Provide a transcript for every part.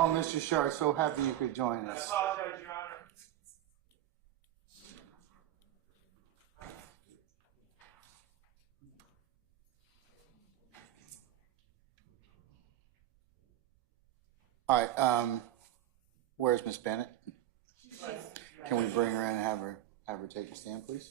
Oh, Mr. Sharp, so happy you could join us. I apologize, Your Honor. All right, where's Miss Bennett? Can we bring her in and have her take a stand, please?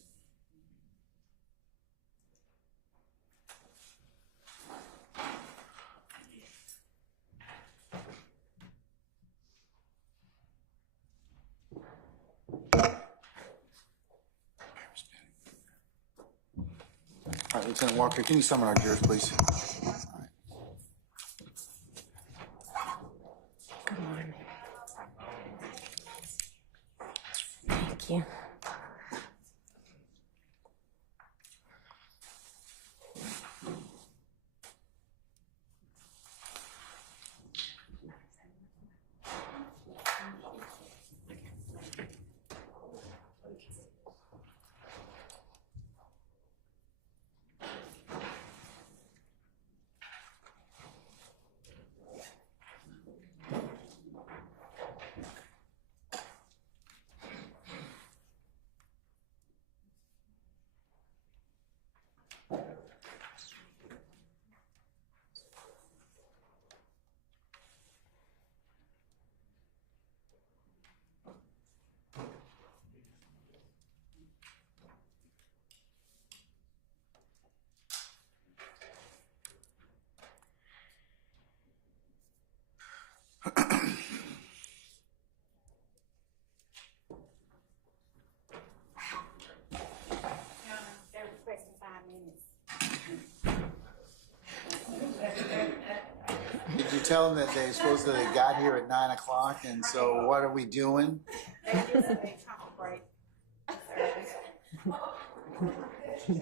All right, Lieutenant Walker, can you summon our jurors, please? Good morning. Thank you. They're requesting 5 minutes. Did you tell them that they supposedly got here at 9 o'clock, and so what are we doing? They just a coffee break. You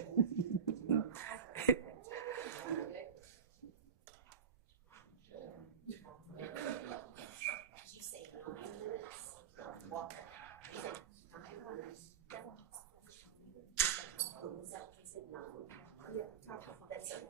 say 9 minutes? Walker. He said 9 minutes. Is that what he said, 9? Yeah. That's it.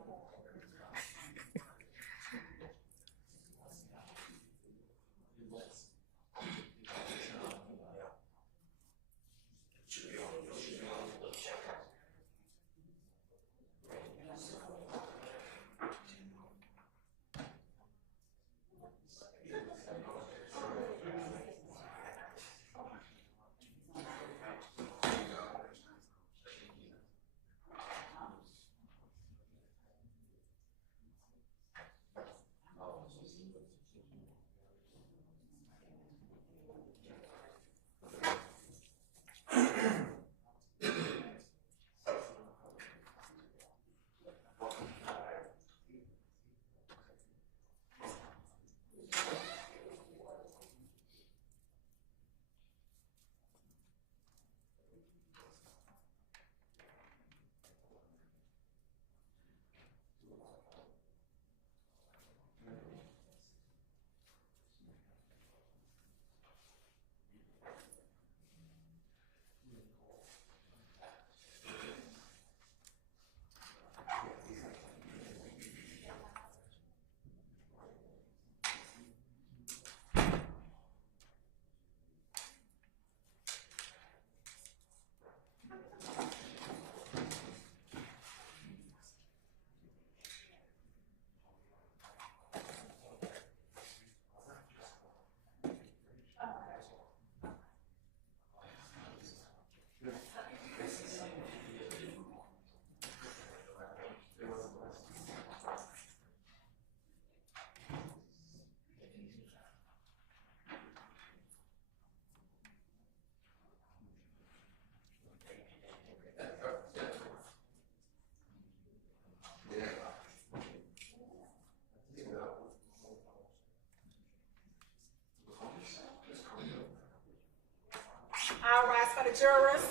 All rise for the jurors.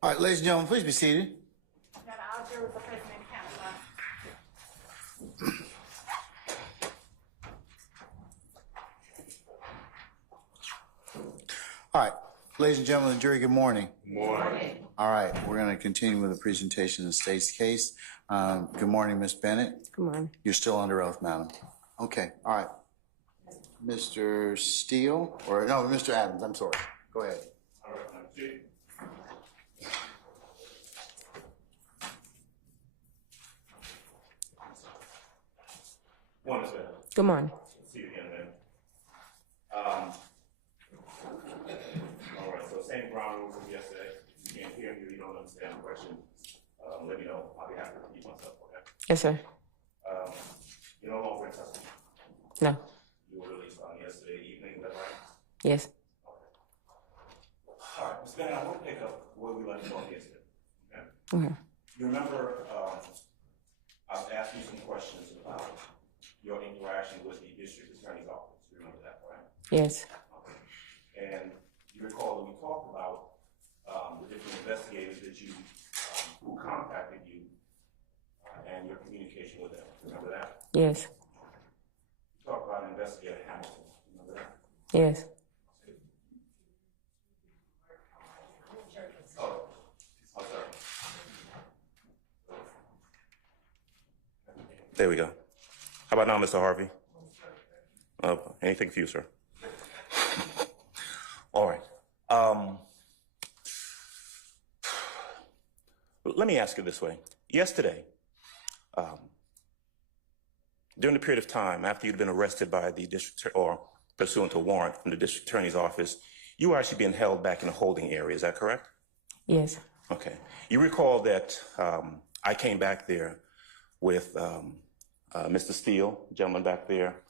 All right, ladies and gentlemen, please be seated. That all jurors are present in council. All right, ladies and gentlemen of the jury, good morning. Morning. All right, we're going to continue with the presentation of the state's case. Good morning, Ms. Bennett. Good morning. You're still under oath, madam. Okay, all right. Mr. Steele, or no, Mr. Adams, I'm sorry. Go ahead. All right, now, Chief. Morning, sir. Good morning. See you again, man. All right, so same ground rules as yesterday. If you can't hear me or you don't understand the question, let me know. I'll be happy to repeat myself, okay? Yes, sir. You're no longer in custody. No. You were released on yesterday evening, is that right? Yes. All right, Ms. Bennett, I want to pick up where we left off yesterday, okay? Okay. You remember, I was asking you some questions about your interaction with the district attorney's office. You remember that, right? Yes. Okay. And you recall that we talked about the different investigators that you, who contacted you, and your communication with them. Remember that? Yes. You talked about Investigator Hamilton. Remember that? Yes. Oh, sorry. There we go. How about now, Mr. Harvey? Anything for you, sir? All right. Let me ask you this way. Yesterday, during the period of time after you'd been arrested by the district, or pursuant to a warrant from the district attorney's office, you were actually being held back in a holding area. Is that correct? Yes. Okay. You recall that I came back there with Mr. Steele, gentleman back there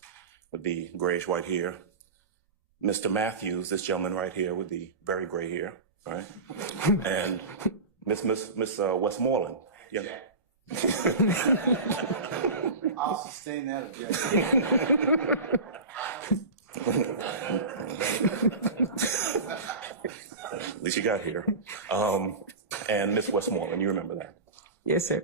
with the grayish white hair, Mr. Matthews, this gentleman right here with the very gray hair, right, and Miss Westmoreland. Yeah. I'll sustain that objection. At least you got here. And Miss Westmoreland, you remember that? Yes, sir.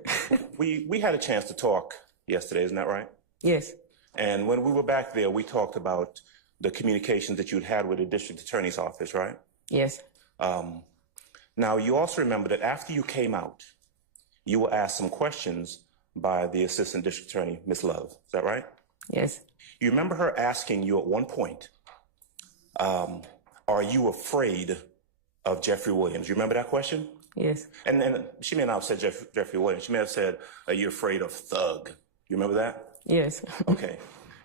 We had a chance to talk yesterday, isn't that right? Yes. And when we were back there, we talked about the communications that you'd had with the district attorney's office, right? Yes. Now, you also remember that after you came out, you were asked some questions by the assistant district attorney, Ms. Love. Is that right? Yes. You remember her asking you at one point, are you afraid of Jeffery Williams? You remember that question? Yes. And she may not have said Jeffery Williams. She may have said, are you afraid of Thug? You remember that? Yes. Okay.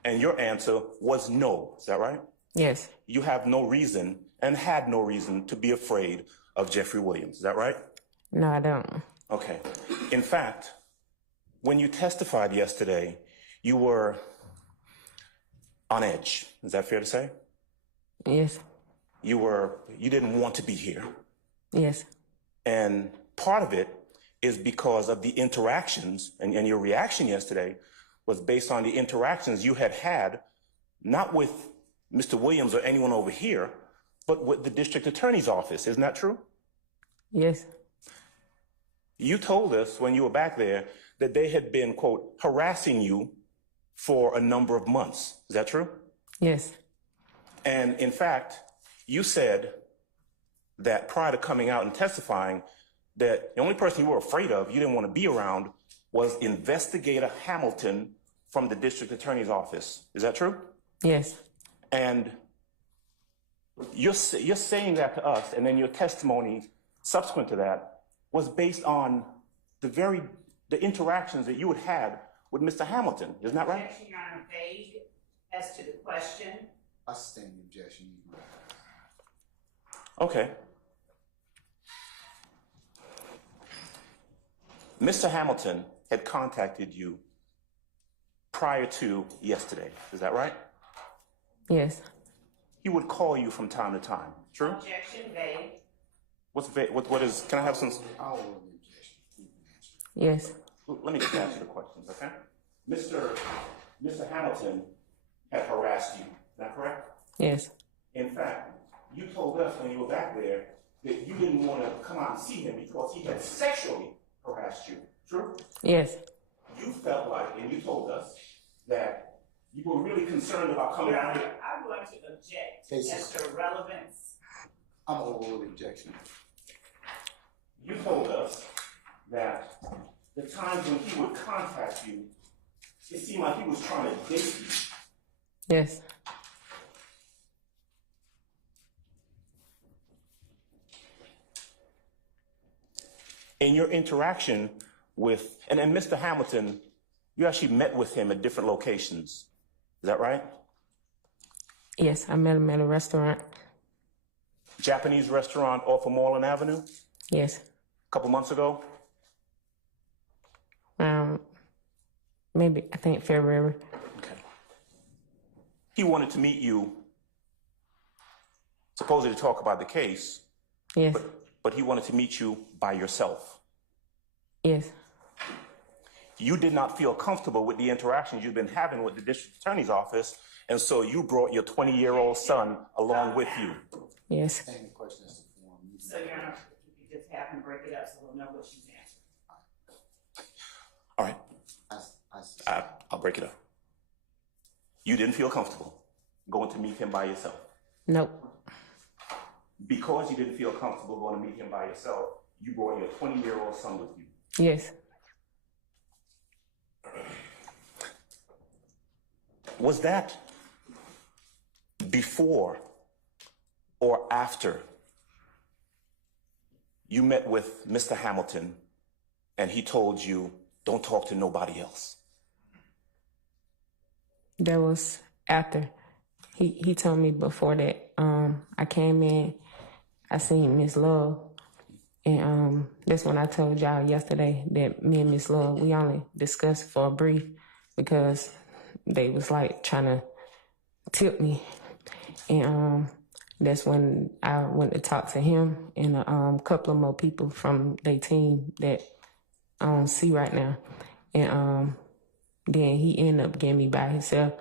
And your answer was no. Is that right? Yes. You have no reason and had no reason to be afraid of Jeffery Williams. Is that right? No, I don't. Okay. In fact, when you testified yesterday, you were on edge. Is that fair to say? Yes. You didn't want to be here. Yes. And part of it is because of the interactions, and your reaction yesterday was based on the interactions you had had, not with Mr. Williams or anyone over here, but with the district attorney's office. Isn't that true? Yes. You told us when you were back there that they had been, quote, harassing you for a number of months. Is that true? Yes. And in fact, you said that prior to coming out and testifying, that the only person you were afraid of, you didn't want to be around, was Investigator Hamilton from the district attorney's office. Is that true? Yes. And you're saying that to us, and then your testimony subsequent to that was based on the interactions that you had with Mr. Hamilton. Isn't that right? Objection, Your Honor, vague as to the question. I sustain the objection. Okay. Mr. Hamilton had contacted you prior to yesterday. Is that right? Yes. He would call you from time to time. True? Objection, vague. What is, can I have some? I'll hold the objection. You can answer. Yes. Let me just ask you the questions, okay? Mr. Hamilton had harassed you. Is that correct? Yes. In fact, you told us when you were back there that you didn't want to come out and see him because he had sexually harassed you. True? Yes. You felt like, and you told us, that you were really concerned about coming out here. I'm going to object Cases. as to relevance. I'm gonna overrule the objection. You told us that the times when he would contact you, it seemed like he was trying to date you. Yes. In your interaction with, and then Mr. Hamilton, you actually met with him at different locations. Is that right? Yes, I met him at a restaurant. Japanese restaurant off of Moreland Avenue Yes. a couple months ago. Maybe, I think February. Okay. He wanted to meet you, supposedly to talk about the case, Yes. but he wanted to meet you by yourself. Yes. You did not feel comfortable with the interactions you've been having with the district attorney's office, and so you brought your 20-year-old son along with you. Yes. Any question is to form. So, Your Honor, if you just have him break it up so we'll know what she's answering. All right, I I'll break it up. You didn't feel comfortable going to meet him by yourself. Nope. Because you didn't feel comfortable going to meet him by yourself, you brought your 20-year-old son with you. Yes. Was that before or after you met with Mr. Hamilton and he told you, don't talk to nobody else? That was after. He told me before that. I came in, I seen Miss Love, and that's when I told y'all yesterday that me and Miss Love, we only discussed for a brief because they was like trying to tip me. And that's when I went to talk to him and a couple of more people from their team that I don't see right now. And then he ended up getting me by himself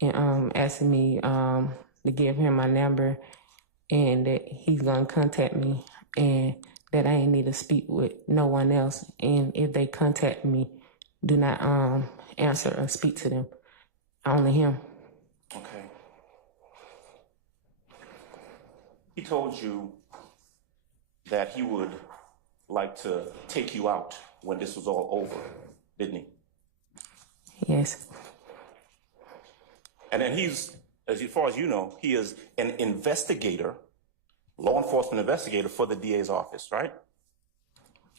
and asking me to give him my number and that he's going to contact me and that I ain't need to speak with no one else. And if they contact me, do not answer or speak to them. Only him. Okay. He told you that he would like to take you out when this was all over, didn't he? Yes. And then he's, as far as you know, he is an investigator, law enforcement investigator for the DA's office, right?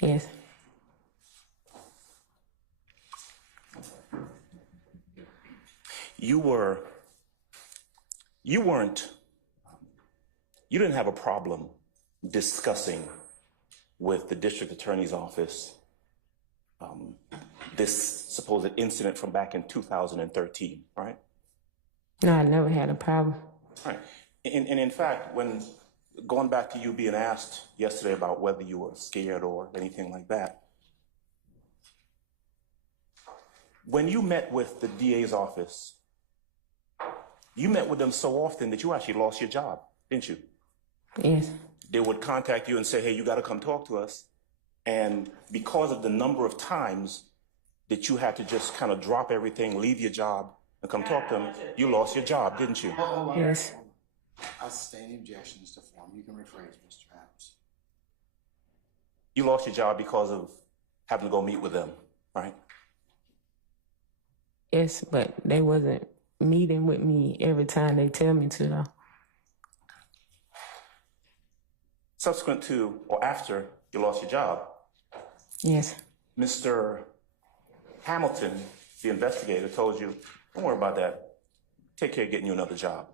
Yes. You didn't have a problem discussing with the district attorney's office this supposed incident from back in 2013, right? No, I never had a problem. Right. And in fact, when going back to you being asked yesterday about whether you were scared or anything like that, when you met with the DA's office, you met with them so often that you actually lost your job, didn't you? Yes. They would contact you and say, hey, you got to come talk to us. And because of the number of times that you had to just kind of drop everything, leave your job, and come talk to them, you lost your job, didn't you? Hold on. Yes. I sustain the objections to form. You can rephrase, Mr. Adams. You lost your job because of having to go meet with them, right? Yes, but they wasn't meeting with me every time they tell me to, though. Subsequent to or after you lost your job, Yes. Mr. Hamilton, the investigator, told you, don't worry about that. Take care of getting you another job,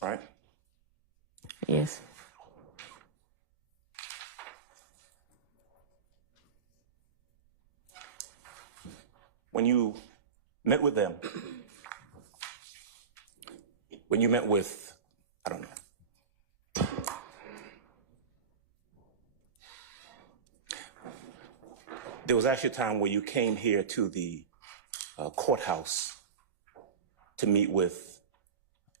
right? Yes. When you met with them, when you met with, I don't know, there was actually a time where you came here to the courthouse to meet with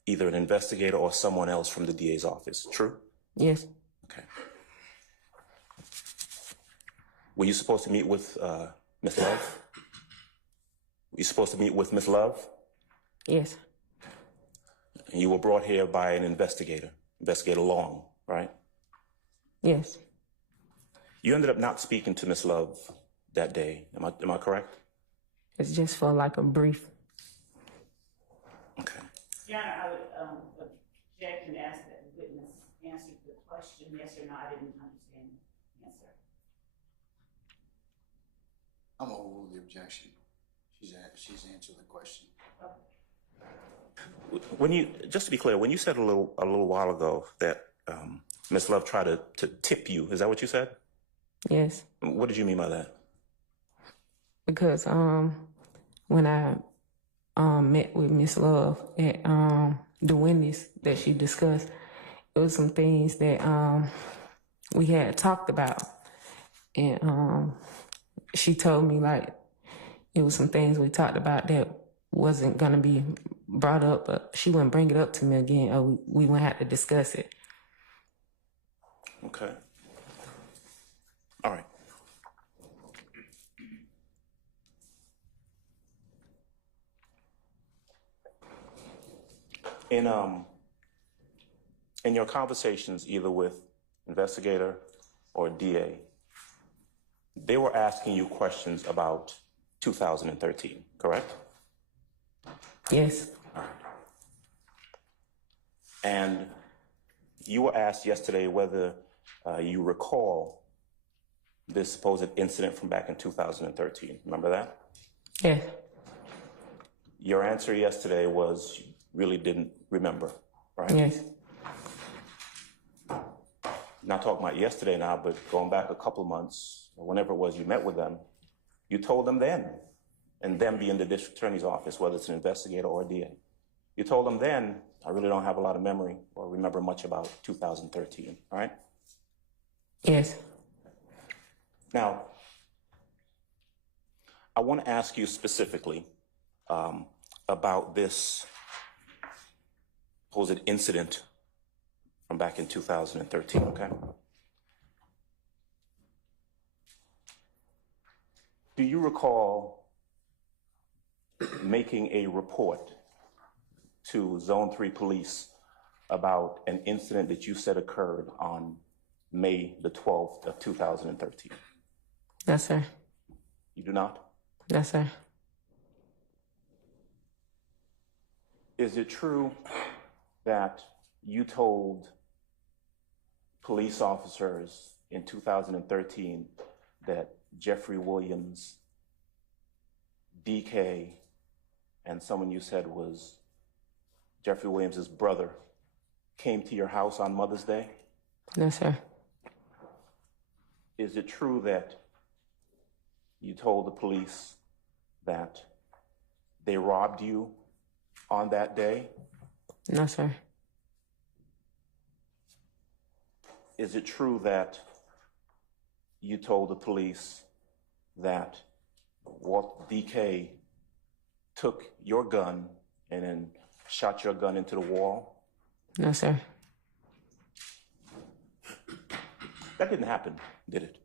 either an investigator or someone else from the DA's office. True? Yes. Okay. Were you supposed to meet with Miss Love? Were you supposed to meet with Miss Love? Yes. And you were brought here by an investigator, Investigator Long, right? Yes. You ended up not speaking to Miss Love that day. Am I correct? It's just for like a brief. Okay. Your Honor, I would object and ask that the witness answer the question, yes or no. I didn't understand the answer. I'm gonna rule the objection. She's answered the question. When you, just to be clear, when you said a little while ago that Miss Love tried to tip you, is that what you said? Yes. What did you mean by that? Because when I met with Miss Love at the witness that she discussed, it was some things that we had talked about, and she told me like it was some things we talked about that wasn't gonna be brought up, but she wouldn't bring it up to me again, or we wouldn't have to discuss it. Okay. All right. In your conversations, either with investigator or DA, they were asking you questions about 2013, correct? Yes. All right. And you were asked yesterday whether you recall this supposed incident from back in 2013. Remember that? Yes. Your answer yesterday was you really didn't remember, right? Yes. Not talking about yesterday now, but going back a couple of months, or whenever it was you met with them, you told them then, and them being the district attorney's office, whether it's an investigator or a DA, you told them then, I really don't have a lot of memory or remember much about 2013, all right? Yes. Now, I want to ask you specifically about this supposed incident from back in 2013, okay? Do you recall making a report to Zone 3 Police about an incident that you said occurred on May the 12th of 2013? Yes, sir. You do not? Yes, sir. Is it true that you told police officers in 2013 that Jeffery Williams, DK, and someone you said was Jeffery Williams' brother came to your house on Mother's Day? Yes, sir. Is it true that you told the police that they robbed you on that day? No, sir. Is it true that you told the police that Walt DK took your gun and then shot your gun into the wall? No, sir. That didn't happen, did it?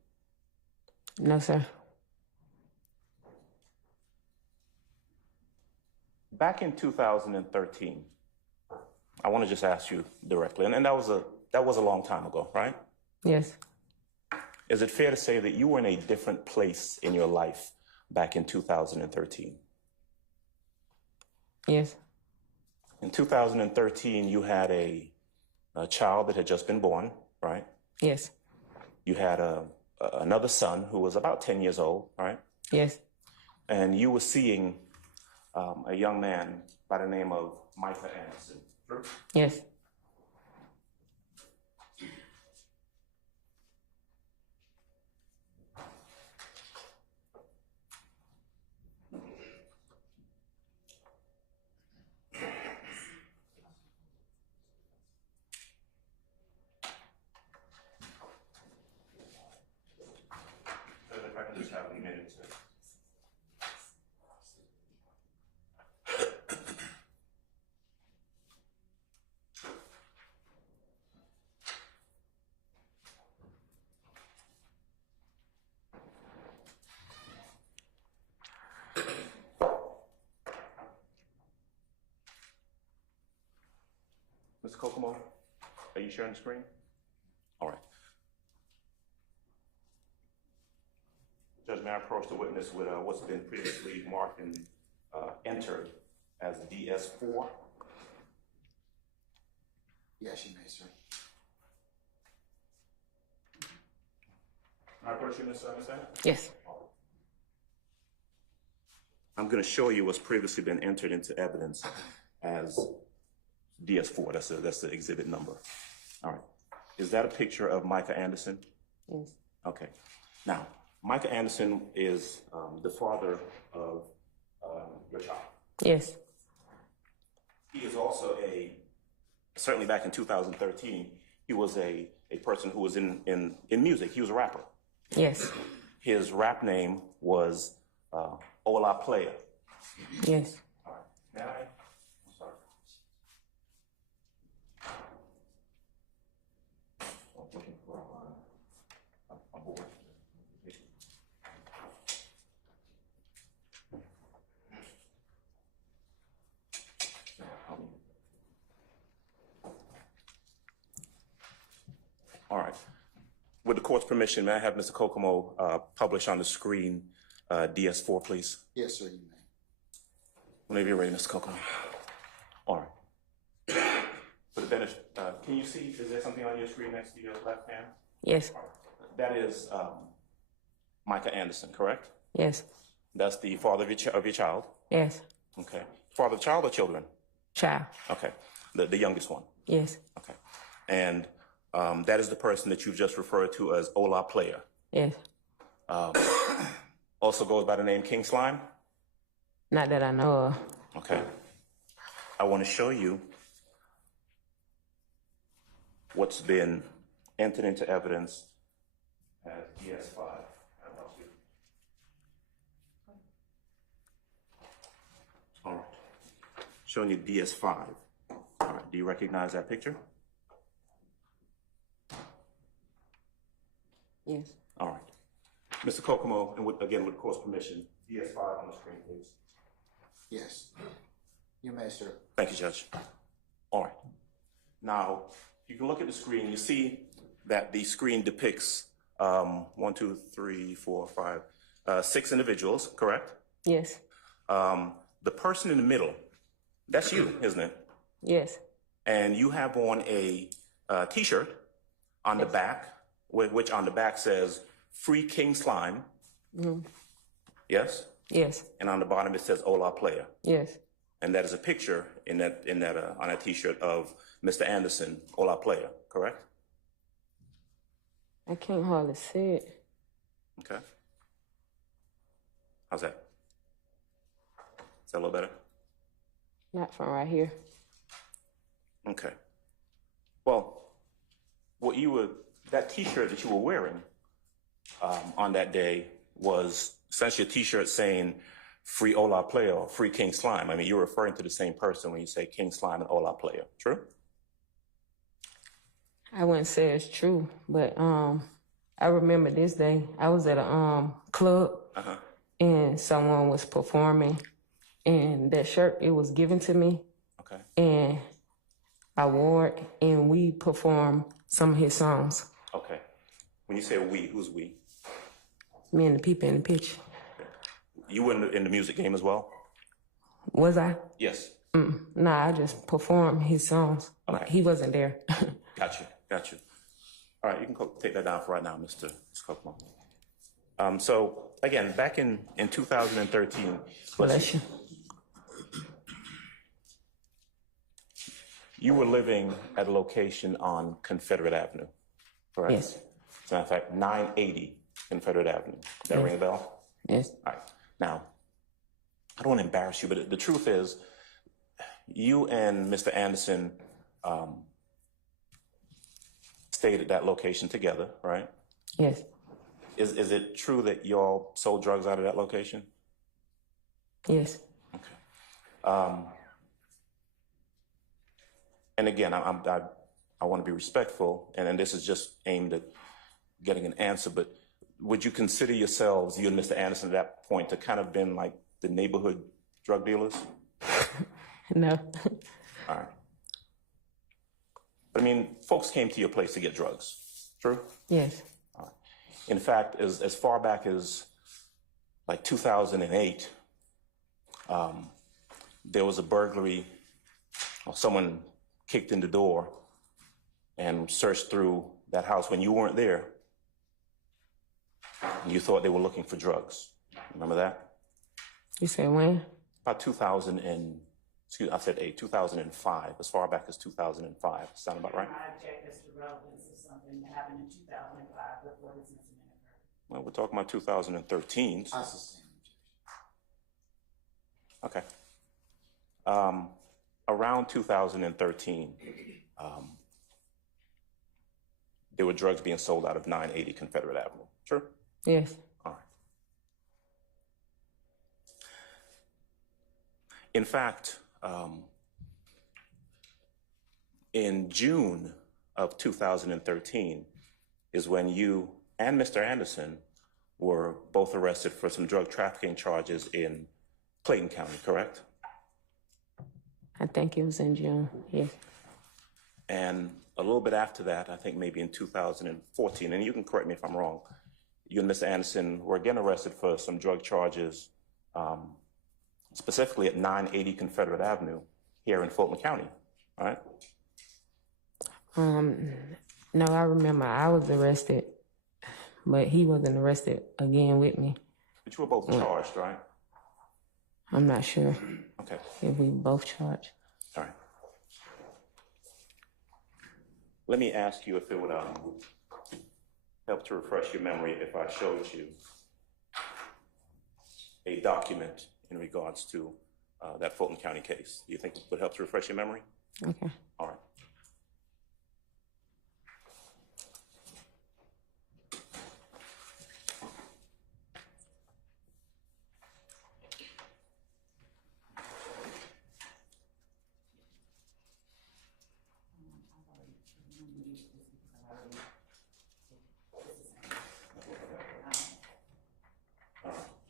No, sir. Back in 2013, I want to just ask you directly, and that was a long time ago, right? Yes. Is it fair to say that you were in a different place in your life back in 2013? Yes. In 2013, you had a child that had just been born, right? Yes. You had another son who was about 10 years old, right? Yes. And you were seeing a young man by the name of Micah Anderson. True? Yes. If I can just have a minute to... Kokomo, are you sharing the screen? All right. Judge, may I approach the witness with what's been previously marked and entered as DS4? Yes, you may, sir. May I approach you, Ms. Anderson? Yes. I'm going to show you what's previously been entered into evidence as DS4. That's the exhibit number. All right. Is that a picture of Micah Anderson? Yes. Okay. Now, Micah Anderson is the father of your child. Yes. He is also certainly back in 2013, he was a person who was in music. He was a rapper. Yes. His rap name was Ola Player. Yes. All right. May I? I'm sorry. I'm looking for a board. All right. With the court's permission, may I have Mr. Kokomo publish on the screen DS4, please? Yes, sir, you may. Whenever you're ready, Mr. Kokomo. All right. For the benefit, can you see, is there something on your screen next to your left hand? Yes. That is Micah Anderson, correct? Yes. That's the father of your child? Yes. Okay. Father of the child or children? Child. Okay. The youngest one? Yes. Okay. And that is the person that you just referred to as Ola Player. Yes. Also goes by the name King Slime? Not that I know of. Okay. I want to show you what's been entered into evidence as DS5. All right. Showing you DS5. All right. Do you recognize that picture? Yes. All right. Mr. Kokomo, and again, with court's permission, DS5 on the screen, please. Yes. You may, sir. Thank you, Judge. All right. Now, you can look at the screen. You see that the screen depicts 1, 2, 3, 4, 5, 6 individuals, correct? Yes. The person in the middle, that's you, isn't it? Yes. And you have on a T-shirt on the back, which on the back says, Free King Slime. Mm-hmm. Yes? Yes. And on the bottom it says Ola Player. Yes. And that is a picture on that T-shirt of Mr. Anderson, Ola Player, correct? I can't hardly see it. Okay. How's that? Is that a little better? Not from right here. Okay. Well, that T-shirt that you were wearing on that day was essentially a T-shirt saying Free Ola Player or Free King Slime. I mean, you're referring to the same person when you say King Slime and Ola Player. True? I wouldn't say it's true, but I remember this day. I was at a club and someone was performing, and that shirt, it was given to me. Okay. And I wore it, and we performed some of his songs. Okay. When you say we, who's we? Me and the people in the picture. You were in the music game as well? Was I? Yes. Nah, I just performed his songs. Okay. He wasn't there. Got you. All right, you can take that down for right now, Mr. Kokomo. So, again, back in 2013, Bless you. You were living at a location on Confederate Avenue, correct? Yes. As a matter of fact, 980 Confederate Avenue. Does that ring a bell? Yes. All right. Now, I don't want to embarrass you, but the truth is, you and Mr. Anderson stayed at that location together, right? Yes. Is it true that y'all sold drugs out of that location? Yes. Okay. And again, I want to be respectful, and this is just aimed at getting an answer, but would you consider yourselves, you and Mr. Anderson at that point, to kind of been like the neighborhood drug dealers? No. All right. But I mean, folks came to your place to get drugs. True? Yes. In fact, as far back as like 2008, there was a burglary, or someone kicked in the door and searched through that house when you weren't there. And you thought they were looking for drugs. Remember that? You said when? About 2005, as far back as 2005. Sound about right? I object as to relevance of something that happened in 2005 before this incident occurred. Well, we're talking about 2013. I sustain Okay. Around 2013, there were drugs being sold out of 980 Confederate Avenue. True? Yes. All right. In fact, in June of 2013 is when you and Mr. Anderson were both arrested for some drug trafficking charges in Clayton County, correct? I think it was in June. Yes. And a little bit after that, I think maybe in 2014, and you can correct me if I'm wrong, you and Mr. Anderson were again arrested for some drug charges, specifically at 980 Confederate Avenue here in Fulton County, all right? No, I remember I was arrested, but he wasn't arrested again with me. But you were both charged, right? I'm not sure Okay, if we both charged. all right. Let me ask you if it would help to refresh your memory if I showed you a document in regards to that Fulton County case. Do you think it would help to refresh your memory? Okay. All right.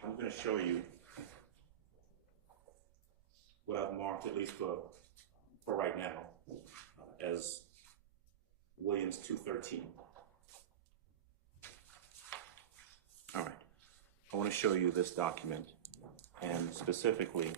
I'm going to show you what I've marked, at least for right now, as Williams 213. All right. I want to show you this document, and specifically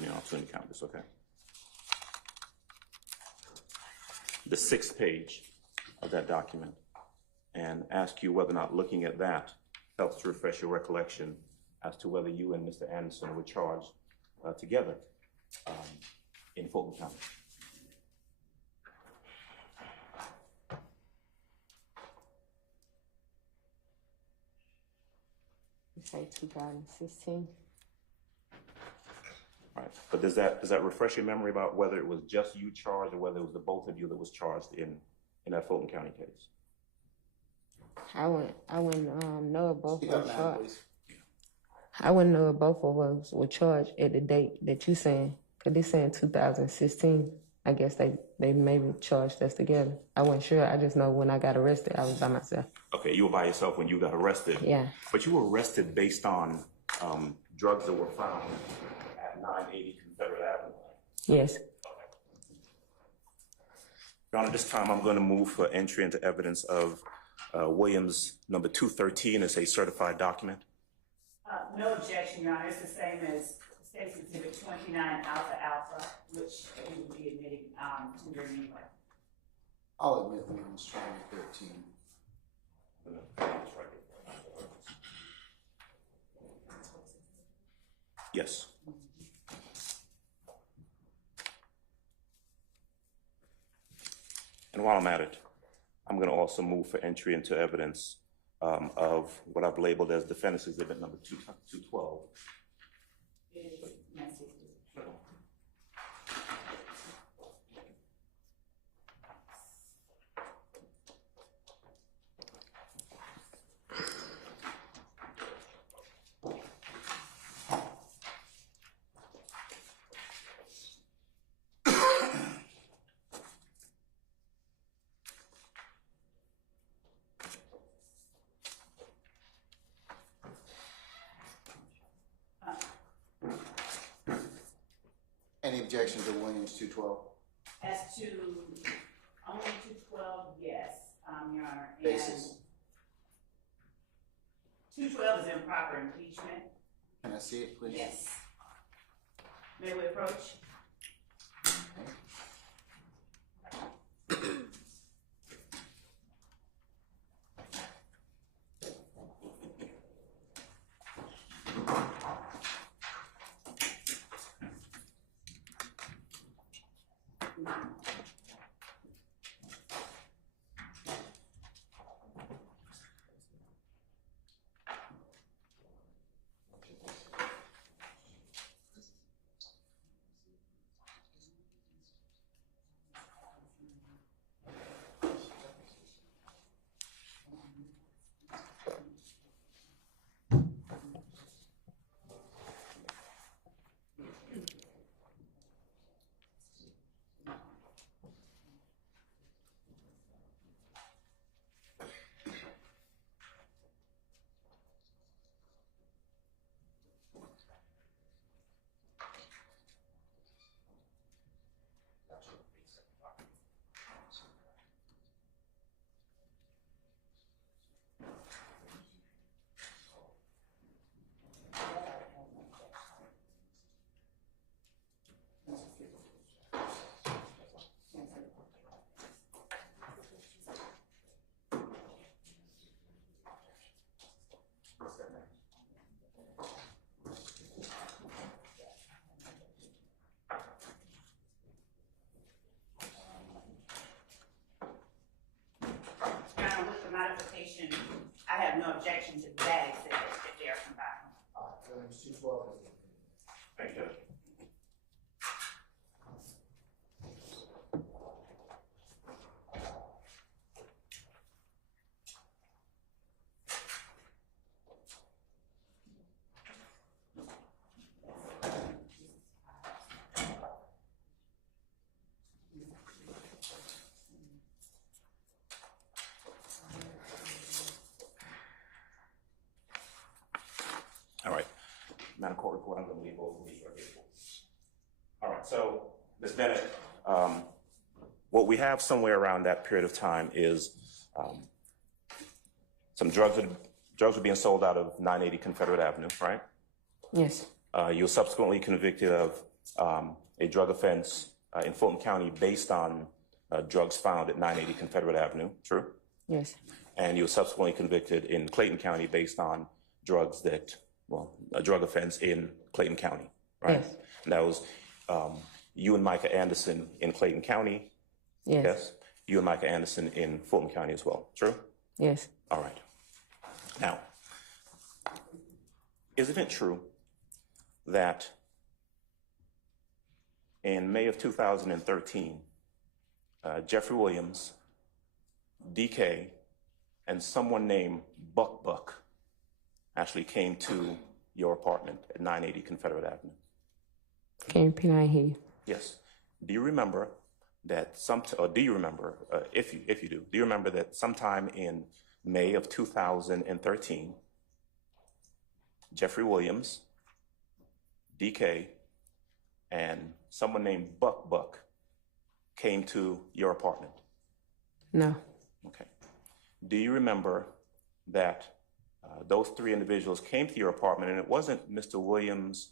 I'll turn the cameras, okay? The 6th page of that document, and ask you whether or not looking at that helps to refresh your recollection as to whether you and Mr. Anderson were charged together in Fulton County. You say 2016? Right. But does that refresh your memory about whether it was just you charged or whether it was the both of you that was charged in that Fulton County case? I wouldn't know if both Speak were up now, charged. please. I wouldn't know if both of us were charged at the date that you saying, because they saying 2016. I guess they maybe charged us together. I wasn't sure. I just know when I got arrested, I was by myself. Okay, you were by yourself when you got arrested. Yeah. But you were arrested based on drugs that were found at 980 Confederate Avenue. Yes. Your Honor, this time I'm going to move for entry into evidence of Williams number 213 as a certified document. No objection, Your Honor. It's the same as State's Exhibit 29 Alpha Alpha, which we will be admitting tendering anyway. I'll admit Williams 2013. Yes. And while I'm at it, I'm going to also move for entry into evidence of what I've labeled as Defendant's Exhibit number 212. It is Nancy. objection to Williams 212? As to only 212, yes, Your Honor. And Basis. 212 is improper impeachment. Can I see it, please? Yes. May we approach? Modification, I have no objection to that exhibit if they are combined. Williams 212. Thank you. All right. Madam Court Report, I'm going to leave both of these right here. All right, so Ms. Bennett, what we have somewhere around that period of time is some drugs were being sold out of 980 Confederate Avenue, right? Yes. You were subsequently convicted of a drug offense in Fulton County based on drugs found at 980 Confederate Avenue, true? Yes. And you were subsequently convicted in Clayton County based on drugs that, well, a drug offense in Clayton County, right? Yes. And that was you and Micah Anderson in Clayton County. Yes. You and Micah Anderson in Fulton County as well, true? Yes. All right. Now, isn't it true that in May of 2013, Jeffery Williams, DK, and someone named Buck actually came to your apartment at 980 Confederate Avenue? Can you repeat? I didn't hear you. Yes. Do you remember that if you do you remember that sometime in May of 2013, Jeffery Williams, DK, and someone named Buck came to your apartment? No. Okay. Do you remember that those three individuals came to your apartment, and it wasn't Mr. Williams,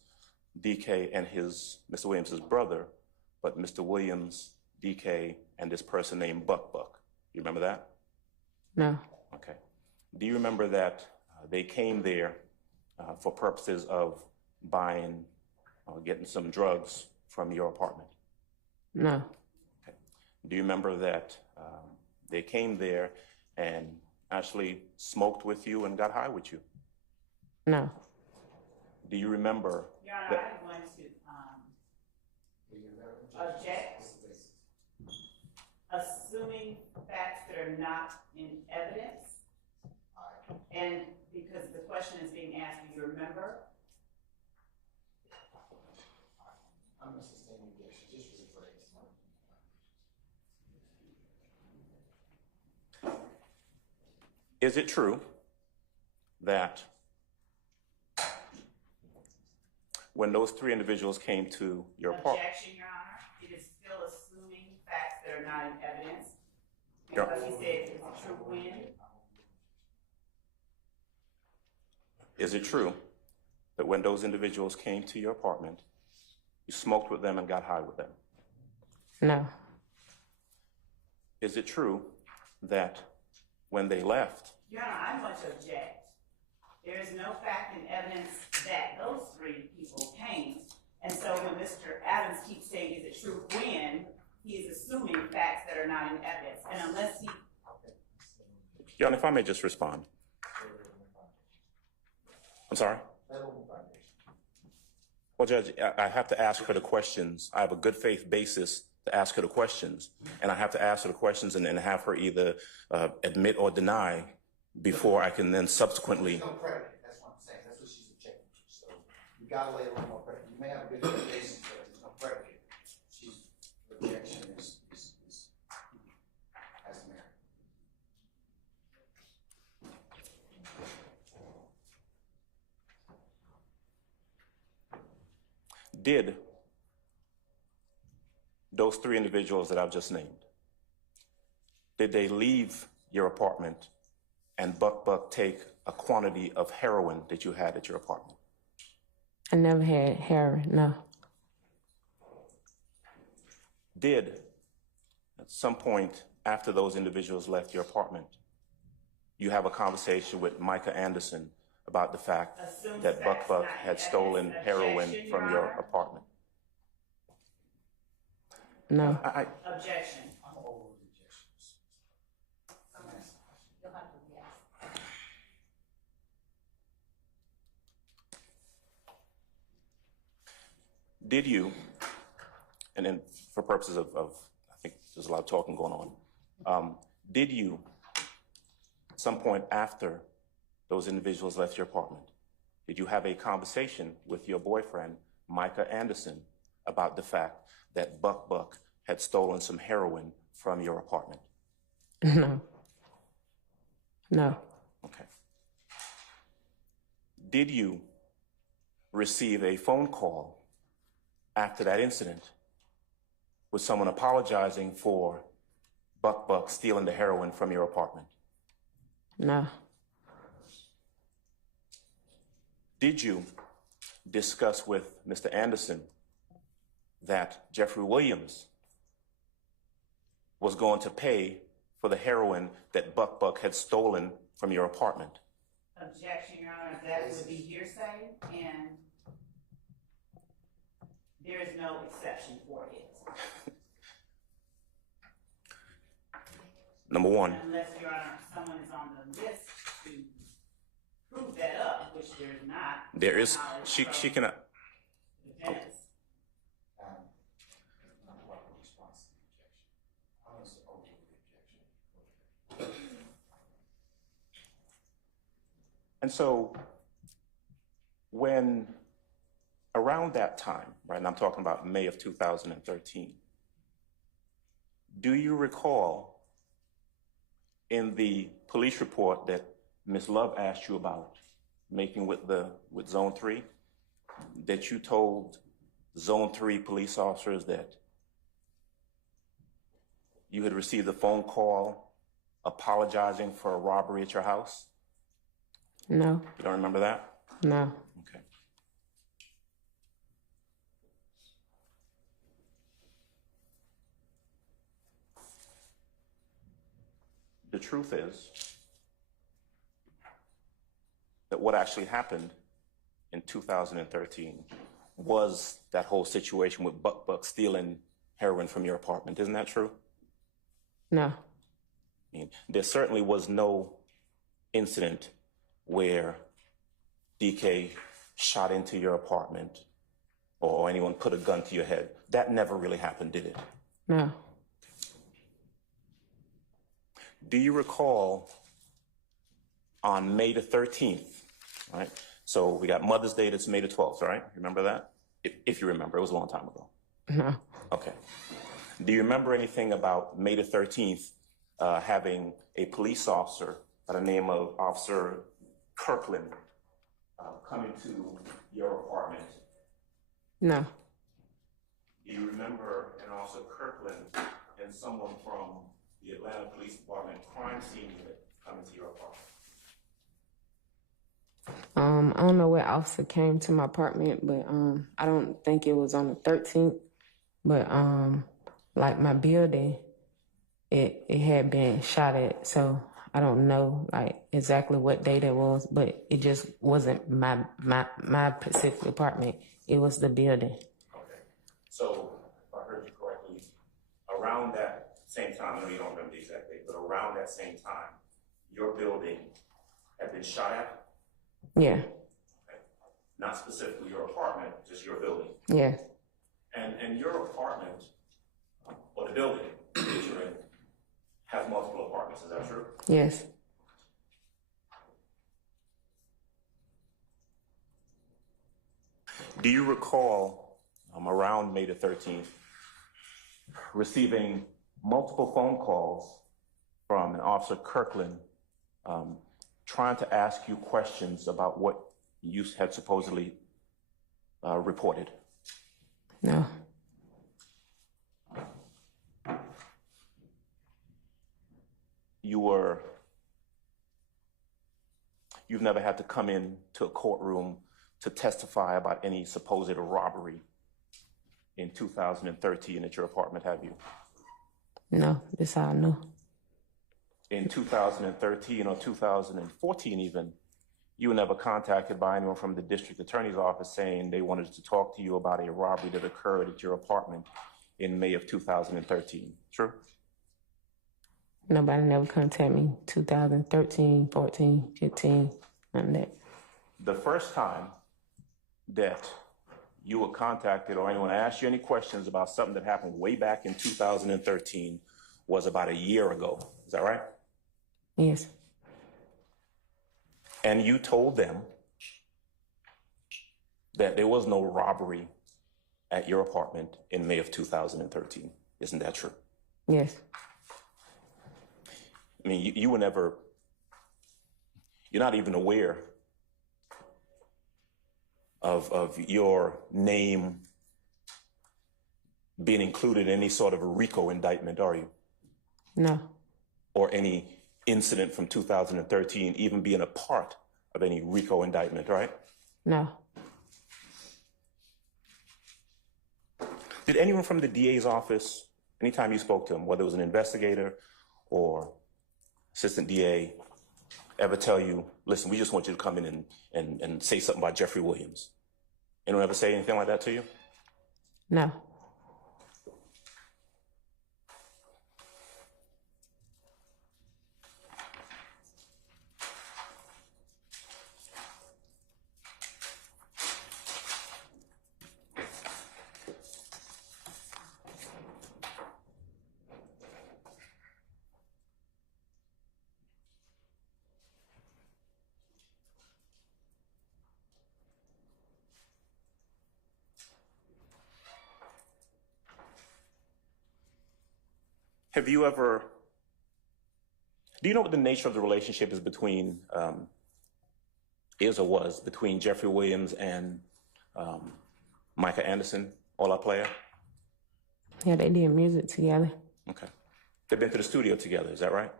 DK, and Mr. Williams' brother, but Mr. Williams, DK, and this person named Buck? You remember that? No. Okay. Do you remember that they came there for purposes of buying or getting some drugs from your apartment? No. Okay. Do you remember that they came there and actually smoked with you and got high with you? No. Do you remember Your Honor, that? I'm going to object, assuming facts that are not in evidence. And because the question is being asked, do you remember? I'm going to sustain the objection. Just rephrase. Is it true that when those three individuals came to your apartment? Objection, Your Honor. It is still assuming facts that are not in evidence. Because he said it's a true win. Is it true that when those individuals came to your apartment, you smoked with them and got high with them? No. Is it true that when they left, Your Honor, I much object. There is no fact and evidence that those three people came. And so when Mr. Adams keeps saying it's a true win, he is assuming facts that are not in evidence. And unless he... Your Honor, if I may just respond. I'm sorry? Well, Judge, I have to ask her the questions. I have a good faith basis to ask her the questions. And I have to ask her the questions and then have her either admit or deny before I can then subsequently... There's no predicate, that's what I'm saying. That's what she's objecting to. So you gotta lay a little more predicate. You may have a good faith basis, but there's no predicate. She's objection is has merit. Did those three individuals that I've just named, did they leave your apartment and Buck take a quantity of heroin that you had at your apartment? I never had heroin, no. Did, at some point after those individuals left your apartment, you have a conversation with Micah Anderson about the fact Assume that facts Buck not in had stolen evidence. heroin Objection, from Your your Honor. apartment? No. Objection. I'm over the objections. You'll have to re-ask. Did you, and then for purposes of I think there's a lot of talking going on, did you, at some point after those individuals left your apartment, did you have a conversation with your boyfriend, Micah Anderson, about the fact that Buck had stolen some heroin from your apartment? No. No. Okay. Did you receive a phone call after that incident with someone apologizing for Buck stealing the heroin from your apartment? No. Did you discuss with Mr. Anderson that Jeffery Williams was going to pay for the heroin that Buck had stolen from your apartment? Objection, Your Honor. That would be hearsay, and there is no exception for it. Number one, Unless, Your Honor, someone is on the list to prove that up, which there is not. there is, Knowledge she from cannot, defense. Not a welcome response to the objection. I was over the objection. and so when around that time, right, and I'm talking about May of 2013, do you recall in the police report that Ms. Love asked you about making with Zone 3, that you told Zone 3 police officers that you had received a phone call apologizing for a robbery at your house? No. You don't remember that? No. Okay. The truth is that what actually happened in 2013 was that whole situation with Buck stealing heroin from your apartment. Isn't that true? No. I mean, there certainly was no incident where DK shot into your apartment or anyone put a gun to your head. That never really happened, did it? No. Do you recall on May the 13th, right? So we got Mother's Day, that's May the 12th, right? Remember that? If you remember, it was a long time ago. No. Okay. Do you remember anything about May the 13th having a police officer by the name of Officer Kirkland coming to your apartment No. Do you remember an Officer Kirkland and someone from the Atlanta Police Department crime scene unit coming to your apartment? I don't know what officer came to my apartment, but I don't think it was on the 13th. But like my building, it had been shot at, so I don't know like exactly what day that was, but it just wasn't my Pacific apartment. It was the building. Okay. So if I heard you correctly, around that same time, I know you don't remember the exact date, but around that same time, your building had been shot at? Yeah. Okay. Not specifically your apartment, just your building. Yeah. And your apartment, or the building that you're in, has multiple apartments, is that true? Yes. Do you recall, around May the 13th, receiving multiple phone calls from an Officer Kirkland trying to ask you questions about what you had supposedly reported? No. You've never had to come in to a courtroom to testify about any supposed robbery in 2013 at your apartment, have you? No, that's how I know. In 2013 or 2014 even, you were never contacted by anyone from the district attorney's office saying they wanted to talk to you about a robbery that occurred at your apartment in May of 2013, true? Nobody never contacted me. 2013, 14, 15, none of that. The first time that you were contacted or anyone asked you any questions about something that happened way back in 2013 was about a year ago. Is that right? Yes. And you told them that there was no robbery at your apartment in May of 2013. Isn't that true? Yes. I mean, you were never, you're not even aware of your name being included in any sort of a RICO indictment, are you? No. Or any incident from 2013 even being a part of any RICO indictment, right? No. Did anyone from the DA's office, anytime you spoke to him, whether it was an investigator or assistant DA, ever tell you, listen, we just want you to come in and say something about Jeffery Williams? Anyone ever say anything like that to you? No. Have you ever, do you know what the nature of the relationship is between, is or was, between Jeffery Williams and Micah Anderson, All-Our Player? Yeah, they did music together. Okay. They've been to the studio together, is that right?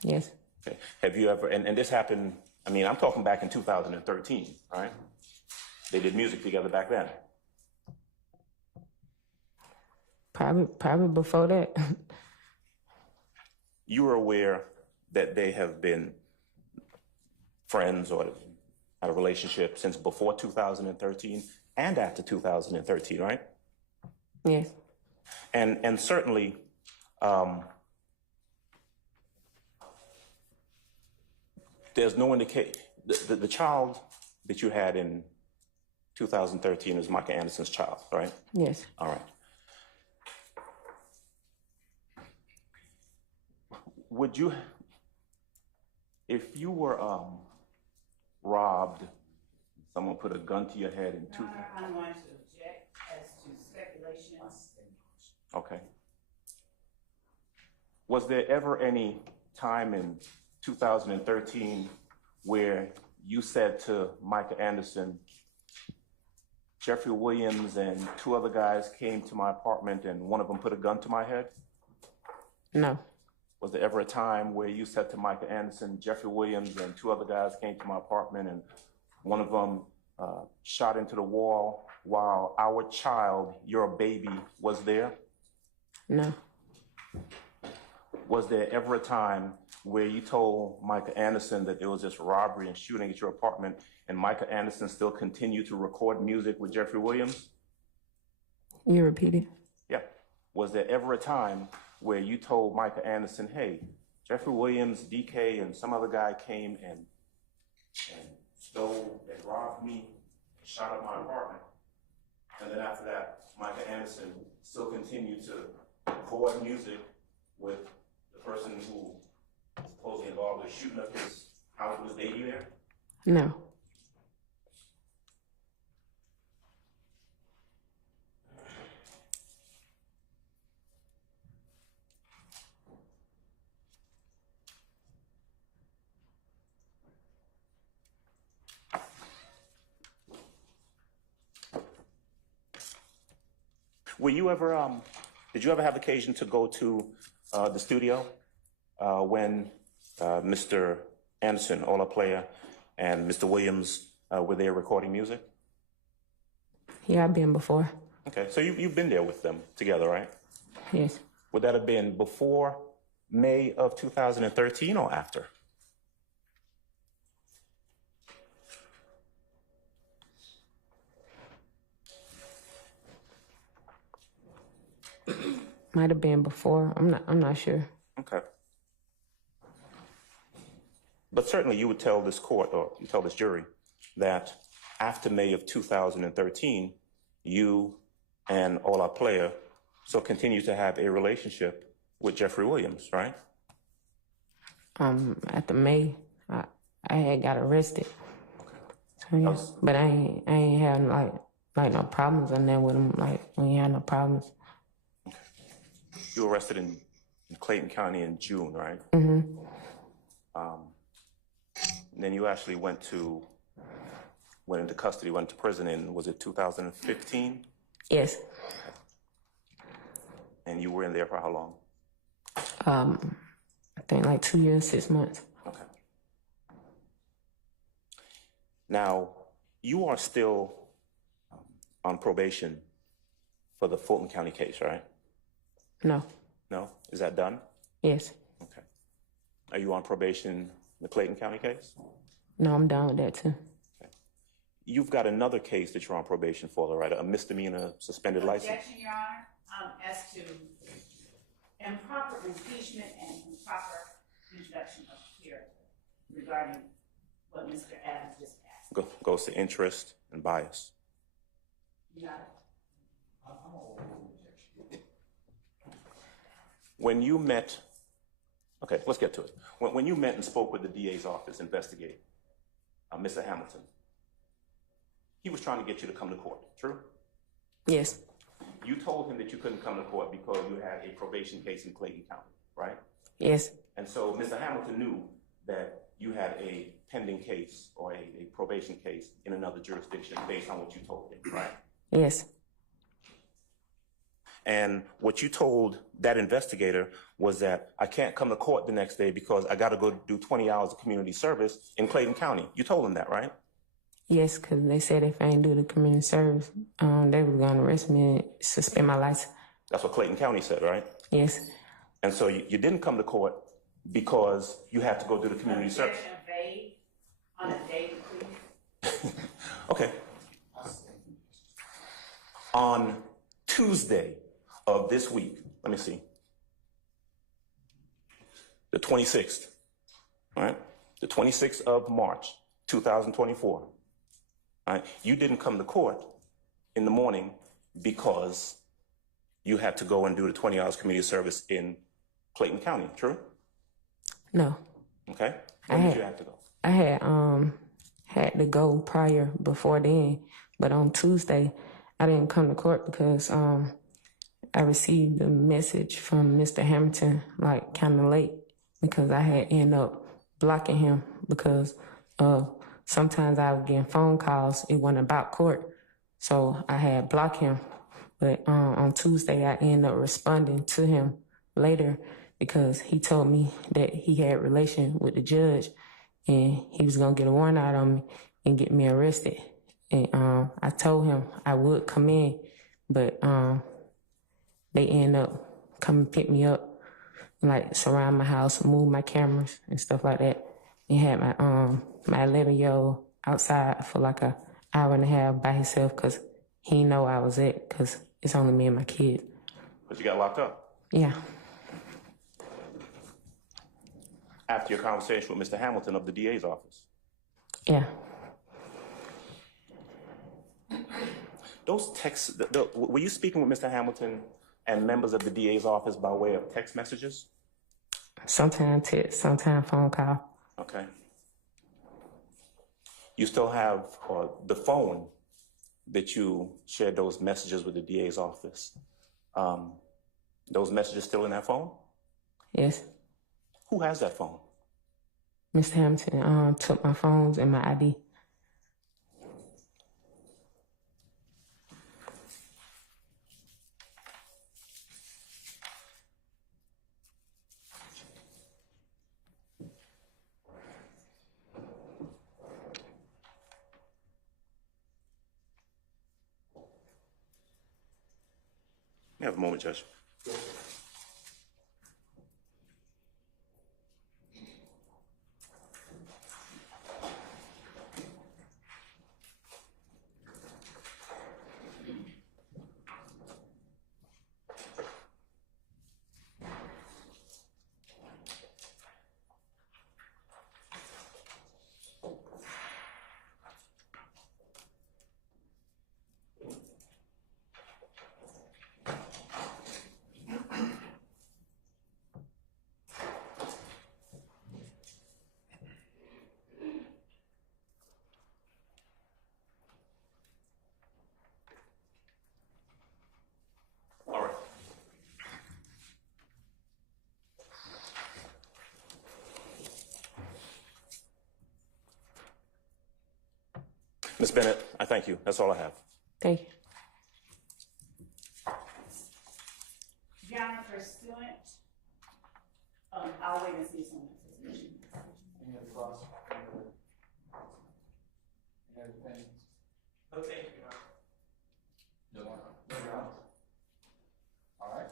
Yes. Okay. Have you ever, and this happened, I mean, I'm talking back in 2013, all right? They did music together back then. Probably before that. You were aware that they have been friends or had a relationship since before 2013 and after 2013, right? Yes. And certainly, there's no indication, the child that you had in 2013 is Micah Anderson's child, right? Yes. All right. Would you, if you were robbed, someone put a gun to your head in Your Honor, I'm going to object as to speculations. Okay. Was there ever any time in 2013 where you said to Micah Anderson, Jeffery Williams and two other guys came to my apartment and one of them put a gun to my head? No. Was there ever a time where you said to Micah Anderson, Jeffery Williams and two other guys came to my apartment and one of them shot into the wall while our child, your baby, was there? No. Was there ever a time where you told Micah Anderson that there was this robbery and shooting at your apartment and Micah Anderson still continued to record music with Jeffery Williams? You repeat it? Yeah. Was there ever a time where you told Micah Anderson, hey, Jeffery Williams, DK, and some other guy came and stole and robbed me, shot up my apartment, and then after that, Micah Anderson still continued to record music with the person who was supposedly involved with shooting up his house with his baby there? No. Were you ever, did you ever have occasion to go to the studio when Mr. Anderson, Ola Player, and Mr. Williams were there recording music? Yeah, I've been before. Okay, so you've been there with them together, right? Yes. Would that have been before May of 2013 or after? Might have been before. I'm not sure. Okay. But certainly you would tell this court, or you tell this jury, that after May of 2013, you and Ola Player still continue to have a relationship with Jeffery Williams, right? After May, I had got arrested. So, yeah. But I ain't had like no problems on there with him. Like, we ain't had no problems. You were arrested in Clayton County in June, right? Mm-hmm. And then you actually went into custody, went to prison in, was it 2015? Yes. And you were in there for how long? I think like 2 years, 6 months. Okay. Now, you are still on probation for the Fulton County case, right? No. No? Is that done? Yes. Okay. Are you on probation in the Clayton County case? No, I'm done with that too. Okay. You've got another case that you're on probation for, though, right? A misdemeanor suspended license? Objection, Your Honor, as to improper impeachment and improper introduction of character regarding what Mr. Adams just asked. Goes to interest and bias. You got it? When you met, okay, let's get to it. When you met and spoke with the DA's office investigating Mr. Hamilton, he was trying to get you to come to court, true? Yes. You told him that you couldn't come to court because you had a probation case in Clayton County, right? Yes. And so Mr. Hamilton knew that you had a pending case or a probation case in another jurisdiction based on what you told him, right? Yes. And what you told that investigator was that I can't come to court the next day because I got to go do 20 hours of community service in Clayton County. You told him that, right? Yes, because they said if I ain't do the community service, they was going to arrest me and suspend my license. That's what Clayton County said, right? Yes. And so you didn't come to court because you had to go do the community service. Objection obeyed on a date, please. Okay. On Tuesday of this week, let me see, the 26th, right? The 26th of March, 2024, right? You didn't come to court in the morning because you had to go and do the 20 hours community service in Clayton County, true? No. Okay. When did you have to go? I had to go prior before then, but on Tuesday I didn't come to court because I received a message from Mr. Hamilton like kind of late because I had ended up blocking him because sometimes I was getting phone calls. It wasn't about court, So I had blocked him. But on Tuesday, I ended up responding to him later because he told me that he had relation with the judge and he was going to get a warrant out on me and get me arrested. And I told him I would come in, but they end up coming pick me up, like surround my house, move my cameras and stuff like that, and had my 11-year-old outside for like an hour and a half by himself because he didn't know I was at because it's only me and my kid. But you got locked up? Yeah. After your conversation with Mr. Hamilton of the DA's office? Yeah. Those texts, were you speaking with Mr. Hamilton and members of the DA's office by way of text messages? Sometimes text, sometimes phone call. Okay. You still have the phone that you shared those messages with the DA's office. Those messages still in that phone? Yes. Who has that phone? Mr. Hamilton took my phones and my ID. You have a moment, Judge. All right. Ms. Bennett, I thank you. That's all I have. Thank you. Your Honor, pursuant, I'll wait and see someone. Any other cross? Any other opinions? No, thank you, Your Honor. No, Your Honor. All right.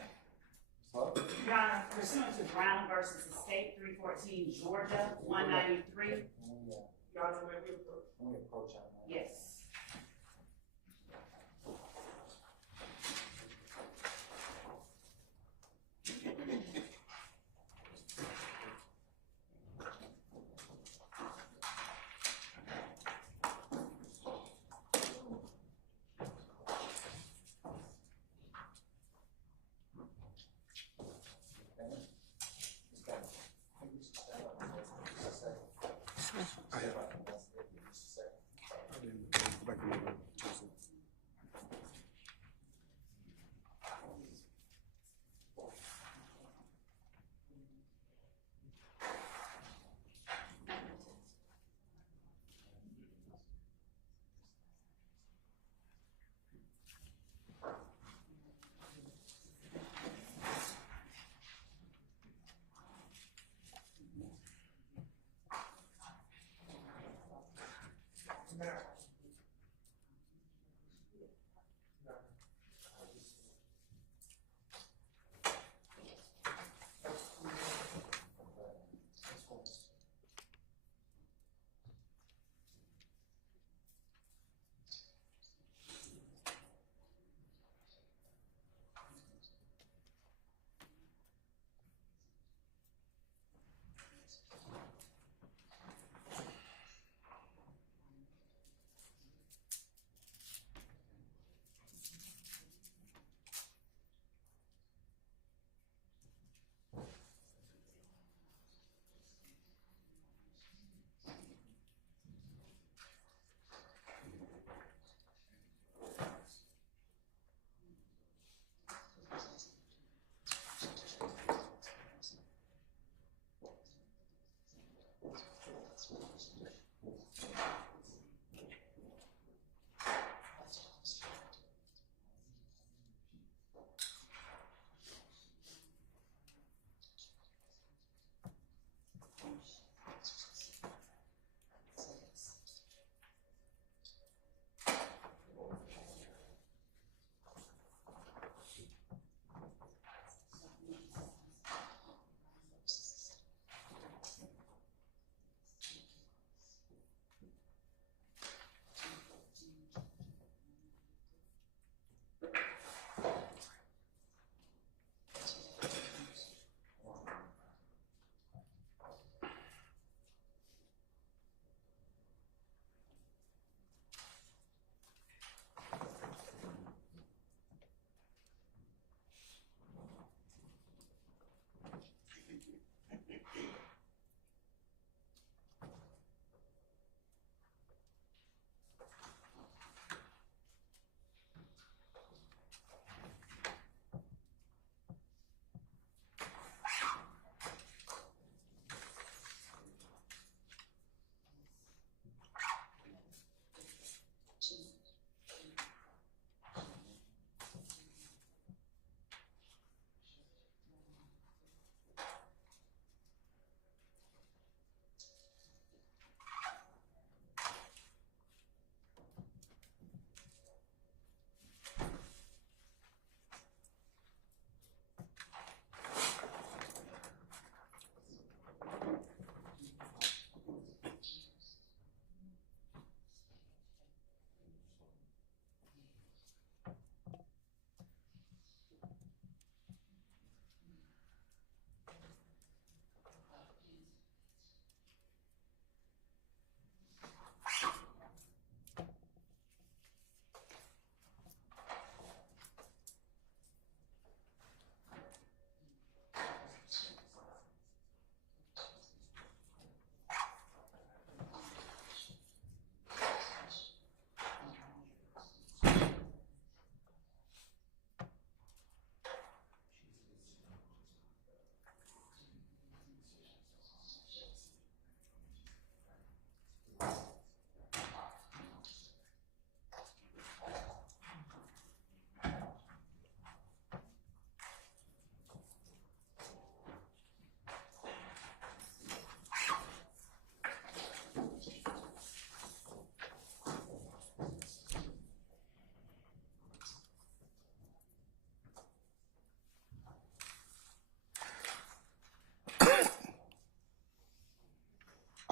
So, Your Honor, pursuant to Brown versus Estate, 314 Georgia, 193. Your Honor, may we approach? let me approach that. Yes.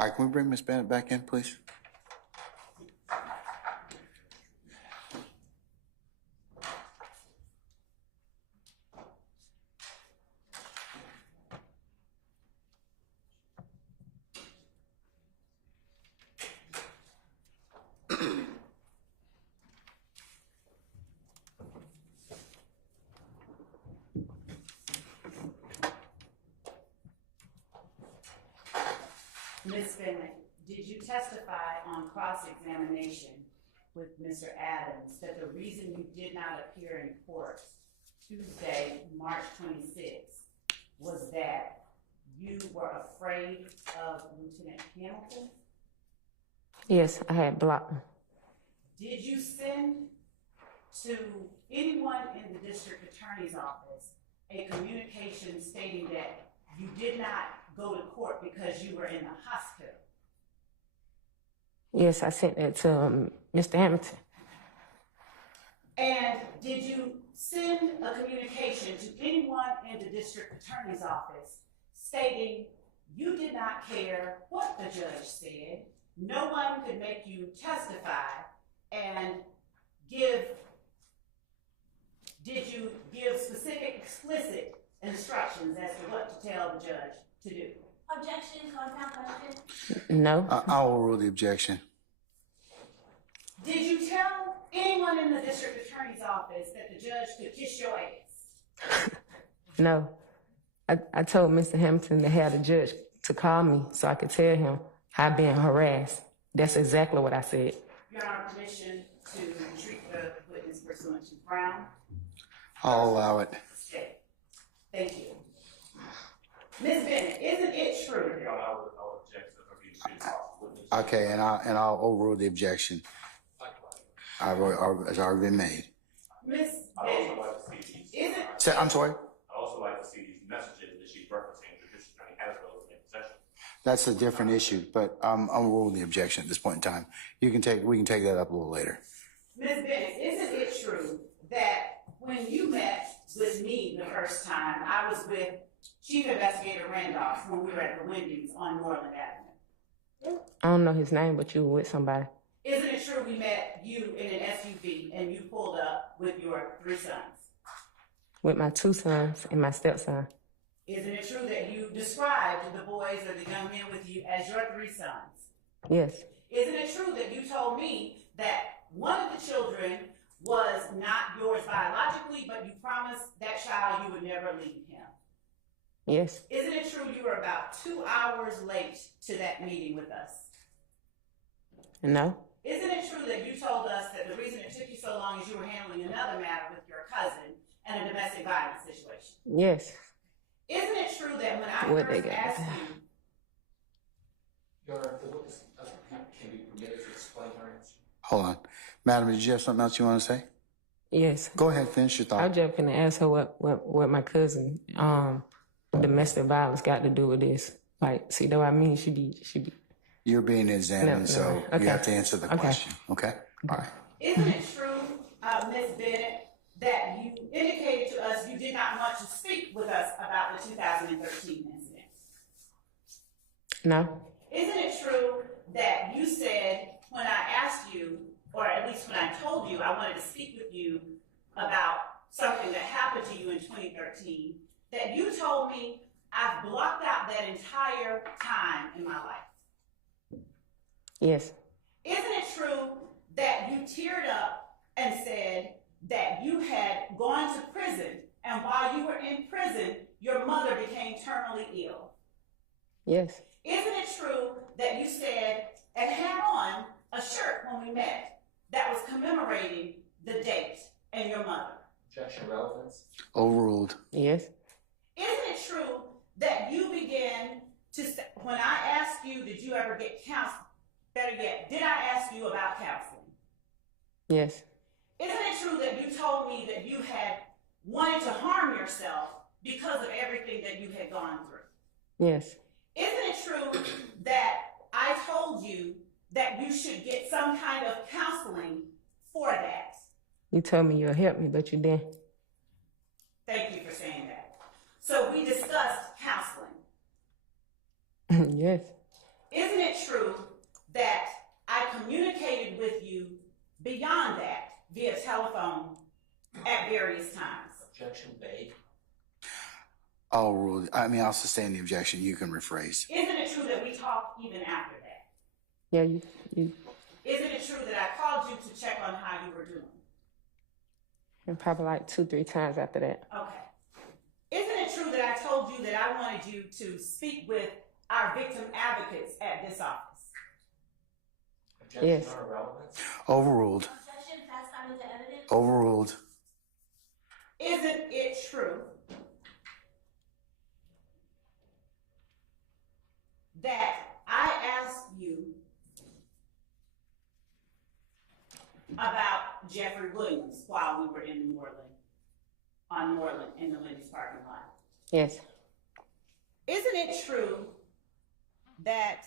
All right, can we bring Ms. Bennett back in, please? Ms. Bennett, did you testify on cross-examination with Mr. Adams that the reason you did not appear in court Tuesday, March 26th, was that you were afraid of Lieutenant Hamilton? Yes, I had blocked. Did you send to anyone in the district attorney's office a communication stating that you did not go to court because you were in the hospital? Yes, I sent that to Mr. Hamilton. And did you send a communication to anyone in the district attorney's office stating you did not care what the judge said, no one could make you testify, and did you give specific, explicit instructions as to what to tell the judge to do? Objection, compound question. No. I will rule the objection. Did you tell anyone in the district attorney's office that the judge could kiss your ass? No. I told Mr. Hamilton to have the judge to call me so I could tell him I've been harassed. That's exactly what I said. Your Honor, permission to treat the witness pursuant to Brown? I'll allow it. Okay. Thank you. Ms. Bennett, isn't it true? Your Honor, I would object to her being treated as a witness. Okay, and I'll overrule the objection. It's already been made. Ms. I'd Bennett, also like to see these. is it? I'm sorry? I'd also like to see these messages that she's referencing that District Attorney has those in possession. That's a different issue, but I'll rule the objection at this point in time. We can take that up a little later. Ms. Bennett, isn't it true that when you met with me the first time, I was with Chief Investigator Randolph when we were at the Wendy's on Norland Avenue? I don't know his name, but you were with somebody. Isn't it true we met you in an SUV and you pulled up with your 3 sons? With my 2 sons and my stepson. Isn't it true that you described the boys or the young men with you as your 3 sons? Yes. Isn't it true that you told me that one of the children was not yours biologically, but you promised that child you would never leave him? Yes. Isn't it true you were about 2 hours late to that meeting with us? No. Isn't it true that you told us that the reason it took you so long is you were handling another matter with your cousin and a domestic violence situation? Yes. Isn't it true that when I What they first got? asked you, Your Honor, the witness can be permitted to explain her answer. Hold on. Madam, did you have something else you want to say? Yes. Go ahead, finish your I thought. was just gonna ask her what my cousin domestic violence got to do with this. Like, see, though what I mean, she be. You're being examined, No, so okay. you have to answer the Okay. question, okay? All right. isn't it true, Ms. Bennett, that you indicated to us you did not want to speak with us about the 2013 incident? No. Isn't it true that you said when I asked you, or at least when I told you I wanted to speak with you about something that happened to you in 2013, that you told me I've blocked out that entire time in my life? Yes. Isn't it true that you teared up and said that you had gone to prison, and while you were in prison, your mother became terminally ill? Yes. Isn't it true that you said and had on a shirt when we met that was commemorating the date and your mother? Objection, relevance. Overruled. Yes. Isn't it true that you began to say, when I asked you, did you ever get counseling? Better yet, did I ask you about counseling? Yes. Isn't it true that you told me that you had wanted to harm yourself because of everything that you had gone through? Yes. Isn't it true that I told you that you should get some kind of counseling for that? You told me you'll help me, but you didn't. Thank you for saying that. So we discussed counseling. Yes. Isn't it beyond that via telephone at various times. Objection made. I'll sustain the objection. You can rephrase. Isn't it true that we talked even after that? Yeah, you Isn't it true that I called you to check on how you were doing? and probably like 2-3 times after that. Okay. Isn't it true that I told you that I wanted you to speak with our victim advocates at this office? Objection Yes. on irrelevance. Overruled. Objection, pass time into evidence. Overruled. Isn't it true that I asked you about Jeffery Williams while we were in Moreland in the Lindy's parking lot? Yes. Isn't it true that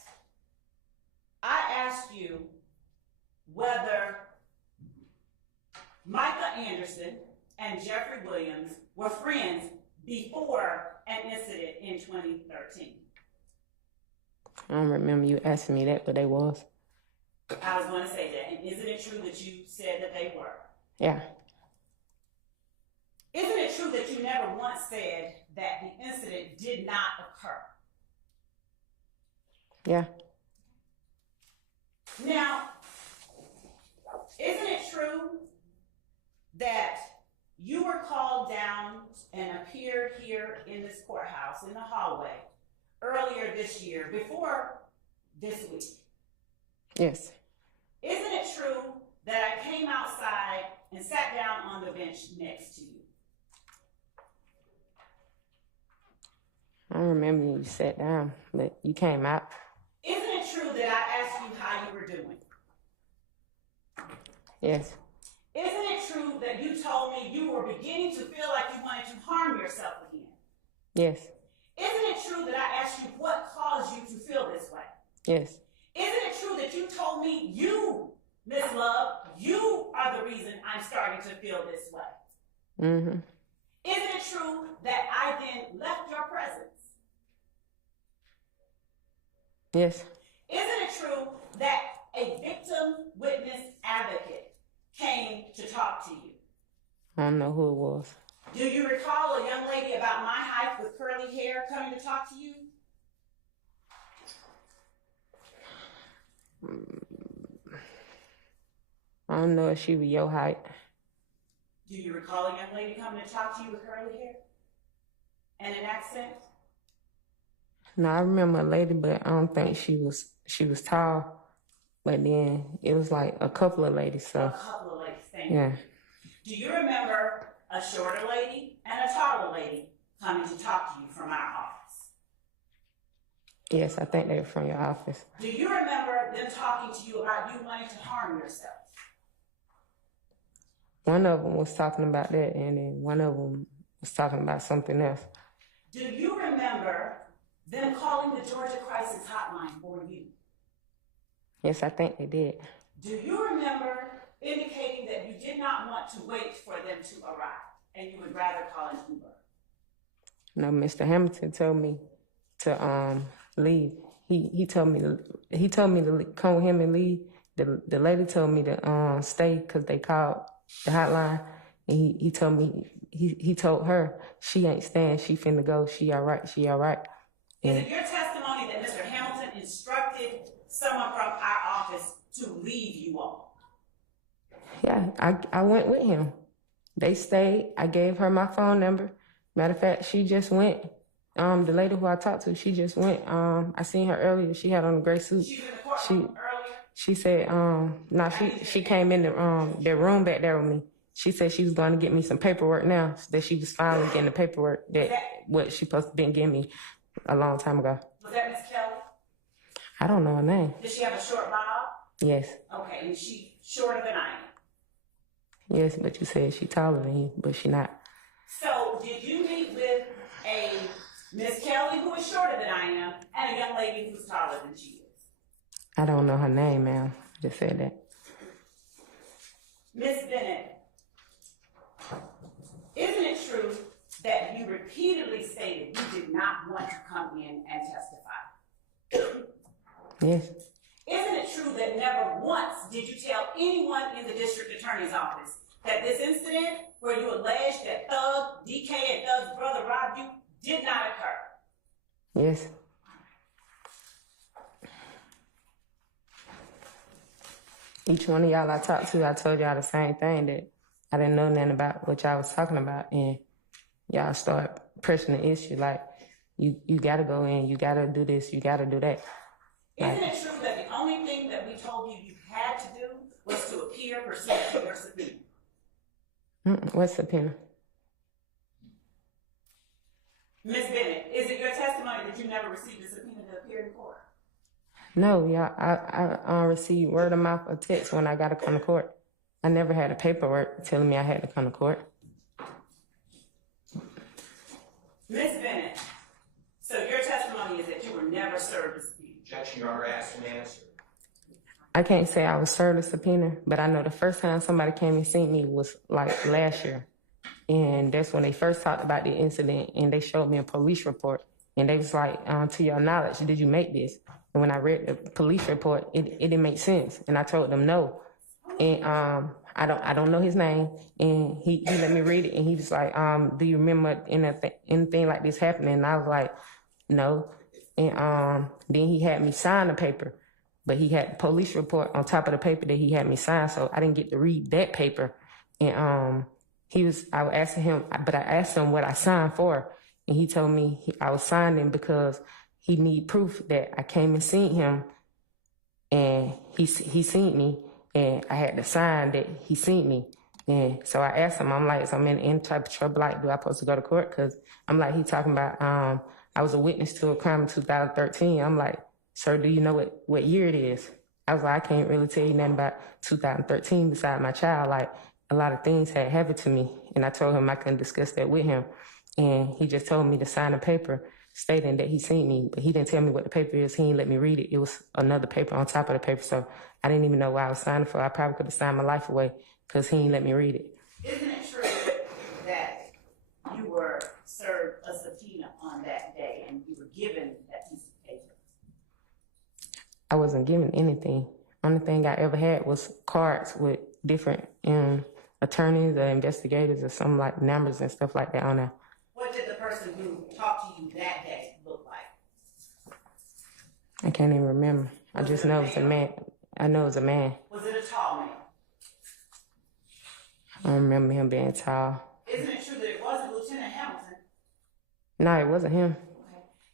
I asked you whether Micah Anderson and Jeffery Williams were friends before an incident in 2013? I don't remember you asking me that, but they was. I was going to say that. And isn't it true that you said that they were? Yeah. Isn't it true that you never once said that the incident did not occur? Yeah. Now, isn't it true that you were called down and appeared here in this courthouse in the hallway earlier this year, before this week? Yes. Isn't it true that I came outside and sat down on the bench next to you? I don't remember you sat down, but you came out. Isn't it true that I asked you how you were doing? Yes. Isn't it true that you told me you were beginning to feel like you wanted to harm yourself again? Yes. Isn't it true that I asked you what caused you to feel this way? Yes. Isn't it true that you told me you, Miss Love, you are the reason I'm starting to feel this way? Mm-hmm. Isn't it true that I then left your presence? Yes. Isn't it true that a victim witness advocate came to talk to you? I don't know who it was. Do you recall a young lady about my height with curly hair coming to talk to you? I don't know if she was your height. Do you recall a young lady coming to talk to you with curly hair and an accent? No, I remember a lady, but I don't think she was tall. But then it was like a couple of ladies, A so couple of ladies, thank you. yeah. Do you remember a shorter lady and a taller lady coming to talk to you from our office? Yes, I think they were from your office. Do you remember them talking to you about you wanting to harm yourself? One of them was talking about that, and then one of them was talking about something else. Do you remember them calling the Georgia Crisis Hotline for you? Yes, I think they did. Do you remember indicating that you did not want to wait for them to arrive and you would rather call an Uber? No, Mr. Hamilton told me to leave. He told me to come with him and leave. The lady told me to stay because they called the hotline, and he told me he told her she ain't staying. She finna go. She all right. She all right. Is it your testimony that Mr. Hamilton instructed someone from our office to leave you all? Yeah, I went with him. They stayed. I gave her my phone number. Matter of fact, she just went. The lady who I talked to, she just went. I seen her earlier. She had on a gray suit. She was in the courtroom earlier? She said, she came in the room back there with me. She said she was going to get me some paperwork now, that she was finally getting the paperwork that what she supposed to been giving me a long time ago. Was that Miss Kelly? I don't know her name. Did she have a short bob? Yes. Okay, and she shorter than I am. Yes, but you said she taller than you, but she not. So did you meet with a Miss Kelly who is shorter than I am and a young lady who's taller than she is? I don't know her name, ma'am. Just said that. Miss Bennett, isn't it true that you repeatedly stated you did not want to come in and testify? Yes. Isn't it true that never once did you tell anyone in the district attorney's office that this incident where you allege that Thug, DK, and Thug's brother robbed you did not occur? Yes. Each one of y'all I talked to, I told y'all the same thing, that I didn't know nothing about what y'all was talking about, and y'all start pressing the issue like, you gotta go in, you gotta do this, you gotta do that. Isn't it true that the only thing that we told you you had to do was to appear pursuant to your subpoena? What's subpoena? Ms. Bennett, is it your testimony that you never received a subpoena to appear in court? No, y'all, I received word of mouth or text when I got to come to court. I never had a paperwork telling me I had to come to court. Ms. Bennett, so your testimony is that you were never served a subpoena? Objection, Your Honor, asked and answered. I can't say I was served a subpoena, but I know the first time somebody came and seen me was like last year. And that's when they first talked about the incident, and they showed me a police report. And they was like, to your knowledge, did you make this? And when I read the police report, it didn't make sense. And I told them no. And I don't know his name. And he let me read it, and he was like, do you remember anything like this happening? And I was like, no. And then he had me sign the paper, but he had the police report on top of the paper that he had me sign, so I didn't get to read that paper. And I was asking him, but I asked him what I signed for, and he told me I was signing because he need proof that I came and seen him, and he seen me, and I had to sign that he seen me. And so I asked him, I'm like, so I'm in any type of trouble, like, do I supposed to go to court? Because I'm like, he talking about, I was a witness to a crime in 2013. I'm like, sir, do you know what year it is? I was like, I can't really tell you nothing about 2013 beside my child. Like, a lot of things had happened to me, and I told him I couldn't discuss that with him. And he just told me to sign a paper stating that he seen me, but he didn't tell me what the paper is. He didn't let me read it. It was another paper on top of the paper, so I didn't even know what I was signing for. I probably could have signed my life away because he didn't let me read it. Isn't it true that you were served a subpoena on that day and you were given that piece of paper? I wasn't given anything. Only thing I ever had was cards with different attorneys or investigators or some like numbers and stuff like that on there. What did the person who talked to you that day look like? I can't even remember. I just know it was a man. I know it was a man. Was it a tall man? I don't remember him being tall. Isn't it true that it wasn't Lieutenant Hamilton? No, it wasn't him.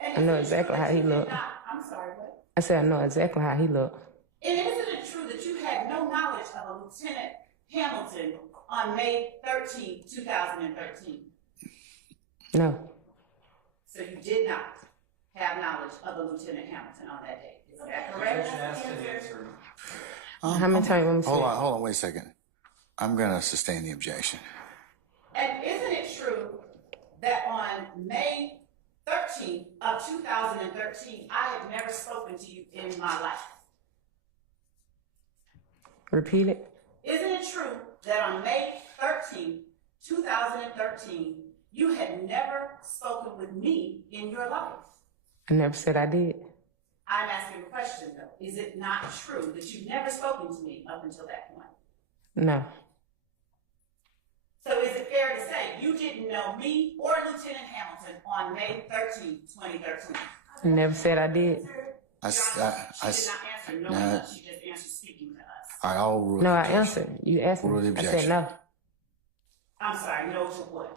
Okay. I know exactly how he looked. I'm sorry, what? I said I know exactly how he looked. And isn't it true that you had no knowledge of a Lieutenant Hamilton on May 13, 2013? No. So you did not have knowledge of a Lieutenant Hamilton on that day. Is that correct? Objection, asked and answered. How many times you want me to say? Hold on, wait a second. I'm gonna sustain the objection. And isn't it true that on May 13th of 2013, I had never spoken to you in my life? Repeat it. Isn't it true that on May 13th, 2013, you had never spoken with me in your life? I never said I did. I'm asking a question though. Is it not true that you've never spoken to me up until that point? No. So is it fair to say you didn't know me or Lieutenant Hamilton on May 13, 2013? I never said I did. She did not answer no, she just answered speaking to us. I'll rule. No, the I objection. answered. You asked me. Rule the I objection. said no. I'm sorry, no to what?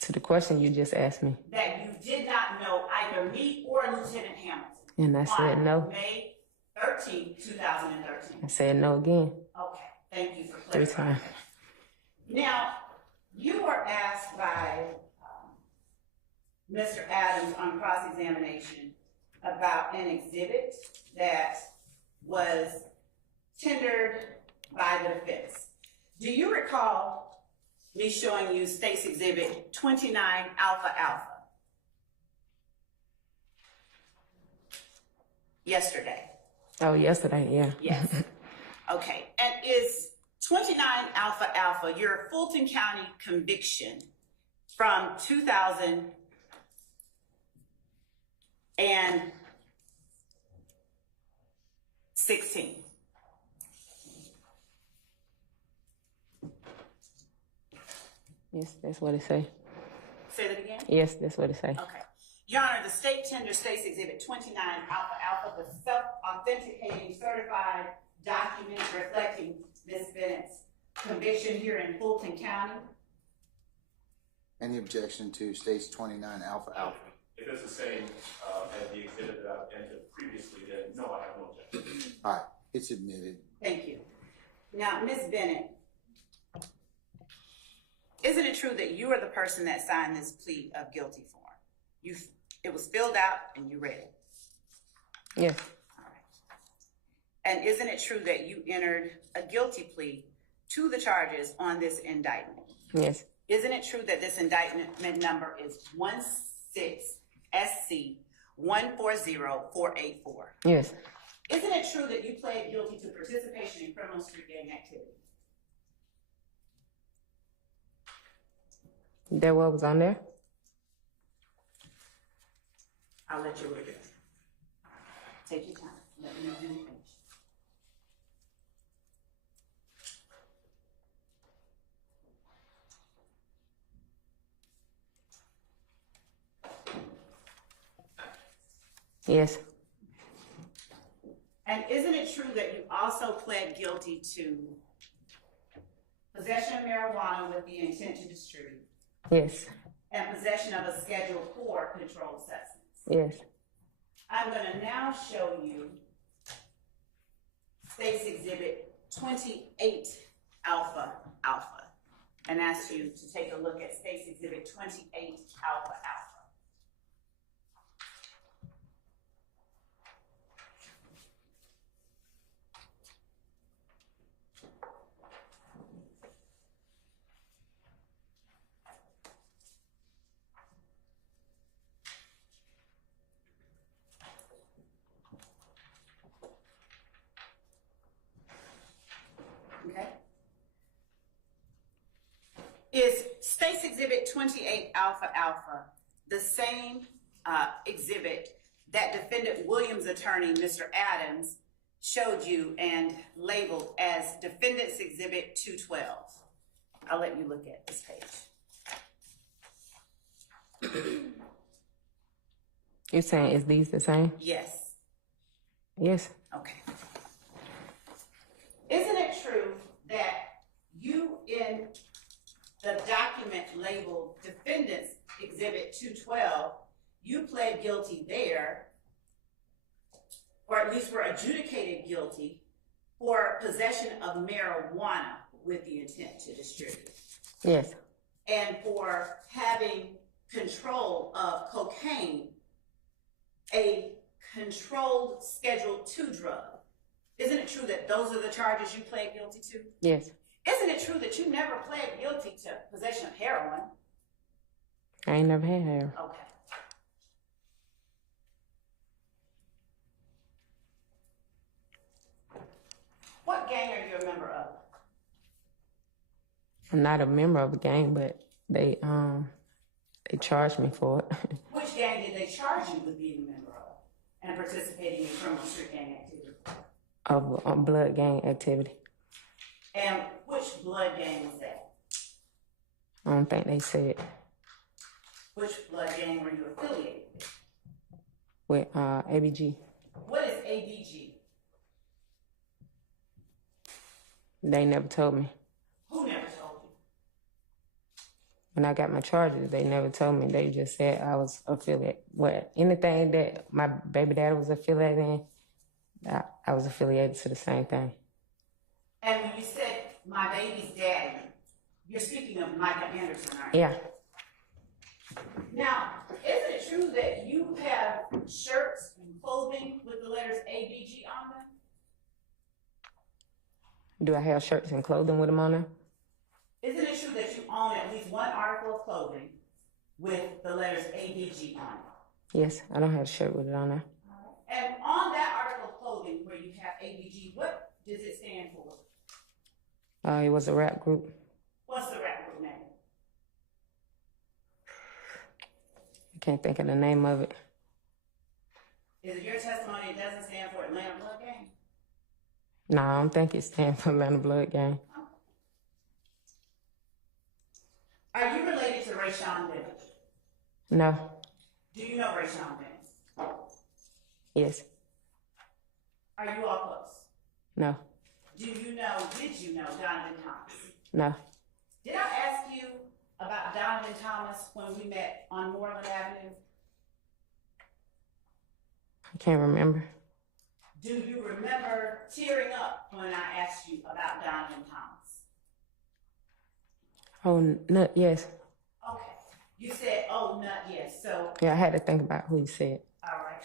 To the question you just asked me. That you did not know either me or Lieutenant Hamilton. And I said on no. May 13, 2013. I said no again. Okay, thank you for 3 clarifying. times. Now, you were asked by Mr. Adams on cross-examination about an exhibit that was tendered by the defense. Do you recall me showing you State's Exhibit 29 Alpha Alpha yesterday? Oh, yesterday, yeah. Yes. Okay, and is 29 Alpha Alpha your Fulton County conviction from 2016? Yes, that's what it say. Say that again? Yes, that's what it say. Okay. Your Honor, the state tender states Exhibit 29 Alpha, the self-authenticating certified document reflecting Ms. Bennett's conviction here in Fulton County. Any objection to states 29 Alpha? If it's the same as the exhibit that I've entered previously, then no, I have no objection. All right, it's admitted. Thank you. Now, Ms. Bennett, isn't it true that you are the person that signed this plea of guilty form? It was filled out and you read it. Yes, All right. And isn't it true that you entered a guilty plea to the charges on this indictment? yes, Isn't it true that this indictment number is 16SC 140484? yes, Isn't it true that you pled guilty to participation in criminal street gang activity? that what was on there? I'll let you read it. Take your time. Let me know when you finish. Yes, And isn't it true that you also pled guilty to possession of marijuana with the intent to distribute yes, and possession of a Schedule 4 controlled substance? yes, I'm going to now show you State's Exhibit 28 Alpha Alpha and ask you to take a look at State's Exhibit 28 Alpha Alpha. Okay. Is State's Exhibit 28 Alpha Alpha the same exhibit that Defendant Williams' attorney, Mr. Adams, showed you and labeled as Defendant's Exhibit 212? I'll let you look at this page. you saying is these the same? Yes. Yes, Okay. Isn't it true that you, in the document labeled Defendant's Exhibit 212, you pled guilty there, or at least were adjudicated guilty, for possession of marijuana with the intent to distribute, yes, and for having control of cocaine, a controlled Schedule 2 drug? Isn't it true that those are the charges you pled guilty to? yes. Isn't it true that you never pled guilty to possession of heroin? I ain't never had hair. Okay. What gang are you a member of? I'm not a member of a gang, but they charged me for it. Which gang did they charge you with being a member of and participating in criminal street gang activity? of blood gang activity. And which blood gang was that? I don't think they said Which blood gang were you affiliated with with? ABG. What is ABG? They never told me. Who never told you? When I got my charges, they never told me. They just said I was affiliated. What anything that my baby daddy was affiliated in, I was affiliated to the same thing. And when you said my baby's daddy, you're speaking of Micah Anderson, aren't you? Yeah, Now, isn't it true that you have shirts and clothing with the letters ABG on them? do I have shirts and clothing with them on there? Isn't it true that you own at least one article of clothing with the letters ABG on it? Yes, I don't have a shirt with it on there. And on that article of clothing where you have ABG, what does it stand for? It was a rap group. What's the rap group name? I can't think of the name of it. Is it your testimony it doesn't stand for Atlanta Blood Gang? No, I don't think it stands for Atlanta Blood Gang. Are you related to Rayshawn Bennett? No. Do you know Rayshawn Bennett? Yes. Are you all close? No. Did you know Donovan Thomas? No. Did I ask you about Donovan Thomas when we met on Moreland Avenue? I can't remember. Do you remember tearing up when I asked you about Donovan Thomas? Oh, no, yes. Okay. You said, oh, not yes. So, Yeah, I had to think about who you said. all right.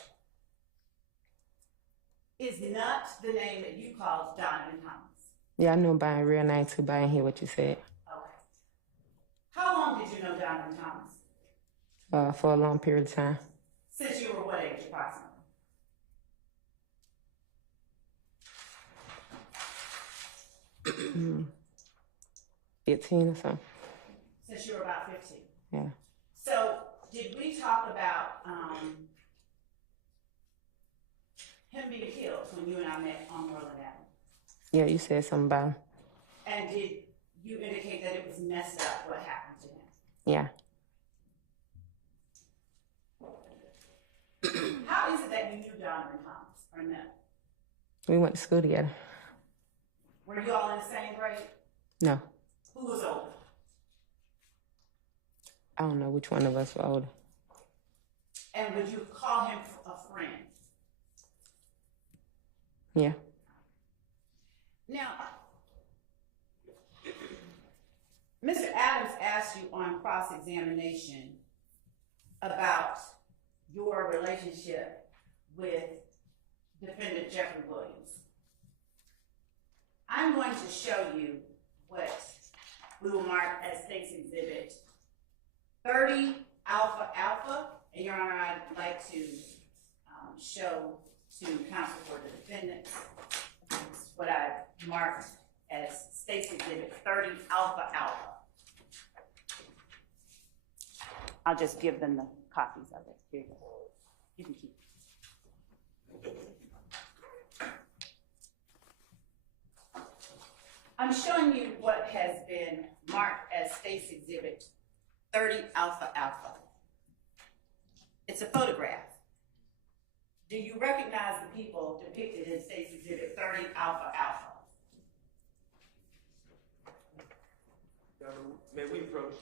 Is Nut the name that you called Donovan Thomas? Yeah, I knew him by a real name too, but I didn't hear what you said. Okay. How long did you know Donovan Thomas? For a long period of time. Since you were what age, approximately? Mm, 15 or something. Since you were about 15. Yeah. So, did we talk about him being killed when you and I met on Moreland Avenue? Yeah, you said something about him. And did you indicate that it was messed up what happened to him? Yeah. How is it that you knew Donovan Thomas or no? We went to school together. Were you all in the same grade? No. Who was older? I don't know which one of us were older. And would you call him a friend? Yeah. Now, Mr. Adams asked you on cross-examination about your relationship with defendant Jeffery Williams. I'm going to show you what we will mark as State's Exhibit 30 Alpha Alpha, and Your Honor, I'd like to show to counsel for the defendant what I've marked as State's Exhibit 30 Alpha Alpha. I'll just give them the copies of it. Here you go. You can keep it. I'm showing you what has been marked as State's Exhibit 30 Alpha Alpha. It's a photograph. Do you recognize the people depicted in State's Exhibit 30 Alpha Alpha? May we approach?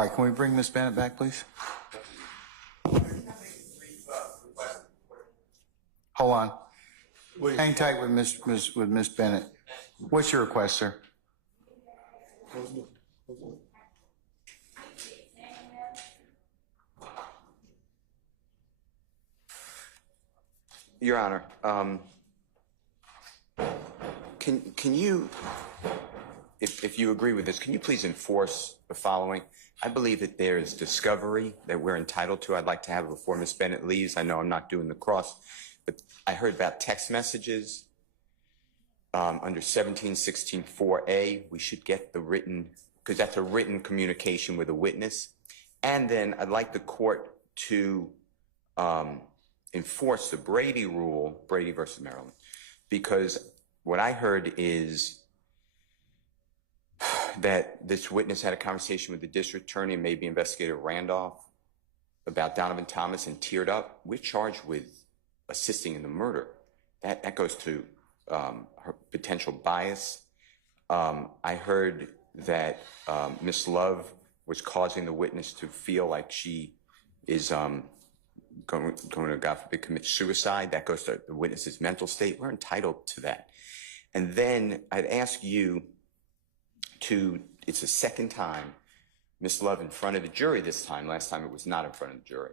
All right, can we bring Ms. Bennett back, please? Hold on. Hang tight with Miss Bennett. What's your request, sir? Your Honor, can you, if you agree with this, can you please enforce the following? I believe that there is discovery that we're entitled to. I'd like to have it before Ms. Bennett leaves. I know I'm not doing the cross, but I heard about text messages under 1716-4A. We should get the written, because that's a written communication with a witness. And then I'd like the court to enforce the Brady rule, Brady versus Maryland, because what I heard is that this witness had a conversation with the district attorney and maybe Investigator Randolph about Donovan Thomas and teared up. We're charged with assisting in the murder. That goes to her potential bias. I heard that Miss Love was causing the witness to feel like she is going to, God forbid, commit suicide. That goes to the witness's mental state. We're entitled to that. And then I'd ask you to, it's the second time, Miss Love in front of the jury this time. Last time it was not in front of the jury.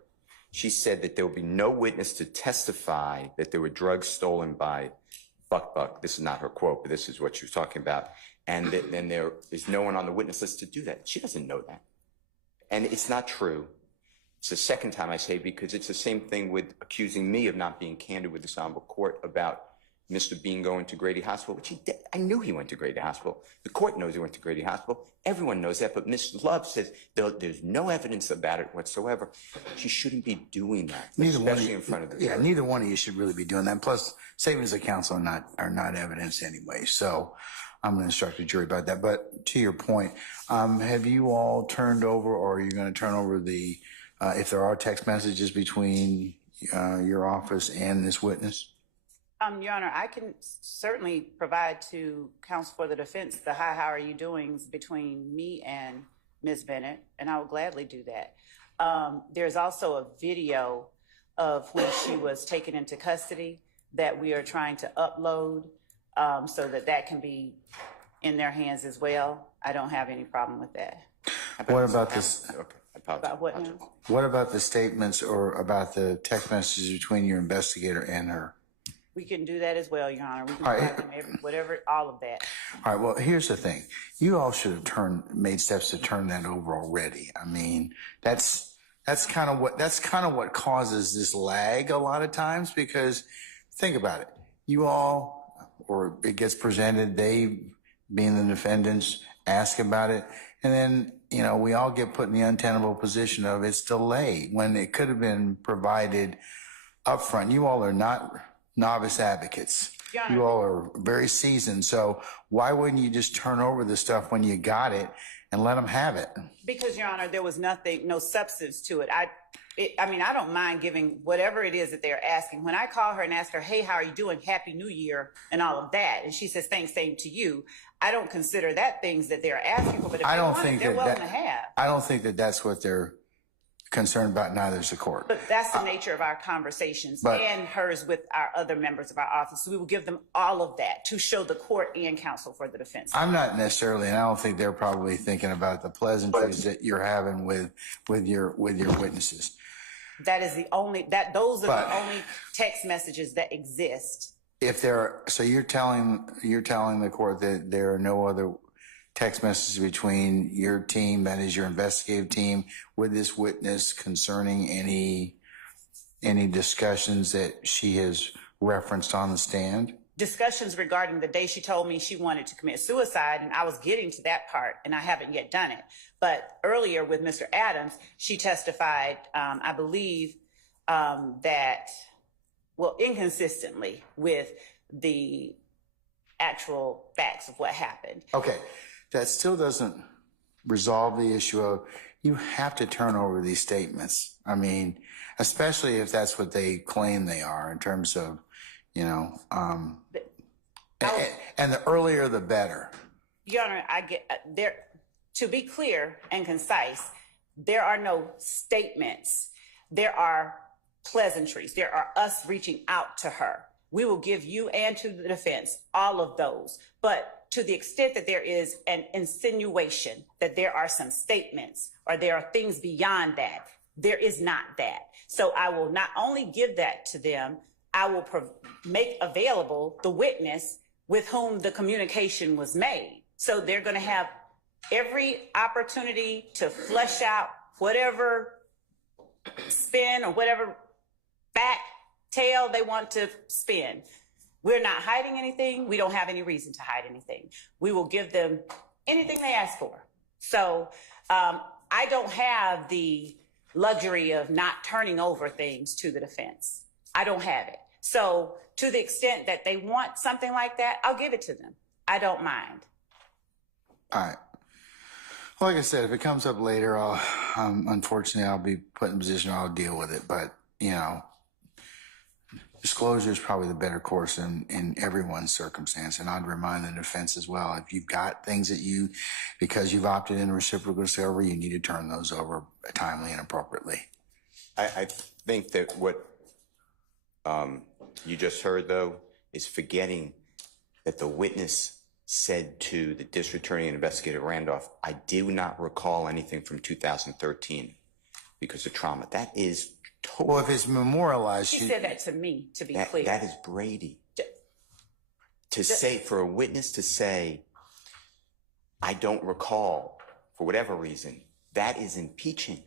She said that there will be no witness to testify that there were drugs stolen by Buck. This is not her quote, but this is what she was talking about. And then there is no one on the witness list to do that. She doesn't know that. And it's not true. It's the second time I say, because it's the same thing with accusing me of not being candid with this honorable court about Mr. Bean going to Grady Hospital, which he did. I knew he went to Grady Hospital. The court knows he went to Grady Hospital. Everyone knows that, but Miss Love says there's no evidence about it whatsoever. She shouldn't be doing that, especially in front of the jury. Yeah, neither one of you should really be doing that. Plus, statements of counsel are not evidence anyway. So I'm going to instruct the jury about that. But to your point, have you all turned over, or are you going to turn over the, if there are text messages between your office and this witness? Your Honor, I can certainly provide to counsel for the defense the how are you doings between me and Ms. Bennett, and I will gladly do that. There's also a video of when she was taken into custody that we are trying to upload so that can be in their hands as well. I don't have any problem with that. What about this? Okay, I apologize. About what now? What about the statements or about the text messages between your investigator and her? We can do that as well, Your Honor. We can All right. provide them whatever, all of that. All right. Well, here's the thing. You all should have made steps to turn that over already. I mean, that's kind of what causes this lag a lot of times, because think about it. You all, or it gets presented, they being the defendants ask about it. And then, you know, we all get put in the untenable position of it's delayed when it could have been provided up front. You all are not novice advocates. You all are very seasoned. So why wouldn't you just turn over the stuff when you got it and let them have it? Because, Your Honor, there was no substance to it. I mean, I don't mind giving whatever it is that they're asking. When I call her and ask her, hey, how are you doing? Happy New Year and all of that. And she says, thanks, same to you. I don't consider that things that they're asking for, but if they want it, they're willing to have. I don't think that that's what they're concerned about, neither is the court. But that's the nature of our conversations and hers with our other members of our office. So we will give them all of that to show the court and counsel for the defense. I'm not necessarily, and I don't think they're probably thinking about the pleasantries that you're having with your witnesses. That is those are the only text messages that exist. So you're telling the court that there are no other text messages between your team, that is your investigative team, with this witness concerning any discussions that she has referenced on the stand? Discussions regarding the day she told me she wanted to commit suicide, and I was getting to that part, and I haven't yet done it. But earlier with Mr. Adams, she testified, I believe, inconsistently with the actual facts of what happened. Okay. That still doesn't resolve the issue of you have to turn over these statements. I mean, especially if that's what they claim they are in terms of, you know, and the earlier the better. Your Honor, I get there. To be clear and concise, there are no statements. There are pleasantries. There are us reaching out to her. We will give you and to the defense all of those. But to the extent that there is an insinuation that there are some statements or there are things beyond that, there is not that. So I will not only give that to them, I will make available the witness with whom the communication was made. So they're going to have every opportunity to flesh out whatever spin or whatever back tail they want to spin. We're not hiding anything. We don't have any reason to hide anything. We will give them anything they ask for. So I don't have the luxury of not turning over things to the defense. I don't have it. So to the extent that they want something like that, I'll give it to them. I don't mind. All right. Well, like I said, if it comes up later, unfortunately, I'll be put in a position where I'll deal with it. But, you know, disclosure is probably the better course in everyone's circumstance. And I'd remind the defense as well, if you've got things that because you've opted in reciprocal discovery, you need to turn those over timely and appropriately. I think that what you just heard, though, is forgetting that the witness said to the district attorney and investigator Randolph, I do not recall anything from 2013 because of trauma. That is totally... Well, if it's memorialized... She said that to me, to be clear. That is Brady. For a witness to say, I don't recall, for whatever reason, that is impeaching.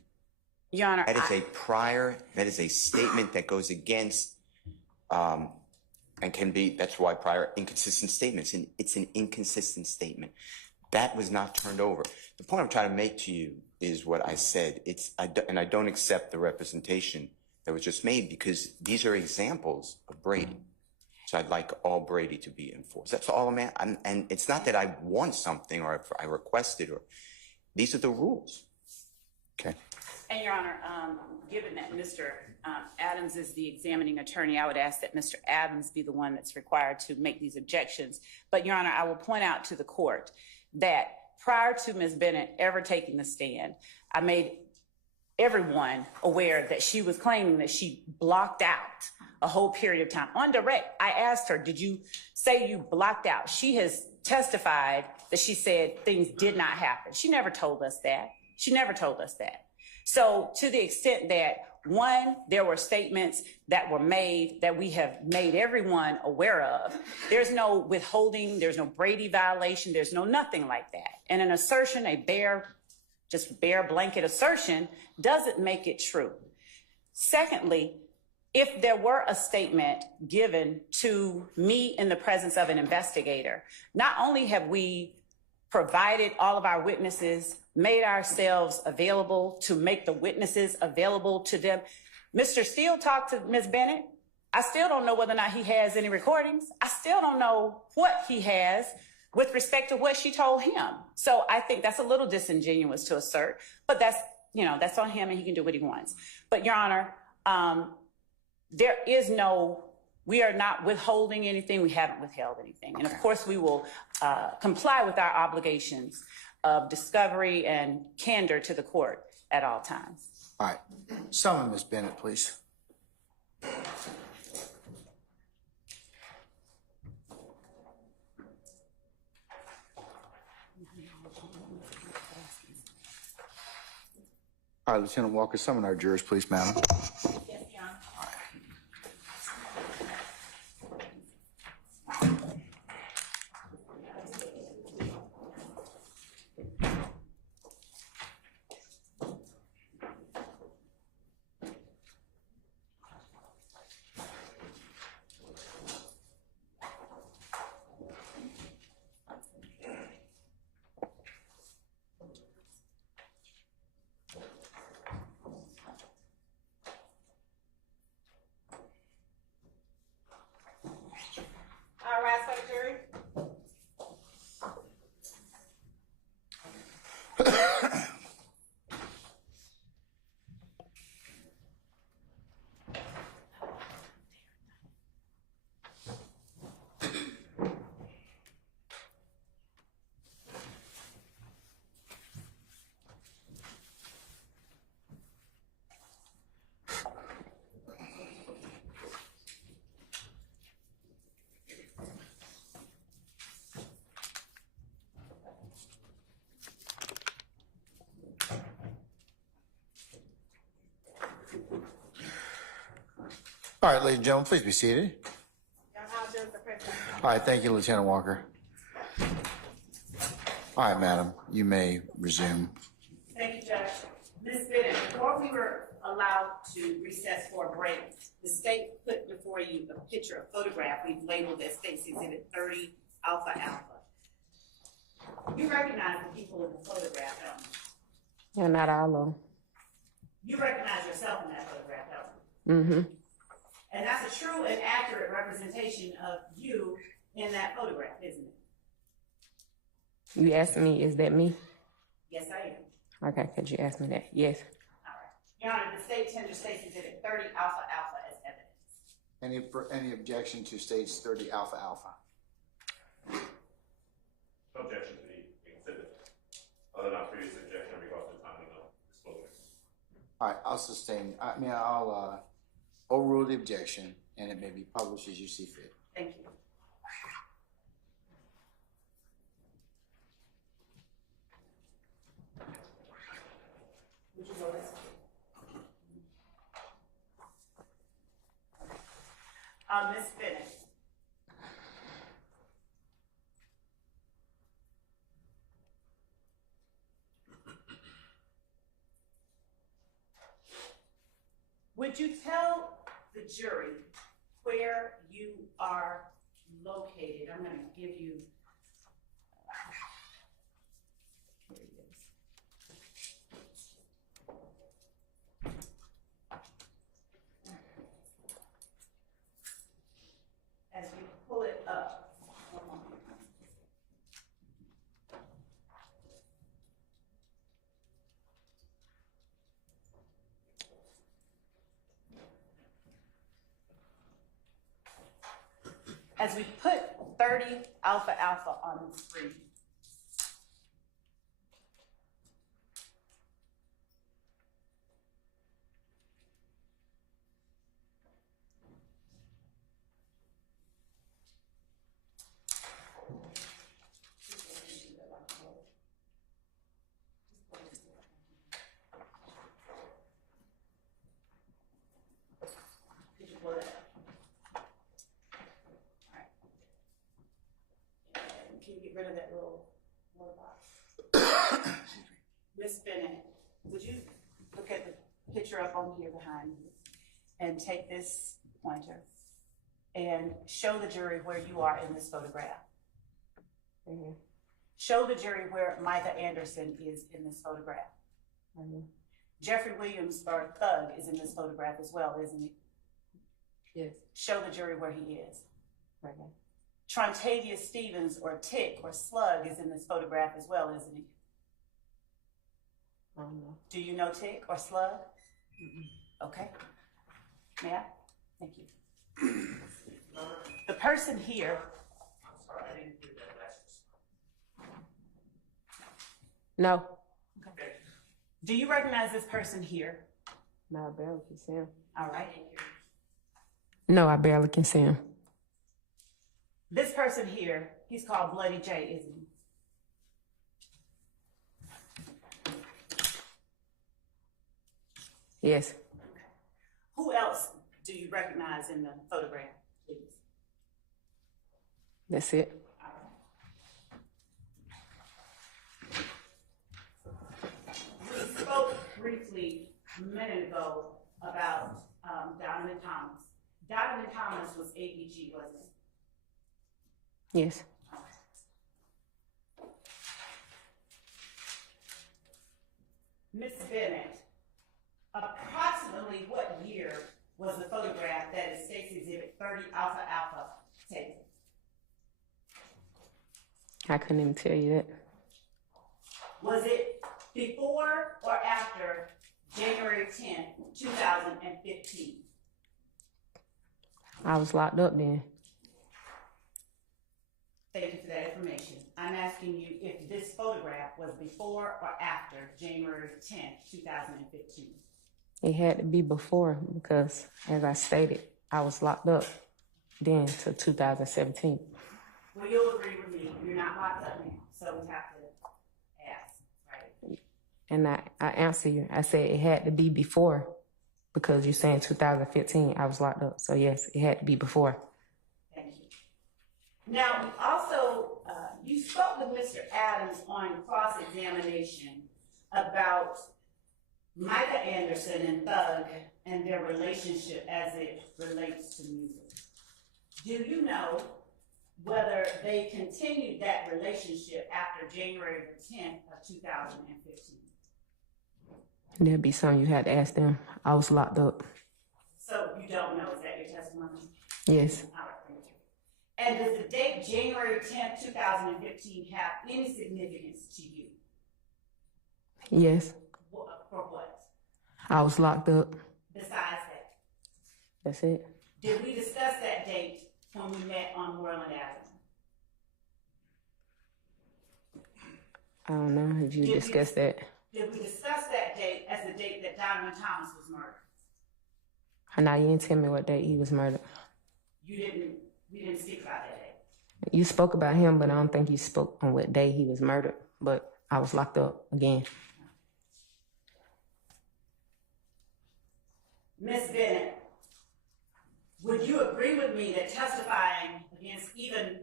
Your Honor, that is a statement that goes against, and can be, that's why prior inconsistent statements, and it's an inconsistent statement. That was not turned over. The point I'm trying to make to you is what I said. And I don't accept the representation that was just made because these are examples of Brady. So I'd like all Brady to be enforced. That's all and it's not that I want something or I requested, or these are the rules. Okay. And Your Honor, given that Mr. Adams is the examining attorney, I would ask that Mr. Adams be the one that's required to make these objections. But Your Honor, I will point out to the court that prior to Ms. Bennett ever taking the stand, I made everyone aware that she was claiming that she blocked out a whole period of time. On direct, I asked her, did you say you blocked out? She has testified that she said things did not happen. She never told us that. She never told us that. So to the extent that, one, there were statements that were made that we have made everyone aware of, there's no withholding, there's no Brady violation, there's no nothing like that. And an assertion, just bare blanket assertion, doesn't make it true. Secondly, if there were a statement given to me in the presence of an investigator, not only have we provided all of our witnesses, made ourselves available to make the witnesses available to them. Mr. Steele talked to Ms. Bennett. I still don't know whether or not he has any recordings. I still don't know what he has with respect to what she told him. So I think that's a little disingenuous to assert, but that's on him and he can do what he wants. But Your Honor, we are not withholding anything. We haven't withheld anything. And of course we will comply with our obligations of discovery and candor to the court at all times. All right. Summon Ms. Bennett, please. All right, Lieutenant Walker, summon our jurors, please, madam. Yes, Your Honor. All right, ladies and gentlemen, please be seated. All right, thank you, Lieutenant Walker. All right, madam, you may resume. Thank you, Judge. Ms. Bennett, before we were allowed to recess for a break, the state put before you a picture, a photograph we've labeled as State's Exhibit 30 Alpha Alpha. You recognize the people in the photograph, don't you? Yeah, not all of them. You recognize yourself in that photograph, don't you? Mm-hmm. And that's a true and accurate representation of you in that photograph, isn't it? You asked me, is that me? Yes, I am. Okay, could you ask me that? Yes. All right. Your Honor, the state tender State's Exhibit 30 Alpha Alpha as evidence. Any objection to stage 30 Alpha Alpha? No objection to the exhibit, other than our previous objection in regards to the timing of disclosure. All right, I'll sustain, I'll overrule the objection, and it may be published as you see fit. Thank you. Would you go this way? Ms. Bennett. Would you tell the jury where you are located? I'm going to give you. Here it is. As you pull it up, one moment. As we put 30 Alpha Alpha on the screen, could you pull it up? Can you get rid of that little box? Miss Bennett, would you look at the picture up on here behind you and take this pointer and show the jury where you are in this photograph? Mm-hmm. Show the jury where Micah Anderson is in this photograph. Mm-hmm. Jeffery Williams, our thug, is in this photograph as well, isn't he? Yes. Show the jury where he is. Okay. Trontavious Stevens, or Tick, or Slug, is in this photograph as well, isn't he? I don't know. Do you know Tick or Slug? Okay. May I? Thank you. The person here. I'm sorry, I didn't hear that last. No. Okay. Do you recognize this person here? No, I barely can see him. All right. No, I barely can see him. This person here, he's called Bloody J, isn't he? Yes. Who else do you recognize in the photograph, please? That's it. We spoke briefly a minute ago about Donovan Thomas. Donovan Thomas was ABG, wasn't he? Yes. Miss Bennett, approximately what year was the photograph that is State's Exhibit 30 Alpha Alpha taken? I couldn't even tell you that. Was it before or after January 10th, 2015? I was locked up then. Thank you for that information. I'm asking you if this photograph was before or after January 10th, 2015. It had to be before because, as I stated, I was locked up then till 2017. Well, you'll agree with me, you're not locked up now, so we have to ask, right? And I answer you. I said it had to be before because you're saying 2015, I was locked up. So yes, it had to be before. Thank you. Now, we also, you spoke with Mr. Adams on cross-examination about Micah Anderson and Thug and their relationship as it relates to music. Do you know whether they continued that relationship after January the 10th of 2015? There'd be something you had to ask them. I was locked up. So you don't know, is that your testimony? Yes. All right, thank you. And does the date January 10th, 2015 have any significance to you? Yes. For what? I was locked up. Besides that? That's it. Did we discuss that date when we met on Moreland Avenue? I don't know if you discussed that. Did we discuss that date as the date that Donovan Thomas was murdered? Now you didn't tell me what date he was murdered. We didn't speak about that date. You spoke about him, but I don't think you spoke on what day he was murdered. But I was locked up again. Ms. Bennett, would you agree with me that testifying against even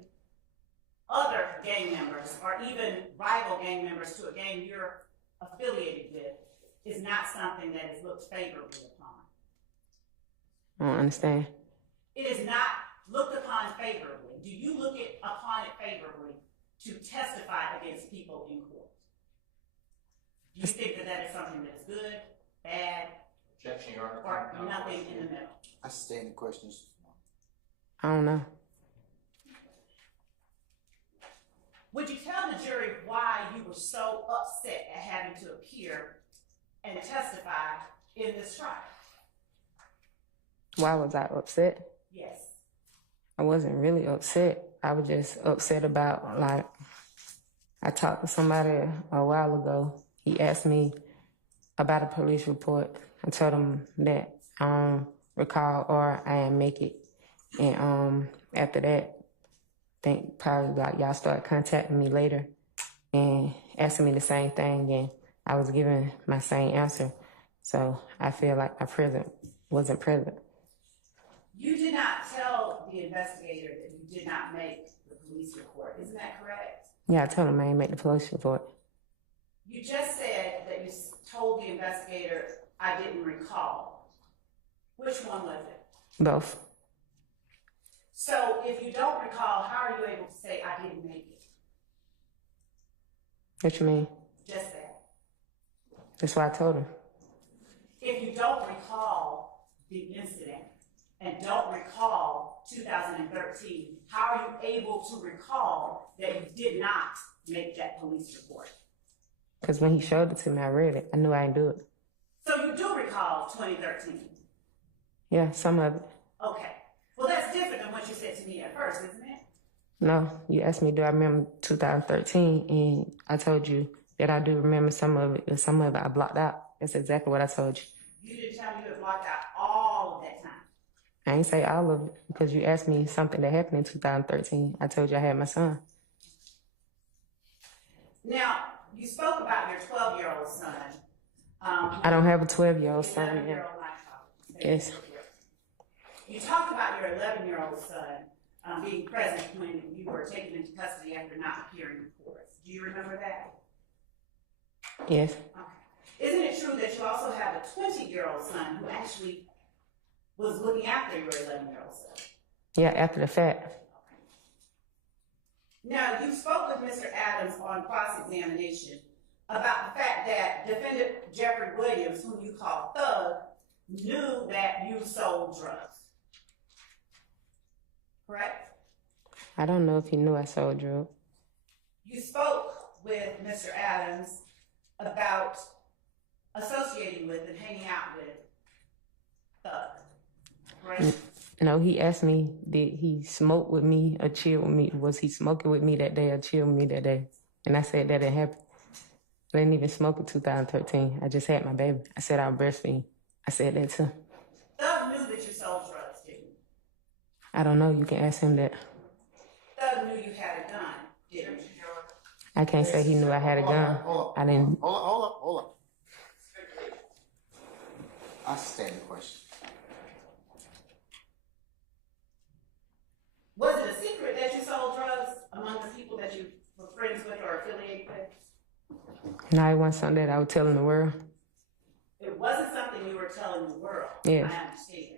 other gang members or even rival gang members to a gang you're affiliated with is not something that is looked favorably upon? I don't understand. It is not looked upon favorably. Do you look upon it favorably to testify against people in court? Do you think that that is something that is good, bad, Objection, Your or Honor. nothing in the middle? I sustain the questions. I don't know. Would you tell the jury why you were so upset at having to appear and testify in this trial? Why was I upset? Yes. I wasn't really upset. I was just upset about, like, I talked to somebody a while ago. He asked me about a police report. I told him that I don't recall or I didn't make it. And after that, I think probably like y'all started contacting me later and asking me the same thing, and I was giving my same answer. So I feel like my present wasn't present. You did not tell the investigator that you did not make the police report. Isn't that correct? Yeah, I told him I didn't make the police report. You just said that you told the investigator, I didn't recall. Which one was it? Both. So if you don't recall, how are you able to say I didn't make it? What you mean? Just that. That's what I told him. If you don't recall the incident and don't recall 2013, how are you able to recall that you did not make that police report? Because when he showed it to me, I read it. I knew I didn't do it. So you do recall 2013? Yeah, some of it. Okay. Well, that's different than what you said to me at first, isn't it? No, you asked me, do I remember 2013? And I told you that I do remember some of it, and some of it I blocked out. That's exactly what I told you. You didn't tell me you had blocked out all of that time. I ain't say all of it because you asked me something that happened in 2013. I told you I had my son. Now, you spoke about your 12-year-old son. I don't have a 12-year-old son. 11-year-old Yes. You talked about your 11-year-old son being present when you were taken into custody after not appearing in court. Do you remember that? Yes. Okay. Isn't it true that you also have a 20-year-old son who actually was looking after your 11-year-old son? Yeah, after the fact. Now, you spoke with Mr. Adams on cross-examination about the fact that defendant Jeffery Williams, whom you call Thug, knew that you sold drugs. Correct? I don't know if he knew I sold drugs. You spoke with Mr. Adams about associating with and hanging out with Thug, correct? No, he asked me, did he smoke with me or chill with me? Was he smoking with me that day or chill with me that day? And I said that didn't happen. I didn't even smoke in 2013. I just had my baby. I said I was breastfeeding. I said that too. Thug knew that you sold drugs, didn't he? I don't know. You can ask him that. Thug knew you had a gun, didn't he? I can't say he knew I had a gun. I didn't. Hold up. I sustain the question. Was it a secret that you sold drugs among the people that you were friends with or affiliated with? No, it wasn't something that I would tell in the world. It wasn't something you were telling the world. Yes. I understand.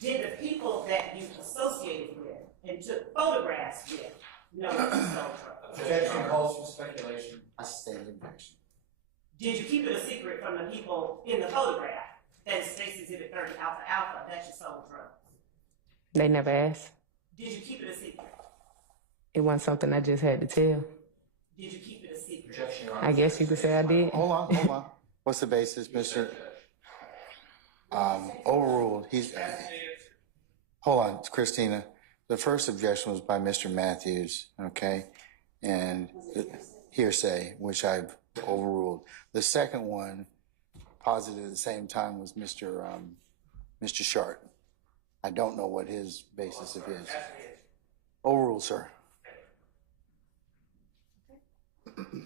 Did the people that you associated with and took photographs with know that you sold drugs? Objection calls for speculation. I sustain the objection. Did you keep it a secret from the people in the photograph that states Exhibit 30 Alpha Alpha that you sold drugs? They never asked. Did you keep it a secret? It wasn't something I just had to tell. Did you keep it a secret? Objection, Your Honor. I guess you could say I did. Hold on. What's the basis, Mr.? Overruled. Hold on, Christina. The first objection was by Mr. Matthews, okay? And hearsay, which I've overruled. The second one, posited at the same time, was Mr. Shart. I don't know what his basis of his. Overruled, sir.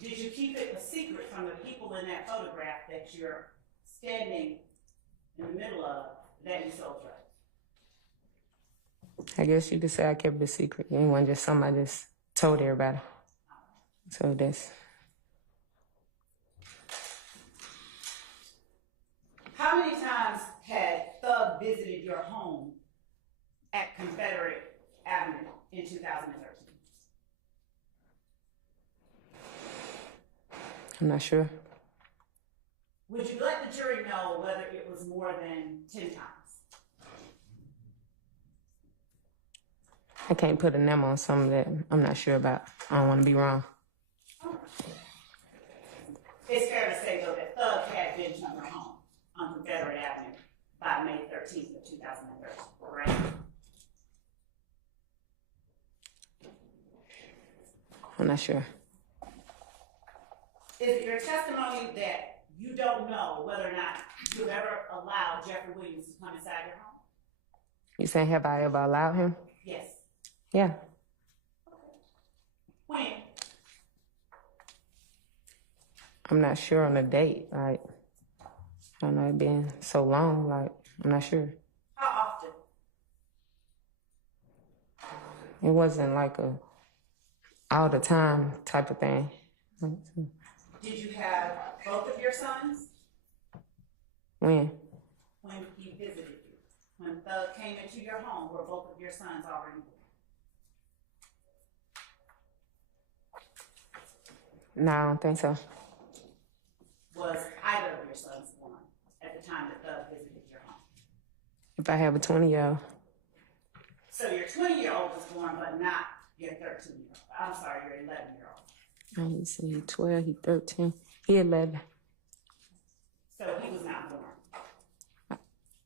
Did you keep it a secret from the people in that photograph that you're standing in the middle of that you sold drugs? I guess you could say I kept it a secret. It wasn't just something I just told everybody. So that's. How many times had Thug visited your home at Confederate Avenue in 2013? I'm not sure. Would you let the jury know whether it was more than 10 times? I can't put a number on something that I'm not sure about. I don't want to be wrong. It's fair to say, though, that Thug had been to your home on Confederate Avenue by May 13th of 2013, right? I'm not sure. Is it your testimony that you don't know whether or not you've ever allowed Jeffery Williams to come inside your home? You saying have I ever allowed him? Yes. Yeah. When? I'm not sure on the date. Like, I don't know, it been so long. Like, I'm not sure. How often? It wasn't like a all the time type of thing. Did you have both of your sons When? when he visited you? When Thug came into your home, were both of your sons already born? No, I don't think so. Was either of your sons born at the time that Thug visited your home? If I have a 20-year-old, So your 20-year-old was born, but not your 13-year-old. I'm sorry, your 11-year-old. let me see, he 12, he 13, he 11. So he was not born.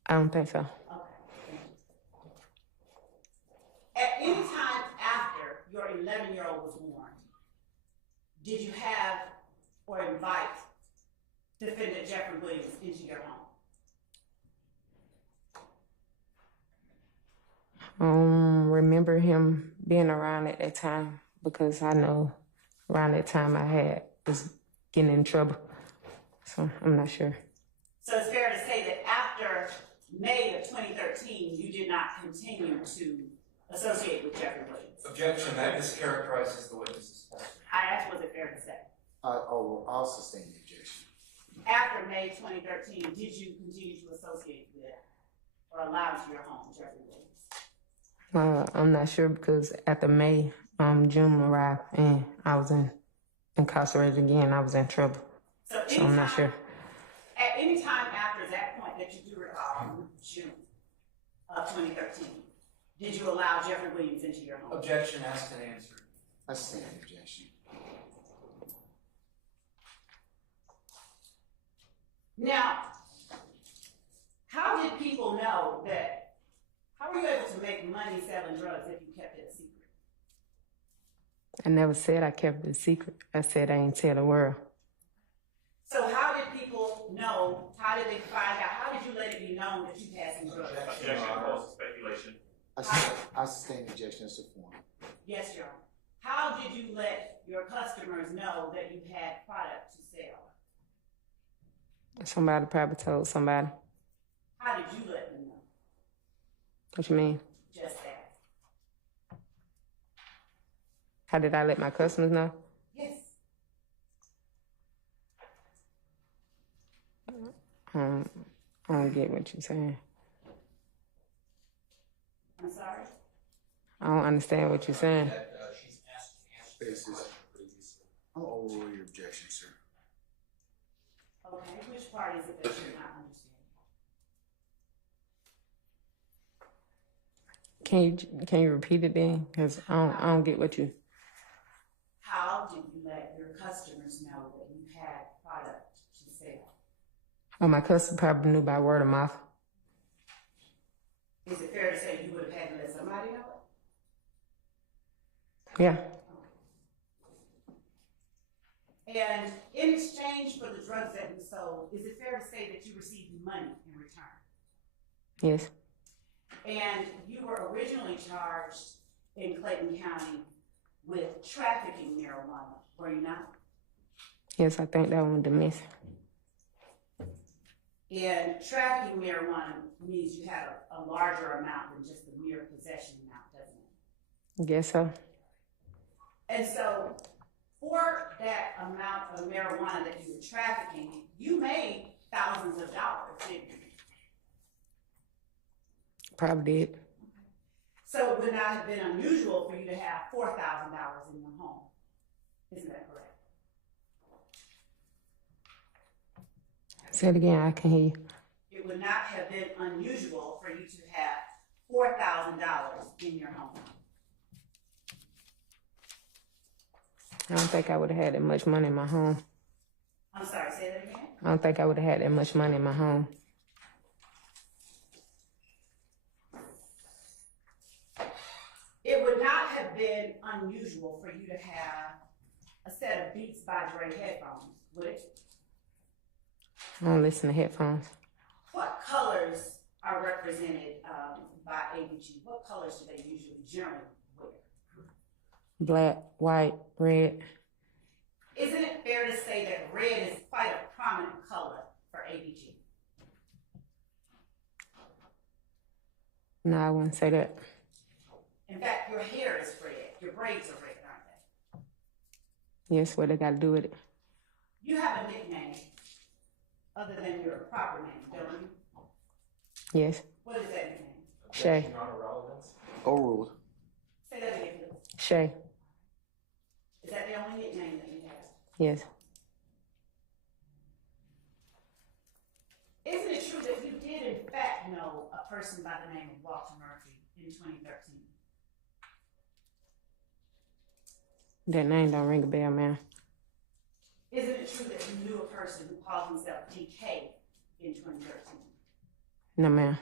I don't think so. Okay. At any time after your 11-year-old was born, did you have or invite defendant Jeffery Williams into your home? Remember him being around at that time because I know around that time I was getting in trouble. So I'm not sure. So it's fair to say that after May of 2013, you did not continue to associate with Jeffery Williams. Objection, that mischaracterizes the witness's testimony. I asked, was it fair to say? I'll sustain the objection. After May 2013, did you continue to associate with or allow into your home Jeffery Williams? I'm not sure because after May, June arrived and I was incarcerated again. I was in trouble. So I'm not sure. At any time after that point that you do recall, June of 2013, did you allow Jeffery Williams into your home? Objection, asked and answered. I sustain the objection. Now, how did people know that? How were you able to make money selling drugs if you kept it a secret? I never said I kept it a secret. I said I ain't tell the world. So how did people know? How did they find out? How did you let it be known that you had some drugs? Objection calls for speculation. I sustain the objection as a form. Yes, Your Honor. How did you let your customers know that you had product to sell? Somebody probably told somebody. How did you let them know? What you mean? Just that. How did I let my customers know? Yes. I don't get what you're saying. I'm sorry? I don't understand what you're saying. That, she's asked Basis. previously. I'm gonna overrule your objection, sir. Okay, which part is it that you're not understanding? Can you repeat it then? Because I don't get what you. How did you let your customers know that you had product to sell? Oh, my customer probably knew by word of mouth. Is it fair to say you would have had to let somebody know Yeah. it? And in exchange for the drugs that you sold, is it fair to say that you received money in return? Yes. And you were originally charged in Clayton County with trafficking marijuana, were you not? Yes, I think that one domestic. And trafficking marijuana means you had a larger amount than just the mere possession amount, doesn't it? Guess so. And so, for that amount of marijuana that you were trafficking, you made thousands of dollars, didn't you? Probably did. So it would not have been unusual for you to have $4,000 in your home. Isn't that correct? Say it again, I can hear you. It would not have been unusual for you to have $4,000 in your home. I don't think I would have had that much money in my home. I'm sorry, say that again? I don't think I would have had that much money in my home. It would not have been unusual for you to have a set of Beats by Dre headphones, would it? I don't listen to headphones. What colors are represented by ABG? What colors do they usually generally wear? Black, white, red. Isn't it fair to say that red is quite a prominent color for ABG? No, I wouldn't say that. In fact, your hair is red. Your braids are red, aren't Yes, what they got to do with it? they? You have a nickname other than your proper name, don't you? Yes. What is that nickname? Shay. Objection on irrelevance. Overruled. Say that again, please. Shay. Is that the only nickname that you have? Yes. Isn't it true that you did in fact know a person by the name of Walter Murphy in 2013? That name don't ring a bell, man. Isn't it true that you knew a person who called himself DK in 2013? No, ma'am.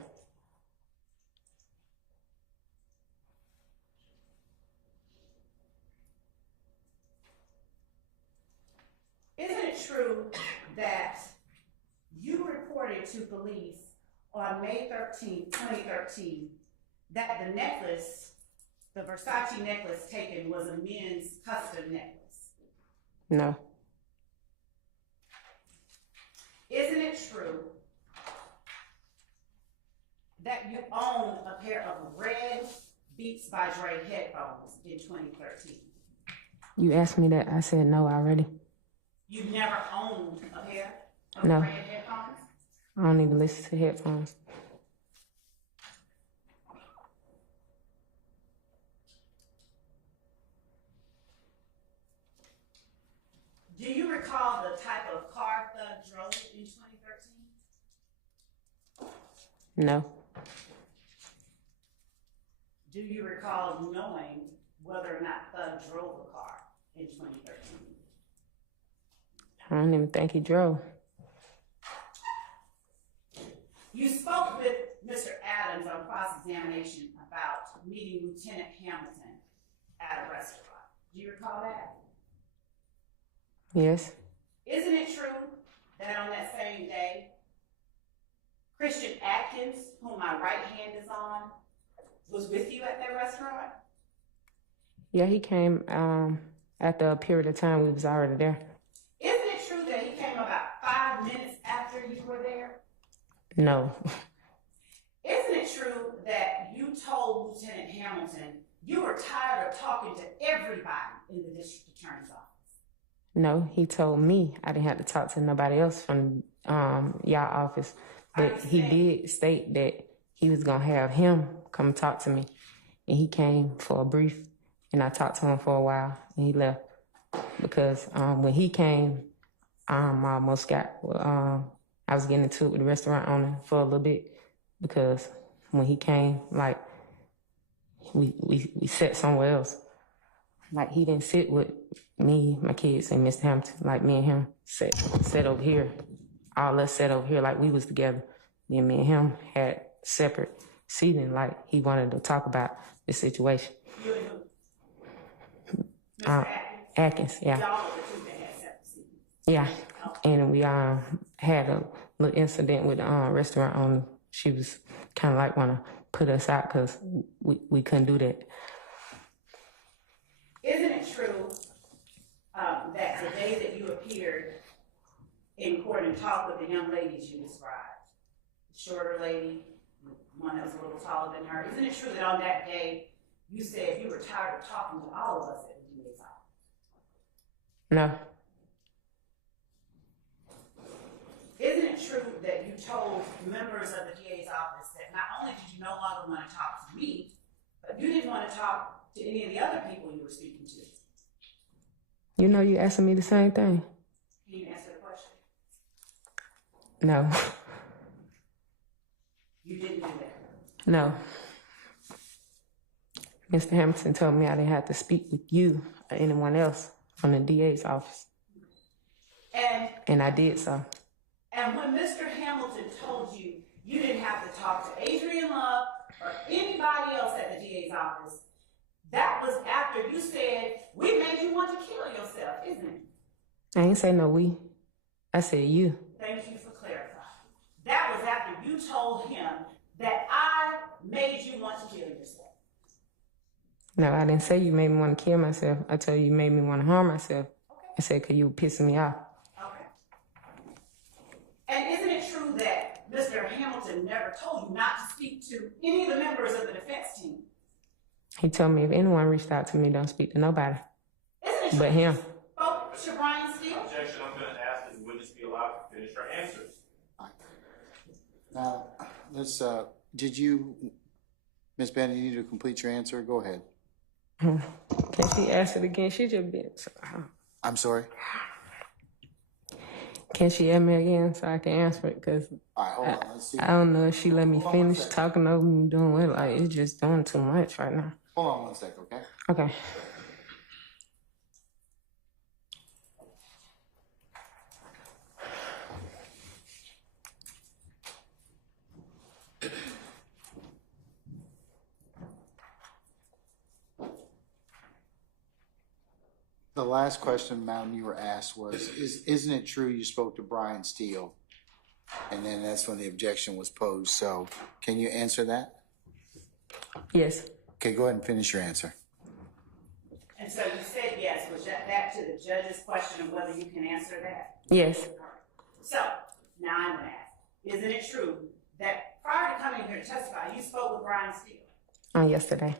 Isn't it true that you reported to police on May 13, 2013, that the necklace, the Versace necklace taken, was a men's custom necklace? No. Isn't it true that you owned a pair of red Beats by Dre headphones in 2013? You asked me that. I said no already. You never owned a pair of No. red headphones? I don't even listen to headphones. Do you recall the type of car Thug drove in 2013? No. Do you recall knowing whether or not Thug drove a car in 2013? I don't even think he drove. You spoke with Mr. Adams on cross-examination about meeting Lieutenant Hamilton at a restaurant. Do you recall that? Yes. Isn't it true that on that same day, Christian Atkins, whom my right hand is on, was with you at that restaurant? Yeah, he came after a period of time we was already there. Isn't it true that he came about 5 minutes after you were there? No. Isn't it true that you told Lieutenant Hamilton you were tired of talking to everybody in the district attorney's office? No, he told me I didn't have to talk to nobody else from y'all office. But he did state that he was going to have him come talk to me. And he came for a brief, and I talked to him for a while, and he left. Because when he came, I almost got, I was getting into it with the restaurant owner for a little bit. Because when he came, like, we sat somewhere else. Like, he didn't sit with me, my kids, and Mr. Hampton. Like, me and him sat over here. All us sat over here like we was together. Then me and him had separate seating, like he wanted to talk about the situation. You and who? Mr. Atkins, yeah. Y'all were the two that had separate seats. Yeah. And we had a little incident with the restaurant owner. She was kind of like want to put us out because we couldn't do that. Isn't it true that the day that you appeared in court and talked with the young ladies you described, the shorter lady, one that was a little taller than her, isn't it true that on that day you said you were tired of talking to all of us at the DA's office? No. Isn't it true that you told members of the DA's office that not only did you no longer want to talk to me, but you didn't want to talk to any of the other people you were speaking to? You know you asking me the same thing. Can you answer the question? No. You didn't do that. No. Mr. Hamilton told me I didn't have to speak with you or anyone else from the DA's office. And I did so. And when Mr. Hamilton told you you didn't have to talk to Adrian Love or anybody else at the DA's office, that was after you said, we made you want to kill yourself, isn't it? I ain't say no we. I said you. Thank you for clarifying. That was after you told him that I made you want to kill yourself. No, I didn't say you made me want to kill myself. I told you you made me want to harm myself. Okay. I said because you were pissing me off. Okay. And isn't it true that Mr. Hamilton never told you not to speak to any of the members of the defense team? He told me if anyone reached out to me, don't speak to nobody. Isn't it true? But him. Spoke to Brian Steele? Objection, I'm going to ask that the witness be allowed to finish her answers. Now, let's, did you, Ms. Bennett, you need to complete your answer? Go ahead. Can she ask it again? She just been. I'm sorry? Can she ask me again so I can answer it? Because All right, hold on, let's see. I don't know if she let me Hold on one finish second. talking over me doing it. Like, it's just doing too much right now. Hold on one second, okay? Okay. The last question, Madam, you were asked was, isn't it true you spoke to Brian Steele? And then that's when the objection was posed. So can you answer that? Yes. Okay, go ahead and finish your answer. And so you said yes. Was that back to the judge's question of whether you can answer that? Yes. So now I'm going to ask, isn't it true that prior to coming here to testify, you spoke with Brian Steele? On yesterday.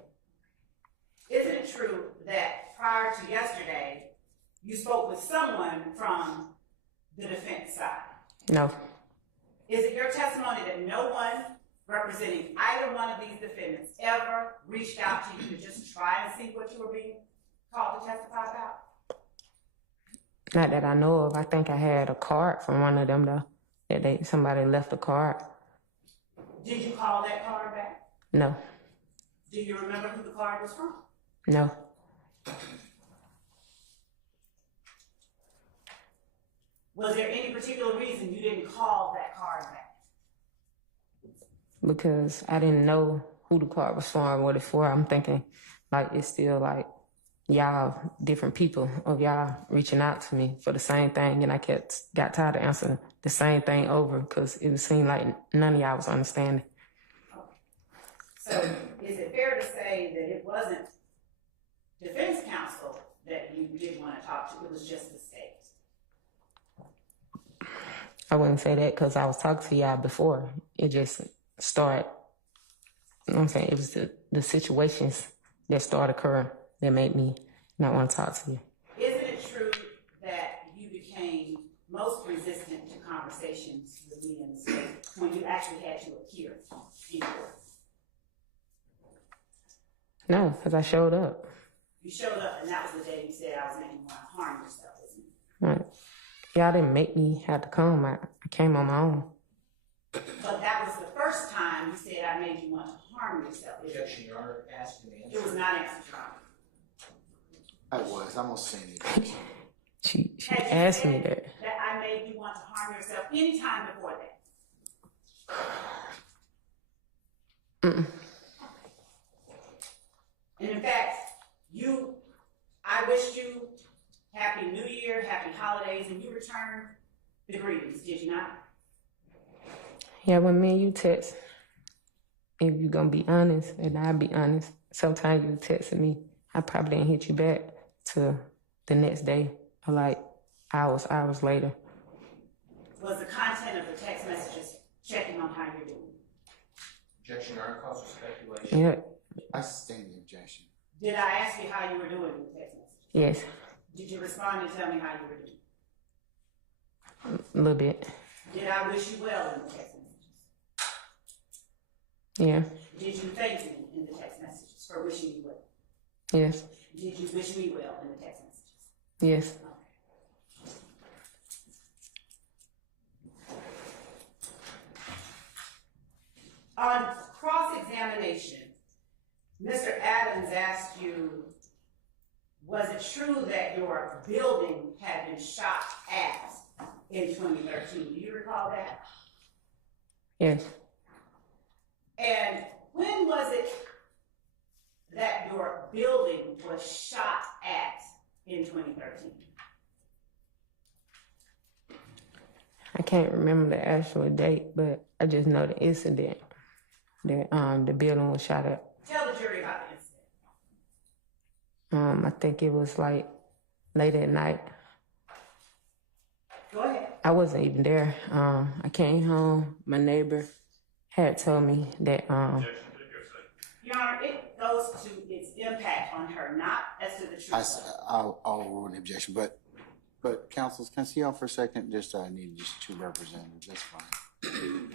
Isn't it true that prior to yesterday, you spoke with someone from the defense side? No. Is it your testimony that no one representing either one of these defendants ever reached out to you to just try and see what you were being called to testify about? Not that I know of. I think I had a card from one of them though. That somebody left a card. Did you call that card back? No. Do you remember who the card was from? No. Was there any particular reason you didn't call that card back? Because I didn't know who the card was for and what it's for. I'm thinking like it's still like y'all, different people of y'all reaching out to me for the same thing, and I got tired of answering the same thing over because it seemed like none of y'all was understanding. So is it fair to say that it wasn't defense counsel that you didn't want to talk to. It was just the state. I wouldn't say that because I was talking to y'all before. It just started, you know what I'm saying? It was the situations that started occurring that made me not want to talk to you. Isn't it true that you became most resistant to conversations with me in the state when you actually had to appear in court? No, because I showed up. You showed up, and that was the day you said I was making you want to harm yourself, isn't it? Right. Y'all didn't make me have to come. I came on my own. But that was the first time you said I made you want to harm yourself, isn't it? Objection, Your Honor, asked and It answered. was not answered, Your Honor. I was. I'm gonna say it. She Had you asked said me that. that I made you want to harm yourself any time before that. Mm-mm. And in fact, I wished you Happy New Year, Happy Holidays, and you returned the greetings, did you not? Yeah, when me and you text, if you're going to be honest, and I'll be honest, sometimes you texted me, I probably didn't hit you back till the next day or like hours later. Was the content of the text messages checking on how you're doing? Objection, Your Honor, calls for speculation. Yeah, I sustain the objection. Did I ask you how you were doing in the text messages? yes, Did you respond and tell me how you were doing? a little bit. Did I wish you well in the text messages? Yeah, Did you thank me in the text messages for wishing you well? yes, Did you wish me well in the text messages? yes. On cross-examination, Mr. Adams asked you, was it true that your building had been shot at in 2013? Do you recall that? Yes. And when was it that your building was shot at in 2013? I can't remember the actual date, but I just know the incident that the building was shot at. Tell the jury about the incident. I think it was like late at night. Go ahead. I wasn't even there. I came home. My neighbor had told me that. Your Honor, it goes to its impact on her, not as to the truth. I'll rule the objection, but counsels, can I see y'all for a second? Just I need just two representatives. That's fine.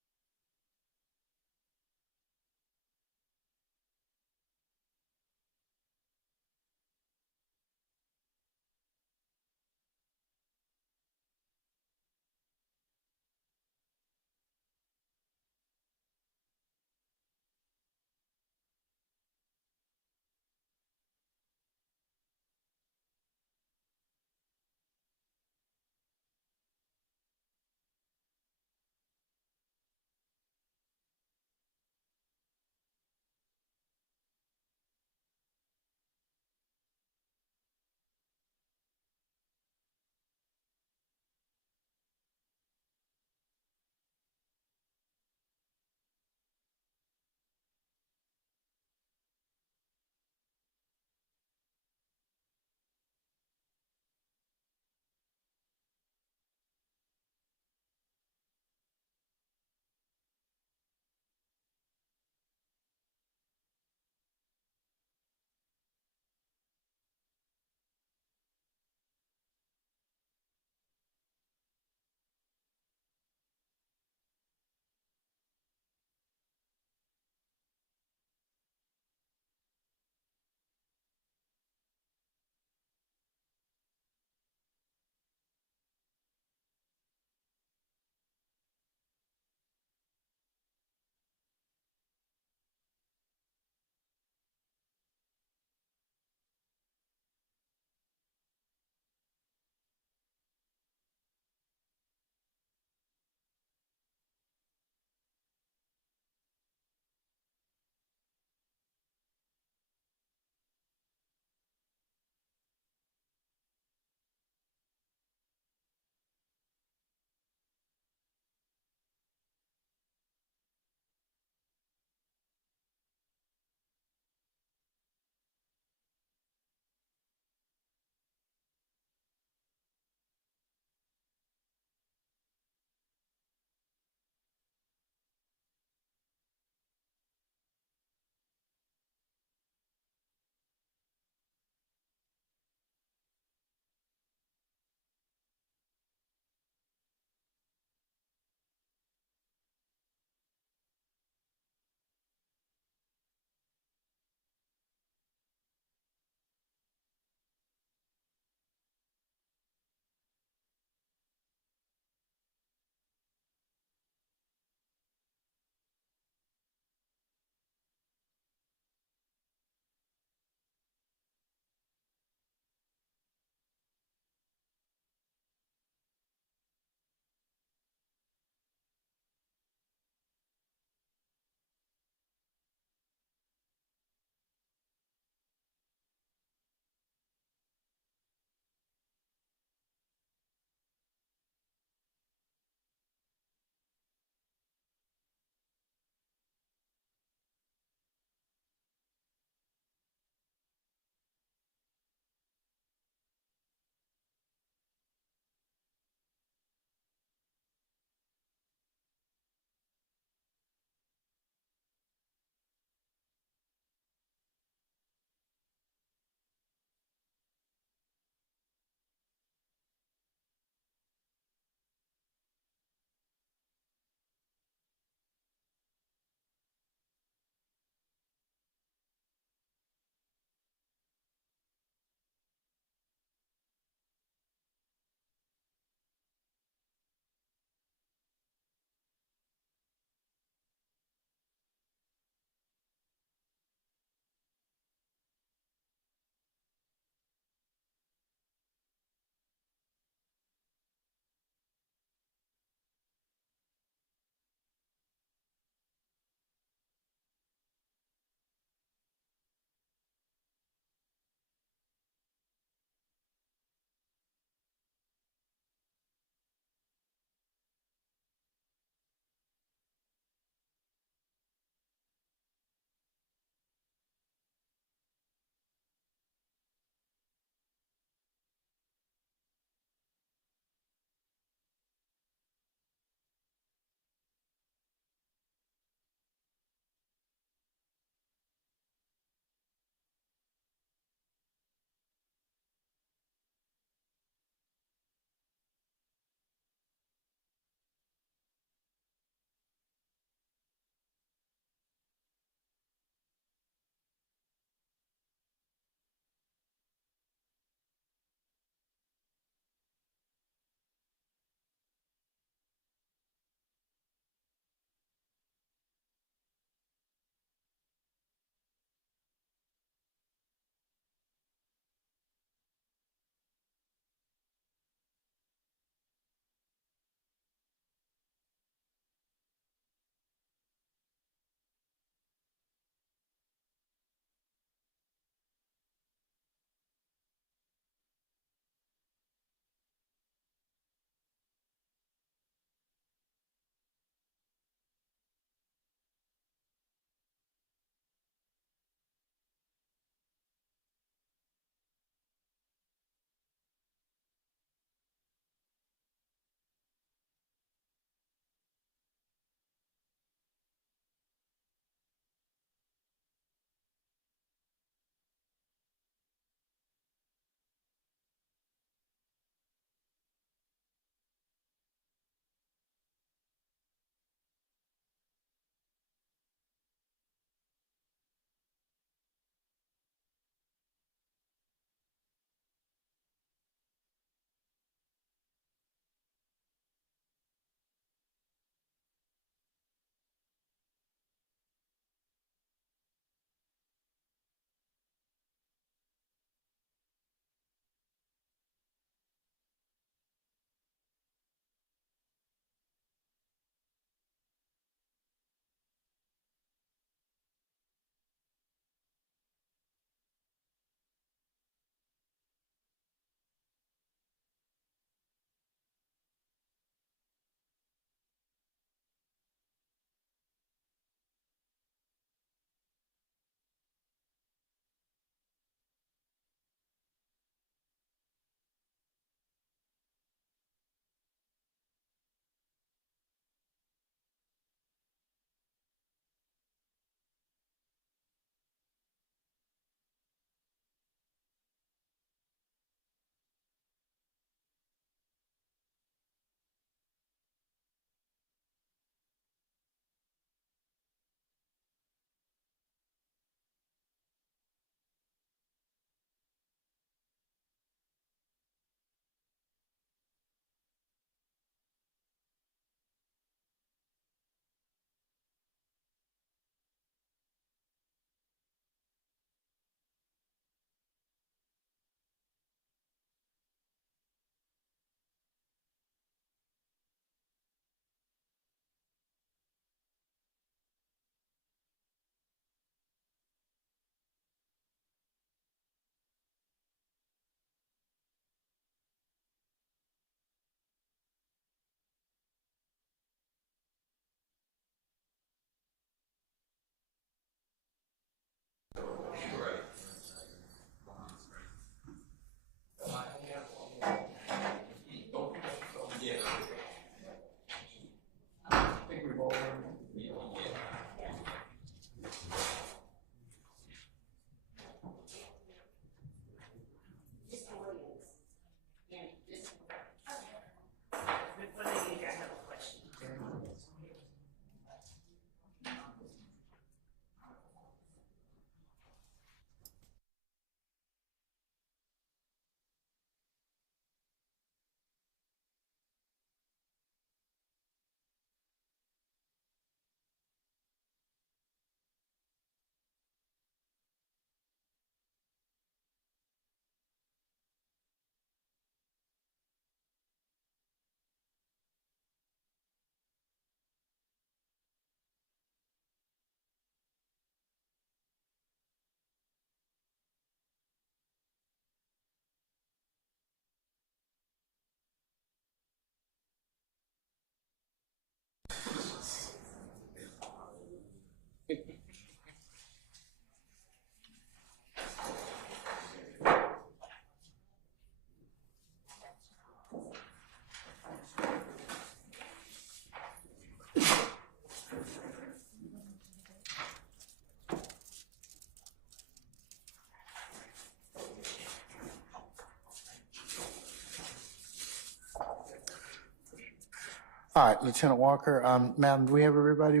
All right, Lieutenant Walker, Madam, do we have everybody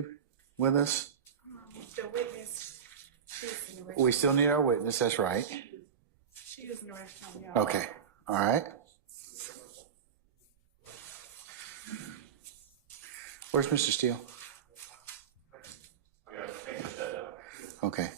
with us? The witness, she's in the restroom. We still need our witness, that's right. She is in the restroom, y'all. Okay, all right. Where's Mr. Steele? Okay.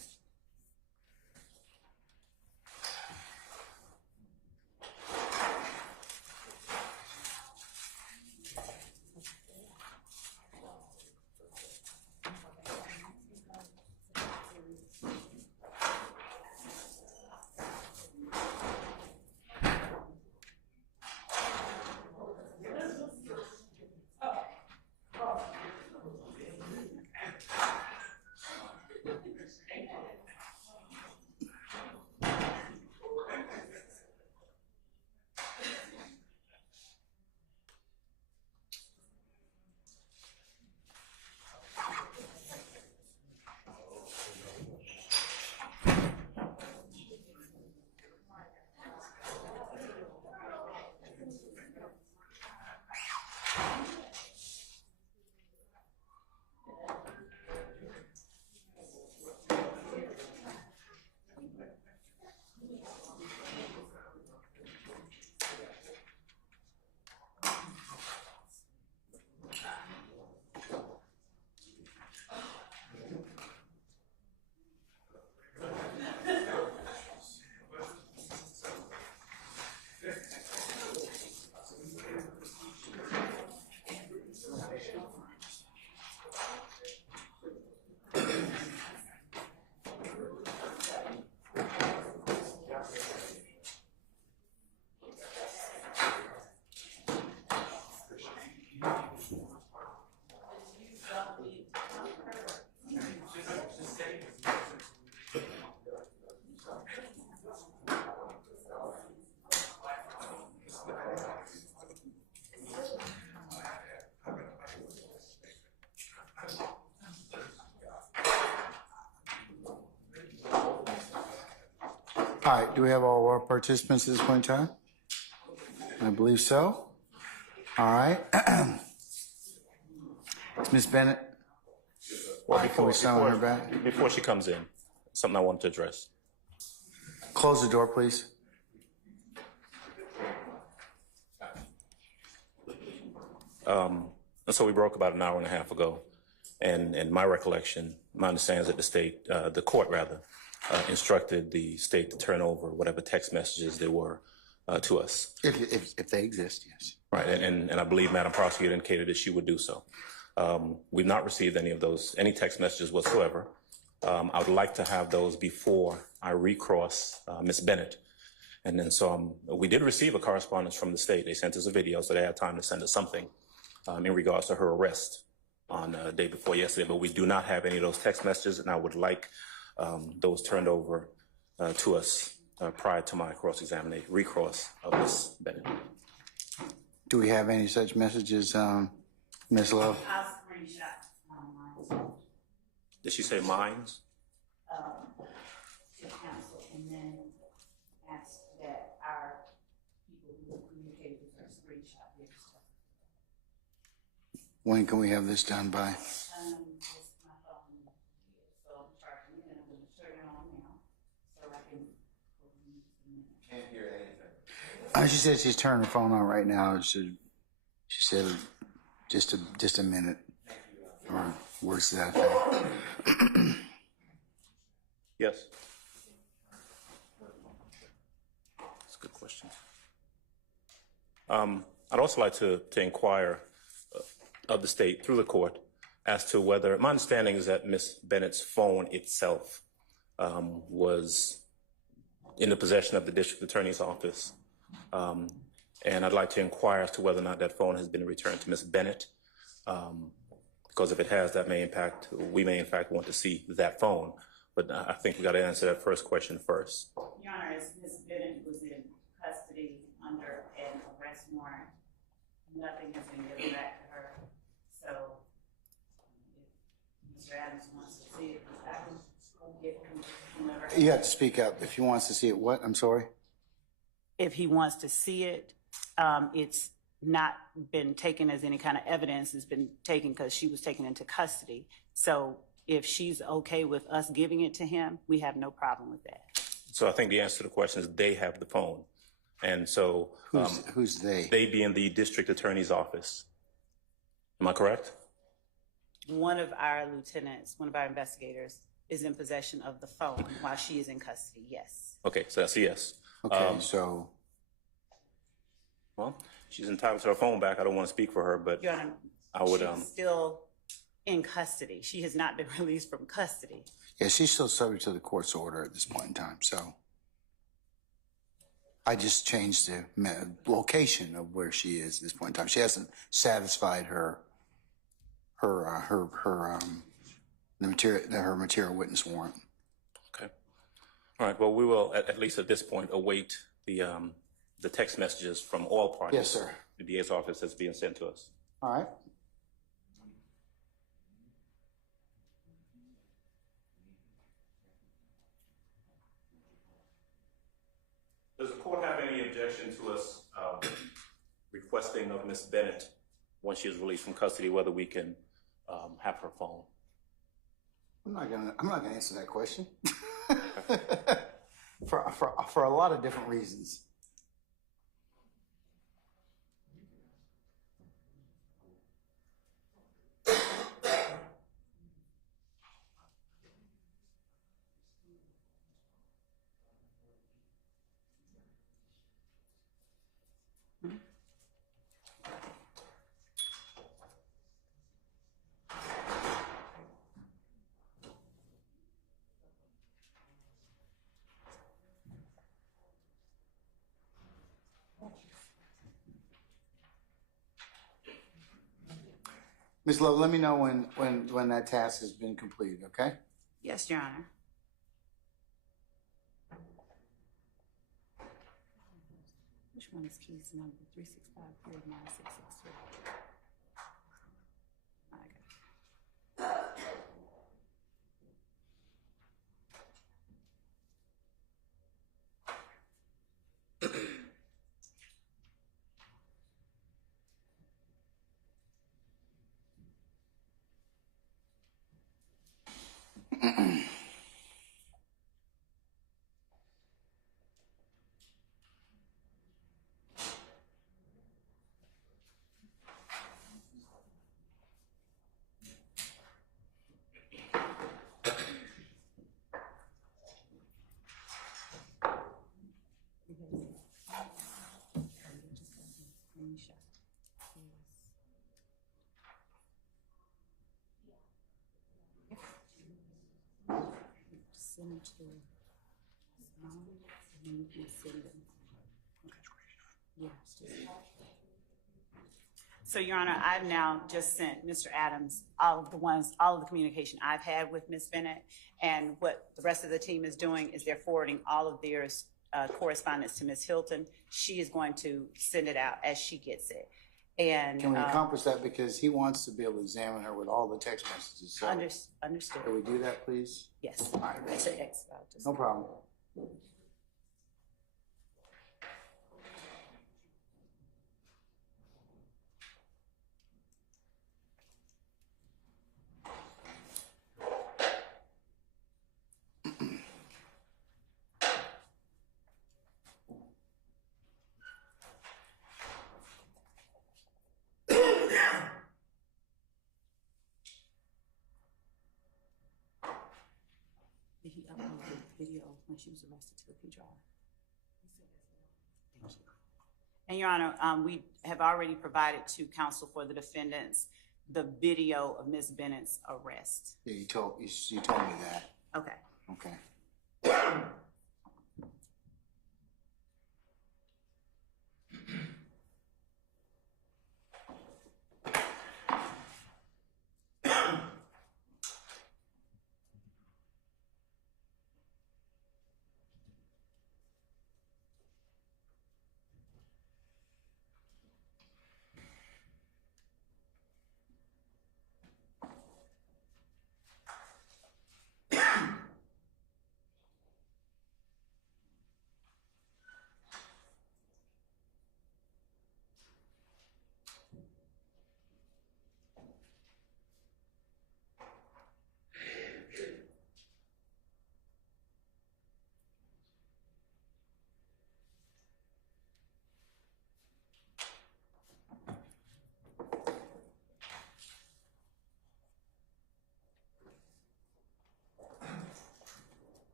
All right, do we have all our participants at this point in time? I believe so. All right. Ms. Bennett? Well, Can we summon her back? before she comes in, something I wanted to address. Close the door, please. So we broke about an hour and a half ago, and my recollection, my understanding is that the state, the court rather, instructed the state to turn over whatever text messages there were to us. If they exist, yes. Right, and I believe Madam Prosecutor indicated that she would do so. We've not received any text messages whatsoever. I would like to have those before I recross Ms. Bennett. And then we did receive a correspondence from the state. They sent us a video, so they had time to send us something in regards to her arrest on the day before yesterday. But we do not have any of those text messages, and I would like those turned over to us prior to my recross of Ms. Bennett. Do we have any such messages, Ms. Love? I'll screenshot mine Did she say mines? to council and then ask that our people who communicated with her screenshot their stuff. When can we have this done by? Just my phone, so I'm charging it and I'm gonna turn it on now, so I can. Can't hear anything. She said she's turning her phone on right now. She said just a minute, or words to that effect. Yes. That's a good question. I'd also like to inquire of the state through the court as to whether, my understanding is that Ms. Bennett's phone itself was in the possession of the district attorney's office. And I'd like to inquire as to whether or not that phone has been returned to Ms. Bennett. Because if it has, we may in fact want to see that phone. But I think we got to answer that first question first. Your Honor, as Ms. Bennett was in custody under an arrest warrant, nothing has been given back to her. So if Mr. Adams wants to see it, I can get whenever. You have to speak up if he wants to see it. What? I'm sorry. If he wants to see it, it's not been taken as any kind of evidence. It's been taken because she was taken into custody. So if she's okay with us giving it to him, we have no problem with that. So I think the answer to the question is they have the phone. And so Who's they? they be in the district attorney's office. Am I correct? One of our lieutenants, one of our investigators, is in possession of the phone while she is in custody, yes. Okay, so that's a yes. Okay, so Well, she's entitled to her phone back. I don't want to speak for her, but Your Honor, I would, she's still in custody. She has not been released from custody. yeah, she's still subject to the court's order at this point in time. So I just changed the location of where she is at this point in time. She hasn't satisfied her material witness warrant. okay. All right, well, we will, at least at this point, await the text messages from all parties. Yes, sir. The DA's office that's being sent to us. All right. Does the court have any objection to us requesting of Ms. Bennett, once she is released from custody, whether we can have her phone? I'm not gonna answer that question. for a lot of different reasons. Ms. Lowe, let me know when that task has been completed, okay? Yes, Your Honor. Which one is case number 365-9663? Send them to Simone, and then you can send them. Yeah. So, Your Honor, I've now just sent Mr. Adams all of the communication I've had with Ms. Bennett, and what the rest of the team is doing is they're forwarding all of their correspondence to Ms. Hilton. She is going to send it out as she gets it. And Can we accomplish that, because he wants to be able to examine her with all the text messages? So understood. can we do that, please? Yes. All right, That's an X. no problem. Did he upload the video when she was arrested to the P drive? Thank you. And Your Honor, we have already provided to counsel for the defendants the video of Ms. Bennett's arrest. Yeah, you told me that. Okay. Okay.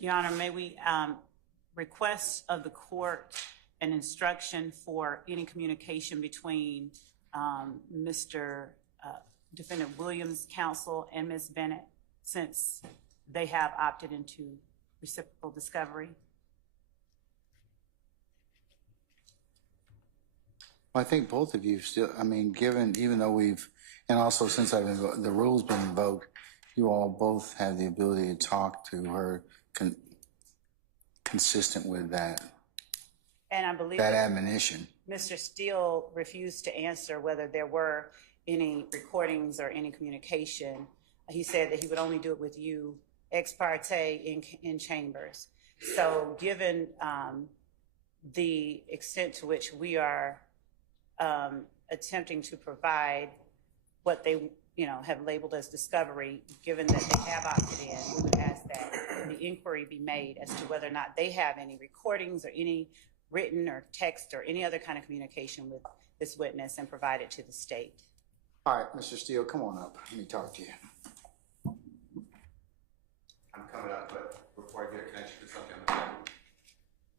Your Honor, may we request of the court an instruction for any communication between Mr. Defendant Williams' counsel and Ms. Bennett, since they have opted into reciprocal discovery? Well, I think both of you still, I mean, even though and also since the rule's been invoked, you all both have the ability to talk to her consistent with that. And I believe that admonition. Mr. Steele refused to answer whether there were any recordings or any communication. He said that he would only do it with you ex parte in chambers. So given the extent to which we are attempting to provide what they have labeled as discovery, given that they have opted in, we would ask that the inquiry be made as to whether or not they have any recordings or any written or text or any other kind of communication with this witness and provide it to the state. All right, Mr. Steele, come on up. Let me talk to you. I'm coming up, but before I get a connection to something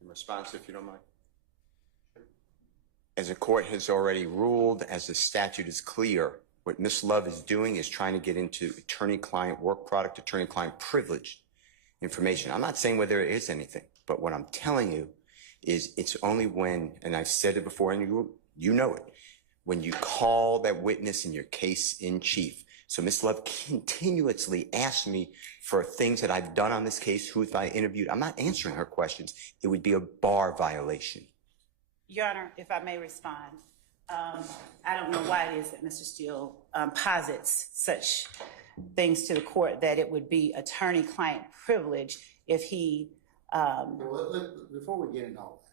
in response, if you don't mind. As the court has already ruled, as the statute is clear, what Ms. Love is doing is trying to get into attorney-client work product, attorney-client privileged information. I'm not saying whether there is anything, but what I'm telling you is it's only when, and I've said it before, and you know it, when you call that witness in your case in chief. So Ms. Love continuously asks me for things that I've done on this case, who I interviewed. I'm not answering her questions. It would be a bar violation. Your Honor, if I may respond, I don't know why it is that Mr. Steele posits such things to the court that it would be attorney-client privilege if he. Before we get into all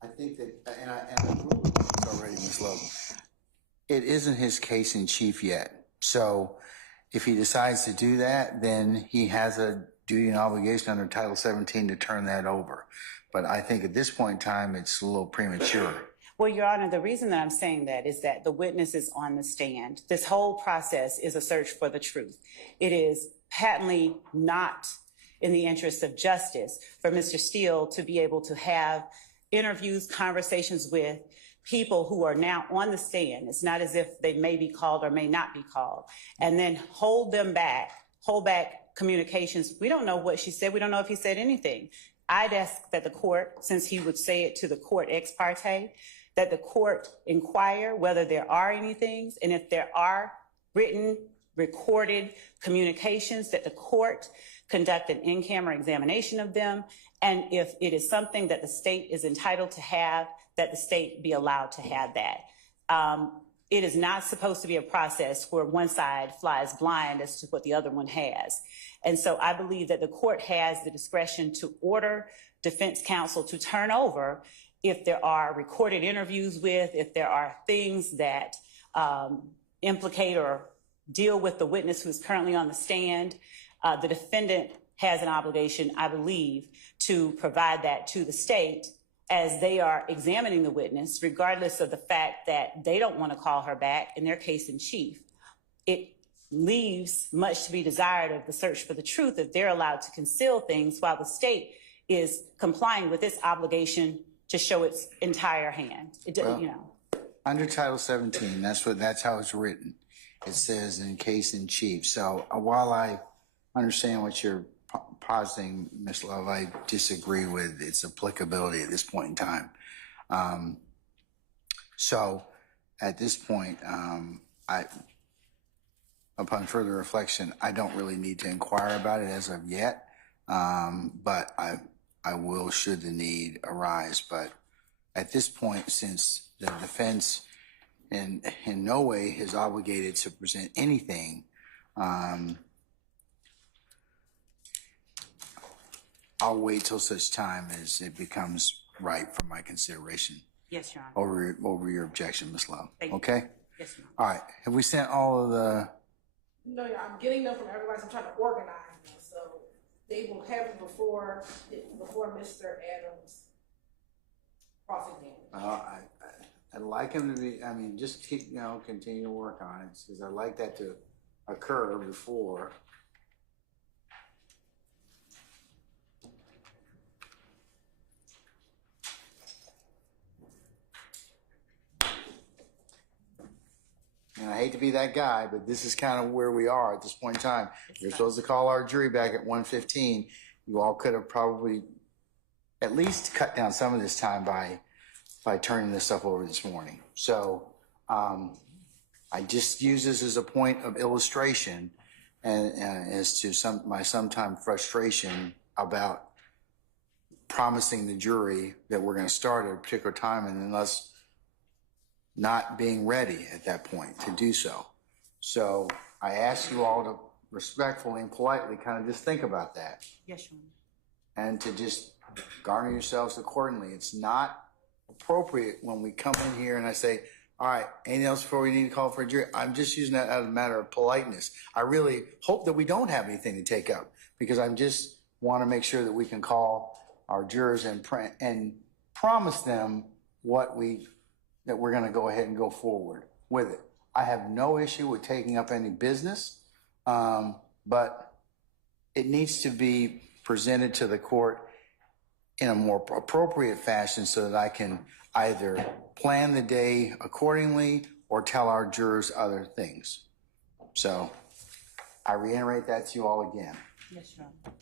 that, I think that, and I agree with this already, Ms. Love, it isn't his case in chief yet. So if he decides to do that, then he has a duty and obligation under Title 17 to turn that over. But I think at this point in time, it's a little premature. Well, Your Honor, the reason that I'm saying that is that the witness is on the stand. This whole process is a search for the truth. It is patently not in the interest of justice for Mr. Steele to be able to have interviews, conversations with people who are now on the stand. It's not as if they may be called or may not be called, and then hold back communications. We don't know what she said. We don't know if he said anything. I'd ask that the court, since he would say it to the court ex parte, that the court inquire whether there are any things, and if there are written, recorded communications, that the court conduct an in-camera examination of them, and if it is something that the state is entitled to have, that the state be allowed to have that. It is not supposed to be a process where one side flies blind as to what the other one has. And so I believe that the court has the discretion to order defense counsel to turn over if there are recorded interviews with, if there are things that implicate or deal with the witness who's currently on the stand. The defendant has an obligation, I believe, to provide that to the state as they are examining the witness, regardless of the fact that they don't want to call her back in their case in chief. It leaves much to be desired of the search for the truth if they're allowed to conceal things while the state is complying with its obligation to show its entire hand. Under Title 17, that's how it's written. It says in case in chief. So while I understand what you're positing, Ms. Love, I disagree with its applicability at this point in time. So at this point, upon further reflection, I don't really need to inquire about it as of yet, but I will should the need arise. But at this point, since the defense in no way is obligated to present anything, I'll wait till such time as it becomes right for my consideration. Yes, Your Honor. Over your objection, Ms. Love. Thank you. Okay? Yes, Your Honor. All right. Have we sent all of the... No, yeah, I'm getting them from everybody. So I'm trying to organize them. So they will have them before Mr. Adams cross-examination. I'd like him to be, just keep, continue to work on it, because I'd like that to occur before. hate to be that guy, but this is kind of where we are at this point in time. You're supposed to call our jury back at 1:15. You all could have probably at least cut down some of this time by turning this stuff over this morning. So I just use this as a point of illustration and as to my sometime frustration about promising the jury that we're going to start at a particular time and then us not being ready at that point to do so. So I ask you all to respectfully and politely kind of just think about that. Yes, Your Honor. And to just garner yourselves accordingly. It's not appropriate when we come in here and I say, all right, anything else before we need to call for a jury? I'm just using that as a matter of politeness. I really hope that we don't have anything to take up because I just want to make sure that we can call our jurors and promise them that we're going to go ahead and go forward with it. I have no issue with taking up any business, but it needs to be presented to the court in a more appropriate fashion so that I can either plan the day accordingly or tell our jurors other things. So I reiterate that to you all again. Yes, Your Honor.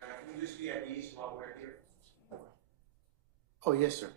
Can you just be at ease while we're here? Oh, yes, sir.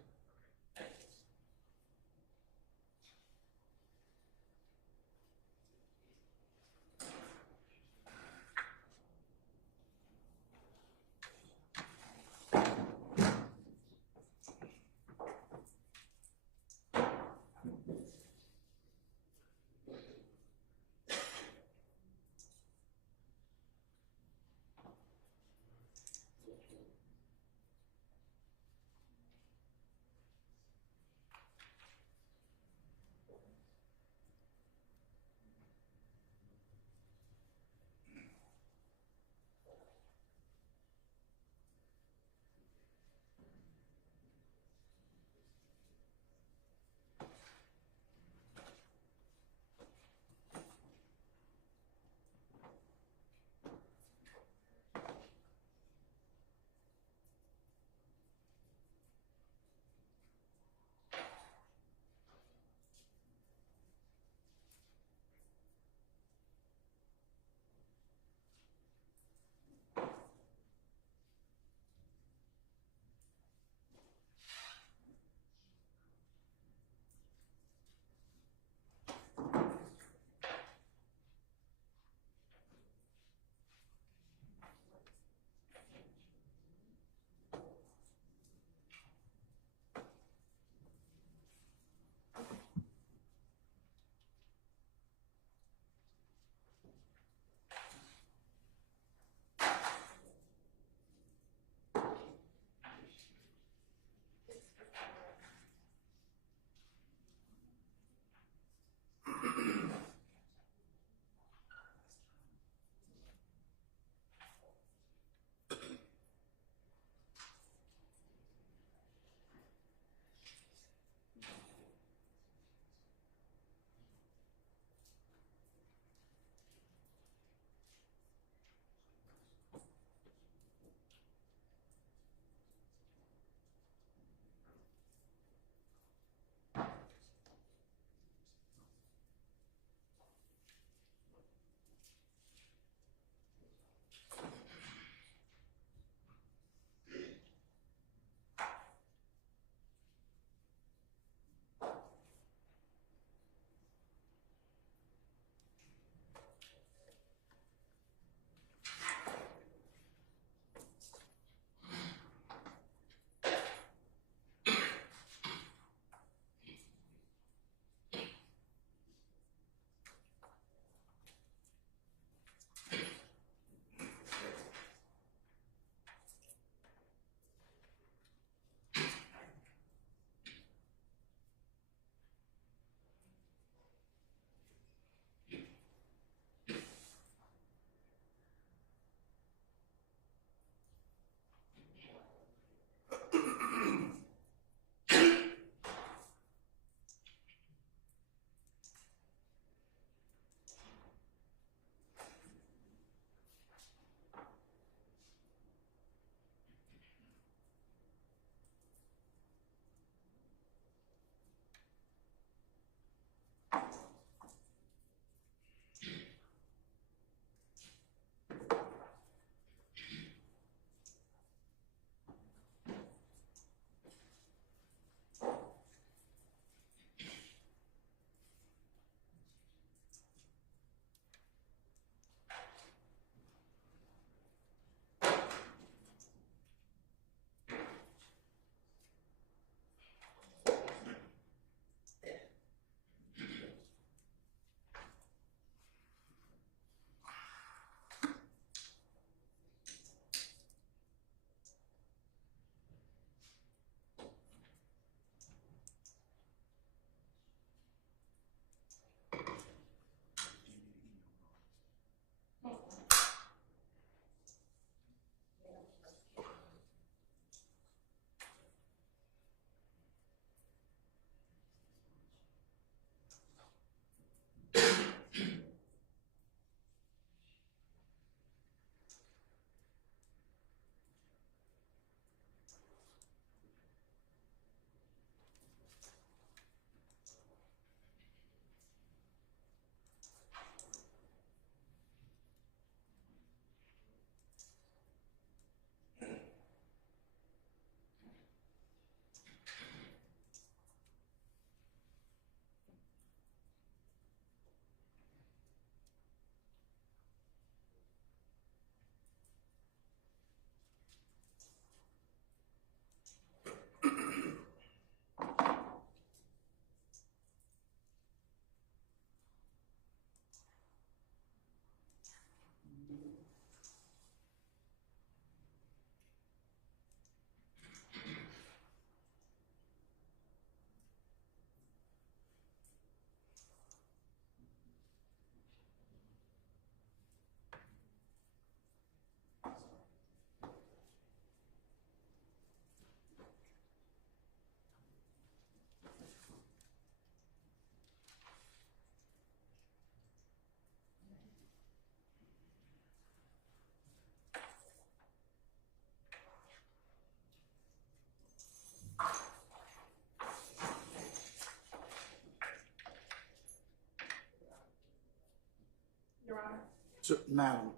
So, Madam,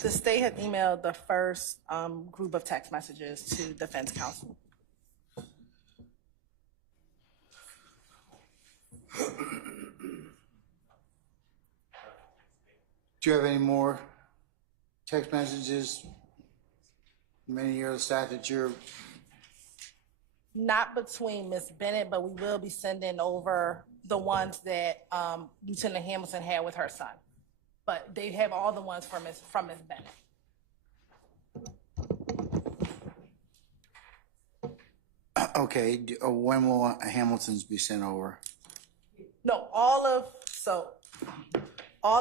The state had emailed the first group of text messages to defense counsel. do you have any more text messages? Many years staff that you're, Not between Ms. Bennett, but we will be sending over the ones that Lieutenant Hamilton had with her son. But they have all the ones from Ms. Bennett. okay, when will Hamilton's be sent over? No, all of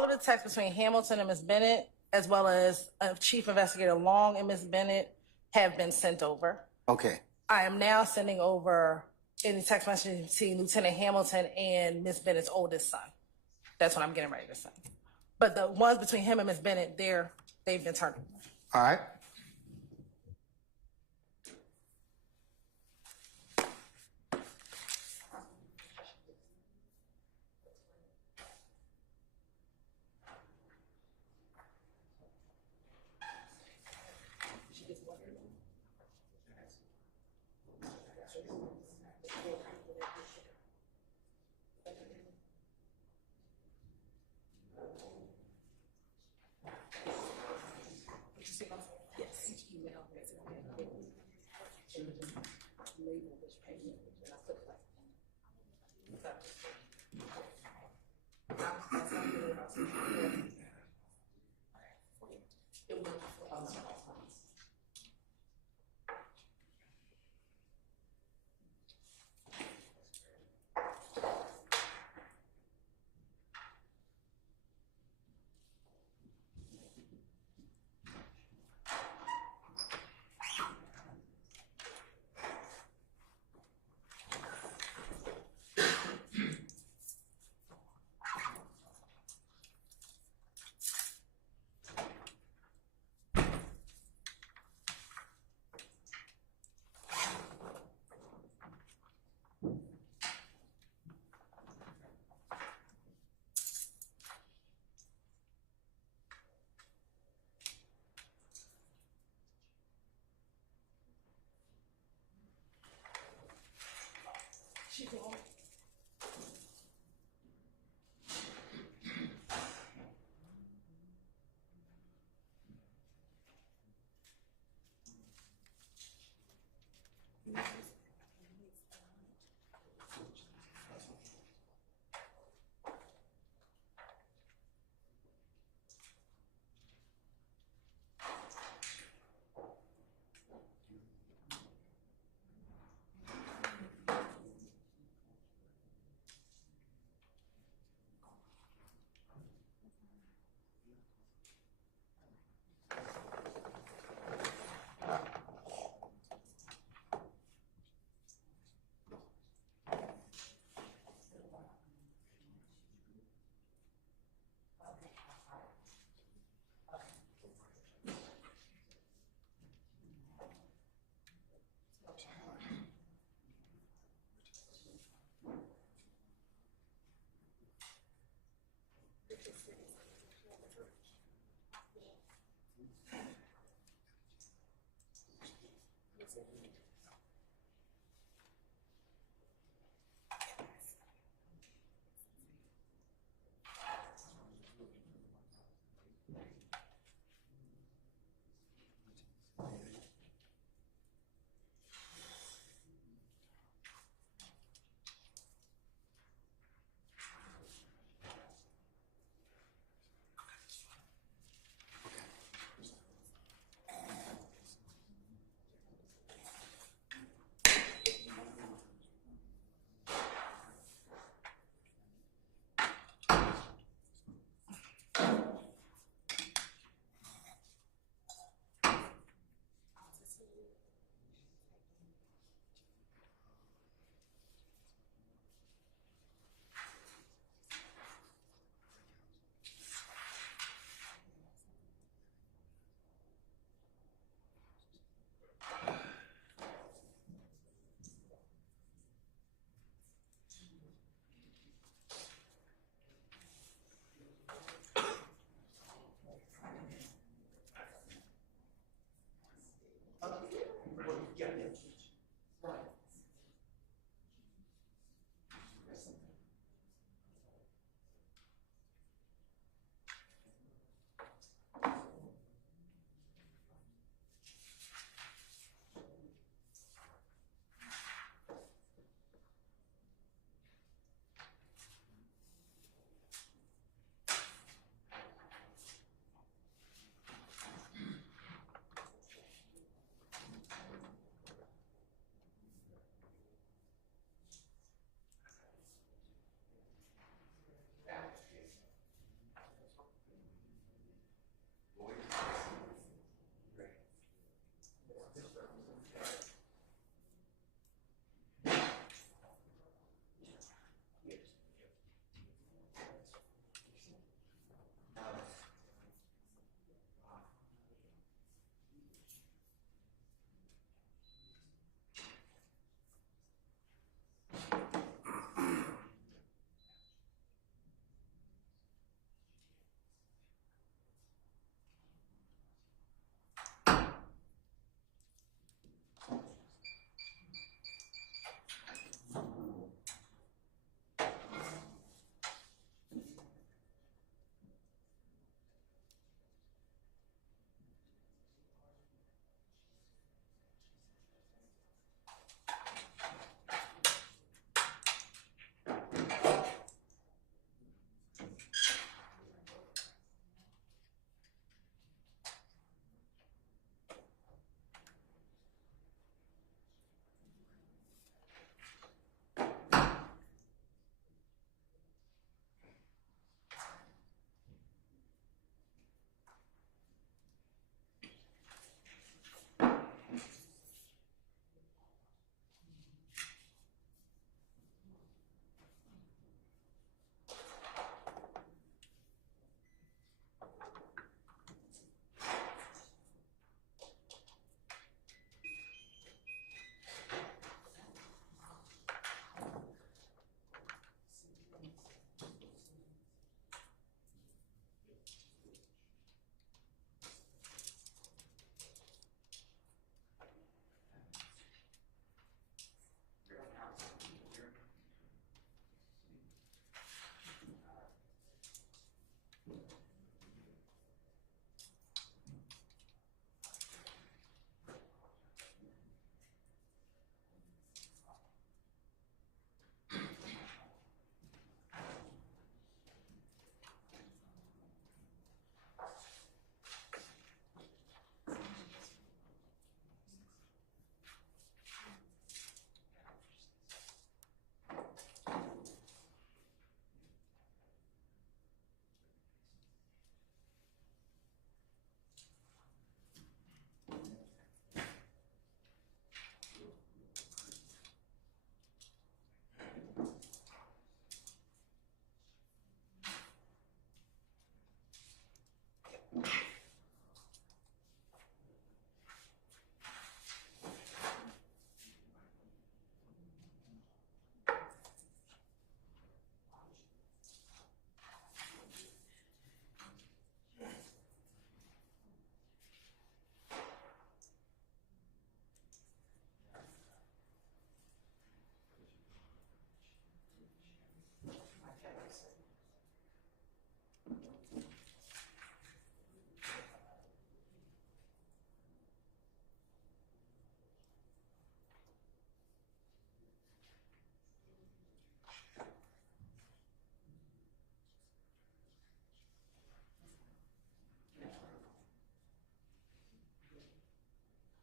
the texts between Hamilton and Ms. Bennett, as well as Chief Investigator Long and Ms. Bennett, have been sent over. Okay, I am now sending over any text messages to Lieutenant Hamilton and Ms. Bennett's oldest son. That's what I'm getting ready to send. But the ones between him and Ms. Bennett, they've been turned over. all right.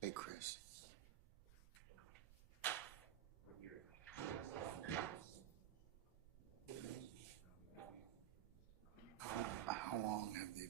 Hey, Chris. How long have they?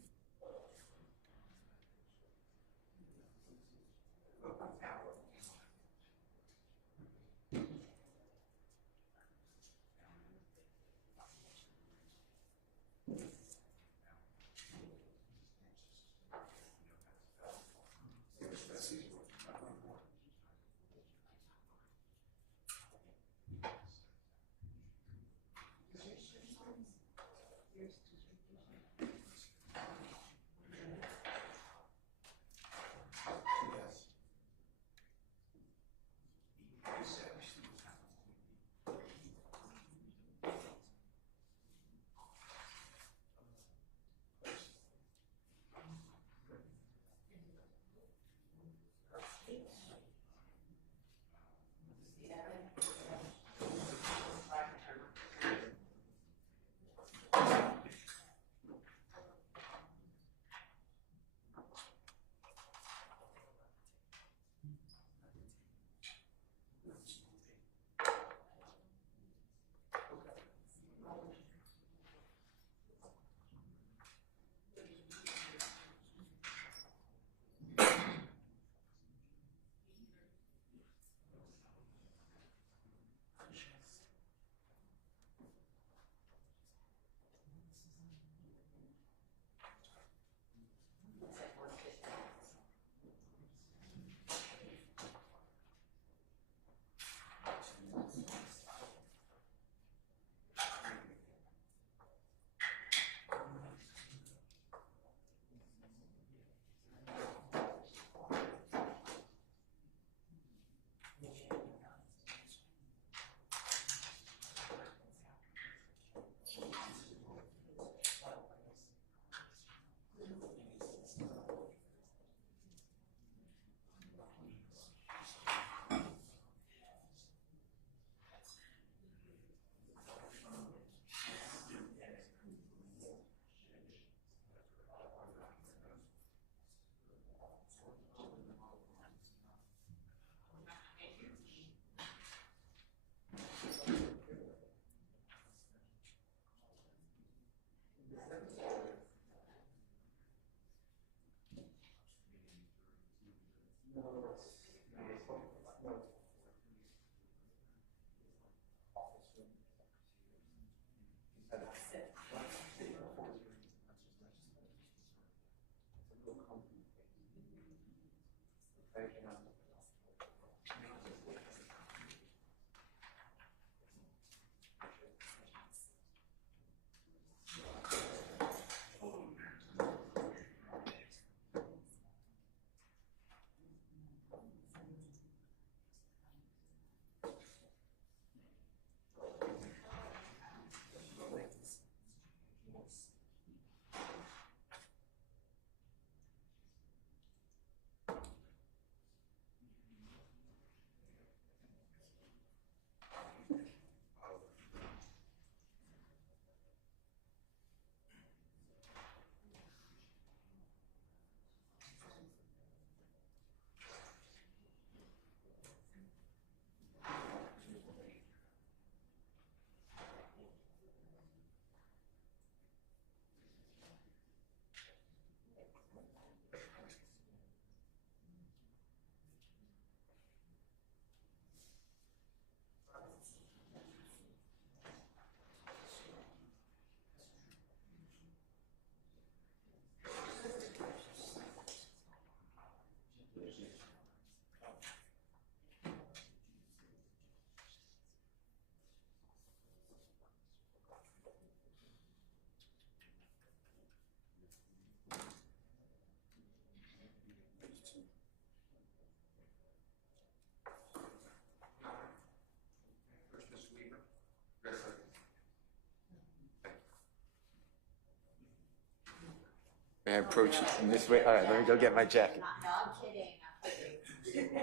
May I approach in this way? All right, let me go get my jacket. No, I'm kidding, I'm kidding.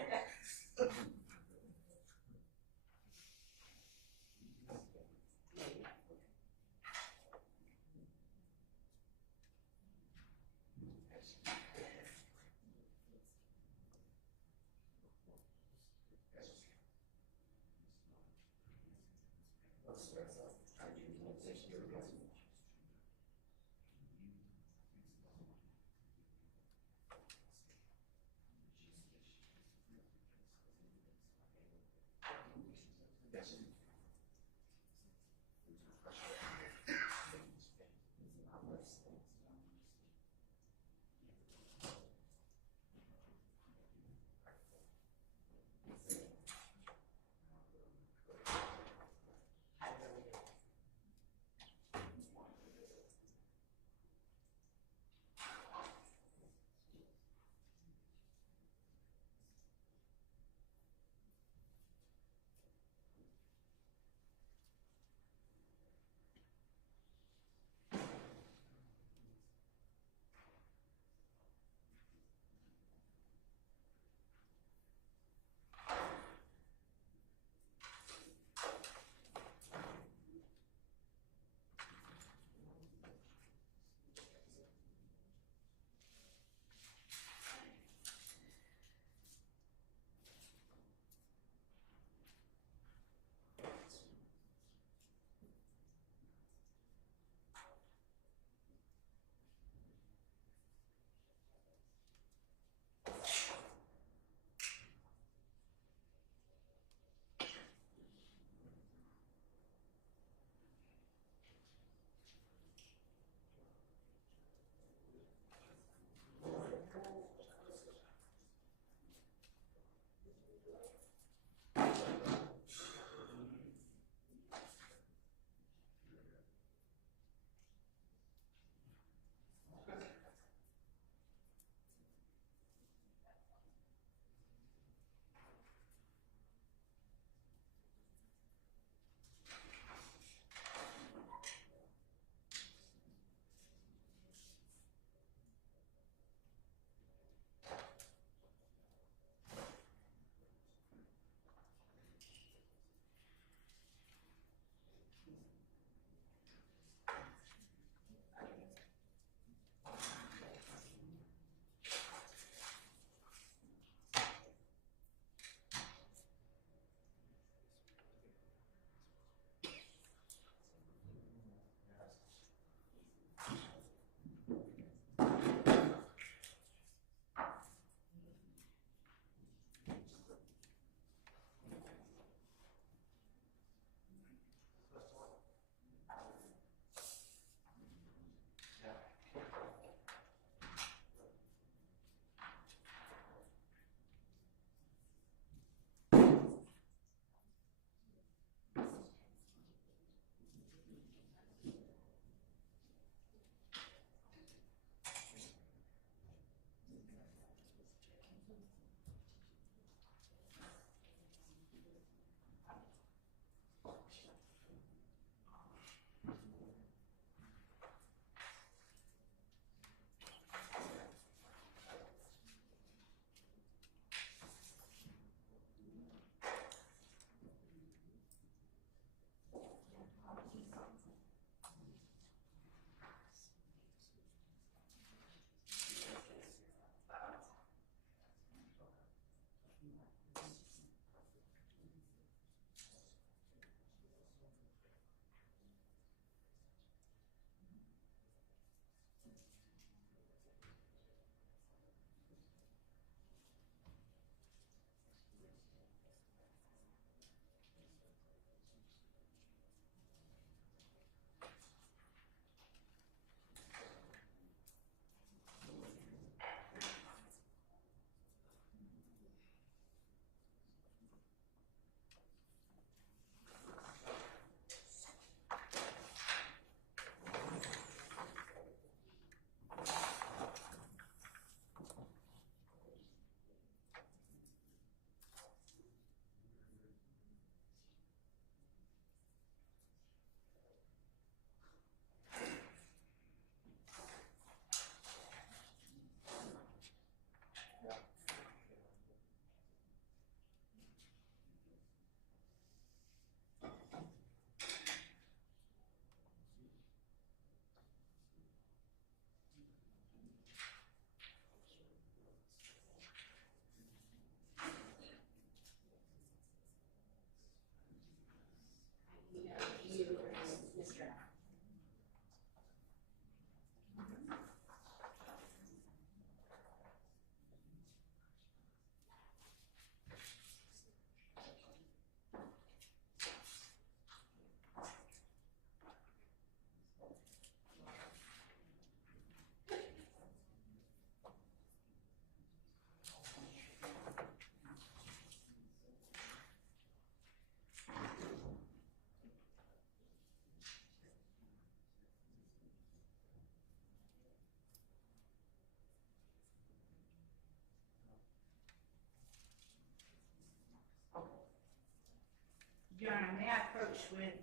Honor, may I approach with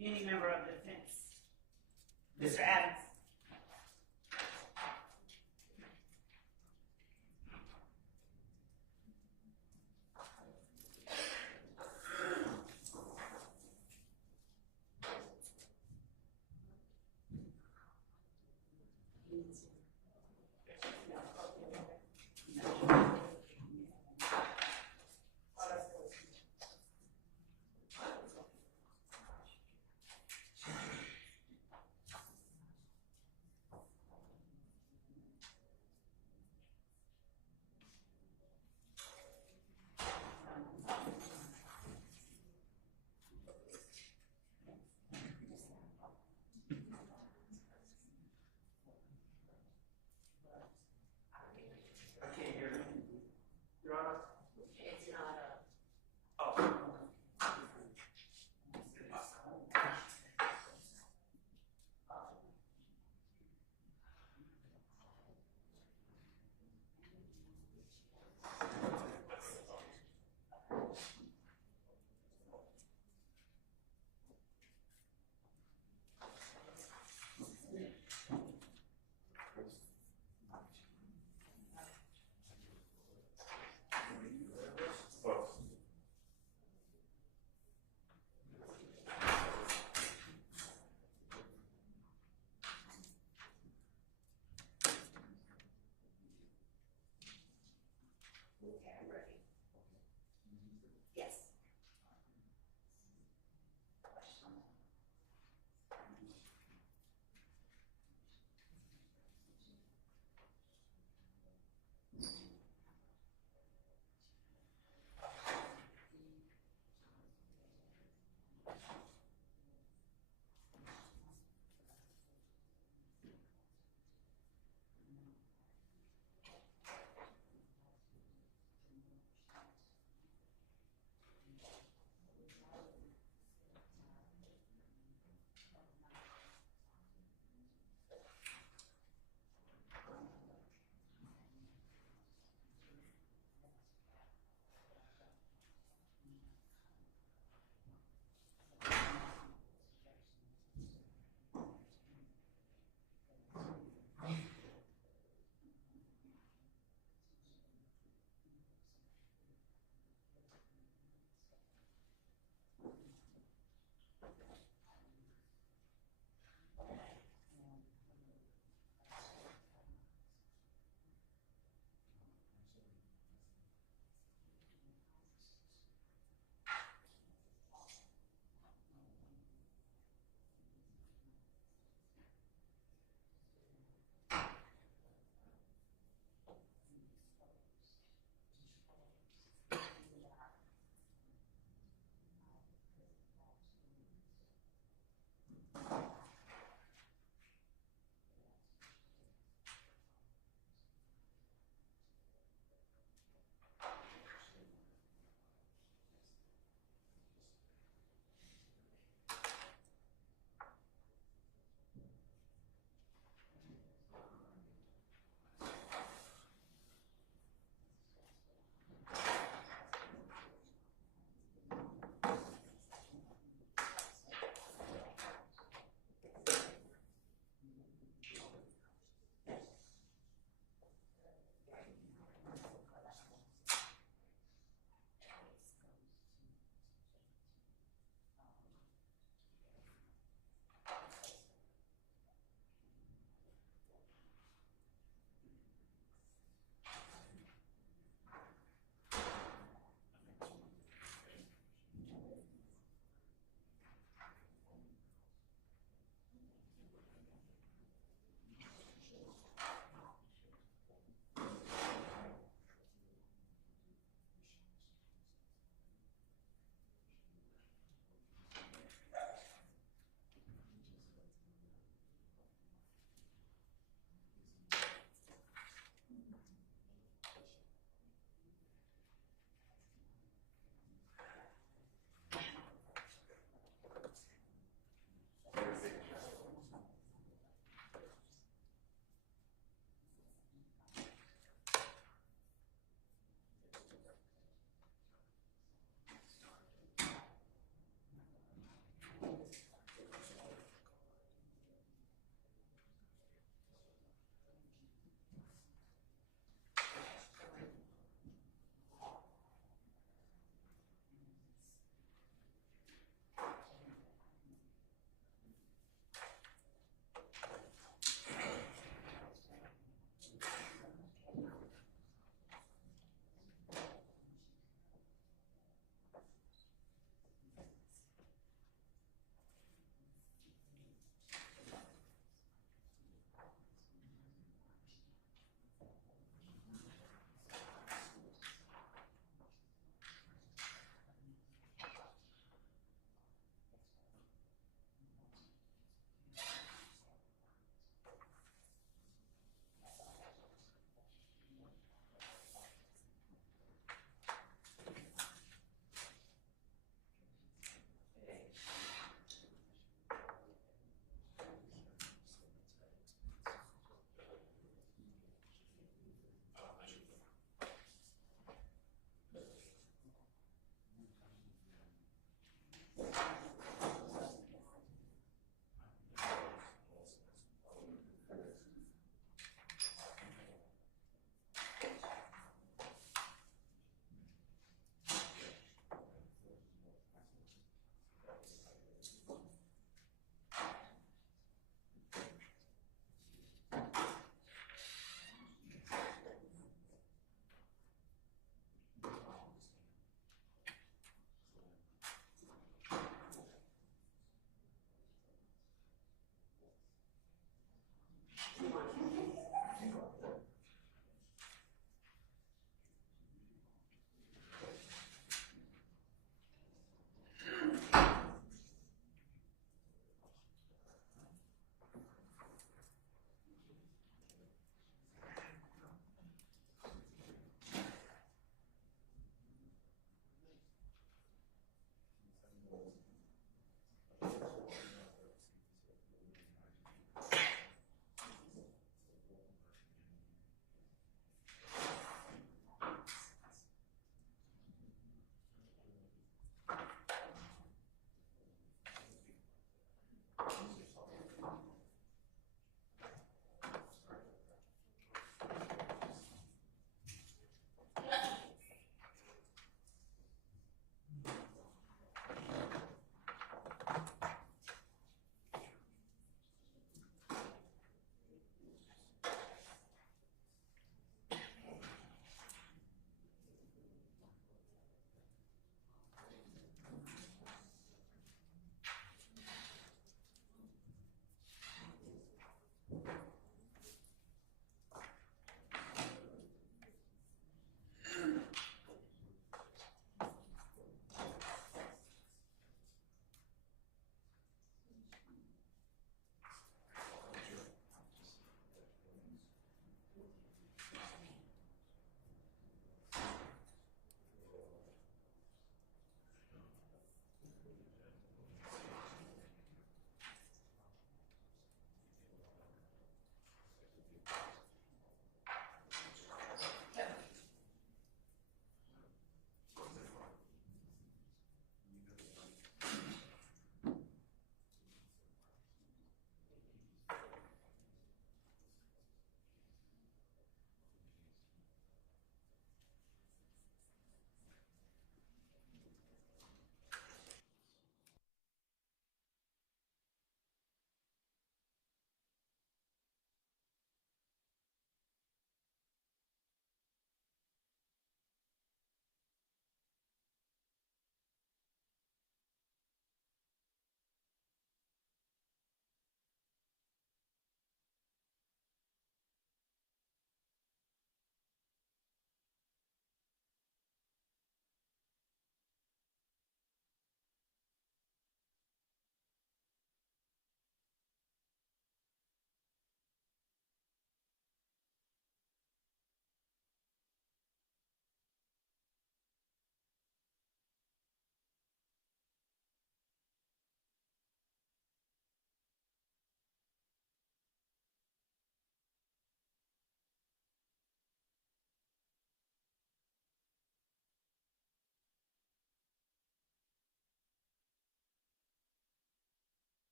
any member of the defense? Mr. Adams?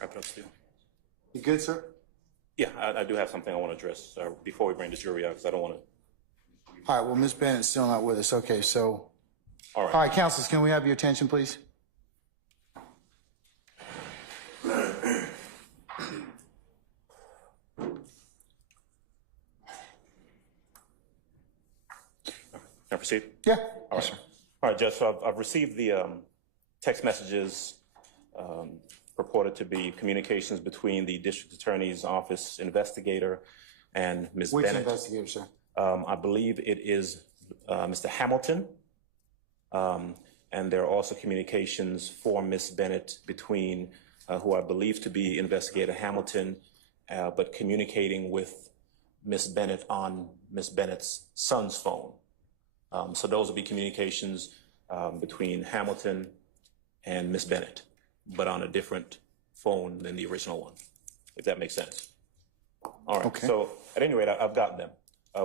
Wrap it up, Steele. You good, sir? Yeah, I do have something I want to address before we bring the jury out, because I don't want to. All right, well, Ms. Bennett's still not with us. Okay, so, All right. all right, counsels, can we have your attention, please? Can I proceed? Yeah. All right. All right, Judge, so I've received the text messages purported to be communications between the district attorney's office investigator and Ms. Which Bennett. investigator, sir? I believe it is Mr. Hamilton. And there are also communications for Ms. Bennett between who I believe to be Investigator Hamilton, but communicating with Ms. Bennett on Ms. Bennett's son's phone. So those will be communications between Hamilton and Ms. Bennett, but on a different phone than the original one, if that makes sense. All right, Okay. So at any rate, I've gotten them.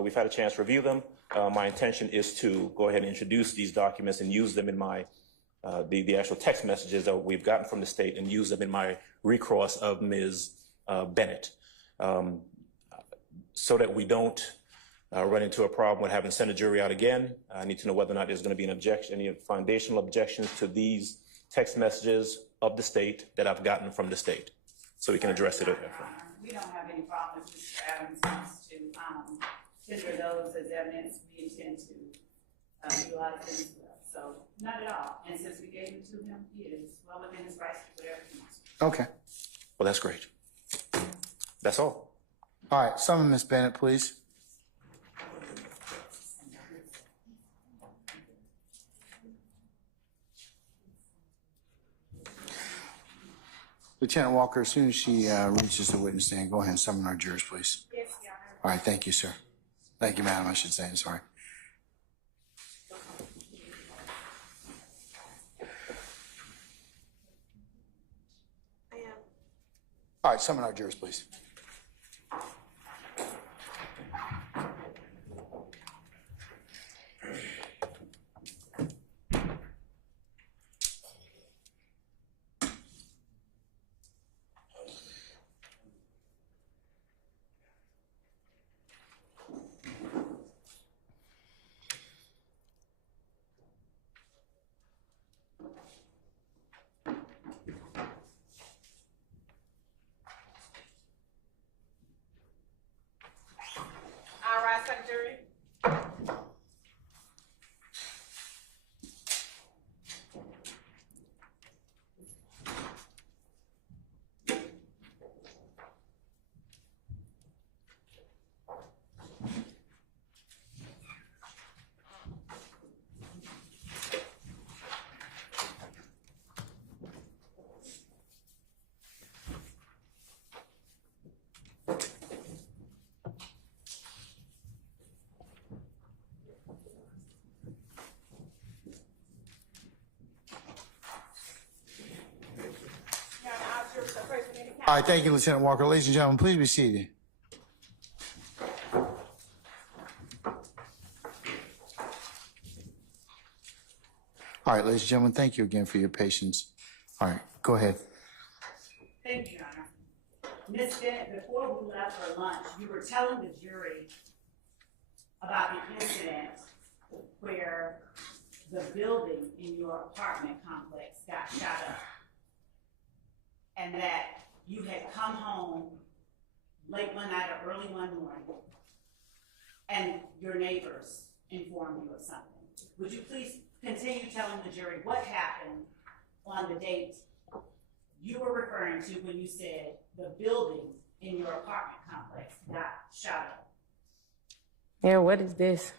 We've had a chance to review them. My intention is to go ahead and introduce these documents and use them in my, the actual text messages that we've gotten from the state and use them in my recross of Ms. Bennett, so that we don't run into a problem with having to send a jury out again. I need to know whether or not there's going to be an objection, any foundational objections to these text messages of the state that I've gotten from the state, so we can address it. We don't have any problems with Mr. Adams wants to tender those as evidence. We intend to utilize them as well. So not at all. And since we gave them to him, he is well within his rights to do whatever he wants. Okay. Well, that's great. That's all. All right, summon Ms. Bennett, please. Lieutenant Walker, as soon as she reaches the witness stand, go ahead and summon our jurors, please. Yes, Your Honor. All right, thank you, sir. Thank you, madam, I should say. I'm sorry. I am. All right, summon our jurors, please. All right, Secretary. All right, thank you, Lieutenant Walker. Ladies and gentlemen, please be seated. All right, ladies and gentlemen, thank you again for your patience. All right, go ahead. Thank you, Your Honor. Ms. Bennett, before we left for lunch, you were telling the jury about the incident where the building in your apartment complex got shot up, and that you had come home late one night or early one morning, and your neighbors informed you of something. Would you please continue telling the jury what happened on the date you were referring to when you said the building in your apartment complex got shot up? Yeah, what is this?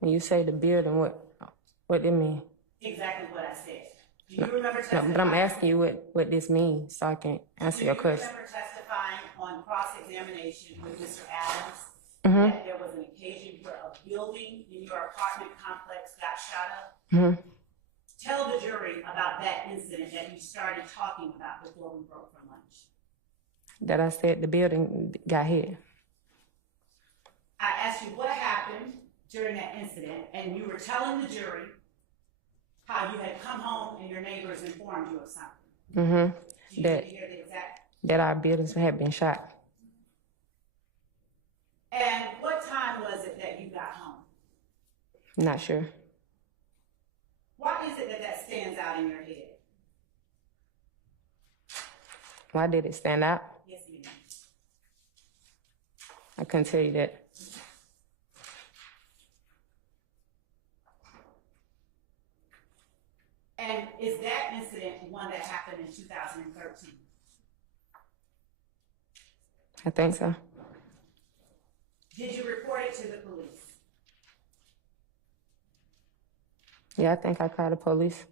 When you say the building, what do you mean? Exactly what I said. Do you remember No, testifying? but I'm asking you what this means so I can answer your question. Do you remember testifying on cross-examination with Mr. Adams Mm-hmm. that there was an occasion where a building in your apartment complex got shot up? Mm-hmm. Tell the jury about that incident that you started talking about before we broke for lunch. That I said the building got hit. I asked you what happened during that incident, and you were telling the jury how you had come home and your neighbors informed you of something. Mm-hmm. Do you need to hear the exact? That our buildings had been shot. And what time was it that you got home? Not sure. Why is it that that stands out in your head? Why did it stand out? Yes, ma'am. I couldn't tell you that. And is that incident one that happened in 2013? I think so. Did you report it to the police? Yeah, I think I called the police.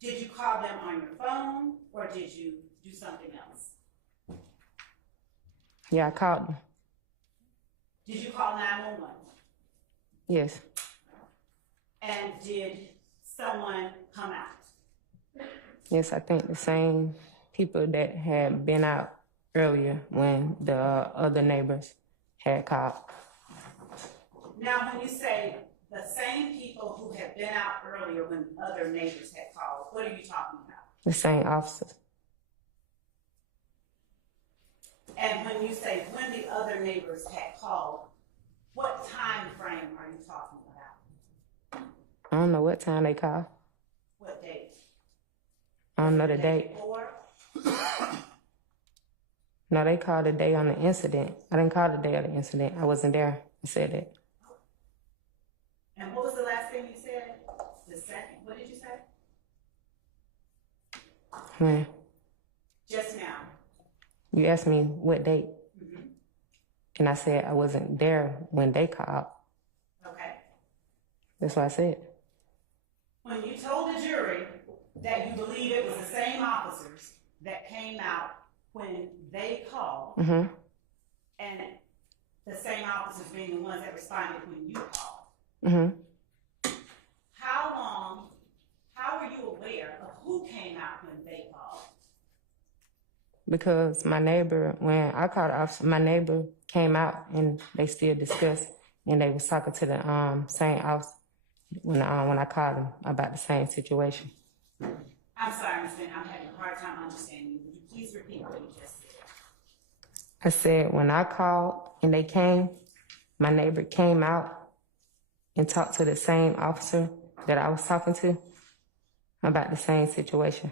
Did you call them on your phone, or did you do something else? Yeah, I called them. Did you call 911? Yes. And did someone come out? Yes, I think the same people that had been out earlier when the other neighbors had called. Now, when you say the same people who had been out earlier when other neighbors had called, what are you talking about? The same officers. And when you say when the other neighbors had called, what time frame are you talking about? I don't know what time they called. What date? I don't know the date. Before? No, they called the day on the incident. I didn't call the day of the incident. I wasn't there. I said that. And what was the last thing you said? The second, what did you say? When Just now. you asked me what date, Mm-hmm. and I said I wasn't there when they called. Okay. That's what I said. When you told the jury that you believe it was the same officers that came out when they called, Mm-hmm. and the same officers being the ones that responded when you called, Mm-hmm. how were you aware of who came out when they called? Because my neighbor, when I called the officer, my neighbor came out and they still discussed, and they was talking to the same officer when I called them about the same situation. I'm sorry, Ms. Bennett, I'm having a hard time understanding you. Would you please repeat what you just said? I said when I called and they came, my neighbor came out and talked to the same officer that I was talking to about the same situation.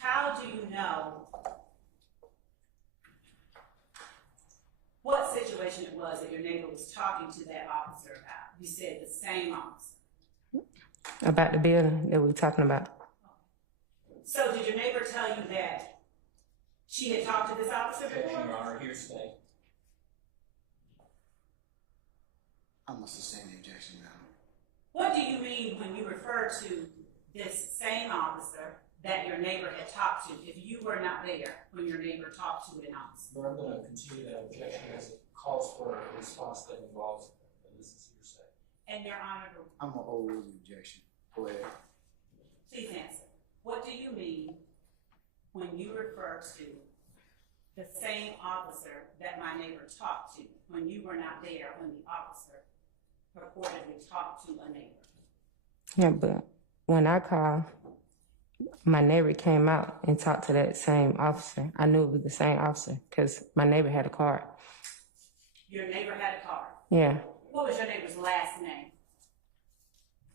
How do you know what situation it was that your neighbor was talking to that officer about? You said the same officer. About the building that we were talking about. So did your neighbor tell you that she had talked to this officer Objection, before? Your Honor, hearsay. I must sustain the objection now. What do you mean when you refer to this same officer that your neighbor had talked to if you were not there when your neighbor talked to an officer? But I'm going to continue that objection as it calls for a response that involves this is hearsay. And Your Honor, I'm gonna overrule the objection. Go ahead. please answer. What do you mean when you refer to the same officer that my neighbor talked to when you were not there when the officer purportedly talked to a neighbor. Yeah, but when I called, my neighbor came out and talked to that same officer. I knew it was the same officer because my neighbor had a card. Your neighbor had a card. Yeah, What was your neighbor's last name?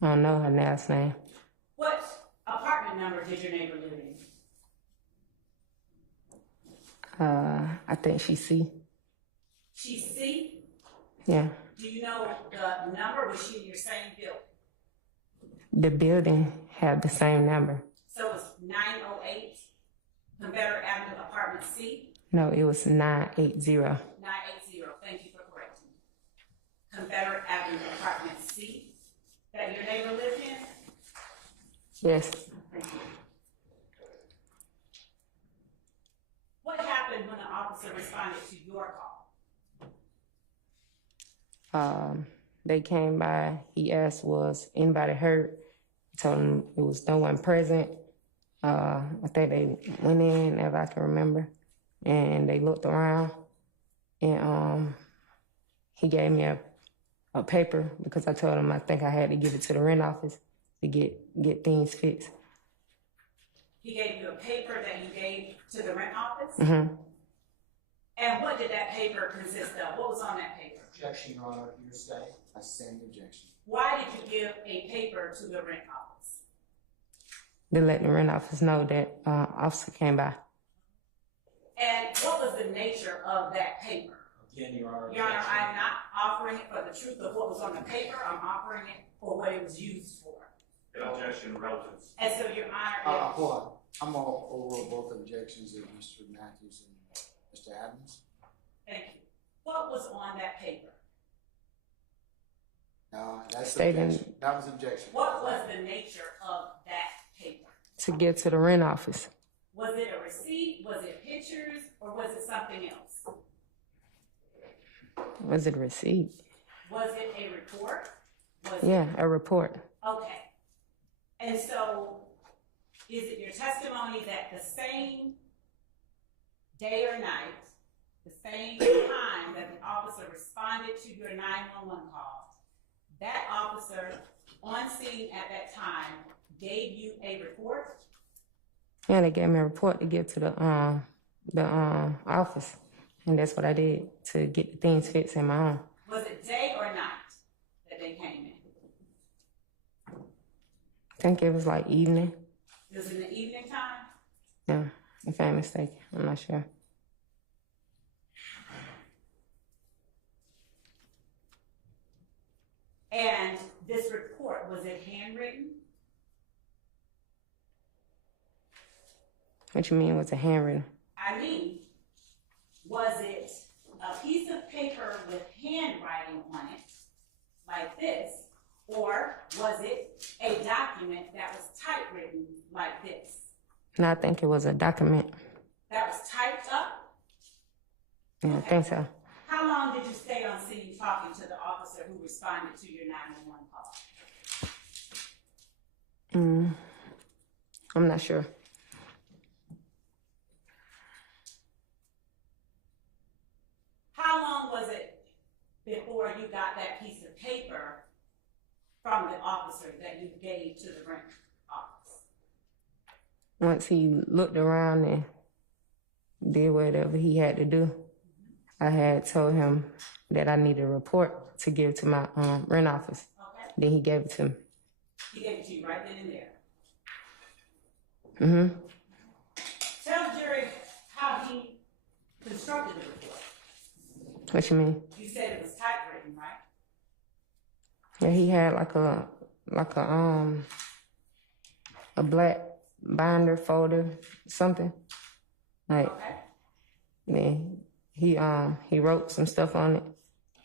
I don't know her last name. What apartment number did your neighbor live in? I think she's C. She's C? Yeah. Do you know the number? Was she in your same building? The building had the same number. So it was 908 Confederate Avenue, apartment C? No, it was 980. 980, thank you for correcting me. Confederate Avenue, apartment C, that your neighbor lived in? Yes. Thank you. What happened when the officer responded to your call? They came by. He asked, was anybody hurt? I told him it was no one present. I think they went in, if I can remember, and they looked around, and he gave me a paper because I told him I think I had to give it to the rent office to get things fixed. He gave you a paper that you gave to the rent office? Mm-hmm. And what did that paper consist of? What was on that paper? Objection, Your Honor, hearsay. I stand the objection. Why did you give a paper to the rent office? To let the rent office know that officer came by. And what was the nature of that paper? Again, Your Honor. Your Honor, I'm not offering it for the truth of what was on the paper. I'm offering it for what it was used for. Objection, relatives. And so, Your Honor, Hold on. I'm all over both objections of Mr. Matthews and Mr. Adams. thank you. What was on that paper? No, that's Stating- objection. That was objection. What was the nature of that paper? To get to the rent office. Was it a receipt? Was it pictures? Or was it something else? Was it a receipt? Was it a report? Was Yeah, a report. Okay. And so, is it your testimony that the same day or night, the same time that the officer responded to your 911 call, that officer on scene at that time gave you a report? Yeah, they gave me a report to give to the office, and that's what I did to get the things fixed in my home. Was it day or night that they came in? I think it was like evening. It was in the evening time? Yeah, if I'm mistaken, I'm not sure. And this report, was it handwritten? What you mean was a handwritten? I mean, was it a piece of paper with handwriting on it, like this, or was it a document that was typewritten like this? And I think it was a document. That was typed up? Yeah, I think so. How long did you stay on scene talking to the officer who responded to your 911 call? I'm not sure. How long was it before you got that piece of paper from the officer that you gave to the rent office? Once he looked around and did whatever he had to do, I had told him that I needed a report to give to my rent office. Okay. Then he gave it to me. He gave it to you right then and there. Mm-hmm. Tell the jury how he constructed the report. What you mean? You said it was typewritten, right? Yeah, he had like a black binder folder, something. Like, Okay. then he wrote some stuff on it.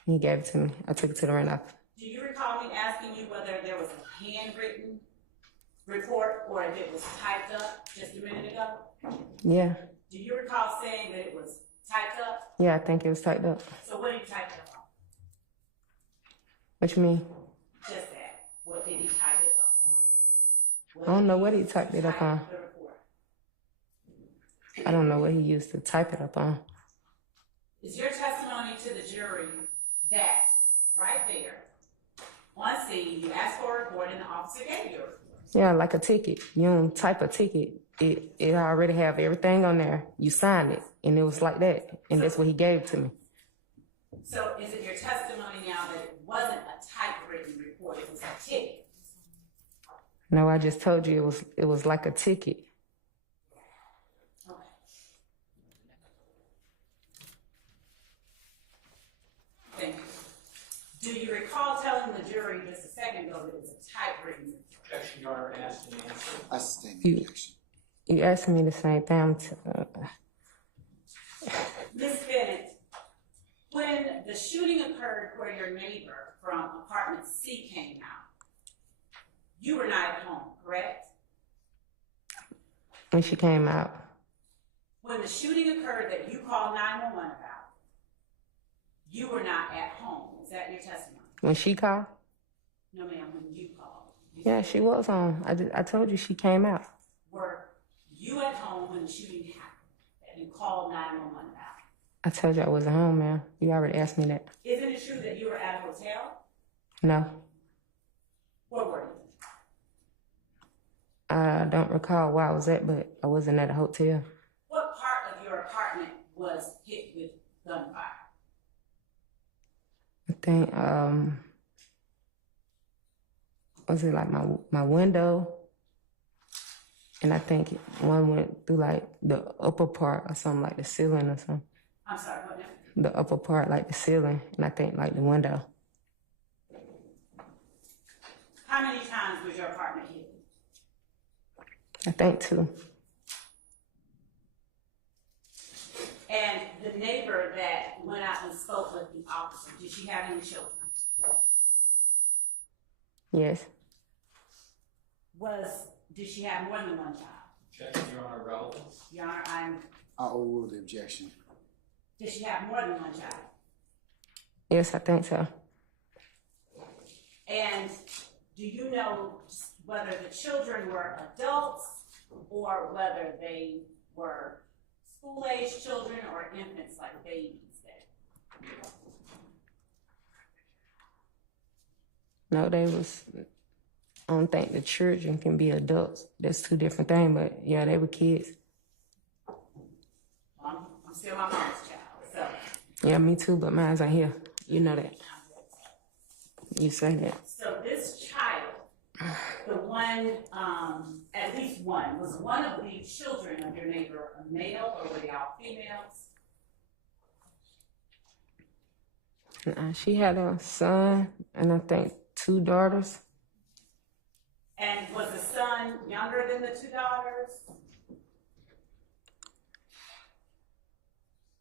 He gave it to me. I took it to the rent office. Do you recall me asking you whether there was a handwritten report or if it was typed up just a minute ago? Yeah, Do you recall saying that it was typed up? yeah, I think it was typed up. So what did he type it up on? What you mean? Just that. What did he type it up on? I don't know what he typed it up on. The report. I don't know what he used to type it up on. Is your testimony to the jury that right there, report and the officer gave you a report. Yeah, like a ticket. You don't type a ticket. It already have everything on there. You sign it, and it was like that, and that's what he gave to me. So is it your testimony now that it wasn't a typewritten report, it was a ticket? No, I just told you it was like a ticket. Okay. Thank you. Do you recall telling the jury just a second ago that it was a typewritten report? Objection, Your Honor, asked and answered. I sustain the objection. You asked me the same thing. Ms. Bennett, when the shooting occurred where your neighbor from apartment C came out, you were not at home, correct? When she came out, When the shooting occurred that you called 911 about, you were not at home. Is that your testimony? when she called, No, ma'am, when you called. You yeah, said, she was home. I told you she came out. were you at home when the shooting happened that you called 911 about? I told you I wasn't home, man. You already asked me that. Isn't it true that you were at a hotel? No, Where were you? I don't recall where I was at, but I wasn't at a hotel. What part of your apartment was hit with gunfire? I think, was it like my window? And I think one went through like the upper part or something, like the ceiling or something. I'm sorry, what now? The upper part, like the ceiling, and I think like the window. How many times was your apartment hit? I think 2. And the neighbor that went out and spoke with the officer, did she have any children? Yes, Did she have more than one child? Objection, Your Honor, relevance. Your Honor, I overrule the objection. did she have more than one child? yes, I think so. And do you know whether the children were adults or whether they were school-age children or infants like babies? No, they was. I don't think the children can be adults. That's 2 different things. But yeah, they were kids. I'm still my mom's child, so. Yeah, me too. But mine's ain't here. You know that. You say that. So this child, the one, at least one, was one of the children of your neighbor a male or were they all females? She had a son and I think 2 daughters. And was the son younger than the 2 daughters?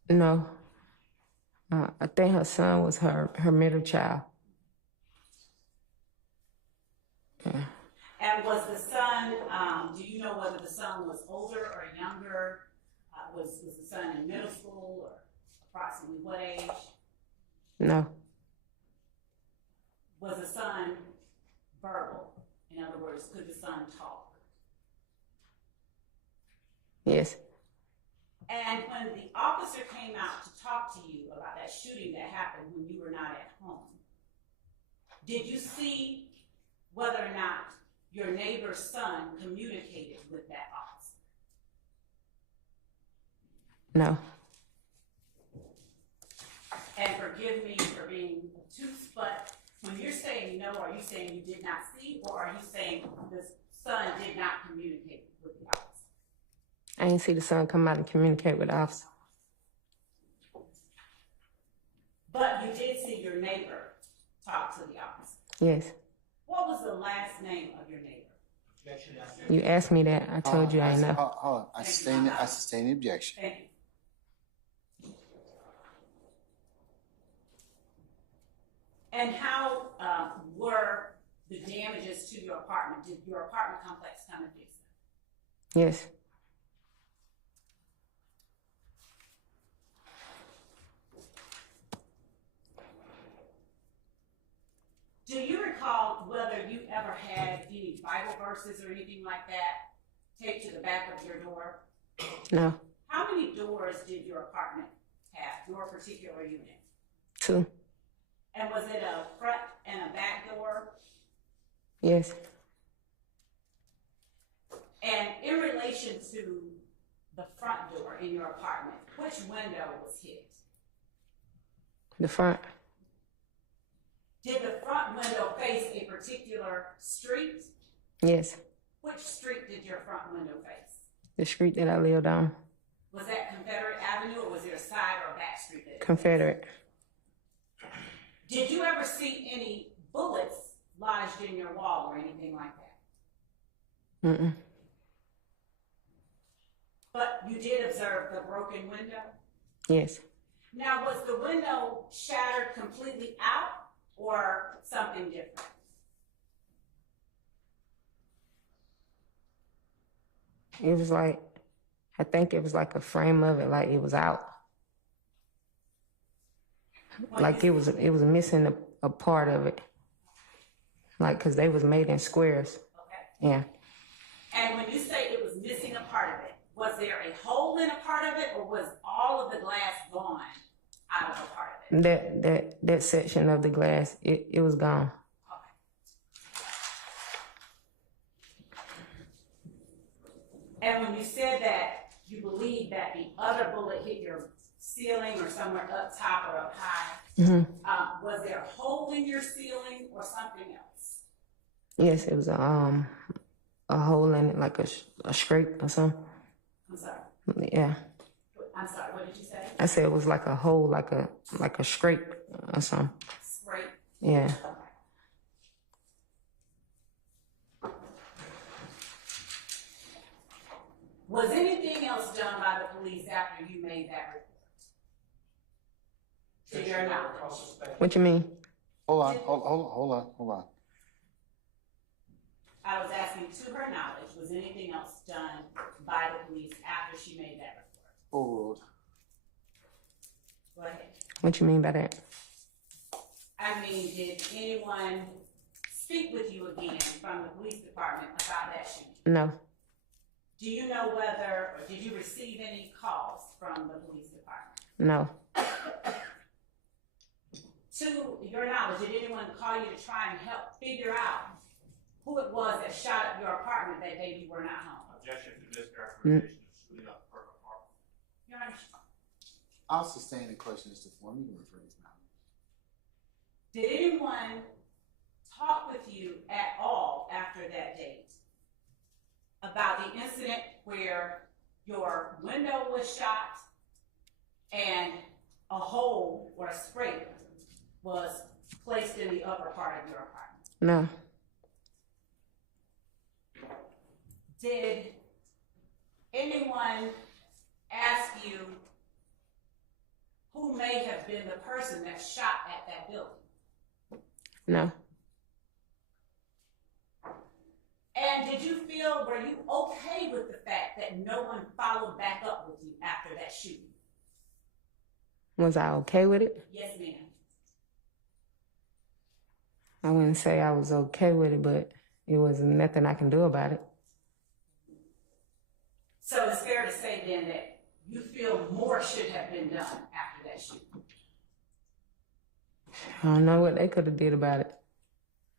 No. I think her son was her middle child. Yeah. And was the son, do you know whether the son was older or younger? Was the son in middle school or approximately what age? No. Was the son verbal? In other words, could the son talk? Yes. And when the officer came out to talk to you about that shooting that happened when you were not at home, did you see whether or not your neighbor's son communicated with that officer? No. And forgive me for being obtuse, but when you're saying no, are you saying you did not see, or are you saying the son did not communicate with the officer? I didn't see the son come out and communicate with the officer. But you did see your neighbor talk to the officer. Yes. What was the last name of your neighbor? Objection, asked. You asked me that. I told you I didn't know. Hold on. I sustain the objection. Thank you. And how were the damages to your apartment? Did your apartment complex come and fix them? Yes. Do you recall whether you ever had any Bible verses or anything like that taped to the back of your door? No. How many doors did your apartment have, your particular unit? 2. And was it a front and a back door? Yes. And in relation to the front door in your apartment, which window was hit? The front. Did the front window face a particular street? Yes. Which street did your front window face? The street that I lived on. Was that Confederate Avenue, or was there a side or a back street that it Confederate. Did you ever see any bullets lodged in your wall or anything like that? Mm-mm. But you did observe the broken window? Yes. Now, was the window shattered completely out or something different? It was like, I think it was like a frame of it, like it was out. Like it was missing a part of it. Like, cause they was made in squares. Okay. Yeah. And when you say it was missing a part of it, was there a hole in a part of it, or was all of the glass gone out of a part of it? That section of the glass, it was gone. And when you said that you believe that the other bullet hit your ceiling or somewhere up top or up high, was there a hole in your ceiling or something else? Yes, it was a hole in it, like a scrape or something. I'm sorry. Yeah. I'm sorry, what did you say? I said it was like a hole, like a scrape or something. Scrape? Yeah. Was anything else done by the police after you made that report? To your knowledge? What you mean? Hold on. I was asking, to her knowledge, was anything else done by the police after she made that report? Overruled. Go ahead. What you mean by that? I mean, did anyone speak with you again from the police department about that shooting? No. Do you know whether, or did you receive any calls from the police department? No. To your knowledge, did anyone call you to try and help figure out who it was that shot up your apartment that day you were not home? Objection to mischaracterization of shooting up her apartment. Your Honor, I'll sustain the question as to form. You can rephrase now. did anyone talk with you at all after that date about the incident where your window was shot and a hole or a scrape was placed in the upper part of your apartment? No. Did anyone ask you who may have been the person that shot at that building? No. And did you feel, were you okay with the fact that no one followed back up with you after that shooting? Was I okay with it? Yes, ma'am. I wouldn't say I was okay with it, but it was nothing I can do about it. So it's fair to say then that you feel more should have been done after that shooting? I don't know what they could have did about it.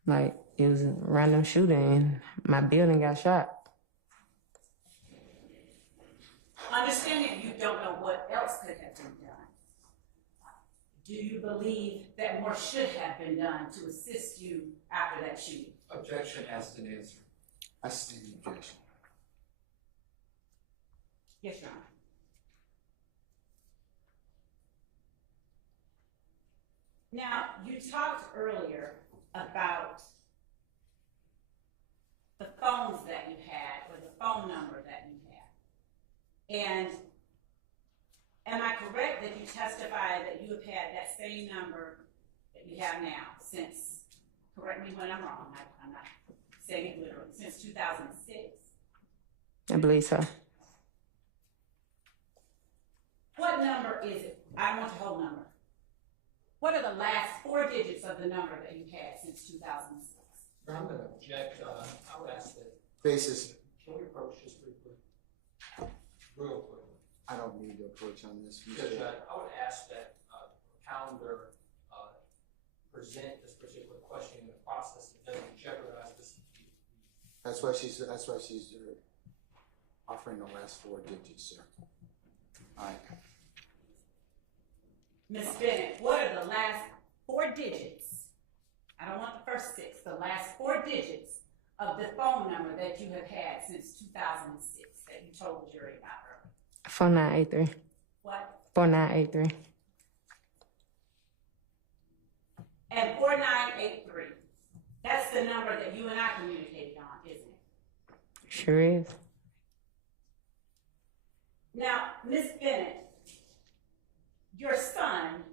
Like, it was a random shooting and my building got shot. Understanding you don't know what else could have been done, do you believe that more should have been done to assist you after that shooting? Objection, asked and answered. I sustain the objection. Yes, Your Honor. Now, you talked earlier about the phones that you had, or the phone number that you had. And am I correct that you testified that you have had that same number that you have now since, correct me when I'm wrong, I'm not saying it literally, since 2006? I believe so. What number is it? I want the whole number. What are the last 4 digits of the number that you've had since 2006? I'm going to object. I would ask that. Basis. Can we approach this briefly? Real quickly. I don't need to approach on this. Judge, I would ask that the calendar present this particular question in the process that doesn't jeopardize this That's why she's offering the last 4 digits, sir. All right. Ms. Bennett, what are the last 4 digits? I don't want the first 6, the last 4 digits of the phone number that you have had since 2006 that you told the jury about earlier. 4983. What? 4983. And 4983. That's the number that you and I communicated on, isn't it? Sure is. Now, Ms. Bennett, your son,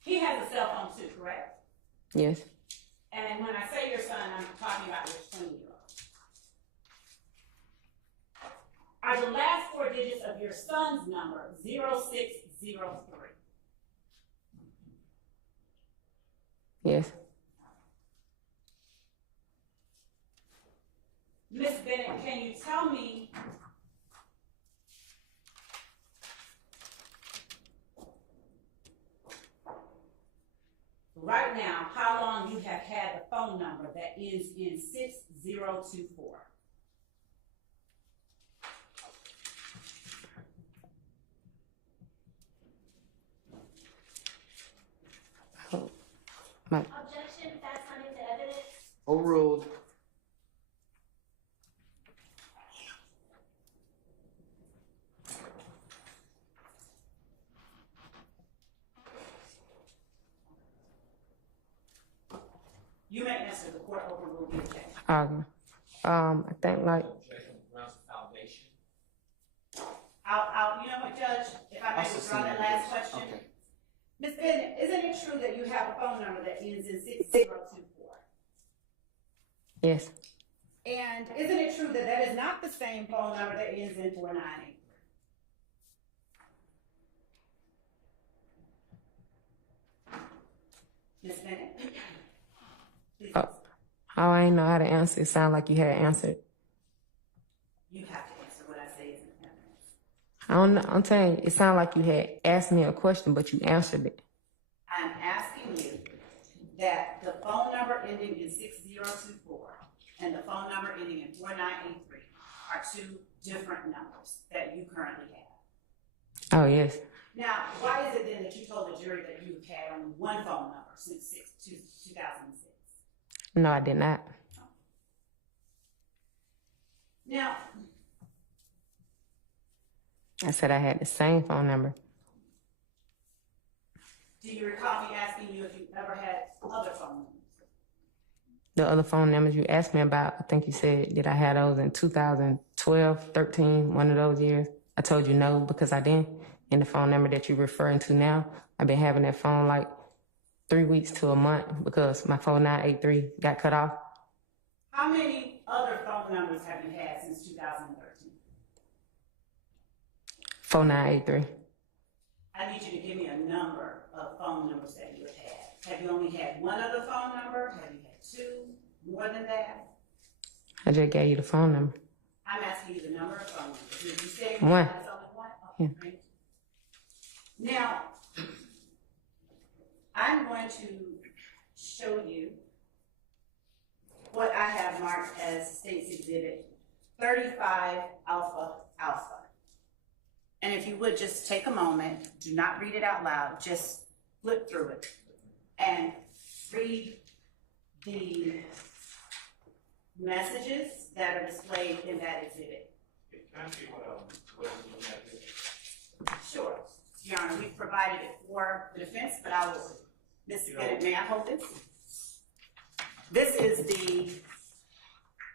he has a cell phone too, correct? Yes. And when I say your son, I'm talking about your 20-year-old. Are the last 4 digits of your son's number 0603? Yes. Ms. Bennett, can you tell me right now how long you have had the phone number that ends in 6024? Objection, that's not into evidence. Overruled. You may answer, the court overruled the objection. I think like Objection on grounds of foundation. You know what, Judge, if I may withdraw that last question. Okay. Ms. Bennett, isn't it true that you have a phone number that ends in 6024? yes. And isn't it true that that is not the same phone number that ends in 498? Ms. Bennett? Please. Oh, I ain't know how to answer. It sounded like you had answered. You have to answer what I say isn't evidence. I don't know. I'm saying it sounded like you had asked me a question, but you answered it. I'm asking you that the phone number ending in 6024 and the phone number ending in 4983 are 2 different numbers that you currently have. Oh, yes. Now, why is it then that you told the jury that you've had only 1 phone number since 2006? No, I did not. Now, I said I had the same phone number. do you recall me asking you if you ever had other phone numbers? The other phone numbers you asked me about, I think you said, did I have those in 2012, 13, one of those years? I told you no because I didn't. And the phone number that you're referring to now, I've been having that phone like 3 weeks to a month because my 4983 got cut off. How many other phone numbers have you had since 2013? 4983. I need you to give me a number of phone numbers that you have had. Have you only had 1 other phone number? Have you had 2? More than that? I just gave you the phone number. I'm asking you the number of phone numbers. Did you say One. it's only 1? Okay, Yeah. great. Now, I'm going to show you what I have marked as State's Exhibit 35 Alpha Alpha. And if you would just take a moment, do not read it out loud, just flip through it and read the messages that are displayed in that exhibit. Can I see what you're looking at here? Sure, Your Honor, we've provided it for the defense, but I will, Ms. Bennett, may I hold this? This is the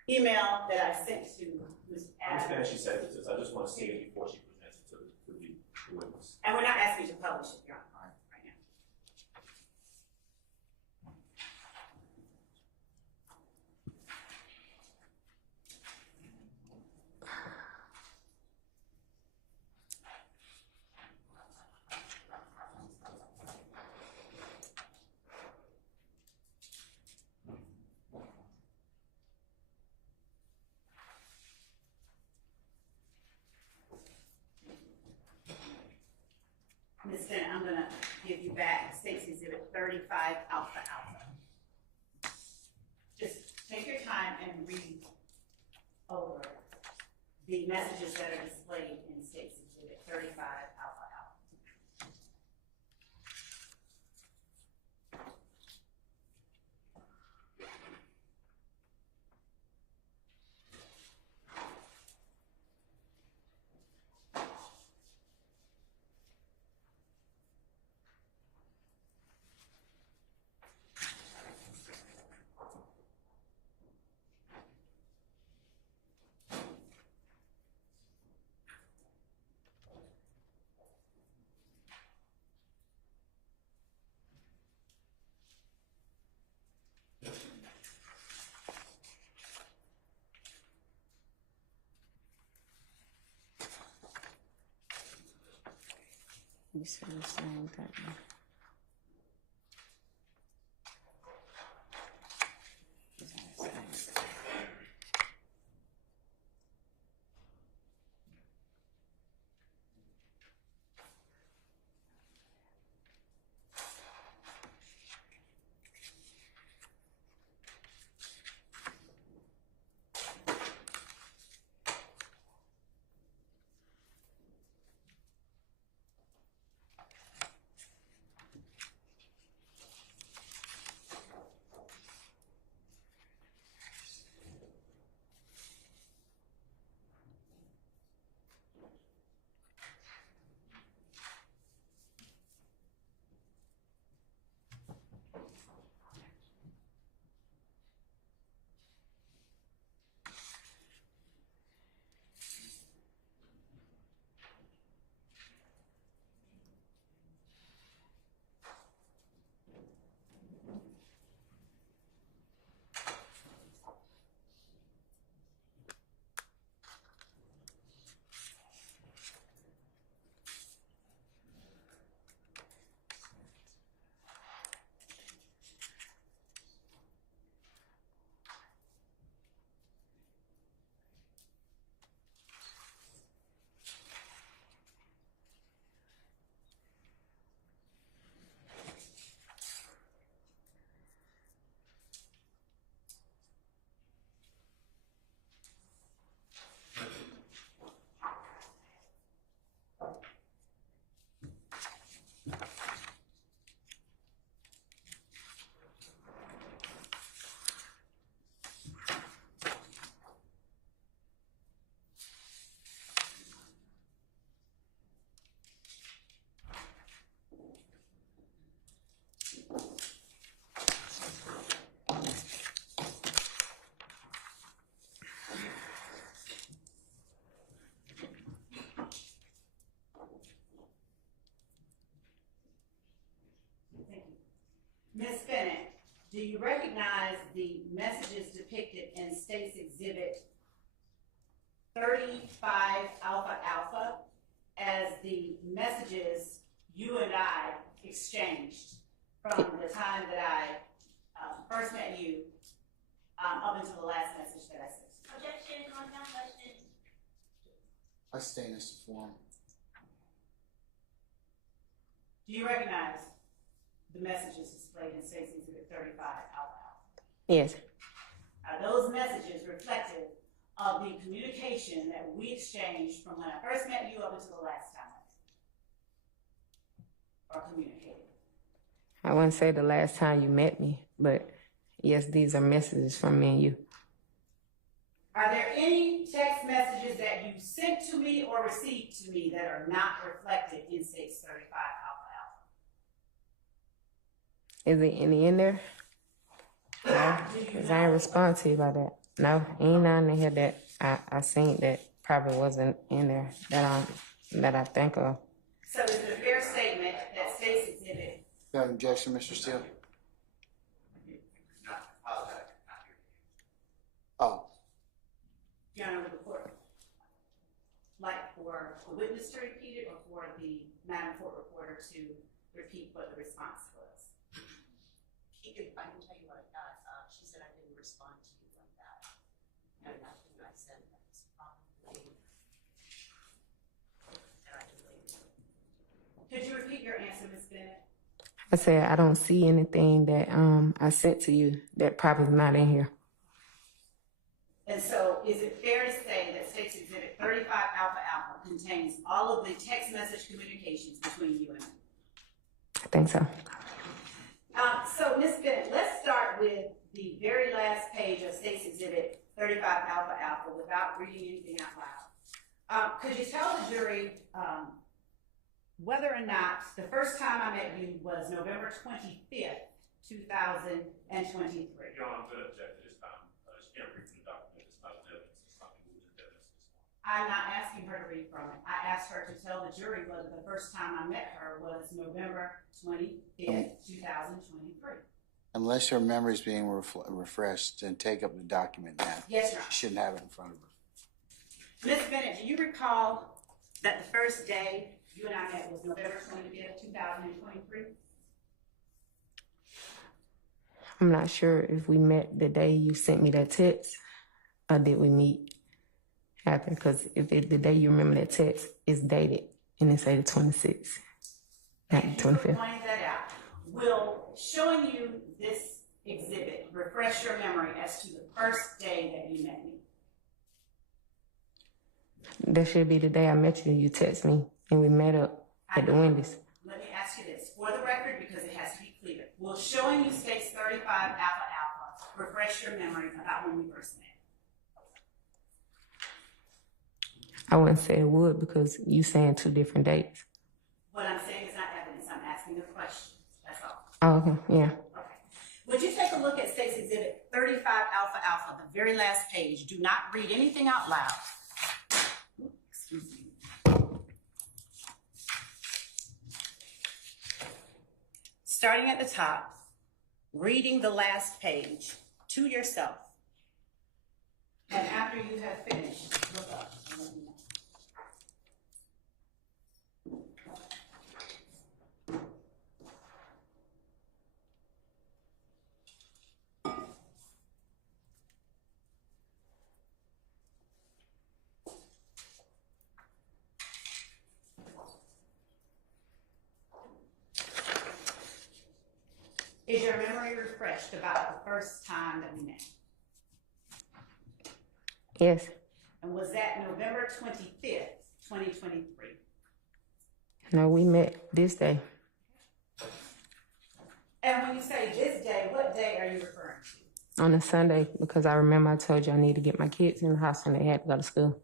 email that I sent to Ms. I understand Adams. she said this, I just want to see it before she presents it to the witness. And we're not asking you to publish it, Your Honor, right now. Ms. Bennett, I'm gonna give you back State's Exhibit 35 Alpha Alpha. Just take your time and read over the messages that are displayed in State's Exhibit 35 Alpha Alpha. You said the same thing. Ms. Bennett, do you recognize the messages depicted in State's Exhibit 35 Alpha Alpha as the messages you and I exchanged from the time that I first met you up until the last message that I sent? Objection, compound question. I stand as to form. Do you recognize the messages displayed in State's Exhibit 35 Alpha Alpha? Yes. Are those messages reflective of the communication that we exchanged from when I first met you up until the last time or communicated? I wouldn't say the last time you met me, but yes, these are messages from me and you. Are there any text messages that you sent to me or received to me that are not reflected in State's 35 Alpha Alpha? Is there any in there? No, because I ain't respond to you about that. No, ain't none in here that I seen that probably wasn't in there that I think of. So is it a fair statement that State's Exhibit? You have an objection, Mr. Steele? Oh, Your Honor, the court, like for the witness to repeat it or for the Madam Court Reporter to repeat what the response was? I can tell you what I got. She said I didn't respond to you like that. And nothing I said that was probably, and I deleted it. Could you repeat your answer, Ms. Bennett? I said I don't see anything that I sent to you that probably is not in here. And so is it fair to say that State's Exhibit 35 Alpha Alpha contains all of the text message communications between you and me? I think so. So Ms. Bennett, let's start with the very last page of State's Exhibit 35 Alpha Alpha without reading anything out loud. Could you tell the jury whether or not the first time I met you was November 25th, 2023? Your Honor, I'm going to object to this time. She can't read from the document. It's not evidence. It's not moving evidence. I'm not asking her to read from it. I asked her to tell the jury whether the first time I met her was November 25th, 2023. Unless your memory is being refreshed, then take up the document now. Yes, Your Honor. She shouldn't have it in front of her. Ms. Bennett, do you recall that the first day you and I met was November 25th, 2023? I'm not sure if we met the day you sent me that text, or did we meet after? Because if the day you remember that text is dated and it say the 26th, not the Thank you for 25th. pointing that out. Will showing you this exhibit refresh your memory as to the first day that you met me? That should be the day I met you. You text me and we met up at the Wendy's. Let me ask you this, for the record, because it has to be clear. Will showing you States 35 Alpha Alpha refresh your memory about when we first met? I wouldn't say it would because you saying two different dates. What I'm saying is not evidence. I'm asking a question. That's all. Oh, okay, yeah. Okay. Would you take a look at State's Exhibit 35 Alpha Alpha, the very last page? Do not read anything out loud. Excuse me. Starting at the top, reading the last page to yourself. And after you have finished, look up and let me know. Is your memory refreshed about the first time that we met? Yes. And was that November 25th, 2023? No, we met this day. And when you say this day, what day are you referring to? On a Sunday, because I remember I told you I need to get my kids in the house and they had to go to school.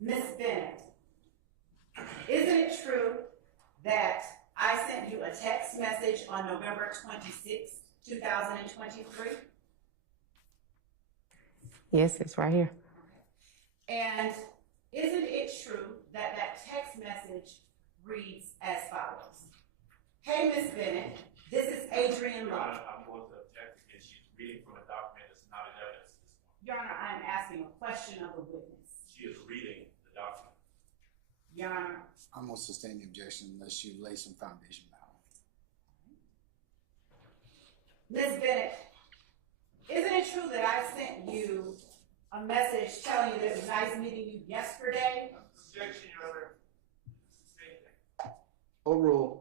Miss Bennett, isn't it true that I sent you a text message on November 26th, 2023? Yes, it's right here. And isn't it true that that text message reads as follows? Hey, Miss Bennett, this is Adrian Your Love. Honor, I'm going to object again. She's reading from a document that's not in evidence at this point. Your Honor, I'm asking a question of the witness. She is reading the document. Your Honor, I'm going to sustain the objection unless you lay some foundation down. Ms. Bennett, isn't it true that I sent you a message telling you that it was nice meeting you yesterday? Objection, Your Honor. Overruled.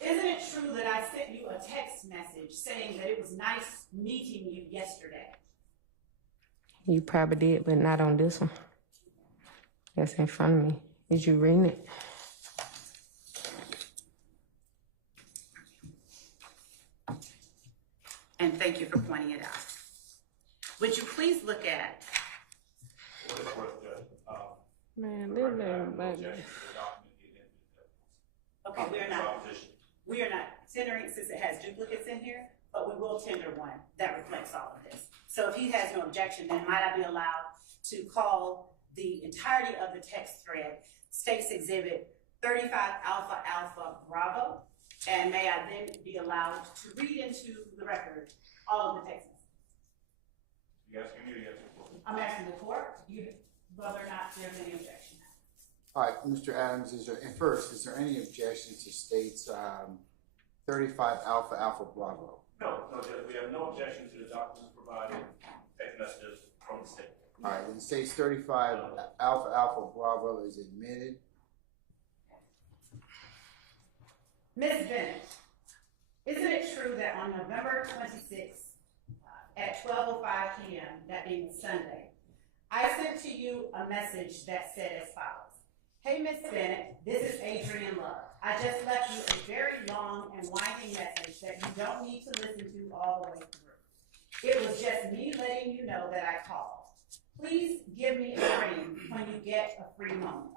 Isn't it true that I sent you a text message saying that it was nice meeting you yesterday? You probably did, but not on this one. That's in front of me. Is you reading it? And thank you for pointing it out. Would you please look at, What is worth the, Man, the record, this I have no everybody. objection to the document being in the okay, opposition. we are not tendering, since it has duplicates in here, but we will tender one that reflects all of this. So if he has no objection, then might I be allowed to call the entirety of the text thread States Exhibit 35 Alpha Alpha Bravo, and may I then be allowed to read into the record all of the text messages? You asking me or you asking the court? I'm asking the court, whether or not there's any objection. All right, Mr. Adams, is there any objection to states 35 Alpha Alpha Bravo? No, Judge, we have no objection to the documents provided, text messages from the state. All right, then states 35 Alpha Alpha Bravo is admitted. Ms. Bennett, isn't it true that on November 26th at 12:05 p.m., that being Sunday, I sent to you a message that said as follows: "Hey, Ms. Bennett, this is Adrian Love. I just left you a very long and winding message that you don't need to listen to all the way through. It was just me letting you know that I called. Please give me a ring when you get a free moment.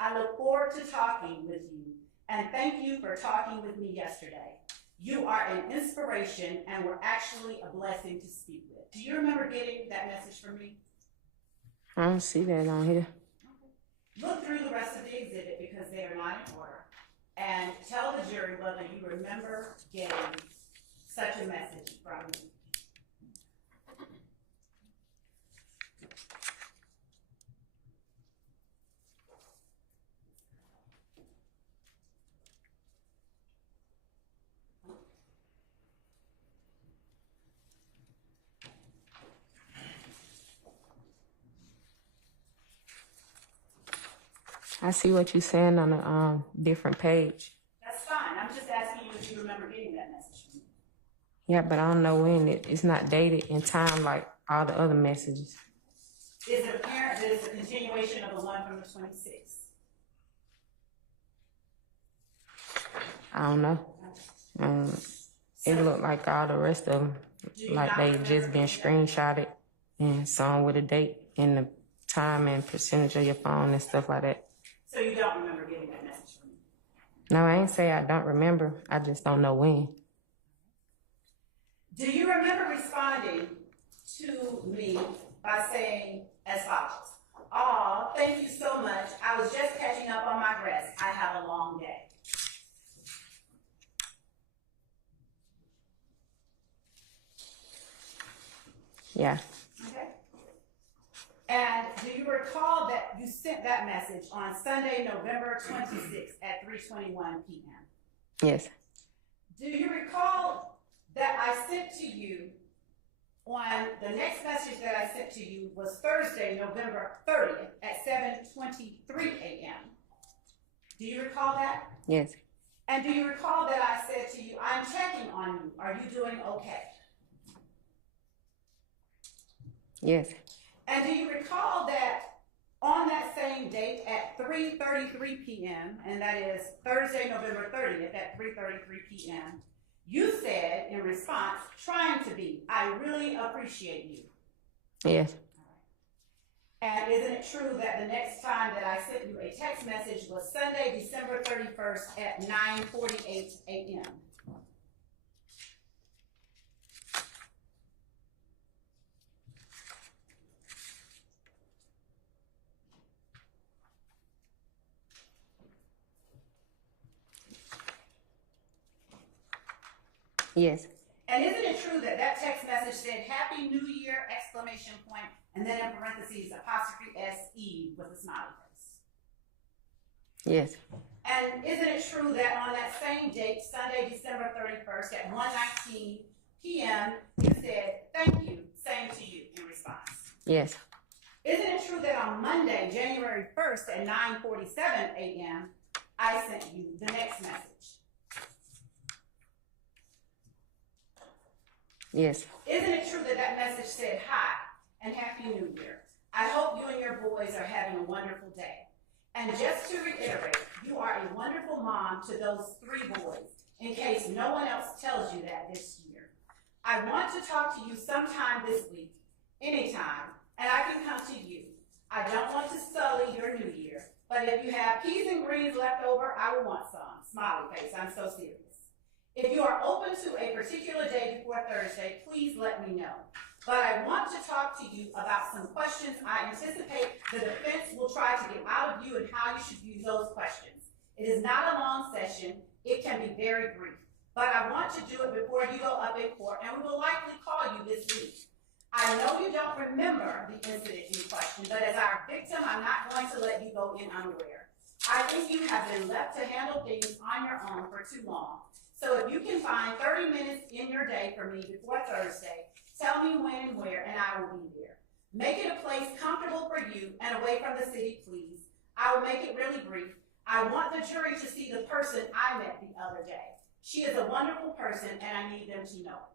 I look forward to talking with you, and thank you for talking with me yesterday. You are an inspiration and were actually a blessing to speak with." Do you remember getting that message from me? I don't see that on here. Look through the rest of the exhibit because they are not in order, and tell the jury whether you remember getting such a message from me. I see what you're saying on a different page. That's fine. I'm just asking you if you remember getting that message from me. Yeah, but I don't know when. It's not dated in time like all the other messages. Is it apparent that it's a continuation of the one from the 26th? I don't know. It looked like all the rest of them, like they just been screenshotted and some with a date and the time and percentage of your phone and stuff like that. So you don't remember getting that message from me? No, I ain't say I don't remember. I just don't know when. Do you remember responding to me by saying as follows: "Aw, thank you so much. I was just catching up on my rest. I have a long day." Yeah. Okay. And do you recall that you sent that message on Sunday, November 26th at 3:21 p.m.? Yes. Do you recall that I sent to you on the next message that I sent to you was Thursday, November 30th at 7:23 a.m.? Do you recall that? Yes. And do you recall that I said to you, "I'm checking on you. Are you doing okay?" Yes. And do you recall that on that same date at 3:33 p.m., and that is Thursday, November 30th at 3:33 p.m., you said in response, trying to be, "I really appreciate you." Yes. And isn't it true that the next time that I sent you a text message was Sunday, December 31st at 9:48 a.m.? Yes. And isn't it true that that text message said "Happy New Year!" exclamation point, and then in parentheses apostrophe S-E with a smiley face? Yes. And isn't it true that on that same date, Sunday, December 31st at 1:19 p.m., you said "Thank you, same to you" in response? Yes. Isn't it true that on Monday, January 1st at 9:47 a.m., I sent you the next message? Yes. Isn't it true that that message said "Hi and Happy New Year. I hope you and your boys are having a wonderful day. And just to reiterate, you are a wonderful mom to those 3 boys, in case no one else tells you that this year. I want to talk to you sometime this week, anytime, and I can come to you. I don't want to sully your new year, but if you have peas and greens left over, I will want some." Smiley face, I'm so serious. "If you are open to a particular day before Thursday, please let me know. But I want to talk to you about some questions I anticipate the defense will try to get out of you and how you should use those questions. It is not a long session. It can be very brief. But I want to do it before you go up in court, and we will likely call you this week. I know you don't remember the incident in question, but as our victim, I'm not going to let you go in unaware. I think you have been left to handle things on your own for too long. So if you can find 30 minutes in your day for me before Thursday, tell me when and where, and I will be there. Make it a place comfortable for you and away from the city, please. I will make it really brief. I want the jury to see the person I met the other day. She is a wonderful person, and I need them to know it.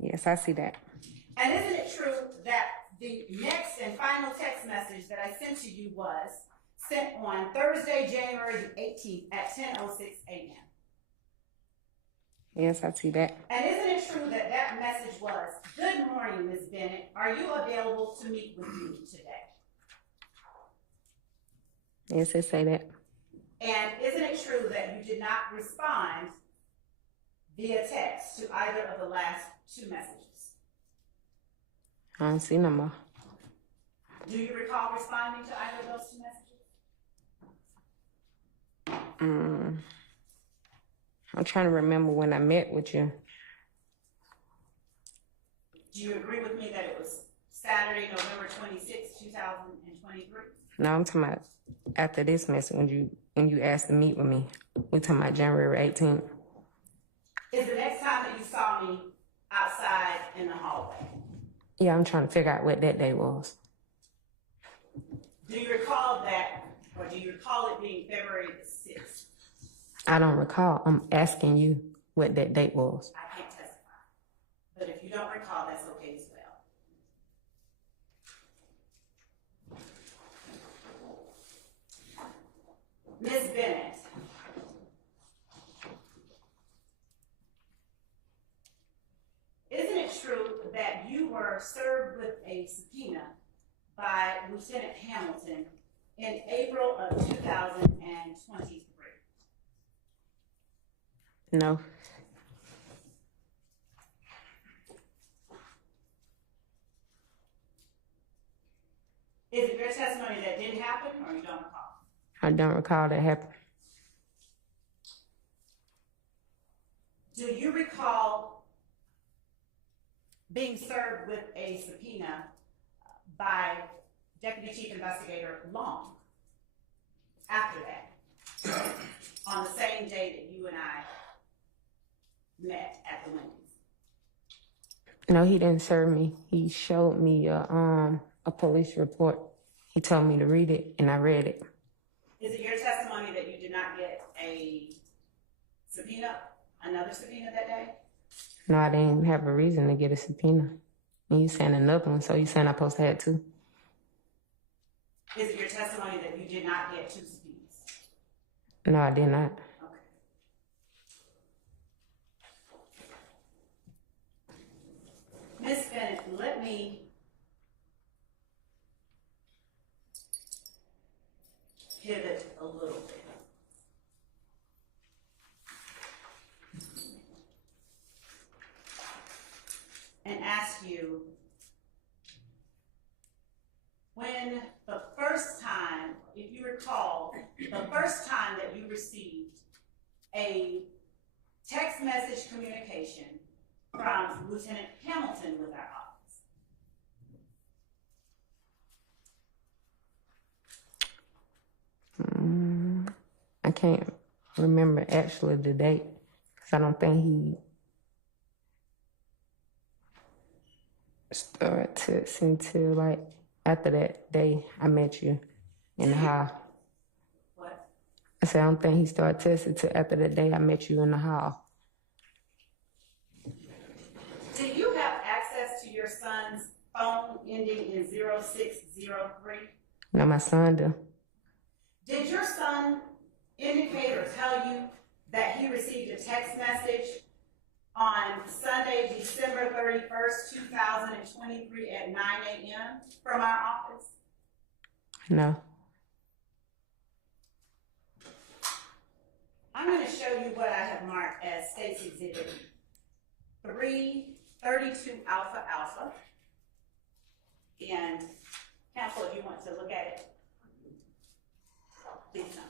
Yes, I see that. And isn't it true that the next and final text message that I sent to you was sent on Thursday, January the 18th at 10:06 a.m.? Yes, I see that. And isn't it true that that message was, "Good morning, Ms. Bennett. Are you available to meet with me today?" Yes, I say that. And isn't it true that you did not respond via text to either of the last two messages? I don't see no more. Do you recall responding to either of those two messages? I'm trying to remember when I met with you. Do you agree with me that it was Saturday, November 26, 2023? No, I'm talking about after this message when you asked to meet with me. We're talking about January 18th. Is the next time that you saw me outside in the hallway? Yeah, I'm trying to figure out what that day was. Do you recall that, or do you recall it being February the 6th? I don't recall. I'm asking you what that date was. I can't testify. But if you don't recall, that's okay as well. Ms. Bennett, isn't it true that you were served with a subpoena by Lieutenant Hamilton in April of 2023? No. Is it your testimony that didn't happen, or you don't recall? I don't recall that happened. Do you recall being served with a subpoena by Deputy Chief Investigator Long after that, on the same day that you and I met at the Wendy's? No, he didn't serve me. He showed me a police report. He told me to read it, and I read it. Is it your testimony that you did not get a subpoena, another subpoena that day? No, I didn't have a reason to get a subpoena. And you saying another one, so you saying I supposed to have two? Is it your testimony that you did not get two subpoenas? No, I did not. Okay. Ms. Bennett, let me pivot a little bit. And ask you, when the first time, if you recall, the first time that you received a text message communication from Lieutenant Hamilton with our office? I can't remember actually the date, because I don't think he started texting till like after that day I met you in the hall. What? I said I don't think he started texting till after that day I met you in the hall. Do you have access to your son's phone ending in 0603? No, my son do. Did your son indicate or tell you that he received a text message on Sunday, December 31st, 2023 at 9 a.m. from our office? No. I'm going to show you what I have marked as State's Exhibit 332 Alpha Alpha. And counsel, if you want to look at it, please come.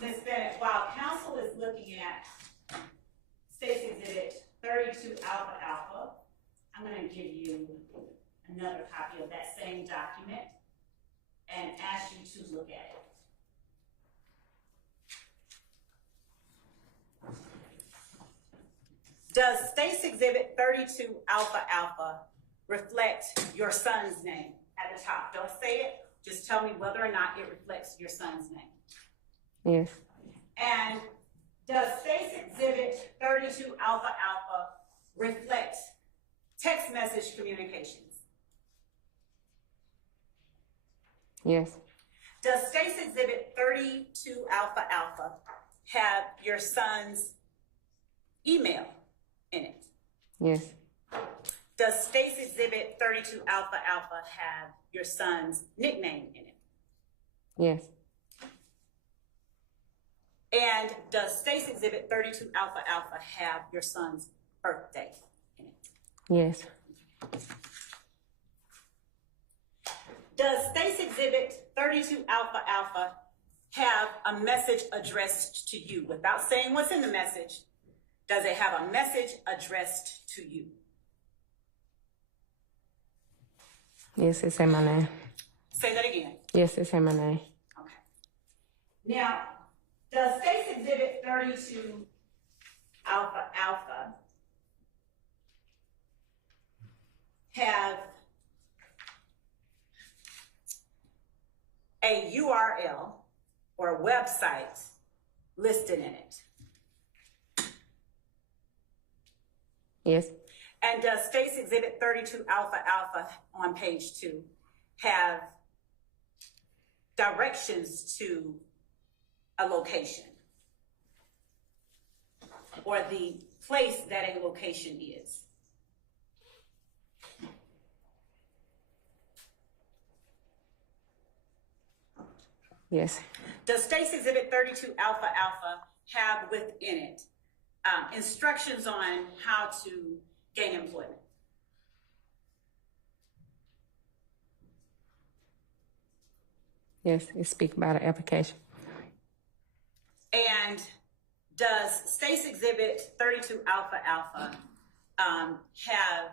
Ms. Bennett, while counsel is 32 Alpha Alpha. I'm going to give you another copy of that same document and ask you to look at it. Does State's Exhibit 32 Alpha Alpha reflect your son's name at the top? Don't say it, just tell me whether or not it reflects your son's name. Yes. And does State's Exhibit 32 Alpha Alpha reflect text message communications? Yes. Does State's Exhibit 32 Alpha Alpha have your son's email in it? Yes. Does State's Exhibit 32 Alpha Alpha have your son's nickname in it? Yes. And does State's Exhibit 32 Alpha Alpha have your son's birthday in it? Yes. Does State's Exhibit 32 Alpha Alpha have a message addressed to you? Without saying what's in the message, does it have a message addressed to you? Yes, it's in my name. Say that again. Yes, it's in my name. Okay. Now, does State's Exhibit 32 Alpha Alpha have a URL or a website listed in it? Yes. And does State's Exhibit 32 Alpha Alpha on page 2 have directions to a location or the place that a location is? Yes. Does State's Exhibit 32 Alpha Alpha have within it instructions on how to gain employment? Yes, it speaks about an application. And does State's Exhibit 32 Alpha Alpha have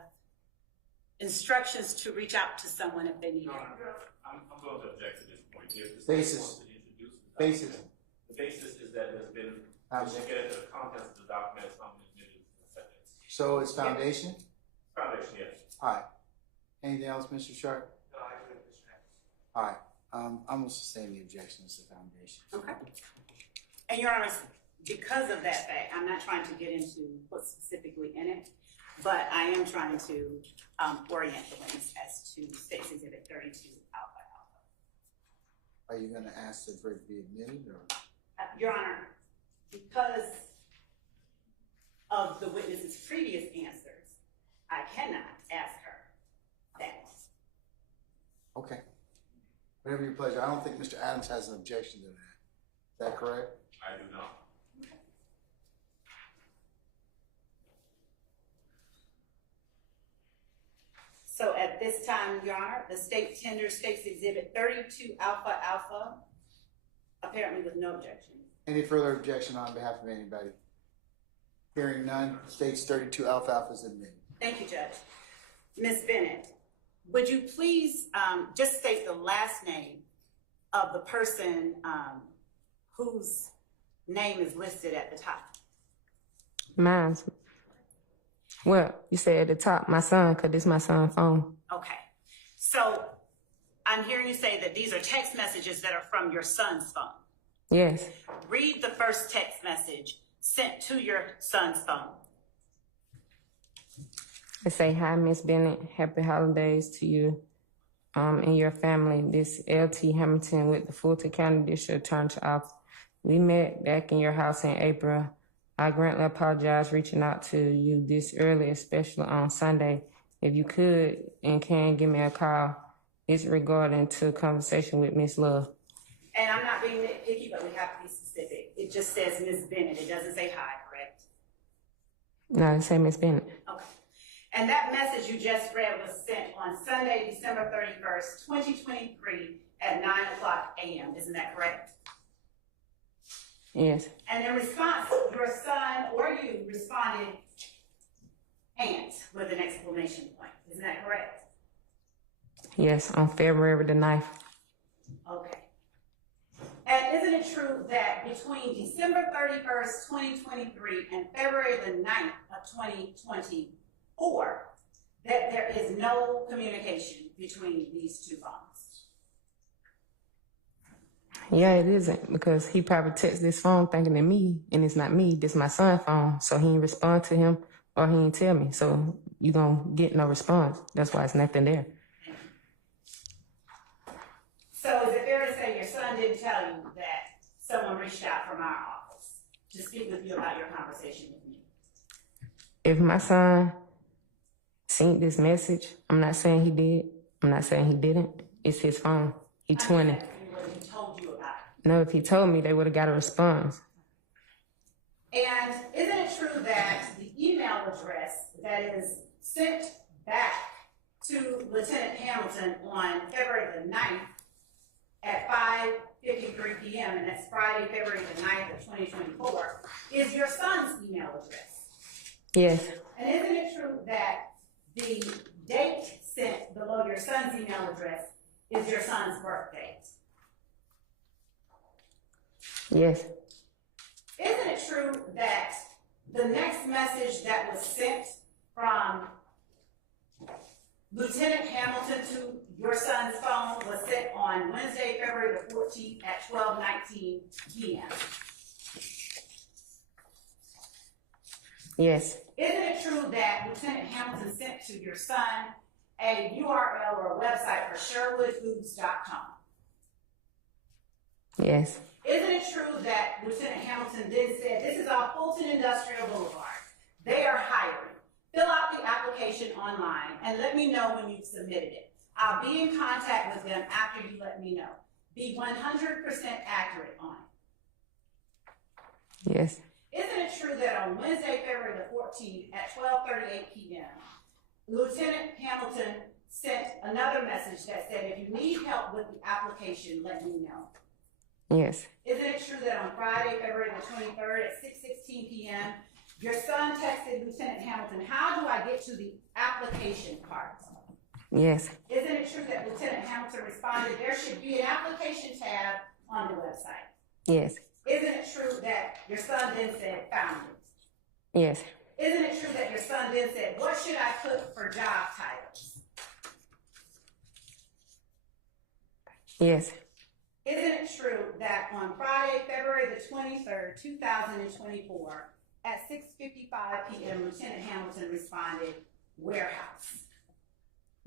instructions to reach out to someone if they need No, it? I'm going to object to this point. If the Basis. state wants to introduce the Basis. document, the basis is that there's been, Foundation. to get into the contents of the document, it's not been admitted to the sentence. So it's foundation? Foundation, yes. All right. Anything else, Mr. Sharp? No, I agree with Mr. Harris. All right. I'm going to sustain the objections to foundation. Okay. And Your Honor, because of that fact, I'm not trying to get into what's specifically in it, but I am trying to orient the witness as to State's Exhibit 32 Alpha Alpha. Are you going to ask that for it to be admitted or? Your Honor, because of the witness's previous answers, I cannot ask her that. Okay. Whatever your pleasure. I don't think Mr. Adams has an objection to that. Is that correct? I do not. So at this time, Your Honor, the state tenders State's Exhibit 32 Alpha Alpha, apparently with no objection. Any further objection on behalf of anybody? Hearing none, State's 32 Alpha Alpha is admitted. Thank you, Judge. Ms. Bennett, would you please just state the last name of the person whose name is listed at the top? Mine's. Well, you said at the top, my son, because this is my son's phone. Okay. So I'm hearing you say that these are text messages that are from your son's phone. Yes. Read the first text message sent to your son's phone. It say, hi, Miss Bennett. Happy holidays to you and your family. This LT Hamilton with the Fulton County District Attorney's Office. We met back in your house in April. I greatly apologize reaching out to you this early, especially on Sunday. If you could and can give me a call, it's regarding to conversation with Miss Love. And I'm not being nitpicky, but we have to be specific. It just says Ms. Bennett. It doesn't say hi, correct? No, it say Miss Bennett. Okay. And that message you just read was sent on Sunday, December 31st, 2023 at 9 o'clock a.m. Isn't that correct? Yes. And in response, your son or you responded aunt with an exclamation point. Isn't that correct? Yes, on February the 9th. Okay. And isn't it true that between December 31st, 2023 and February the 9th of 2024, that there is no communication between these two phones? Yeah, it isn't, because he probably texted this phone thinking that me, and it's not me, this my son's phone, so he didn't respond to him, or he didn't tell me, so you gonna get no response. That's why it's nothing there. So is it fair to say your son didn't tell you that someone reached out from our office to speak with you about your conversation with me? If my son seen this message, I'm not saying he did, I'm not saying he didn't, it's his phone. He 20. What he told you about it. No, if he told me, they would have got a response. And isn't it true that the email address that is sent back to Lieutenant Hamilton on February the 9th at 5:53 p.m., and that's Friday, February the 9th of 2024, is your son's email address? Yes, And isn't it true that the date sent below your son's email address is your son's birth date? yes, Isn't it true that the next message that was sent from Lieutenant Hamilton to your son's phone was sent on Wednesday, February the 14th at 12:19 p.m.? yes, Isn't it true that Lieutenant Hamilton sent to your son a URL or a website for SherwoodFoods.com? yes, Isn't it true that Lieutenant Hamilton then said, this is off Fulton Industrial Boulevard. They are hiring. Fill out the application online and let me know when you've submitted it. I'll be in contact with them after you let me know. Be 100% accurate on it. yes, Isn't it true that on Wednesday, February the 14th at 12:38 p.m., Lieutenant Hamilton sent another message that said, if you need help with the application, let me know? yes, Isn't it true that on Friday, February the 23rd at 6:16 p.m., your son texted Lieutenant Hamilton, how do I get to the application part? yes, Isn't it true that Lieutenant Hamilton responded, there should be an application tab on the website? yes, Isn't it true that your son then said, found it? yes, Isn't it true that your son then said, what should I put for job titles? yes, Isn't it true that on Friday, February the 23rd, 2024, at 6:55 p.m., Lieutenant Hamilton responded, warehouse?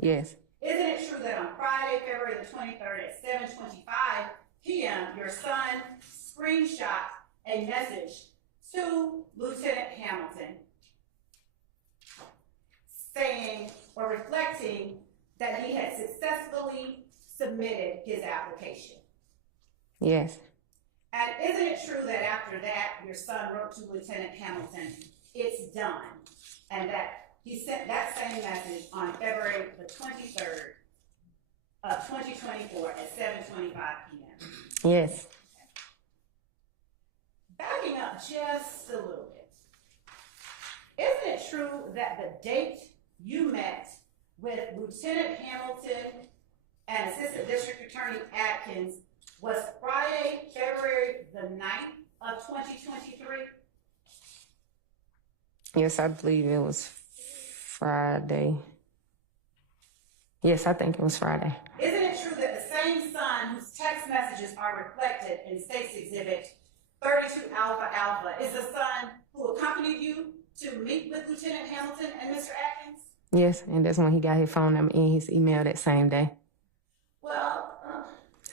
yes, Isn't it true that on Friday, February the 23rd, at 7:25 p.m., your son screenshot a message to Lieutenant Hamilton saying or reflecting that he had successfully submitted his application? yes, And isn't it true that after that, your son wrote to Lieutenant Hamilton, it's done, and that he sent that same message on February the 23rd of 2024 at 7:25 p.m.? yes, Backing up just a little bit, isn't it true that the date you met with Lieutenant Hamilton and Assistant District Attorney Atkins was Friday, February the 9th of 2023? yes, I believe it was Friday. Yes, I think it was Friday. Isn't it true that the same son whose text messages are reflected in State's Exhibit 32 Alpha Alpha is the son who accompanied you to meet with Lieutenant Hamilton and Mr. Atkins? Yes, and that's when he got his phone number and his email that same day. Well,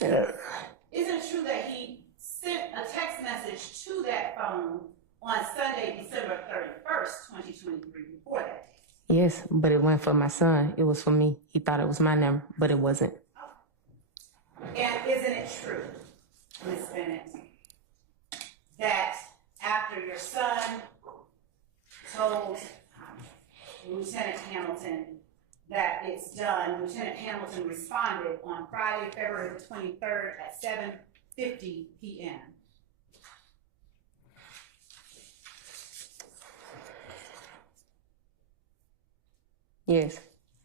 isn't it true that he sent a text message to that phone on Sunday, December 31st, 2023, before that day? Yes, but it wasn't for my son. It was for me. He thought it was my number, but it wasn't. And isn't it true, Ms. Bennett, that after your son told Lieutenant Hamilton that it's done, Lieutenant Hamilton responded on Friday, February the 23rd at 7:50 p.m.? Yes.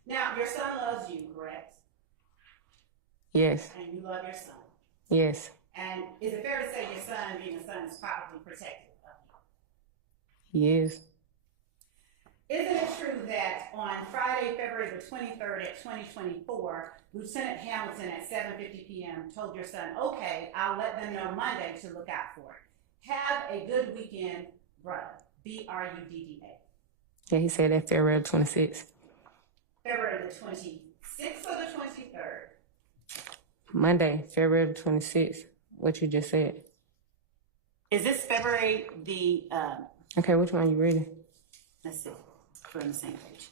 Now, your son loves you, correct? Yes. And you love your son. Yes. And is it fair to say your son, being a son, is properly protected of you? He is. Isn't it true that on Friday, February the 23rd at 2024, Lieutenant Hamilton at 7:50 p.m. told your son, okay, I'll let them know Monday to look out for it. Have a good weekend, brother. B-R-U-D-D-A. Yeah, he said that February 26th. February the 26th or the 23rd? Monday, February 26th. What you just said. Is this February the, Okay, which one you reading? let's see, we're on the same page.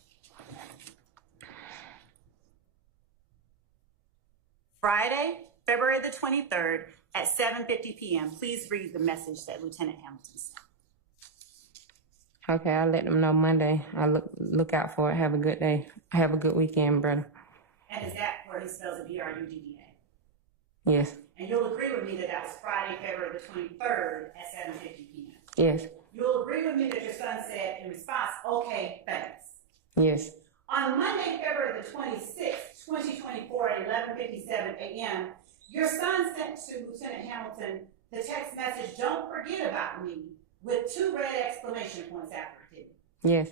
Friday, February the 23rd at 7:50 p.m. Please read the message that Lieutenant Hamilton sent. Okay, I'll let them know Monday. I'll look out for it. Have a good day. Have a good weekend, brother. And is that where he spells it B-R-U-D-D-A? Yes. And you'll agree with me that that was Friday, February the 23rd at 7:50 p.m. Yes. You'll agree with me that your son said in response, okay, thanks. Yes. On Monday, February the 26th, 2024 at 11:57 a.m., your son sent to Lieutenant Hamilton the text message, don't forget about me, with 2 red exclamation points after it, didn't it? Yes.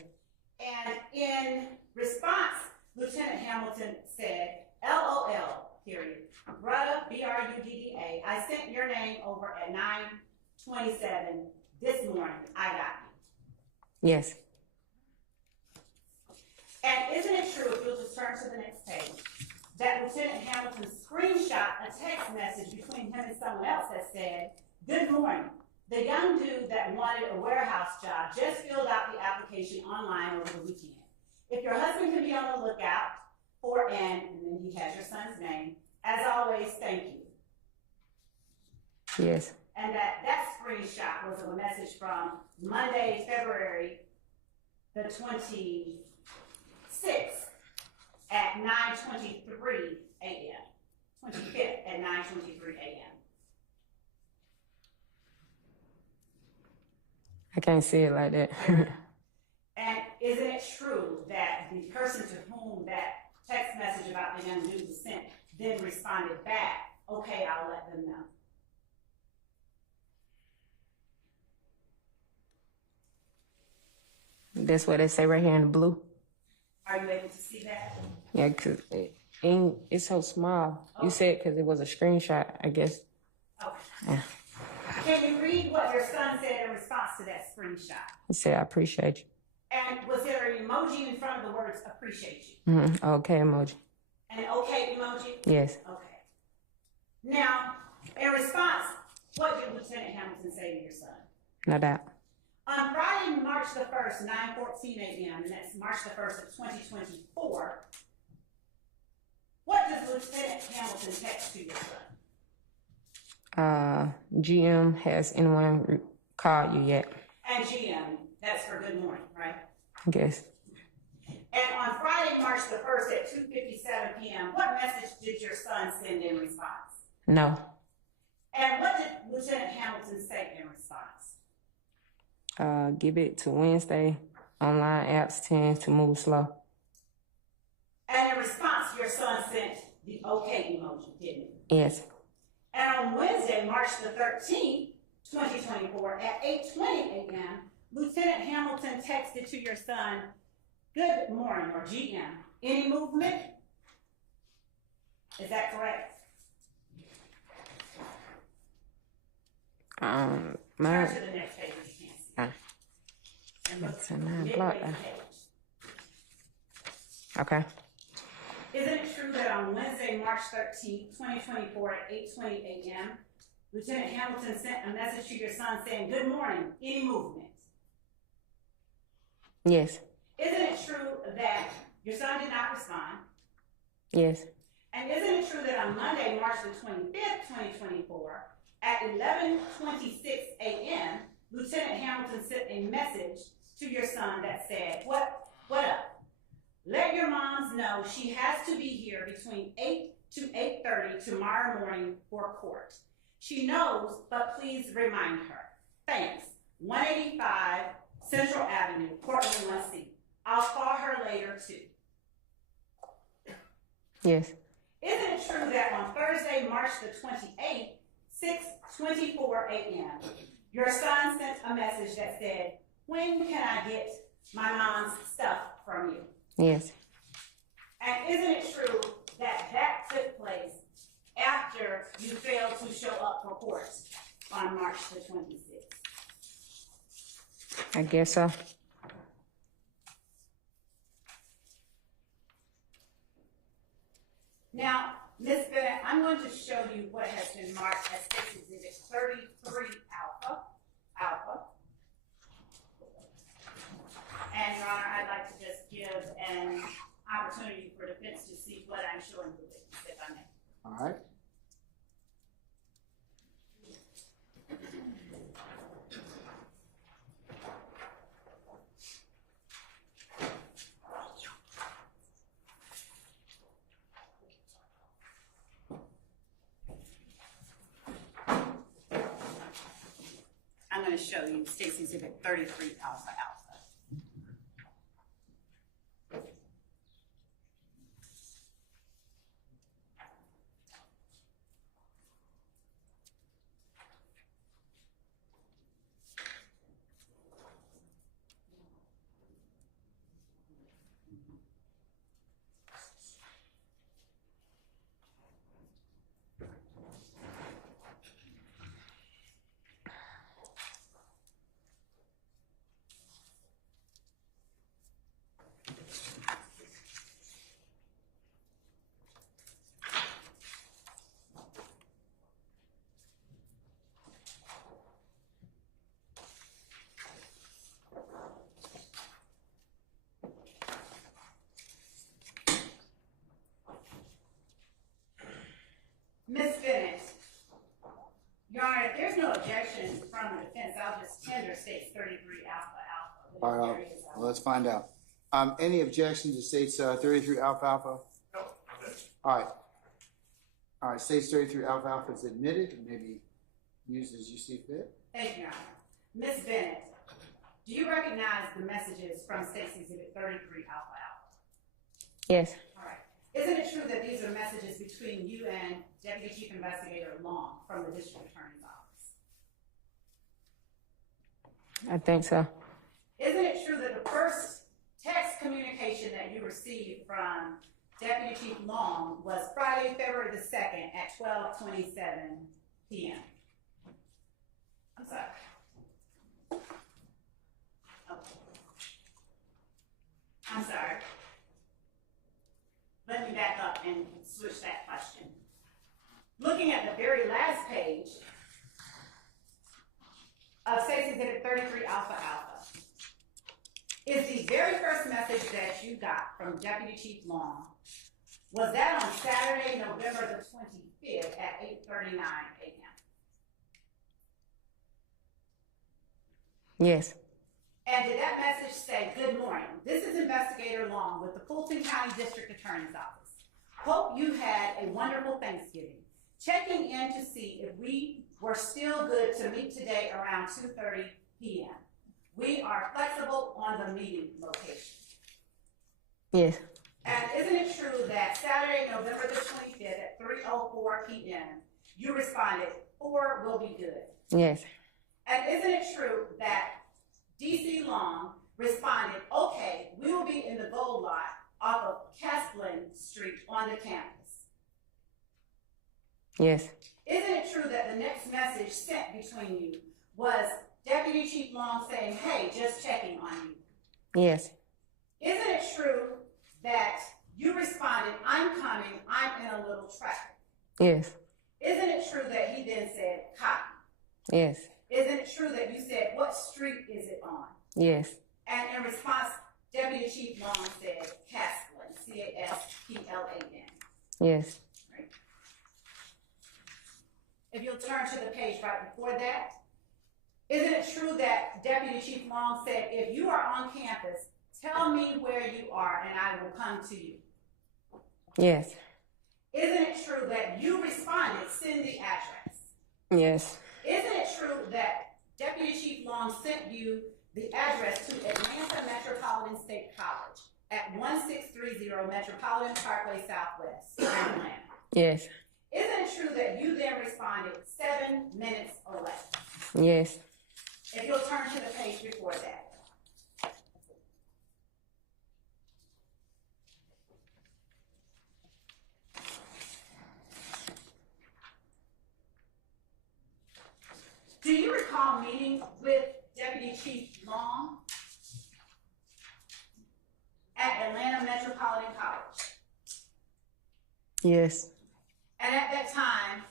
And in response, Lieutenant Hamilton said, LOL, period. Brudda, B-R-U-D-D-A, I sent your name over at 9:27 this morning. I got you. Yes. And isn't it true, if you'll just turn to the next page, that Lieutenant Hamilton screenshot a text message between him and someone else that said, good morning. The young dude that wanted a warehouse job just filled out the application online over the weekend. If your husband can be on the lookout for and then he has your son's name, as always, thank you. Yes. And that screenshot was of a message from Monday, February the 26th at 9:23 a.m. 25th at 9:23 a.m. I can't see it like that. And isn't it true that the person to whom that text message about the young dude was sent then responded back, okay, I'll let them know? That's what they say right here in the blue. Are you able to see that? Yeah, because it's so small. Oh. You said because it was a screenshot, I guess. Okay. Yeah. Can you read what your son said in response to that screenshot? He said, I appreciate you. And was there an emoji in front of the words appreciate you? Okay emoji. An okay emoji? Yes. Okay. Now, in response, what did Lieutenant Hamilton say to your son? No doubt. On Friday, March the 1st, 9:14 a.m., and that's March the 1st of 2024, what does Lieutenant Hamilton text to your son? GM, has anyone called you yet? And GM, that's for good morning, right? I guess. And on Friday, March the 1st at 2:57 p.m., what message did your son send in response? No. And what did Lieutenant Hamilton say in response? Give it to Wednesday. Online apps tend to move slow. And in response, your son sent the okay emoji, didn't he? Yes. And on Wednesday, March the 13th, 2024, at 8:20 a.m., Lieutenant Hamilton texted to your son, good morning, or GM. Any movement? Is that correct? My Turn to the next page if you can see. And look That's a 9 midway block. page. Okay. Isn't it true that on Wednesday, March 13th, 2024 at 8:20 a.m., Lieutenant Hamilton sent a message to your son saying, good morning, any movement? Yes. Isn't it true that your son did not respond? Yes. And isn't it true that on Monday, March the 25th, 2024, at 11:26 a.m., Lieutenant Hamilton sent a message to your son that said, what up? Let your moms know she has to be here between 8 to 8:30 tomorrow morning for court. She knows, but please remind her. Thanks. 185 Central Avenue, courtroom 1C. I'll call her later too. Yes. Isn't it true that on Thursday, March the 28th, 6:24 a.m., your son sent a message that said, "When can I get my mom's stuff from you?" Yes. And isn't it true that that took place after you failed to show up for court on March the 26th? I guess so. Now, Ms. Bennett, I'm going to show you what has been marked as State's Exhibit 33 Alpha. And Your Honor, I'd like to just give an opportunity for defense to see what I'm showing the witness, if I may. All right. I'm going to show you State's Exhibit 33 Alpha. Ms. Bennett, Your Honor, if there's no objection from the defense, I'll just tender State's 33 Alpha. All right, well, let's find out. Any objection to State's 33 Alpha? No, All right. All right, State's 33 Alpha is admitted and may be used as you see fit. Thank you, Your Honor. Ms. Bennett, do you recognize the messages from State's Exhibit 33 Alpha? Yes. All right. Isn't it true that these are messages between you and Deputy Chief Investigator Long from the District Attorney's Office? I think so. Isn't it true that the first text communication that you received from Deputy Chief Long was Friday, February the 2nd at 12:27 p.m.? I'm sorry. Oh. I'm sorry. Let me back up and switch that question. Looking at the very last page of State's Exhibit 33 Alpha, is the very first message that you got from Deputy Chief Long, was that on Saturday, November the 25th at 8:39 a.m.? Yes. And did that message say, "Good morning, this is Investigator Long with the Fulton County District Attorney's Office. Hope you had a wonderful Thanksgiving. Checking in to see if we were still good to meet today around 2:30 p.m. We are flexible on the meeting location." Yes. And isn't it true that Saturday, November the 25th at 3:04 p.m., you responded, "4 will be good"? Yes. And isn't it true that DC Long responded, "Okay, we will be in the gold lot off of Casplin Street on the campus"? Yes. Isn't it true that the next message sent between you was Deputy Chief Long saying, "Hey, just checking on you"? Yes. Isn't it true that you responded, "I'm coming, I'm in a little traffic"? Yes. Isn't it true that he then said, "Copy"? Yes. Isn't it true that you said, "What street is it on"? Yes. And in response, Deputy Chief Long said, "Casplin, Casplin." Yes. Right. If you'll turn to the page right before that, isn't it true that Deputy Chief Long said, "If you are on campus, tell me where you are and I will come to you"? Yes. Isn't it true that you responded, "Send the address"? Yes. Isn't it true that Deputy Chief Long sent you the address to Atlanta Metropolitan State College at 1630 Metropolitan Parkway Southwest in Atlanta. Yes. Isn't it true that you then responded 7 minutes away? Yes. If you'll turn to the page before that. Do you recall meeting with Deputy Chief Long at Atlanta Metropolitan College? Yes. And at that time,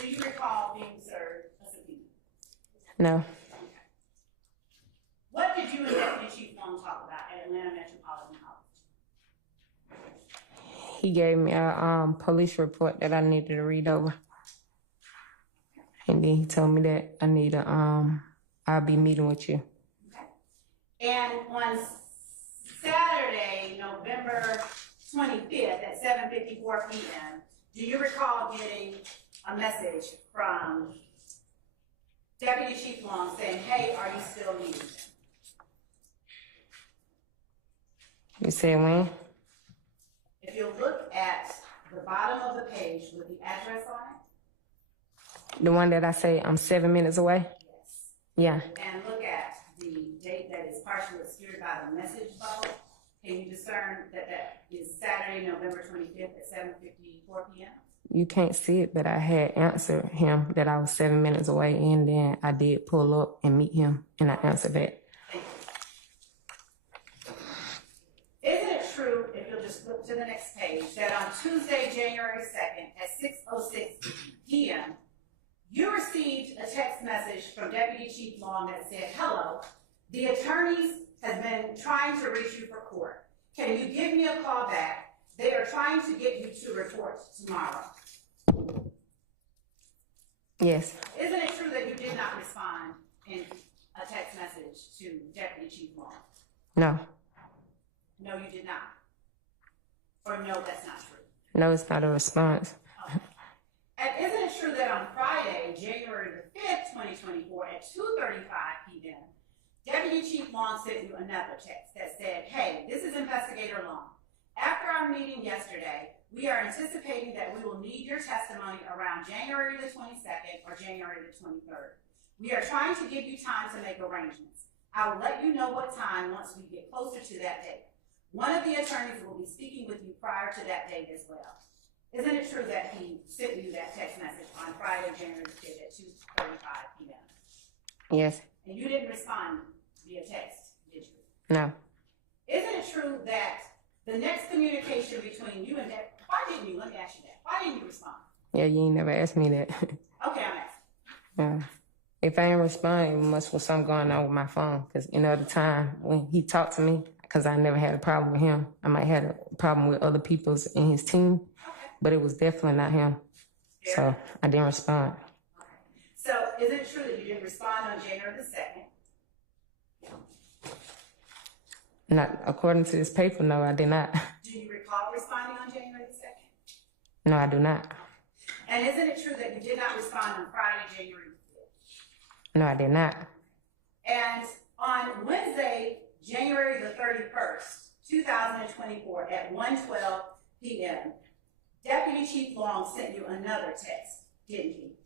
do you recall being served a subpoena? No. What did you and Deputy Chief Long talk about at Atlanta Metropolitan College? He gave me a police report that I needed to read over. And then he told me that I need I'll be meeting with you. Okay. And on Saturday, November 25th at 7:54 p.m., do you recall getting a message from Deputy Chief Long saying, hey, are you still needed? You said when? If you look at the bottom of the page with the address on it. The one that I say I'm 7 minutes away? Yes. Yeah. And look at the date that is partially obscured by the message bubble. Can you discern that that is Saturday, November 25th at 7:54 p.m.? You can't see it, but I had answered him that I was 7 minutes away, and then I did pull up and meet him, and I answered that. Thank you. Isn't it true, if you'll just flip to the next page, that on Tuesday, January 2nd at 6:06 p.m., you received a text message from Deputy Chief Long that said, hello, the attorneys have been trying to reach you for court. Can you give me a call back? They are trying to get you to report tomorrow. Yes. Isn't it true that you did not respond in a text message to Deputy Chief Long? No. No, you did not. Or no, that's not true. No, it's not a response. Okay. And isn't it true that on Friday, January the 5th, 2024, at 2:35 p.m., Deputy Chief Long sent you another text that said, hey, this is Investigator Long. After our meeting yesterday, we are anticipating that we will need your testimony around January the 22nd or January the 23rd. We are trying to give you time to make arrangements. I will let you know what time once we get closer to that date. One of the attorneys will be speaking with you prior to that date as well. Isn't it true that he sent you that text message on Friday, January the 5th at 2:35 p.m.? Yes. And you didn't respond via text, did you? No. Isn't it true that the next communication between you and that, why didn't you, let me ask you that, why didn't you respond? Yeah, you ain't never asked me that. Okay, I'm asking. Yeah. If I ain't respond, it must was something going on with my phone. Because, the time when he talked to me, because I never had a problem with him. I might have a problem with other people's in his team, but it was definitely not him. Fair. So I didn't respond. Okay. So is it true that you didn't respond on January the 2nd? Not according to this paper, no, I did not. Do you recall responding on January the 2nd? No, I do not. And isn't it true that you did not respond on Friday, January the 5th? No, I did not. And on Wednesday, January the 31st, 2024 at 1:12 p.m., Deputy Chief Long sent you another text, didn't he?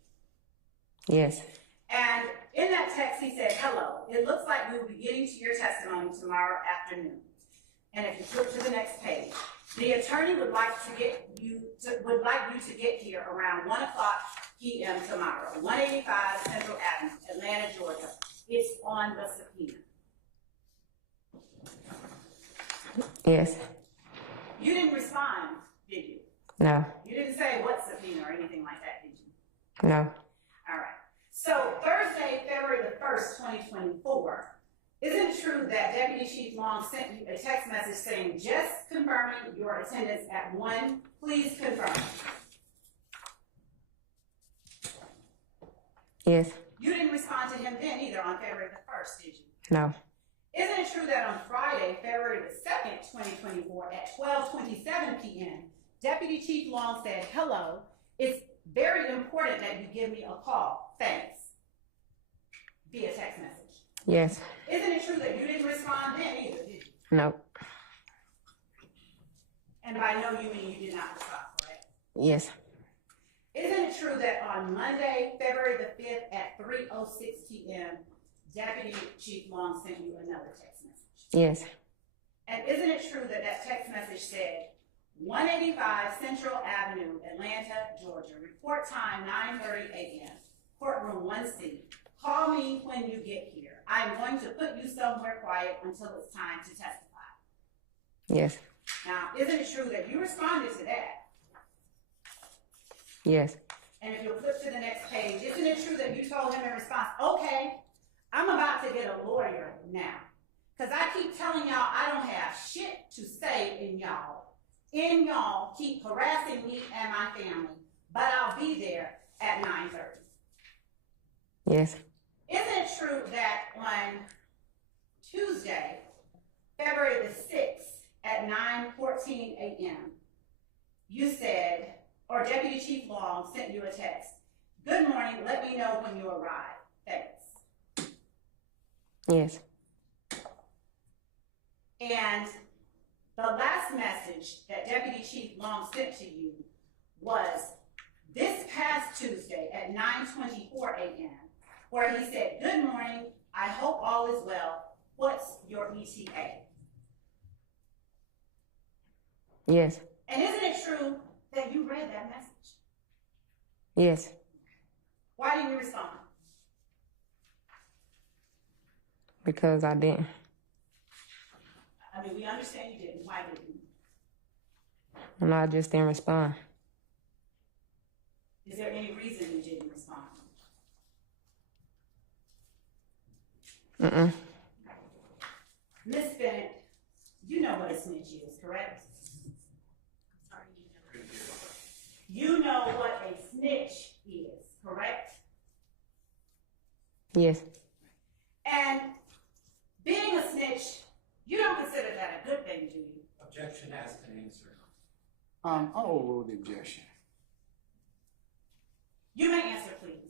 Yes. And in that text, he said, hello, it looks like we will be getting to your testimony tomorrow afternoon. And if you flip to the next page, the attorney would like you to get here around 1:00 p.m. tomorrow, 185 Central Avenue, Atlanta, Georgia. It's on the subpoena. Yes. You didn't respond, did you? No. You didn't say what subpoena or anything like that, did you? No. All right. So Thursday, February the 1st, 2024, isn't it true that Deputy Chief Long sent you a text message saying, just confirming your attendance at 1, please confirm? Yes. You didn't respond to him then either on February the 1st, did you? No. Isn't it true that on Friday, February the 2nd, 2024, at 12:27 p.m., Deputy Chief Long said, hello, it's very important that you give me a call. Thanks. Via text message. Yes. Isn't it true that you didn't respond then either, did you? No. And by no, you mean you did not respond, correct? Yes. Isn't it true that on Monday, February the 5th at 3:06 p.m., Deputy Chief Long sent you another text message? Yes. And isn't it true that that text message said, 185 Central Avenue, Atlanta, Georgia, report time 9:30 a.m., courtroom 1C. Call me when you get here. I'm going to put you somewhere quiet until it's time to testify. Yes. Now, isn't it true that you responded to that? Yes. And if you'll flip to the next page, isn't it true that you told him in response, okay, I'm about to get a lawyer now. Because I keep telling y'all I don't have shit to say in y'all. And y'all keep harassing me and my family, but I'll be there at 9:30. Yes. Isn't it true that on Tuesday, February the 6th at 9:14 a.m., you said, or Deputy Chief Long sent you a text, good morning, let me know when you arrive. Thanks. Yes. And the last message that Deputy Chief Long sent to you was this past Tuesday at 9:24 a.m., where he said, good morning, I hope all is well. What's your ETA? Yes. And isn't it true that you read that message? Yes. Why didn't you respond? Because I didn't. I mean, we understand you didn't. Why didn't you? And I just didn't respond. Is there any reason you didn't respond? Mm-mm. Miss Bennett, you know what a snitch is, correct? Sorry, you never. You know what a snitch is, correct? Yes. And being a snitch, you don't consider that a good thing, do you? Objection has been answered. I'll overrule the objection. You may answer, please.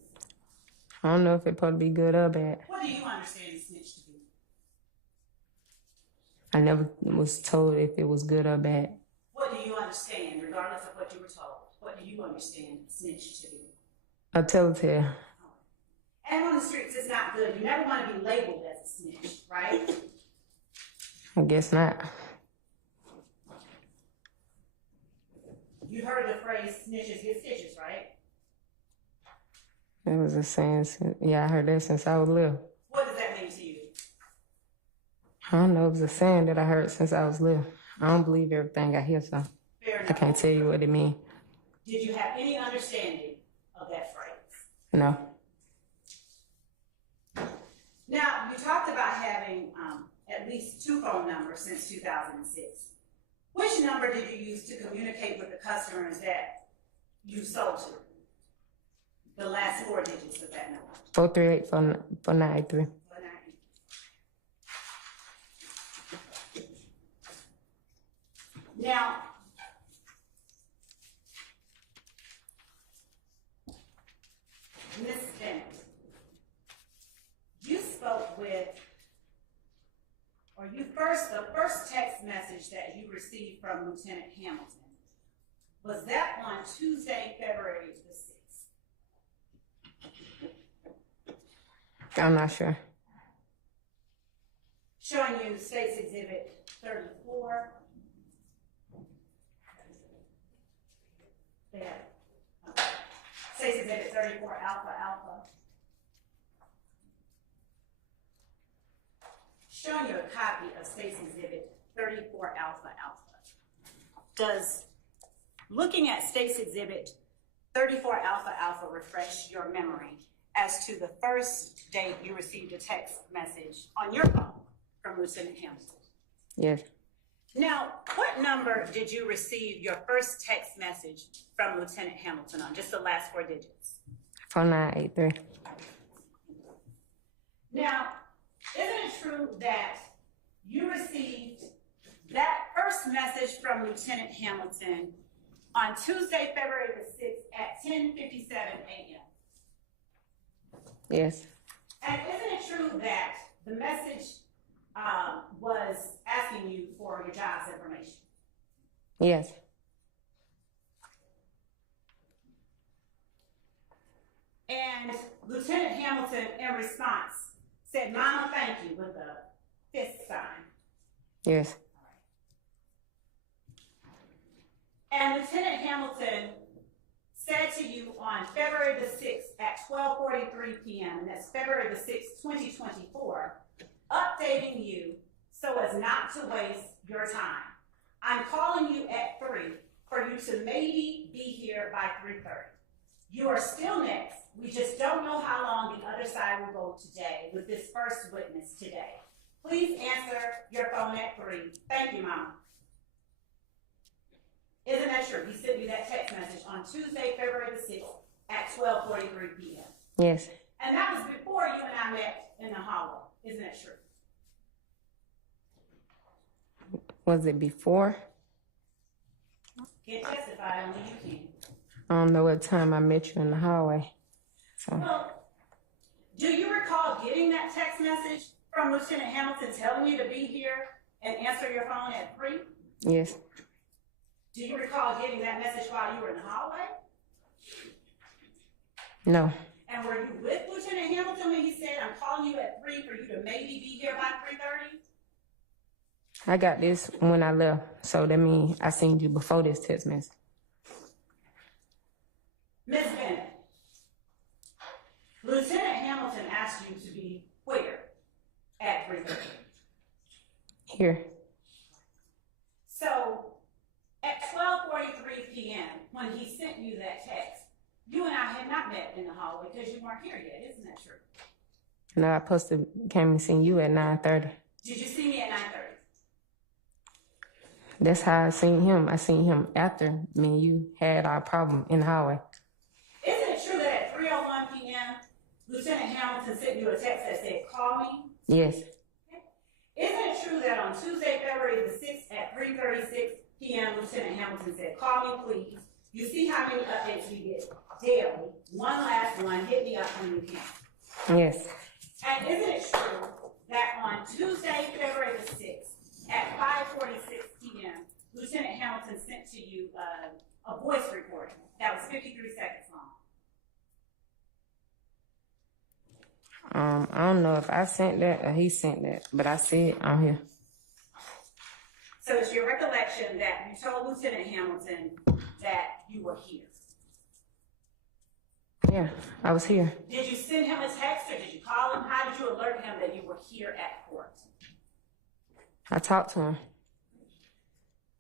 I don't know if it's supposed to be good or bad. What do you understand a snitch to be? I never was told if it was good or bad. What do you understand, regardless of what you were told? What do you understand a snitch to be? A telltale. And on the streets, it's not good. You never want to be labeled as a snitch, right? I guess not. You heard the phrase snitches get stitches, right? It was a saying. Yeah, I heard that since I was little. What does that mean to you? I don't know. It was a saying that I heard since I was little. I don't believe everything I hear, so Fair I enough. can't tell you what it means. Did you have any understanding of that phrase? No. Now, you talked about having at least 2 phone numbers since 2006. Which number did you use to communicate with the customers that you sold to? The last 4 digits of that number. 438-4983. Now, Ms. Bennett, you spoke with, or the first text message that you received from Lieutenant Hamilton, was that on Tuesday, February the 6th? I'm not sure. Showing you State's Exhibit 34. There. Okay. State's Exhibit 34, Alpha Alpha. Showing you a copy of State's Exhibit 34, Alpha Alpha. Does looking at State's Exhibit 34, Alpha Alpha refresh your memory as to the first date you received a text message on your phone from Lieutenant Hamilton? Yes. Now, what number did you receive your first text message from Lieutenant Hamilton on? Just the last 4 digits. 4983. Now, isn't it true that you received that first message from Lieutenant Hamilton on Tuesday, February the 6th at 10:57 a.m.? Yes. And isn't it true that the message was asking you for your job's information? Yes. And Lieutenant Hamilton, in response, said, "Mama, thank you," with a fist sign. Yes. And Lieutenant Hamilton said to you on February the 6th at 12:43 p.m., and that's February the 6th, 2024, updating you so as not to waste your time. "I'm calling you at 3 for you to maybe be here by 3:30. You are still next. We just don't know how long the other side will go today with this first witness today. Please answer your phone at 3. Thank you, Mama." Isn't that true? He sent you that text message on Tuesday, February the 6th at 12:43 p.m. Yes. And that was before you and I met in the hallway. Isn't that true? Was it before? Can't testify, only you can. I don't know what time I met you in the hallway. So Well, do you recall getting that text message from Lieutenant Hamilton telling you to be here and answer your phone at 3? yes. Do you recall getting that message while you were in the hallway? No. And were you with Lieutenant Hamilton when he said, "I'm calling you at 3 for you to maybe be here by 3:30? I got this when I left. So that means I seen you before this text message. Ms. Bennett, Lieutenant Hamilton asked you to be where at 3:30? Here. So at 12:43 p.m., when he sent you that text, you and I had not met in the hallway because you weren't here yet. Isn't that true? No, I supposed to came and seen you at 9:30. Did you see me at 9:30? That's how I seen him. I seen him after me and you had our problem in the hallway. Isn't it true that at 3:01 p.m., Lieutenant Hamilton sent you a text that said, "Call me"? Yes. Isn't it true that on Tuesday, February the 6th at 3:36 p.m., Lieutenant Hamilton said, "Call me, please"? You see how many updates we get daily. One last one, hit me up when you can. Yes. And isn't it true that on Tuesday, February the 6th at 5:46 p.m., Lieutenant Hamilton sent to you a voice recording that was 53 seconds long? I don't know if I sent that or he sent that, but I see it on here. So it's your recollection that you told Lieutenant Hamilton that you were here. Yeah, I was here. Did you send him a text or did you call him? How did you alert him that you were here at court? I talked to him.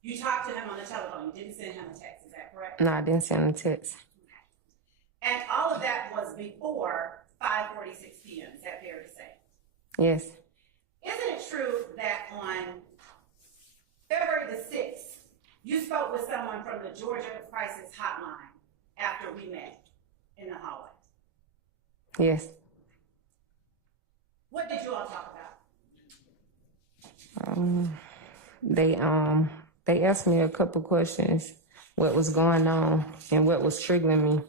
You talked to him on the telephone. You didn't send him a text. Is that correct? No, I didn't send him a text. And all of that was before 5:46 p.m. Is that fair to say? Yes. Isn't it true that on February the 6th, you spoke with someone from the Georgia Crisis Hotline after we met in the hallway? Yes. What did you all talk about? They asked me a couple questions, what was going on and what was triggering me,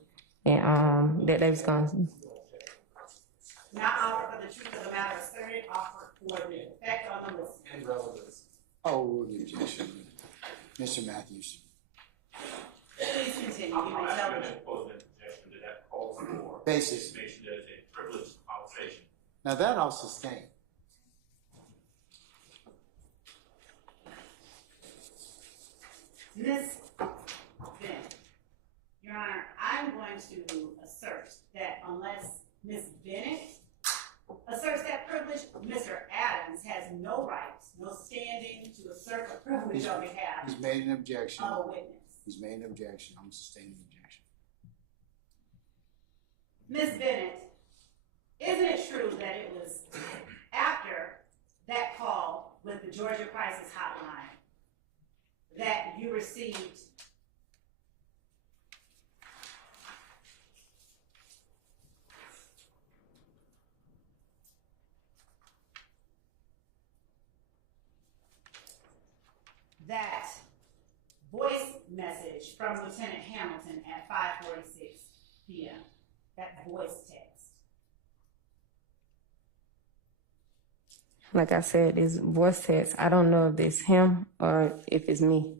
and that they was going. Not offered for the truth of the matter asserted, offered for the effect on the listener. And relevance. Oh, the objection. Mr. Matthews. Please continue. You I'm may tell asking me. an opposing objection to that call for Basis. information that is a privileged conversation. Now that I'll sustain. Ms. Bennett, Your Honor, I'm going to assert that unless Ms. Bennett asserts that privilege, Mr. Adams has no rights, no standing to assert a privilege on behalf He's made an objection. of a witness. He's made an objection. I'm sustaining the objection. Ms. Bennett, isn't it true that it was after that call with the Georgia Crisis Hotline that you received that voice message from Lieutenant Hamilton at 5:46 p.m., that voice text? Like I said, this voice text, I don't know if it's him or if it's me.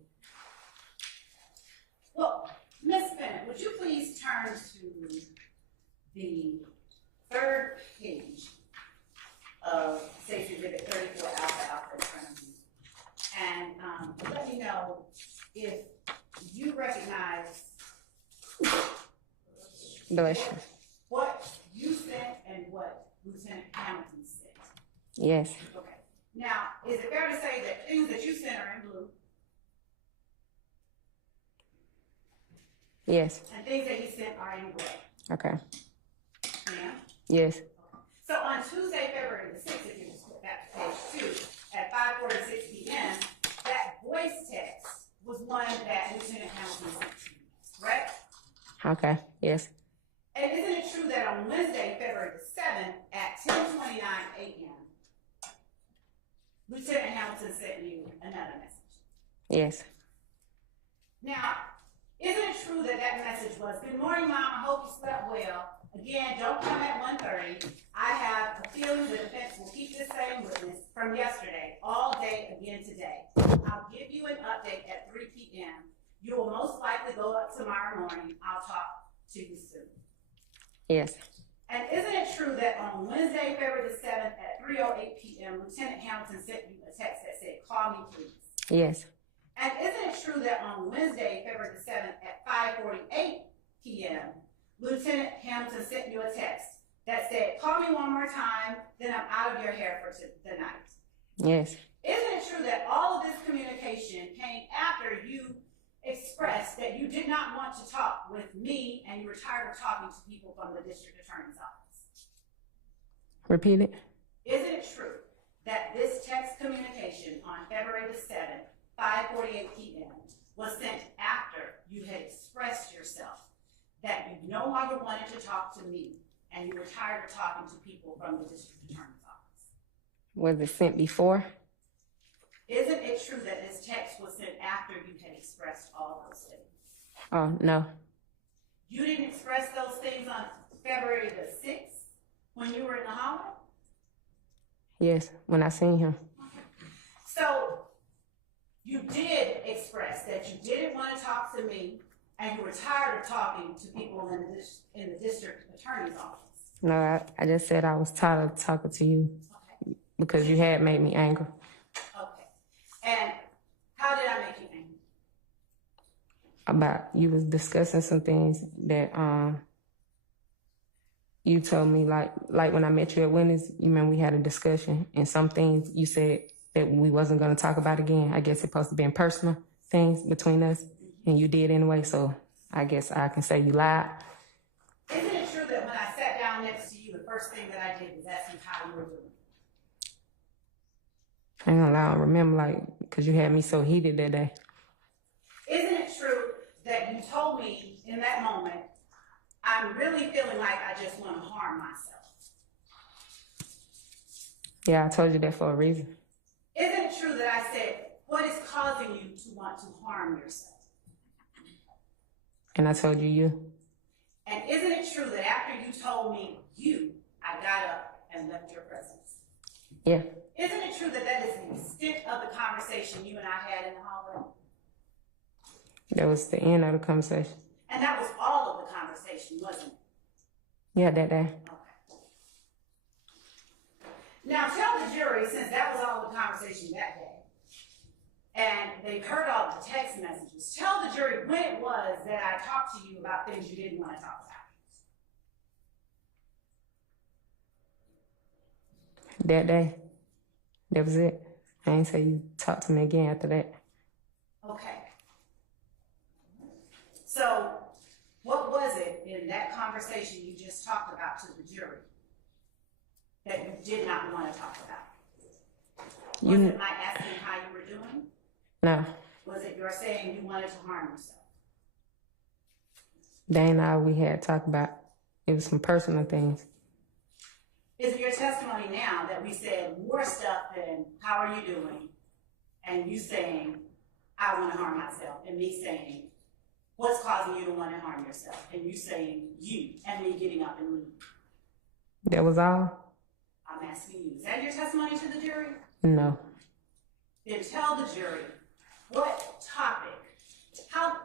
the third page of State's Exhibit 34 Alpha in front of you. And let me know if you recognize Bless you. what you sent and what Lieutenant Hamilton sent. Yes. Okay. Now, is it fair to say that things that you sent are in blue Yes. and things that he sent are in gray? Okay. Ma'am? Yes. So on Tuesday, February the 6th, if you just flip back to page 2, at 5:46 p.m., that voice text was one that Lieutenant Hamilton sent to you, correct? Okay. Yes. And isn't it true that on Wednesday, February the 7th, at 10:29 a.m., Lieutenant Hamilton sent you another message? Yes. Now, isn't it true that that message was, "Good morning, Mom, I hope you slept well. Again, don't come at 1:30. I have a feeling the defense will keep this same witness from yesterday all day again today. I'll give you an update at 3 p.m. You will most likely go up tomorrow morning. I'll talk to you soon." Yes. And isn't it true that on Wednesday, February the 7th at 3:08 p.m., Lieutenant Hamilton sent you a text that said, "Call me, please"? Yes. And isn't it true that on Wednesday, February the 7th at 5:48 p.m., Lieutenant Hamilton sent you a text that said, "Call me one more time, then I'm out of your hair for the night"? Yes. Isn't it true that all of this communication came after you expressed that you did not want to talk with me and you were tired of talking to people from the district attorney's office? Repeat it. Isn't it true that this text communication on February the 7th, 5:48 p.m., was sent after you had expressed yourself that you no longer wanted to talk to me and you were tired of talking to people from the district attorney's office? Was it sent before? Isn't it true that this text was sent after you had expressed all those things? Oh, no. You didn't express those things on February the 6th when you were in the hallway? Yes. When I seen him. So you did express that you didn't want to talk to me and you were tired of talking to people in the district attorney's office. No, I just said I was tired of talking to you Okay. because you had made me angry. Okay. And how did I make you angry? About you was discussing some things that you told me like when I met you at Wendy's, you remember we had a discussion and some things you said that we wasn't gonna talk about again. I guess it's supposed to be personal things between us and you did anyway, so I guess I can say you lied. Isn't it true that when I sat down next to you, the first thing that I did was ask you how you were doing? I ain't gonna lie, I don't remember because you had me so heated that day. Isn't it true that you told me in that moment, "I'm really feeling like I just want to harm myself"? Yeah, I told you that for a reason. Isn't it true that I said, "What is causing you to want to harm yourself"? And I told you. And isn't it true that after you told me I got up and left your presence? Yeah. Isn't it true that that is the extent of the conversation you and I had in the hallway? That was the end of the conversation. And that was all of the conversation, wasn't it? Yeah, that day. Okay. Now tell the jury, since that was all the conversation that day, and they've heard all the text messages, tell the jury when it was that I talked to you about things you didn't want to talk about. That day. That was it. I ain't say you talk to me again after that. Okay. So, what was it in that conversation you just talked about to the jury that you did not want to talk about? Was it my asking how you were doing? No. Was it your saying you wanted to harm yourself? That ain't all we had talked about. It was some personal things. Is it your testimony now that we said more stuff than how are you doing, and you saying I want to harm myself, and me saying what's causing you to want to harm yourself, and you saying you, and me getting up and leaving? That was all? I'm asking you, is that your testimony to the jury? No. Then tell the jury what topic.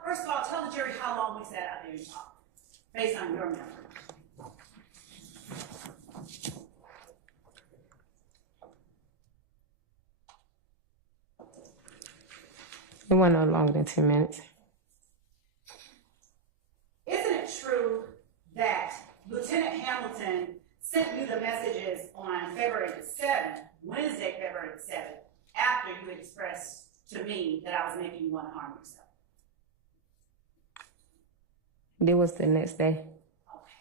First of all, tell the jury how long we sat out there and talked, based on your memory. It wasn't no longer than 10 minutes. Isn't it true that Lieutenant Hamilton sent you the messages on February the 7th, Wednesday, February the 7th, after you expressed to me that I was making you want to harm yourself? It was the next day. Okay.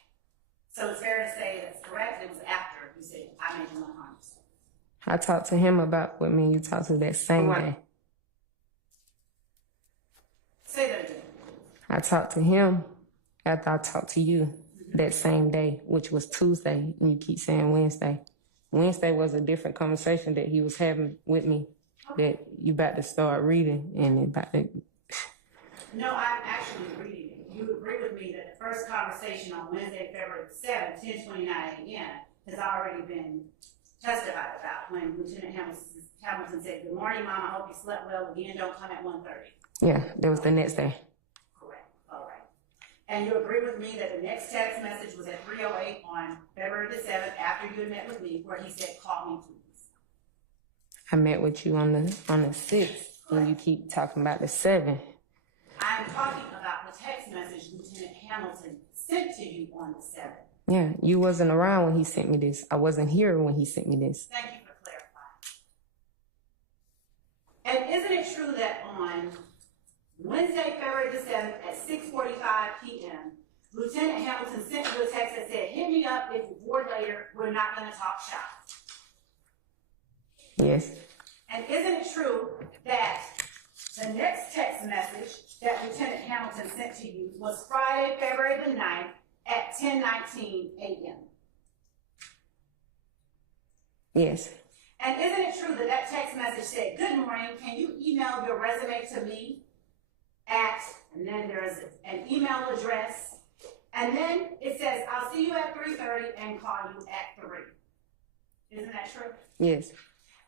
So it's fair to say that's correct. It was after you said I made you want to harm yourself. I talked to him about what me and you talked to that same day. Say that again. I talked to him after I talked to you that same day, which was Tuesday, and you keep saying Wednesday. Wednesday was a different conversation that he was having with me that you about to start reading and about to... No, I'm actually reading it. You agree with me that the first conversation on Wednesday, February the 7th, 10:29 a.m. has already been testified about when Lieutenant Hamilton said, "Good morning, Mom. I hope you slept well. Again, don't come at 1:30. Yeah, that was the next day. Correct. All right. And you agree with me that the next text message was at 3:08 on February the 7th after you had met with me, where he said, "Call me, please." I met with you on the 6th, and you keep talking about the 7th. I'm talking about the text message Lieutenant Hamilton sent to you on the 7th. Yeah, you wasn't around when he sent me this. I wasn't here when he sent me this. Thank you for clarifying. And isn't it true that on Wednesday, February the 7th at 6:45 p.m., Lieutenant Hamilton sent you a text that said, "Hit me up if you're bored later. We're not going to talk shop." Yes. And isn't it true that the next text message that Lieutenant Hamilton sent to you was Friday, February the 9th at 10:19 a.m.? Yes. And isn't it true that that text message said, "Good morning, can you email your resume to me at," and then there's an email address, and then it says, "I'll see you at 3:30 and call you at 3." Isn't that true? Yes.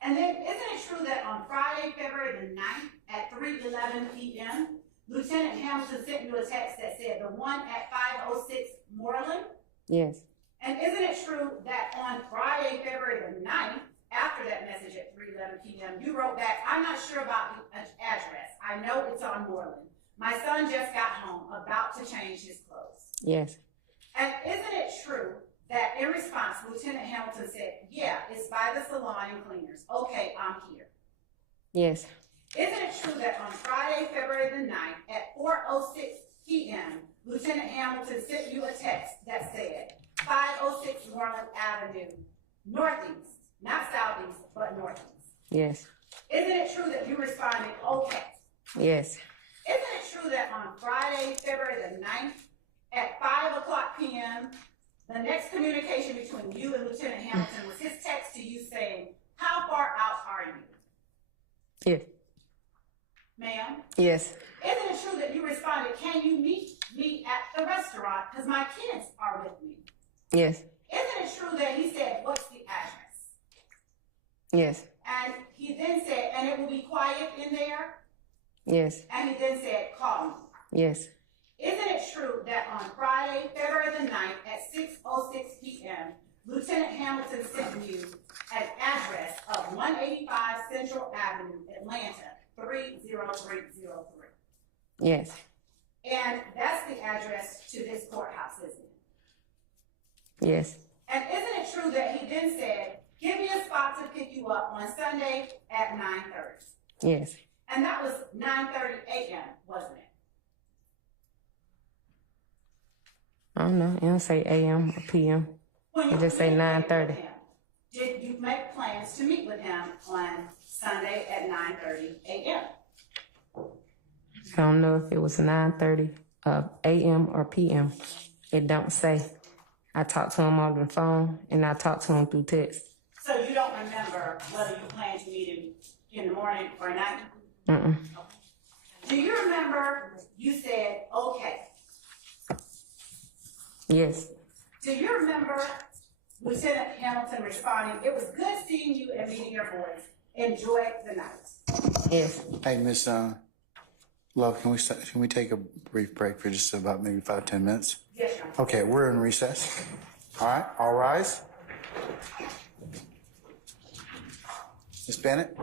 And then isn't it true that on Friday, February the 9th at 3:11 p.m., Lieutenant Hamilton sent you a text that said, "The one at 506 Moreland"? Yes. And isn't it true that on Friday, February the 9th, after that message at 3:11 p.m., you wrote back, "I'm not sure about the address. I know it's on Moreland. My son just got home, about to change his clothes." Yes. And isn't it true that in response, Lieutenant Hamilton said, "Yeah, it's by the salon and cleaners. Okay, I'm here." Yes. Isn't it true that on Friday, February the 9th at 4:06 p.m., Lieutenant Hamilton sent you a text that said, 506 Moreland Avenue, Northeast, not Southeast, but Northeast? Yes. Isn't it true that you responded, "Okay"? Yes. Isn't it true that on Friday, February the 9th at 5:00 p.m., the next communication between you and Lieutenant Hamilton was his text to you saying, "How far out are you?" Yes. Ma'am? Yes. Isn't it true that you responded, "Can you meet me at the restaurant because my kids are with me"? Yes. Isn't it true that he said, "What's the address?" Yes. And he then said, "And it will be quiet in there"? Yes. And he then said, "Call me." Yes. Isn't it true that on Friday, February the 9th at 6:06 p.m., Lieutenant Hamilton sent you an address of 185 Central Avenue, Atlanta, 30303? Yes. And that's the address to this courthouse, isn't it? Yes. And isn't it true that he then said, "Give me a spot to pick you up on Sunday at 9:30? Yes. And that was 9:30 a.m., wasn't it? I don't know. It don't say AM or PM. When you It just say communicated 9:30. with him, did you make plans to meet with him on Sunday at 9:30 a.m.? I don't know if it was 9:30 AM or PM. It don't say. I talked to him on the phone and I talked to him through text. So you don't remember whether you planned to meet him in the morning or night? Mm-mm. Do you remember you said, "Okay"? Yes. Do you remember Lieutenant Hamilton responding, "It was good seeing you and meeting your boys. Enjoy the night"? Yes. Hey, Miss Love, can we take a brief break for just about maybe 5-10 minutes? Yes, Your Honor. Okay, we're in recess. All right, all rise. Miss Bennett?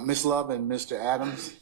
Ms. Love and Mr. Adams.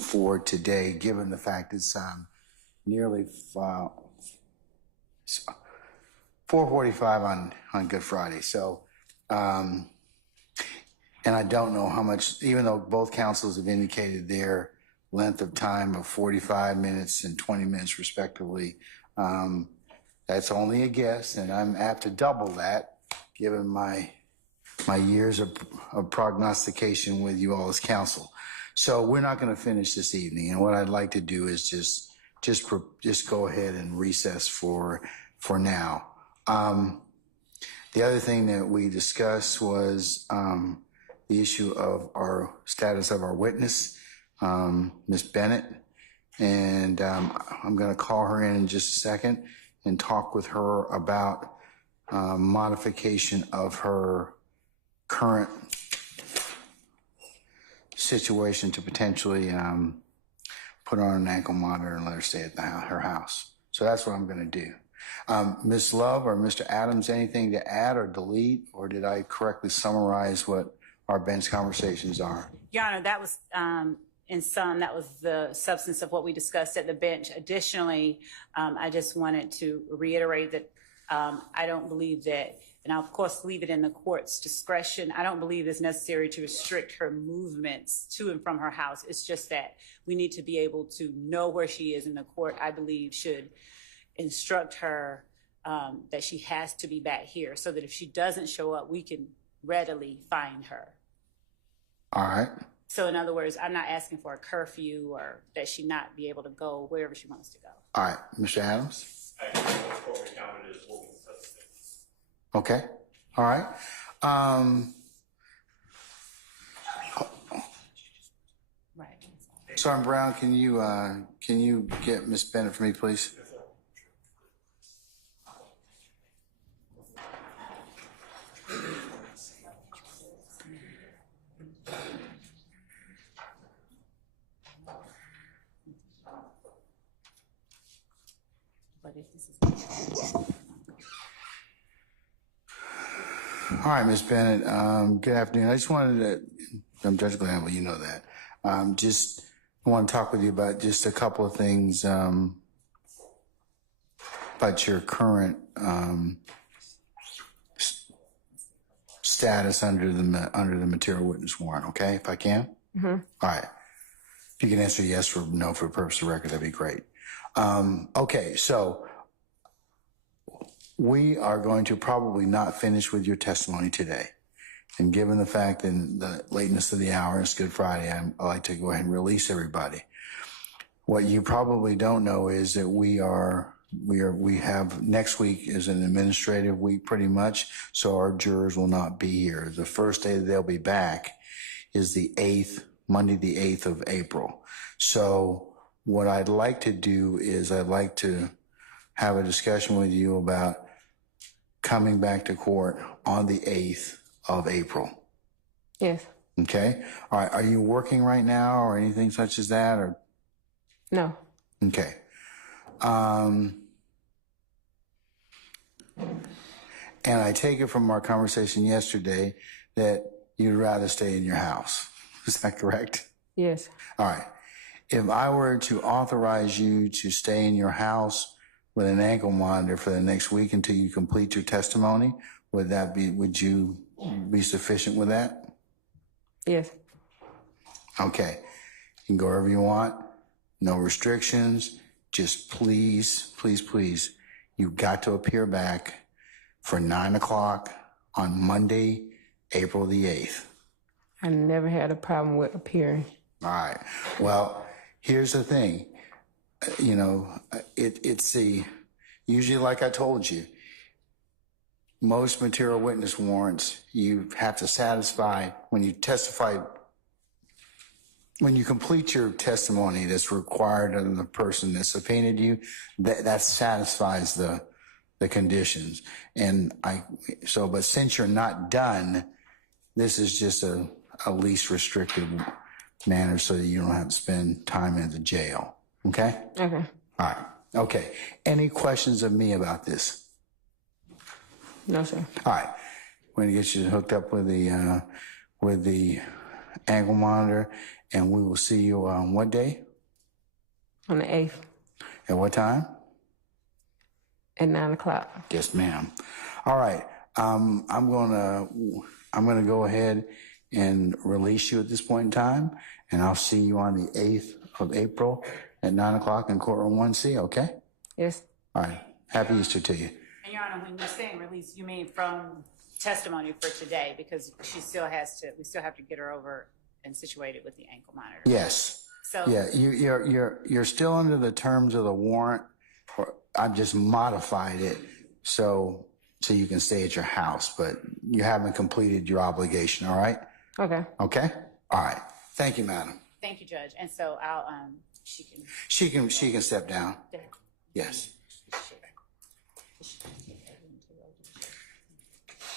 for today, given the fact it's nearly 4:45 on Good Friday. So, and I don't know how much, even though both councils have indicated their length of time of 45 minutes and 20 minutes respectively, that's only a guess, and I'm apt to double that given my years of prognostication with you all as counsel. So we're not going to finish this evening, and what I'd like to do is just go ahead and recess for now. The other thing that we discussed was the issue of our status of our witness, Ms. Bennett, and I'm going to call her in just a second and talk with her about modification of her current situation to potentially put her on an ankle monitor and let her stay at her house. So that's what I'm going to do. Ms. Love or Mr. Adams, anything to add or delete, or did I correctly summarize what our bench conversations are? Your Honor, that was, in sum, that was the substance of what we discussed at the bench. Additionally, I just wanted to reiterate that I don't believe that, and I'll of course leave it in the court's discretion, I don't believe it's necessary to restrict her movements to and from her house. It's just that we need to be able to know where she is, in the court, I believe, should instruct her that she has to be back here so that if she doesn't show up, we can readily find her. All right. So in other words, I'm not asking for a curfew or that she not be able to go wherever she wants to go. All right, Mr. Adams? I think what's appropriate counted is what we discussed today. Okay. All right. Right. Sergeant Brown, can you get Ms. Bennett for me, please? But if this is All right, Ms. Bennett, good afternoon. I just wanted to, I'm Judge Glanville, you know that. Just want to talk with you about just a couple of things about your current status under the material witness warrant, okay, if I can? Mm-hmm. All right. If you can answer yes or no for the purpose of the record, that'd be great. Okay, so we are going to probably not finish with your testimony today. And given the fact and the lateness of the hour, it's Good Friday, I'd like to go ahead and release everybody. What you probably don't know is that we have next week is an administrative week pretty much, so our jurors will not be here. The first day that they'll be back is the 8th, Monday the 8th of April. So what I'd like to do is I'd like to have a discussion with you about coming back to court on the 8th of April. Yes. Okay. All right. Are you working right now or anything such as that, or? No. Okay. And I take it from our conversation yesterday that you'd rather stay in your house. Is that correct? Yes. All right. If I were to authorize you to stay in your house with an ankle monitor for the next week until you complete your testimony, would you be sufficient with that? Yes. Okay. You can go wherever you want. No restrictions. Just please, please, please, you got to appear back for 9 o'clock on Monday, April the 8th. I never had a problem with appearing. All right. Well, here's the thing. Usually, like I told you, most material witness warrants, you have to satisfy when you testify, when you complete your testimony that's required of the person that subpoenaed you, that satisfies the conditions. But since you're not done, this is just a least restrictive manner so that you don't have to spend time in the jail. Okay? Okay. All right. Okay. Any questions of me about this? No, sir. All right. We're going to get you hooked up with the ankle monitor, and we will see you on what day? On the 8th At what time? at 9 o'clock. Yes, ma'am. All right. I'm gonna go ahead and release you at this point in time, and I'll see you on the 8th of April at 9 o'clock in courtroom 1C. Okay. Yes. All right. Happy Easter to you. And Your Honor, when you're saying release, you mean from testimony for today, because she still has to, we still have to get her over and situated with the ankle monitor. Yes. So Yeah. You're still under the terms of the warrant. Or I've just modified it so you can stay at your house, but you haven't completed your obligation. All right. Okay. Okay. All right. Thank you, madam. thank you, Judge. And so I'll she can She can step down. Yes.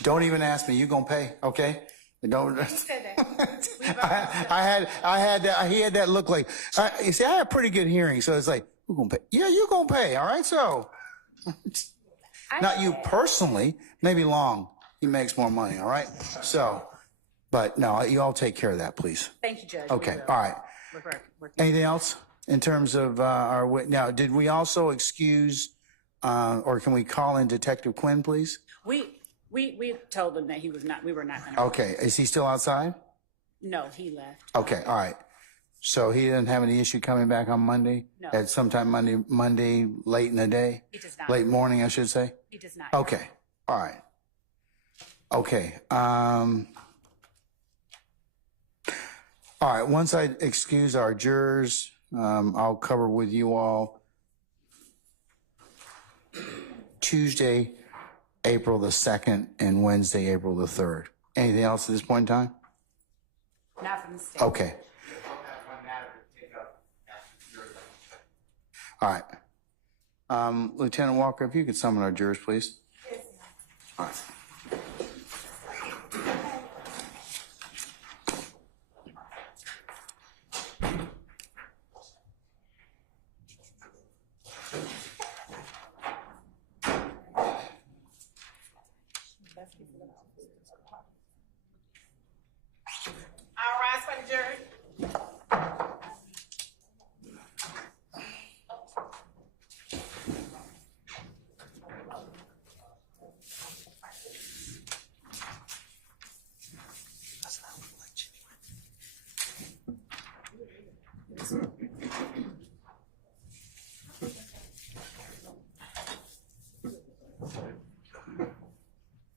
Don't even ask me. You gonna pay? Okay. Don't. He said that. I had that. He had that look like. You see, I have pretty good hearing, so it's like, who gonna pay? Yeah, you gonna pay. All right. So, not you personally. Maybe Long. He makes more money. All right. So, but no, you all take care of that, please. Thank you, Judge. Okay. All right. We're Anything else in terms of our now? Did we also excuse, or can we call in Detective Quinn, please? We told him that we were not gonna. Okay. Is he still outside? No, he left. Okay. All right. So he didn't have any issue coming back on Monday? No. At sometime Monday late in the day? He does not. Late morning, I should say? He does not. Okay. All right. Okay. All right. Once I excuse our jurors, I'll cover with you all Tuesday, April the 2nd, and Wednesday, April the 3rd. Anything else at this point in time? Not from the state. Okay. All right. Lieutenant Walker, if you could summon our jurors, please. All right. All rise for the jury.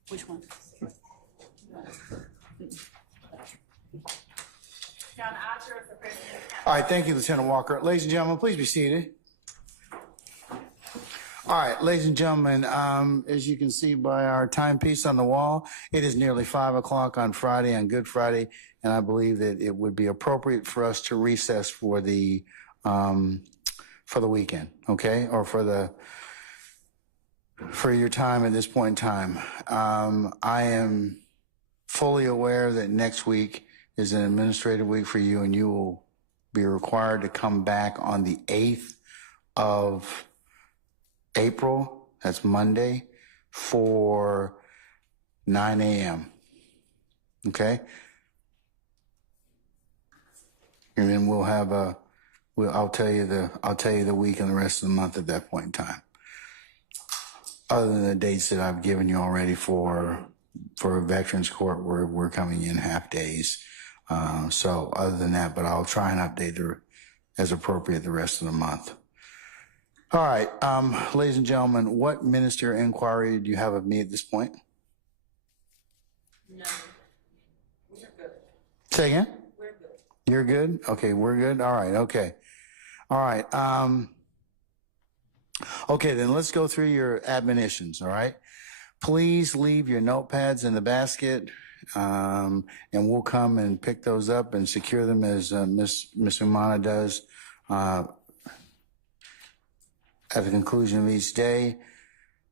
Which one? John Archer is the president. All right, thank you, Lieutenant Walker. Ladies and gentlemen, please be seated. All right, ladies and gentlemen, as you can see by our timepiece on the wall, it is nearly 5 o'clock on Friday, on Good Friday, and I believe that it would be appropriate for us to recess for the weekend, okay, or for your time at this point in time. I am fully aware that next week is an administrative week for you, and you will be required to come back on the 8th of April, that's Monday, for 9 a.m. Okay? And then we'll have I'll tell you the week and the rest of the month at that point in time. Other than the dates that I've given you already for Veterans Court, we're coming in half days. So other than that, but I'll try and update as appropriate the rest of the month. All right, ladies and gentlemen, what ministerial inquiry do you have of me at this point? No, we're good. Say again? We're good. You're good? Okay, we're good? All right, okay. All right. Okay, then let's go through your admonitions, all right? Please leave your notepads in the basket, and we'll come and pick those up and secure them as Miss Umana does at the conclusion of each day.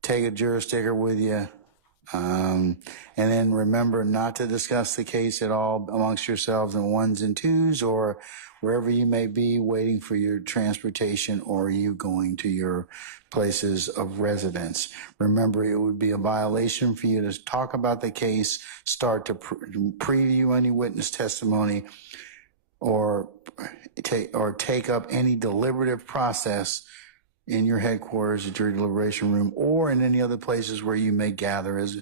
Take a juror sticker with you. And then remember not to discuss the case at all amongst yourselves in ones and twos or wherever you may be, waiting for your transportation, or you going to your places of residence. Remember, it would be a violation for you to talk about the case, start to preview any witness testimony, or take up any deliberative process in your headquarters, at your deliberation room, or in any other places where you may gather as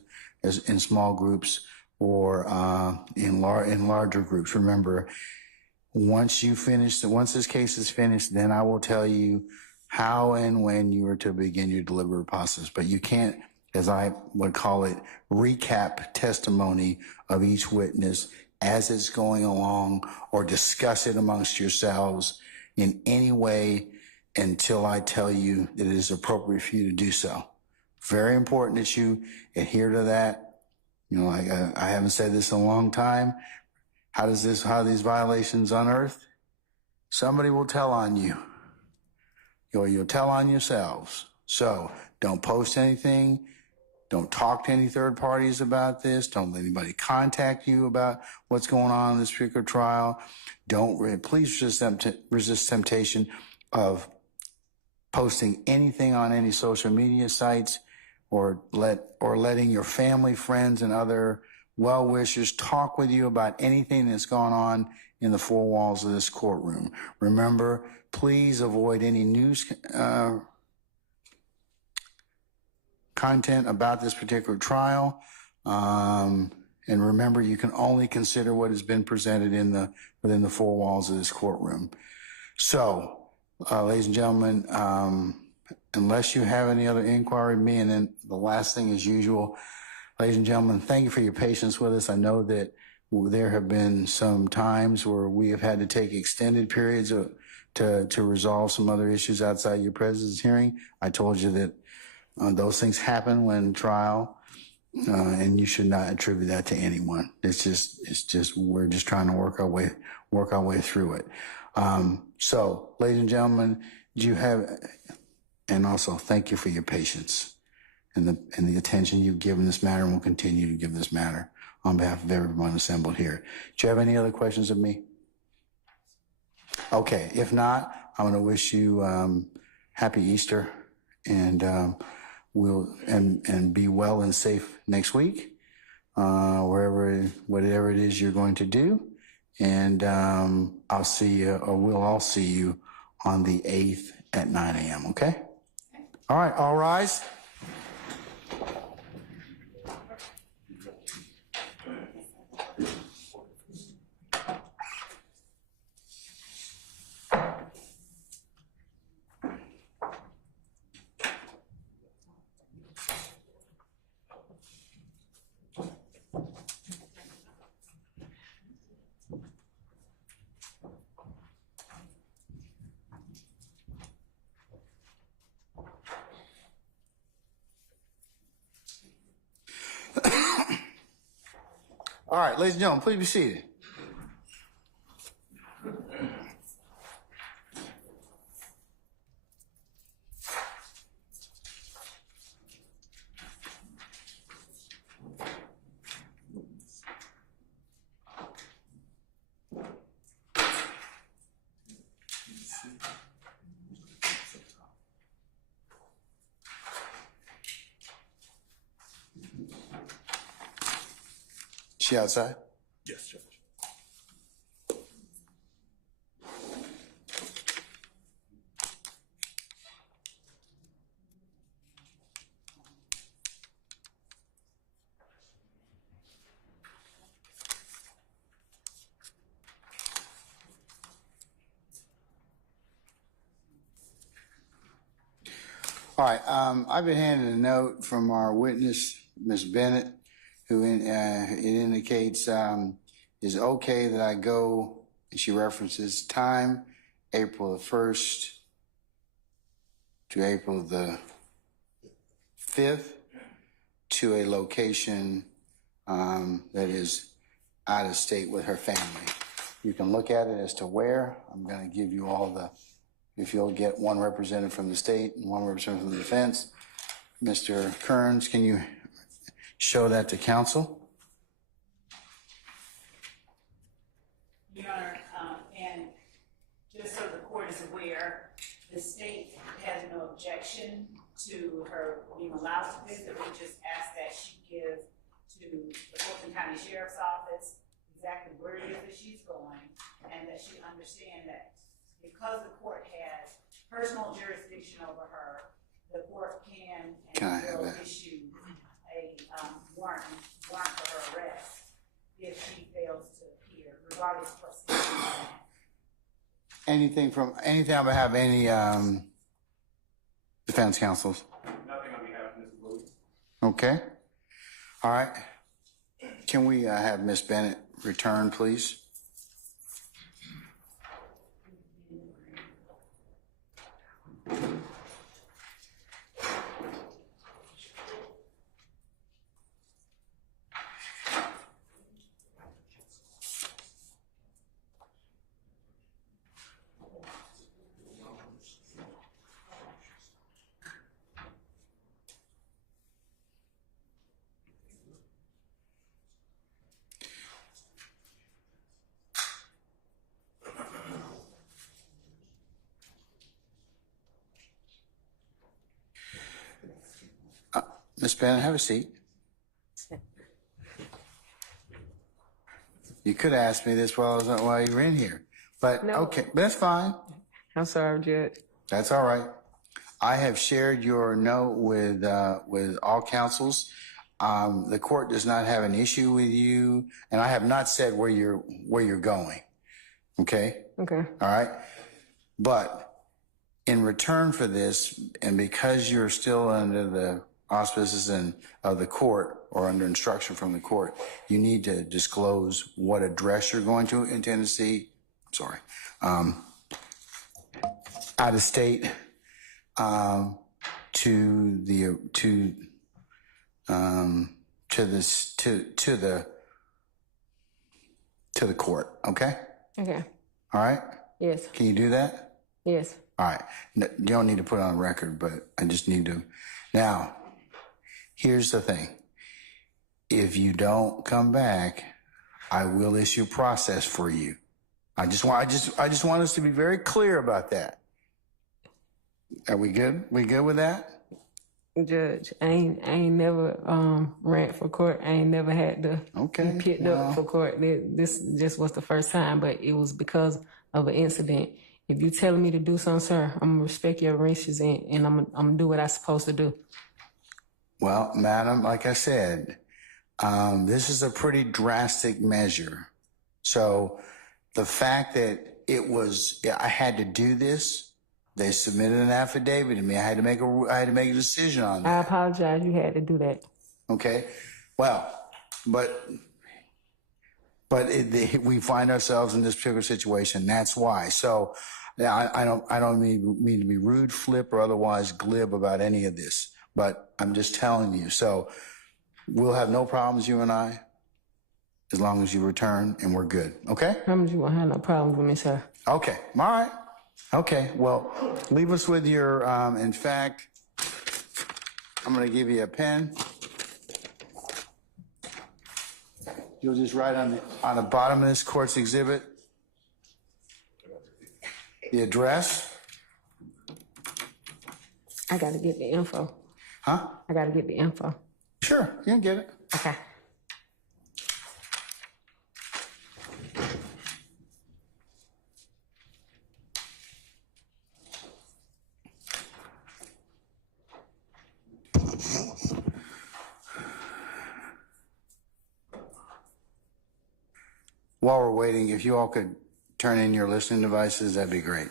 in small groups or in larger groups. Remember, once this case is finished, then I will tell you how and when you are to begin your deliberative process. But you can't, as I would call it, recap testimony of each witness as it's going along, or discuss it amongst yourselves in any way until I tell you that it is appropriate for you to do so. Very important that you adhere to that. You know, I haven't said this in a long time. How are these violations unearthed? Somebody will tell on you. You'll tell on yourselves. So don't post anything. Don't talk to any third parties about this. Don't let anybody contact you about what's going on in this particular trial. Please resist temptation of posting anything on any social media sites, or letting your family, friends, and other well-wishers talk with you about anything that's gone on in the four walls of this courtroom. Remember, please avoid any news content about this particular trial. And remember, you can only consider what has been presented within the four walls of this courtroom. So, ladies and gentlemen, unless you have any other inquiry of me, and then the last thing as usual, ladies and gentlemen, thank you for your patience with us. I know that there have been some times where we have had to take extended periods to resolve some other issues outside your presence hearing. I told you that those things happen when trial, and you should not attribute that to anyone. It's just we're just trying to work our way through it. So, ladies and gentlemen, and also thank you for your patience and the attention you've given this matter, and will continue to give this matter on behalf of everyone assembled here. Do you have any other questions of me? Okay, if not, I'm going to wish you happy Easter, and and be well and safe next week, whatever it is you're going to do. And I'll see you, or we'll all see you on the 8th at 9 a.m., okay? All right, all rise. All right, ladies and gentlemen, please be seated. She outside? Yes, Judge. All right, I've been handed a note from our witness, Ms. Bennett, who it indicates is okay that I go, and she references time, April the 1st to April the 5th, to a location that is out of state with her family. You can look at it as to where. I'm going to give you all if you'll get one representative from the state and one representative from the defense. Mr. Kearns, can you show that to counsel? Your Honor, and to her being allowed to visit. We just ask that she give to the Fulton County Sheriff's Office exactly where it is that she's going, and that she understand that because the court has personal jurisdiction over her, the court can and will issue a warrant for her arrest if she fails to appear, regardless of what's going on. Anything on behalf of any defense counsels? Nothing on behalf of Mrs. Williams. Okay. All right. Can we have Ms. Bennett return, please? Ms. Bennett, have a seat. You could ask me this while you were in here, but No. okay, that's fine. I'm sorry, Judge. That's all right. I have shared your note with all counsels. The court does not have an issue with you, and I have not said where you're going. Okay. Okay. All right. But in return for this, and because you're still under the auspices of the court or under instruction from the court, you need to disclose what address you're going to in Tennessee. Sorry. Out of state, to the court. Okay. Okay. All right. Yes. Can you do that? Yes. All right. You don't need to put it on record, but I just need to. Now, here's the thing. If you don't come back, I will issue process for you. I just want us to be very clear about that. Are we good? We good with that? Judge, I ain't never ran for court. I ain't never had to be picked up for court. This just was the first time, but it was because of an incident. If you telling me to do something, sir, I'm gonna respect your wishes and I'm gonna do what I'm supposed to do. Well, madam, like I said, this is a pretty drastic measure. So the fact that I had to do this, they submitted an affidavit to me. I had to make a decision on that. I apologize. You had to do that. Okay. Well, but we find ourselves in this particular situation. That's why. So I don't mean to be rude, flip, or otherwise glib about any of this, but I'm just telling you. So we'll have no problems, you and I, as long as you return and we're good. Okay? I promise you won't have no problems with me, sir. Okay. All right. Okay. Well, leave us with your, in fact, I'm going to give you a pen. You'll just write on the bottom of this court's exhibit the address. I got to get the info. Huh? I got to get the info. Sure. You can get it. Okay. While we're waiting, if you all could turn in your listening devices, that'd be great.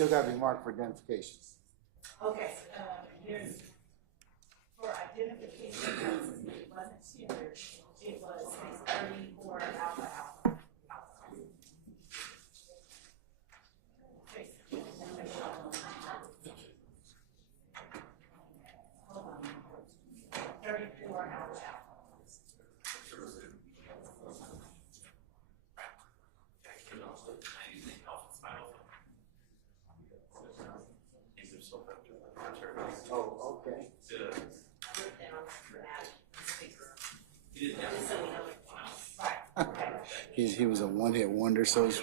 Still gotta be marked for identifications. Okay, here's, for identification purposes, it wasn't standard, it was 634 alpha alpha. Hold on. 34 alpha alpha. Oh, okay. He was a one-hit wonder, so it's.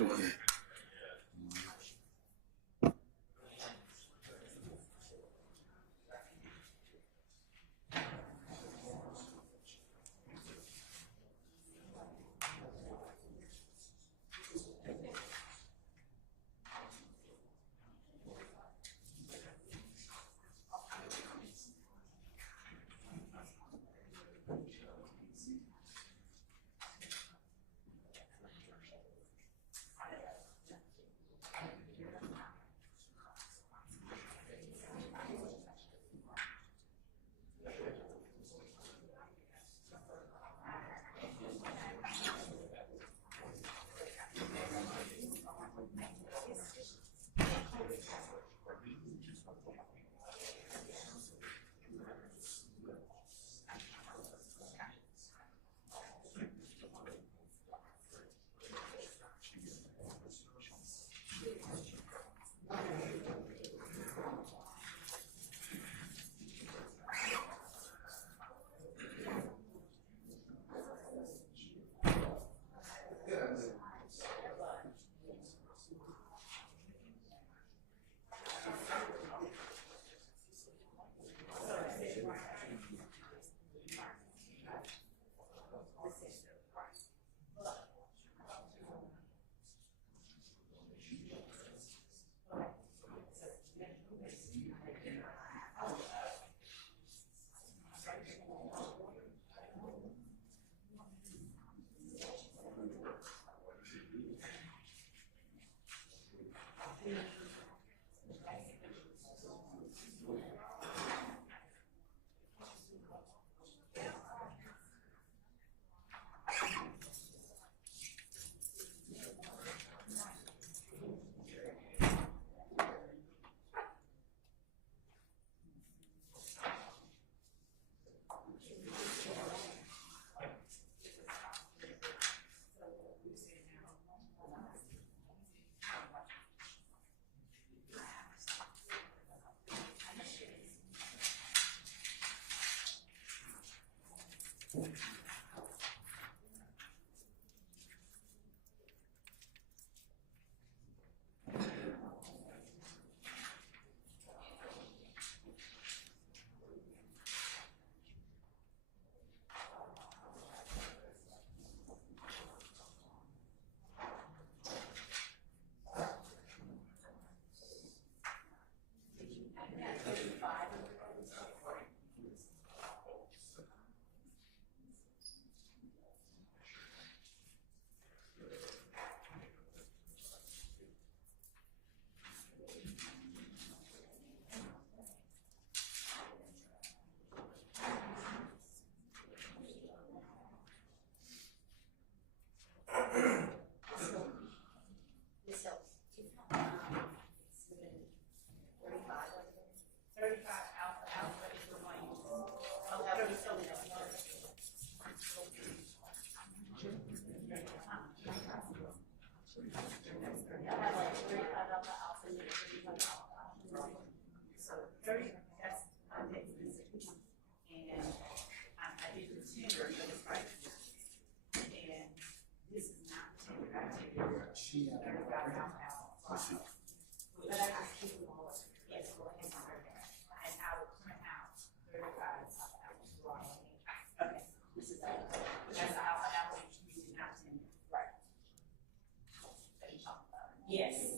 Yes.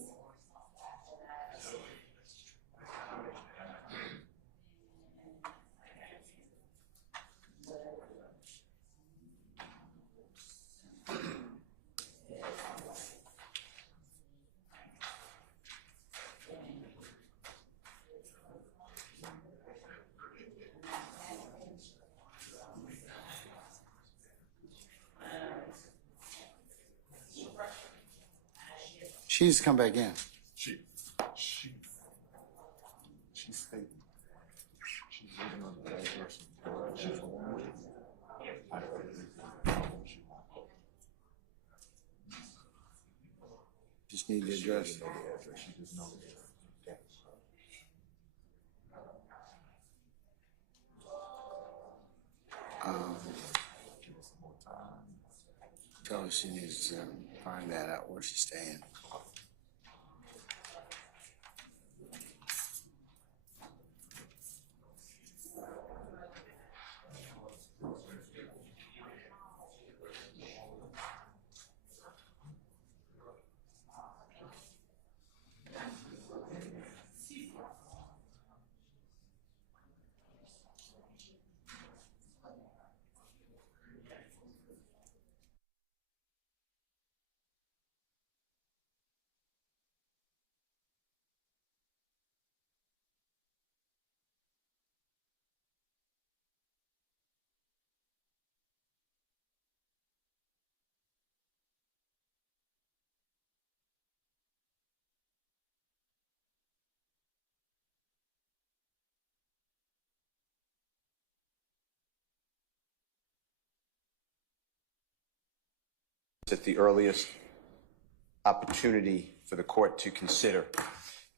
She needs to come back in. She's stating she's living on the right person. She's Just need the address. She just knows the address. Tell her she needs to find that out where she's staying. At the earliest opportunity for the court to consider.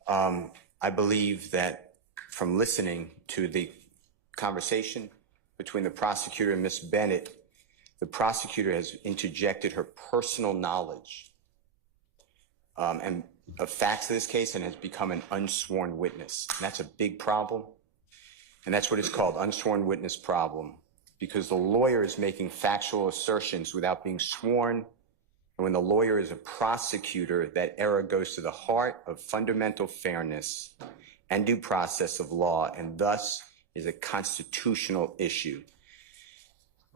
I believe that from listening to the conversation between the prosecutor and Ms. Bennett, the prosecutor has interjected her personal knowledge and of facts of this case and has become an unsworn witness. And that's a big problem. And that's what it's called, unsworn witness problem, because the lawyer is making factual assertions without being sworn. And when the lawyer is a prosecutor, that error goes to the heart of fundamental fairness and due process of law, and thus is a constitutional issue.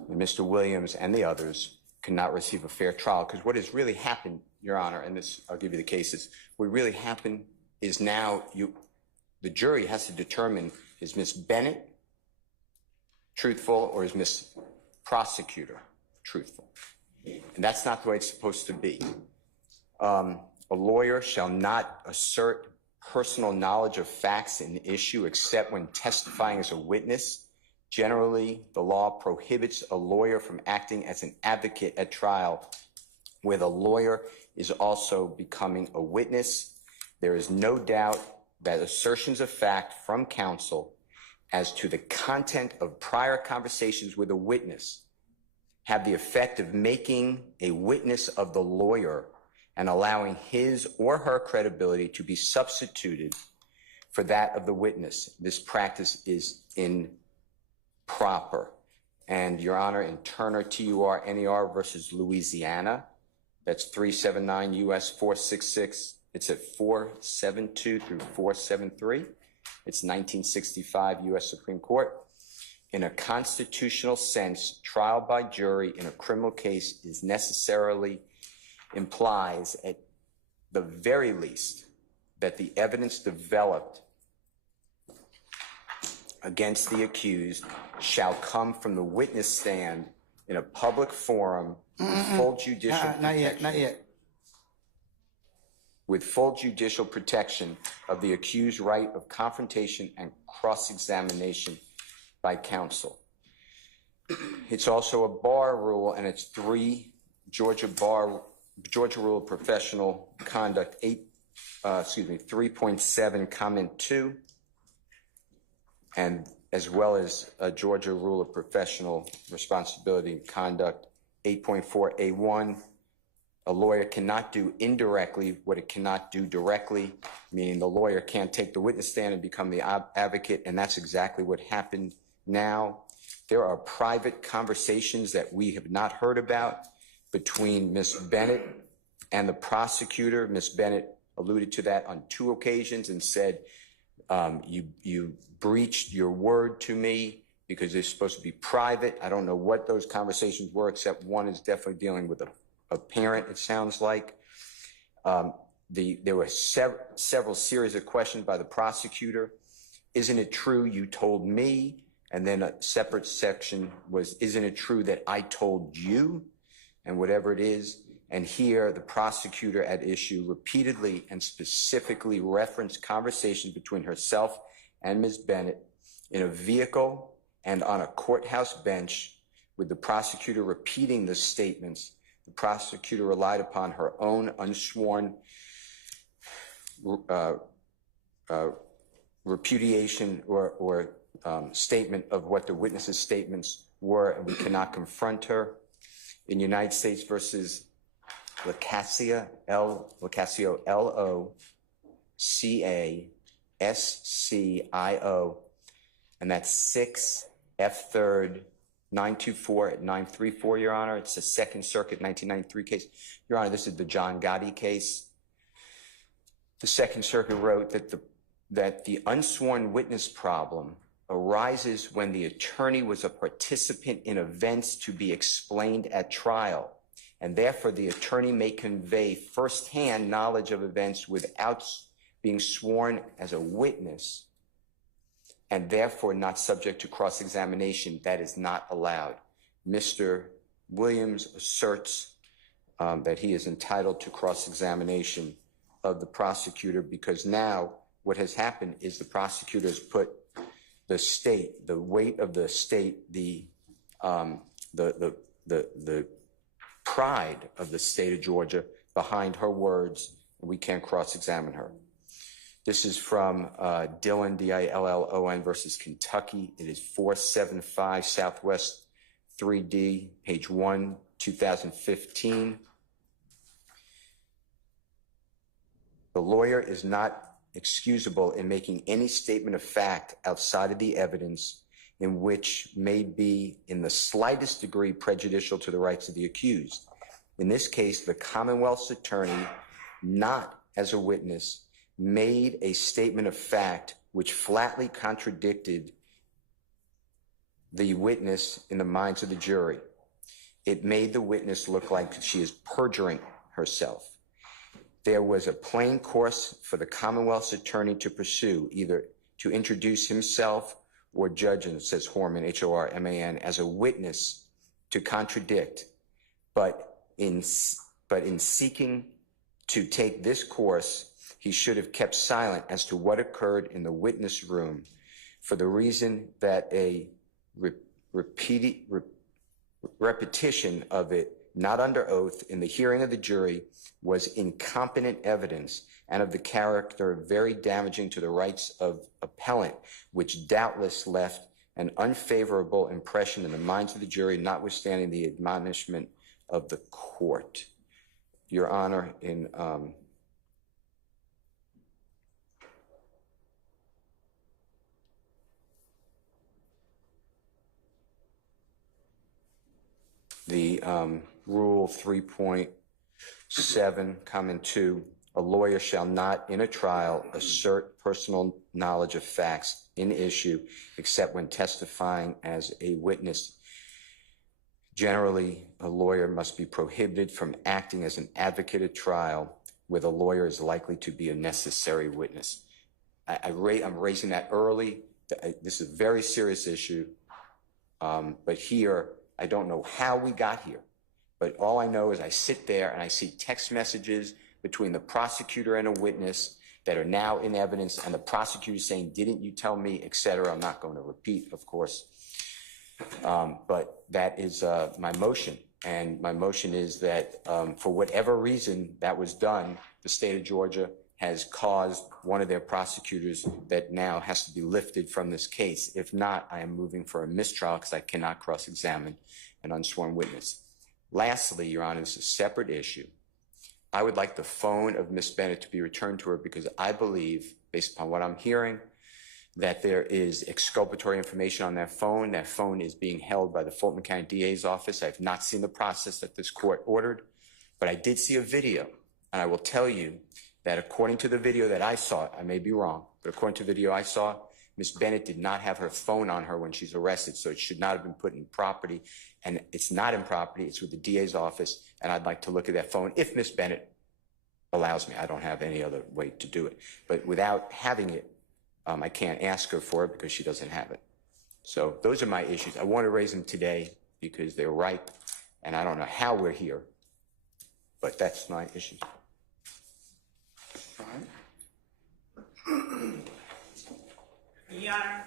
And Mr. Williams and the others cannot receive a fair trial, because what has really happened, Your Honor, and this, I'll give you the cases, what really happened is now the jury has to determine, is Ms. Bennett truthful or is Ms. Prosecutor truthful? And that's not the way it's supposed to be. A lawyer shall not assert personal knowledge of facts in issue except when testifying as a witness. Generally, the law prohibits a lawyer from acting as an advocate at trial where the lawyer is also becoming a witness. There is no doubt that assertions of fact from counsel as to the content of prior conversations with a witness have the effect of making a witness of the lawyer and allowing his or her credibility to be substituted for that of the witness. This practice is improper. And Your Honor, in Turner TUR NER versus Louisiana, that's 379 US 466. It's at 472 through 473. It's 1965 US Supreme Court. In a constitutional sense, trial by jury in a criminal case is necessarily implies at the very least that the evidence developed against the accused shall come from the witness stand in a public forum with full judicial protection. Not yet. With full judicial protection of the accused's right of confrontation and cross-examination by counsel. It's also a bar rule, and it's 3 Georgia Rule of Professional Conduct 3.7 comment 2, and as well as a Georgia Rule of Professional Responsibility and Conduct 8.4A1. A lawyer cannot do indirectly what it cannot do directly, meaning the lawyer can't take the witness stand and become the advocate, and that's exactly what happened now. There are private conversations that we have not heard about between Ms. Bennett and the prosecutor. Ms. Bennett alluded to that on 2 occasions and said, you breached your word to me because they're supposed to be private. I don't know what those conversations were, except one is definitely dealing with a parent, it sounds like. There were several series of questions by the prosecutor. Isn't it true you told me? And then a separate section was, isn't it true that I told you? And whatever it is. And here, the prosecutor at issue repeatedly and specifically referenced conversations between herself and Ms. Bennett in a vehicle and on a courthouse bench, with the prosecutor repeating the statements. The prosecutor relied upon her own unsworn repudiation or statement of what the witness's statements were, and we cannot confront her. In United States versus Locascio, L-O-C-A-S-C-I-O, and that's 6 F 3rd 924 at 934, Your Honor. It's a Second Circuit 1993 case. Your Honor, this is the John Gotti case. The Second Circuit wrote that the unsworn witness problem arises when the attorney was a participant in events to be explained at trial, and therefore the attorney may convey firsthand knowledge of events without being sworn as a witness, and therefore not subject to cross-examination. That is not allowed. Mr. Williams asserts that he is entitled to cross-examination of the prosecutor, because now what has happened is the prosecutor has put the state, the weight of the state, the pride of the state of Georgia behind her words. We can't cross-examine her. This is from Dillon, D-I-L-L-O-N versus Kentucky. It is 475 Southwest 3D, page 1, 2015. The lawyer is not excusable in making any statement of fact outside of the evidence in which may be in the slightest degree prejudicial to the rights of the accused. In this case, the Commonwealth's attorney, not as a witness, made a statement of fact which flatly contradicted the witness in the minds of the jury. It made the witness look like she is perjuring herself. There was a plain course for the Commonwealth's attorney to pursue, either to introduce himself or Judge, and it says Horman, H-O-R-M-A-N, as a witness to contradict. But in seeking to take this course, he should have kept silent as to what occurred in the witness room, for the reason that a repetition of it, not under oath, in the hearing of the jury was incompetent evidence and of the character very damaging to the rights of appellant, which doubtless left an unfavorable impression in the minds of the jury, notwithstanding the admonishment of the court. Your Honor, in the Rule 3.7, Comment 2, a lawyer shall not in a trial assert personal knowledge of facts in issue except when testifying as a witness. Generally, a lawyer must be prohibited from acting as an advocate at trial where the lawyer is likely to be a necessary witness. I'm raising that early. This is a very serious issue, but here, I don't know how we got here, but all I know is I sit there and I see text messages between the prosecutor and a witness that are now in evidence, and the prosecutor saying, "Didn't you tell me," etc. I'm not going to repeat, of course, but that is my motion. And my motion is that for whatever reason that was done, the state of Georgia has caused one of their prosecutors that now has to be lifted from this case. If not, I am moving for a mistrial because I cannot cross-examine an unsworn witness. Lastly, Your Honor, this is a separate issue. I would like the phone of Ms. Bennett to be returned to her because I believe, based upon what I'm hearing, that there is exculpatory information on that phone. That phone is being held by the Fulton County DA's office. I have not seen the process that this court ordered, but I did see a video, and I will tell you that according to the video that I saw, I may be wrong, but according to the video I saw, Ms. Bennett did not have her phone on her when she's arrested, so it should not have been put in property, and it's not in property, it's with the DA's office, and I'd like to look at that phone if Ms. Bennett allows me. I don't have any other way to do it, but without having it, I can't ask her for it because she doesn't have it. So those are my issues. I want to raise them today because they're ripe, and I don't know how we're here, But that's my issue. Your Honor,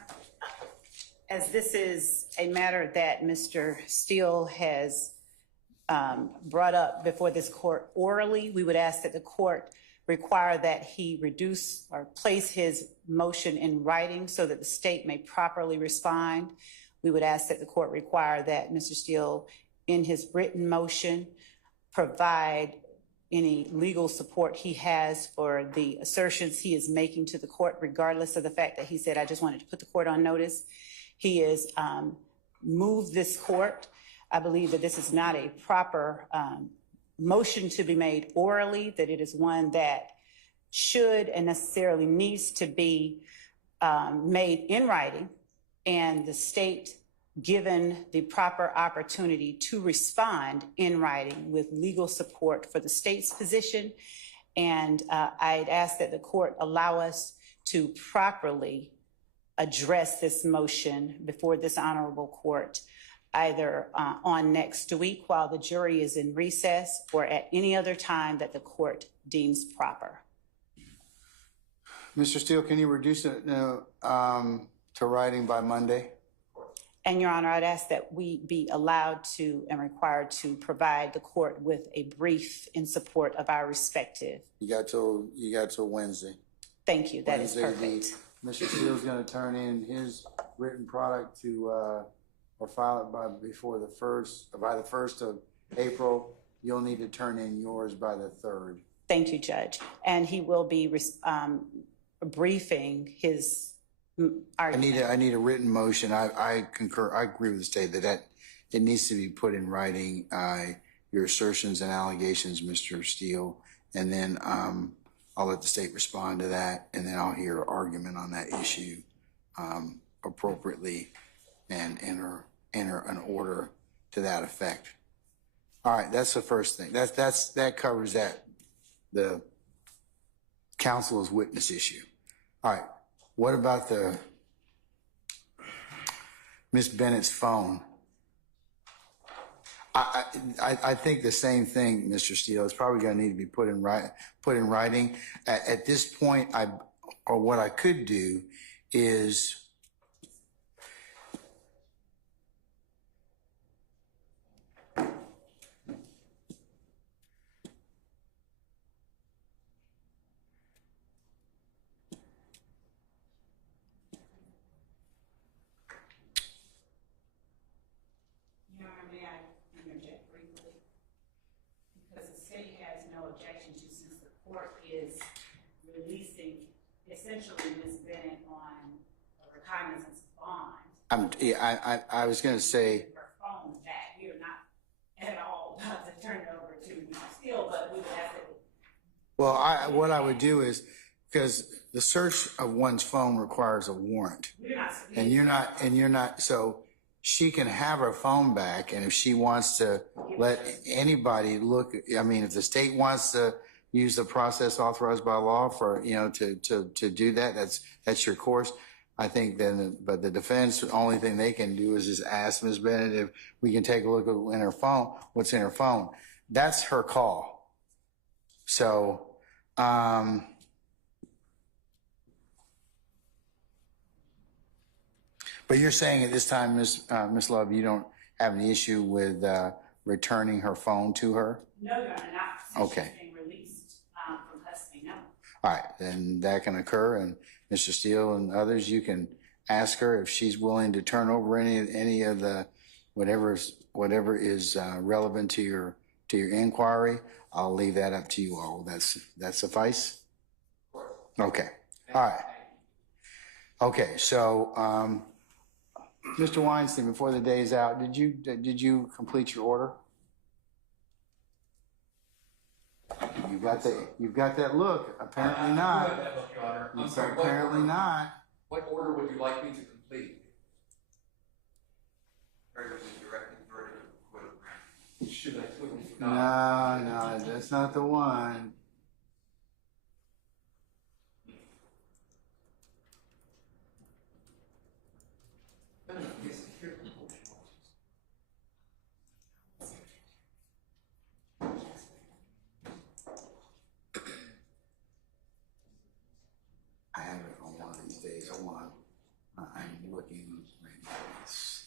as this is a matter that Mr. Steele has brought up before this court orally, we would ask that the court require that he reduce or place his motion in writing so that the state may properly respond. We would ask that the court require that Mr. Steele, in his written motion, provide any legal support he has for the assertions he is making to the court, regardless of the fact that he said, I just wanted to put the court on notice. He has moved this court. I believe that this is not a proper motion to be made orally, that it is one that should and necessarily needs to be made in writing, and the state given the proper opportunity to respond in writing with legal support for the state's position. And I'd ask that the court allow us to properly address this motion before this honorable court, either on next week while the jury is in recess or at any other time that the court deems proper. Mr. Steele, can you reduce it to writing by Monday? And Your Honor, I'd ask that we be allowed to and required to provide the court with a brief in support of our respective. You got till Wednesday. Thank you. That Wednesday, is perfect. Mr. Steele's going to turn in his written product to or file it by the 1st of April. You'll need to turn in yours by the 3rd. Thank you, Judge. And he will be briefing his argument. I need a written motion. I concur. I agree with the state that it needs to be put in writing. Your assertions and allegations, Mr. Steele, and then I'll let the state respond to that, and then I'll hear argument on that issue appropriately, and enter an order to that effect. All right, that's the first thing. That covers that, the counsel's witness issue. All right. What about the Miss Bennett's phone? I think the same thing, Mr. Steele. It's probably going to need to be put in writing. At this point, what I could do is is releasing essentially Ms. Bennett on a recognizance bond. I was going to say, her phone back. We are not at all about to turn it over to Steele, but we would have to. well, what I would do is, because the search of one's phone requires a warrant, and you're not, so she can have her phone back, and if she wants to let anybody look, I mean, if the state wants to use the process authorized by law for, to do that, that's your course. I think then, but the defense, the only thing they can do is just ask Ms. Bennett if we can take a look at her phone, what's in her phone. That's her call. So, but you're saying at this time, Ms. Love, you don't have any issue with returning her phone to her? No, Your Honor, not. Okay. Being released from custody, no. All right, then that can occur, and Mr. Steele and others, you can ask her if she's willing to turn over any of the whatever is relevant to your inquiry. I'll leave that up to you all. That suffice? Okay. All right. Okay. So, Mr. Weinstein, before the day's out, did you complete your order? You've got that look. Apparently not. That look, Your Honor. I'm sorry, Apparently not. What order would you like me to complete? Should I quickly forgot? No, that's not the one. Yes, here. hold on. I'm looking right now. Let's see.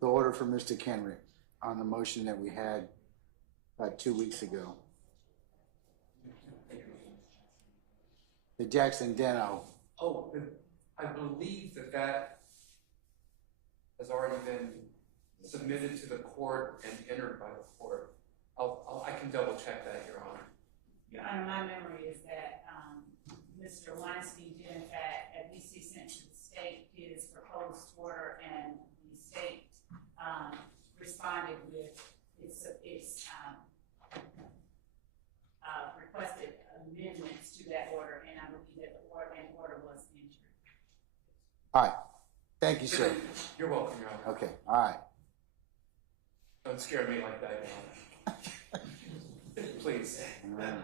The order for Mr. Kenrick on the motion that we had about 2 weeks ago. The Jackson Deno. Oh, I believe that has already been submitted to the court and entered by the court. I can double check that, Your Honor. Your Honor, my memory is that, Mr. Weinstein did in fact, at least he sent to the state his proposed order, and the state, responded with its requested amendments to that order, and I believe that the order was entered. All right. Thank you, sir. You're welcome, Your Honor. Okay. All right. Don't scare me like that, Your Honor. Please. All right.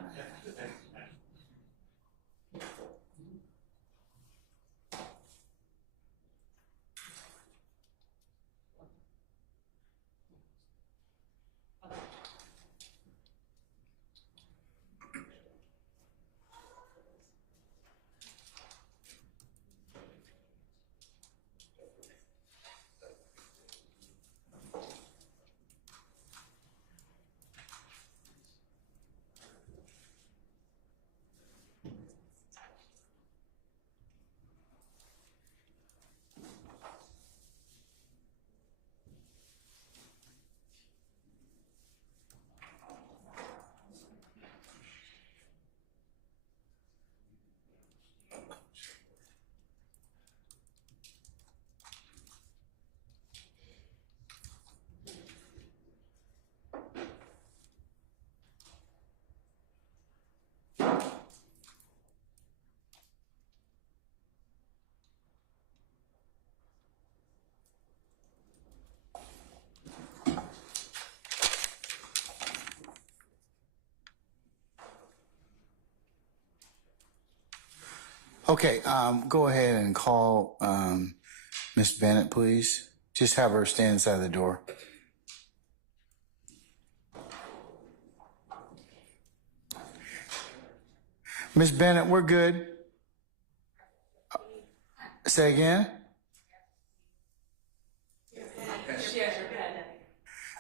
Okay, go ahead and call Miss Bennett, please. Just have her stand inside the door. Miss Bennett, we're good. Say again?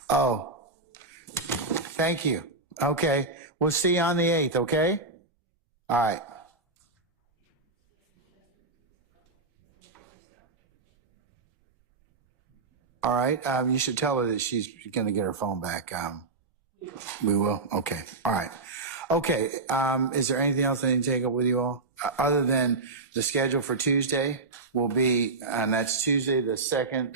Oh, thank you. Okay, we'll see you on the 8th, okay? All right. All right, you should tell her that she's going to get her phone back. We will? Okay, all right. Okay, is there anything else I need to take up with you all? Other than the schedule for Tuesday will be, and that's Tuesday the 2nd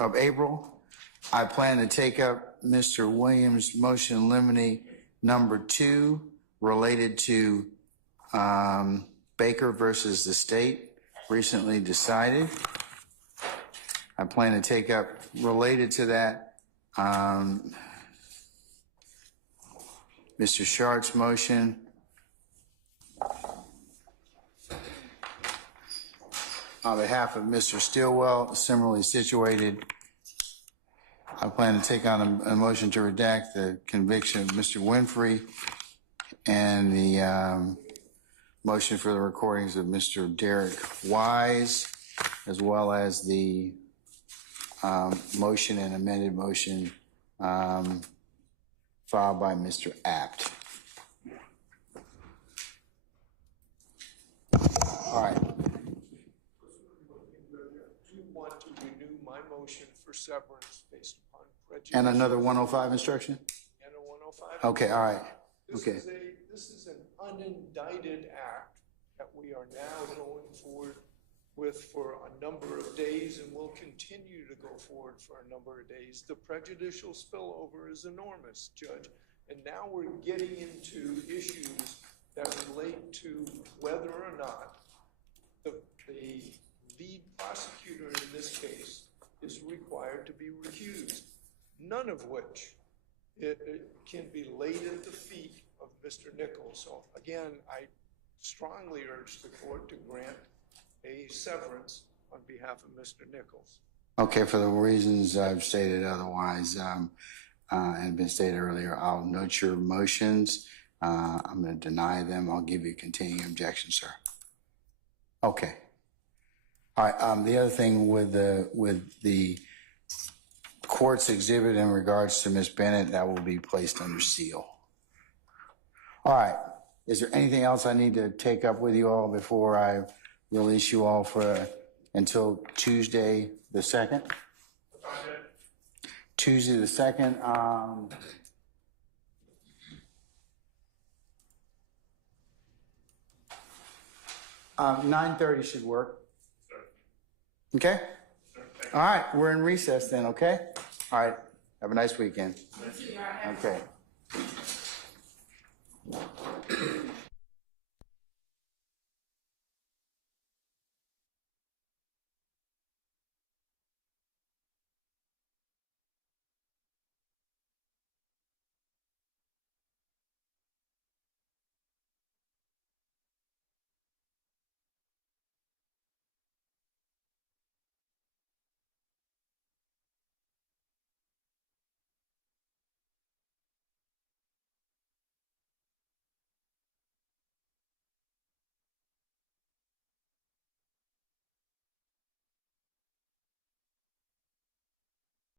of April. I plan to take up Mr. Williams' motion limine number 2 related to Baker versus the state, recently decided. I plan to take up, related to that, Mr. Sharp's motion on behalf of Mr. Stillwell, similarly situated. I plan to take on a motion to redact the conviction of Mr. Winfrey and the motion for the recordings of Mr. Derek Wise, as well as the motion and amended motion filed by Mr. Apt. All right. Do you want to renew my motion for severance based upon prejudice? And another 105 instruction? And a 105? Okay, all right. Okay. This This is an unindicted act that we are now going forward with for a number of days and will continue to go forward for a number of days. The prejudicial spillover is enormous, Judge. And now we're getting into issues that relate to whether or not the lead prosecutor in this case is required to be recused, none of which it can be laid at the feet of Mr. Nichols. So again, I strongly urge the court to grant a severance on behalf of Mr. Nichols. Okay, for the reasons I've stated otherwise and been stated earlier, I'll note your motions. I'm going to deny them. I'll give you a continuing objection, sir. Okay. All right. The other thing with the court's exhibit in regards to Ms. Bennett, that will be placed under seal. All right. Is there anything else I need to take up with you all before I release you all for until Tuesday the 2nd? Tuesday the 2nd. 9:30 should work. Okay? All right, we're in recess then, okay? All right, have a nice weekend. Okay.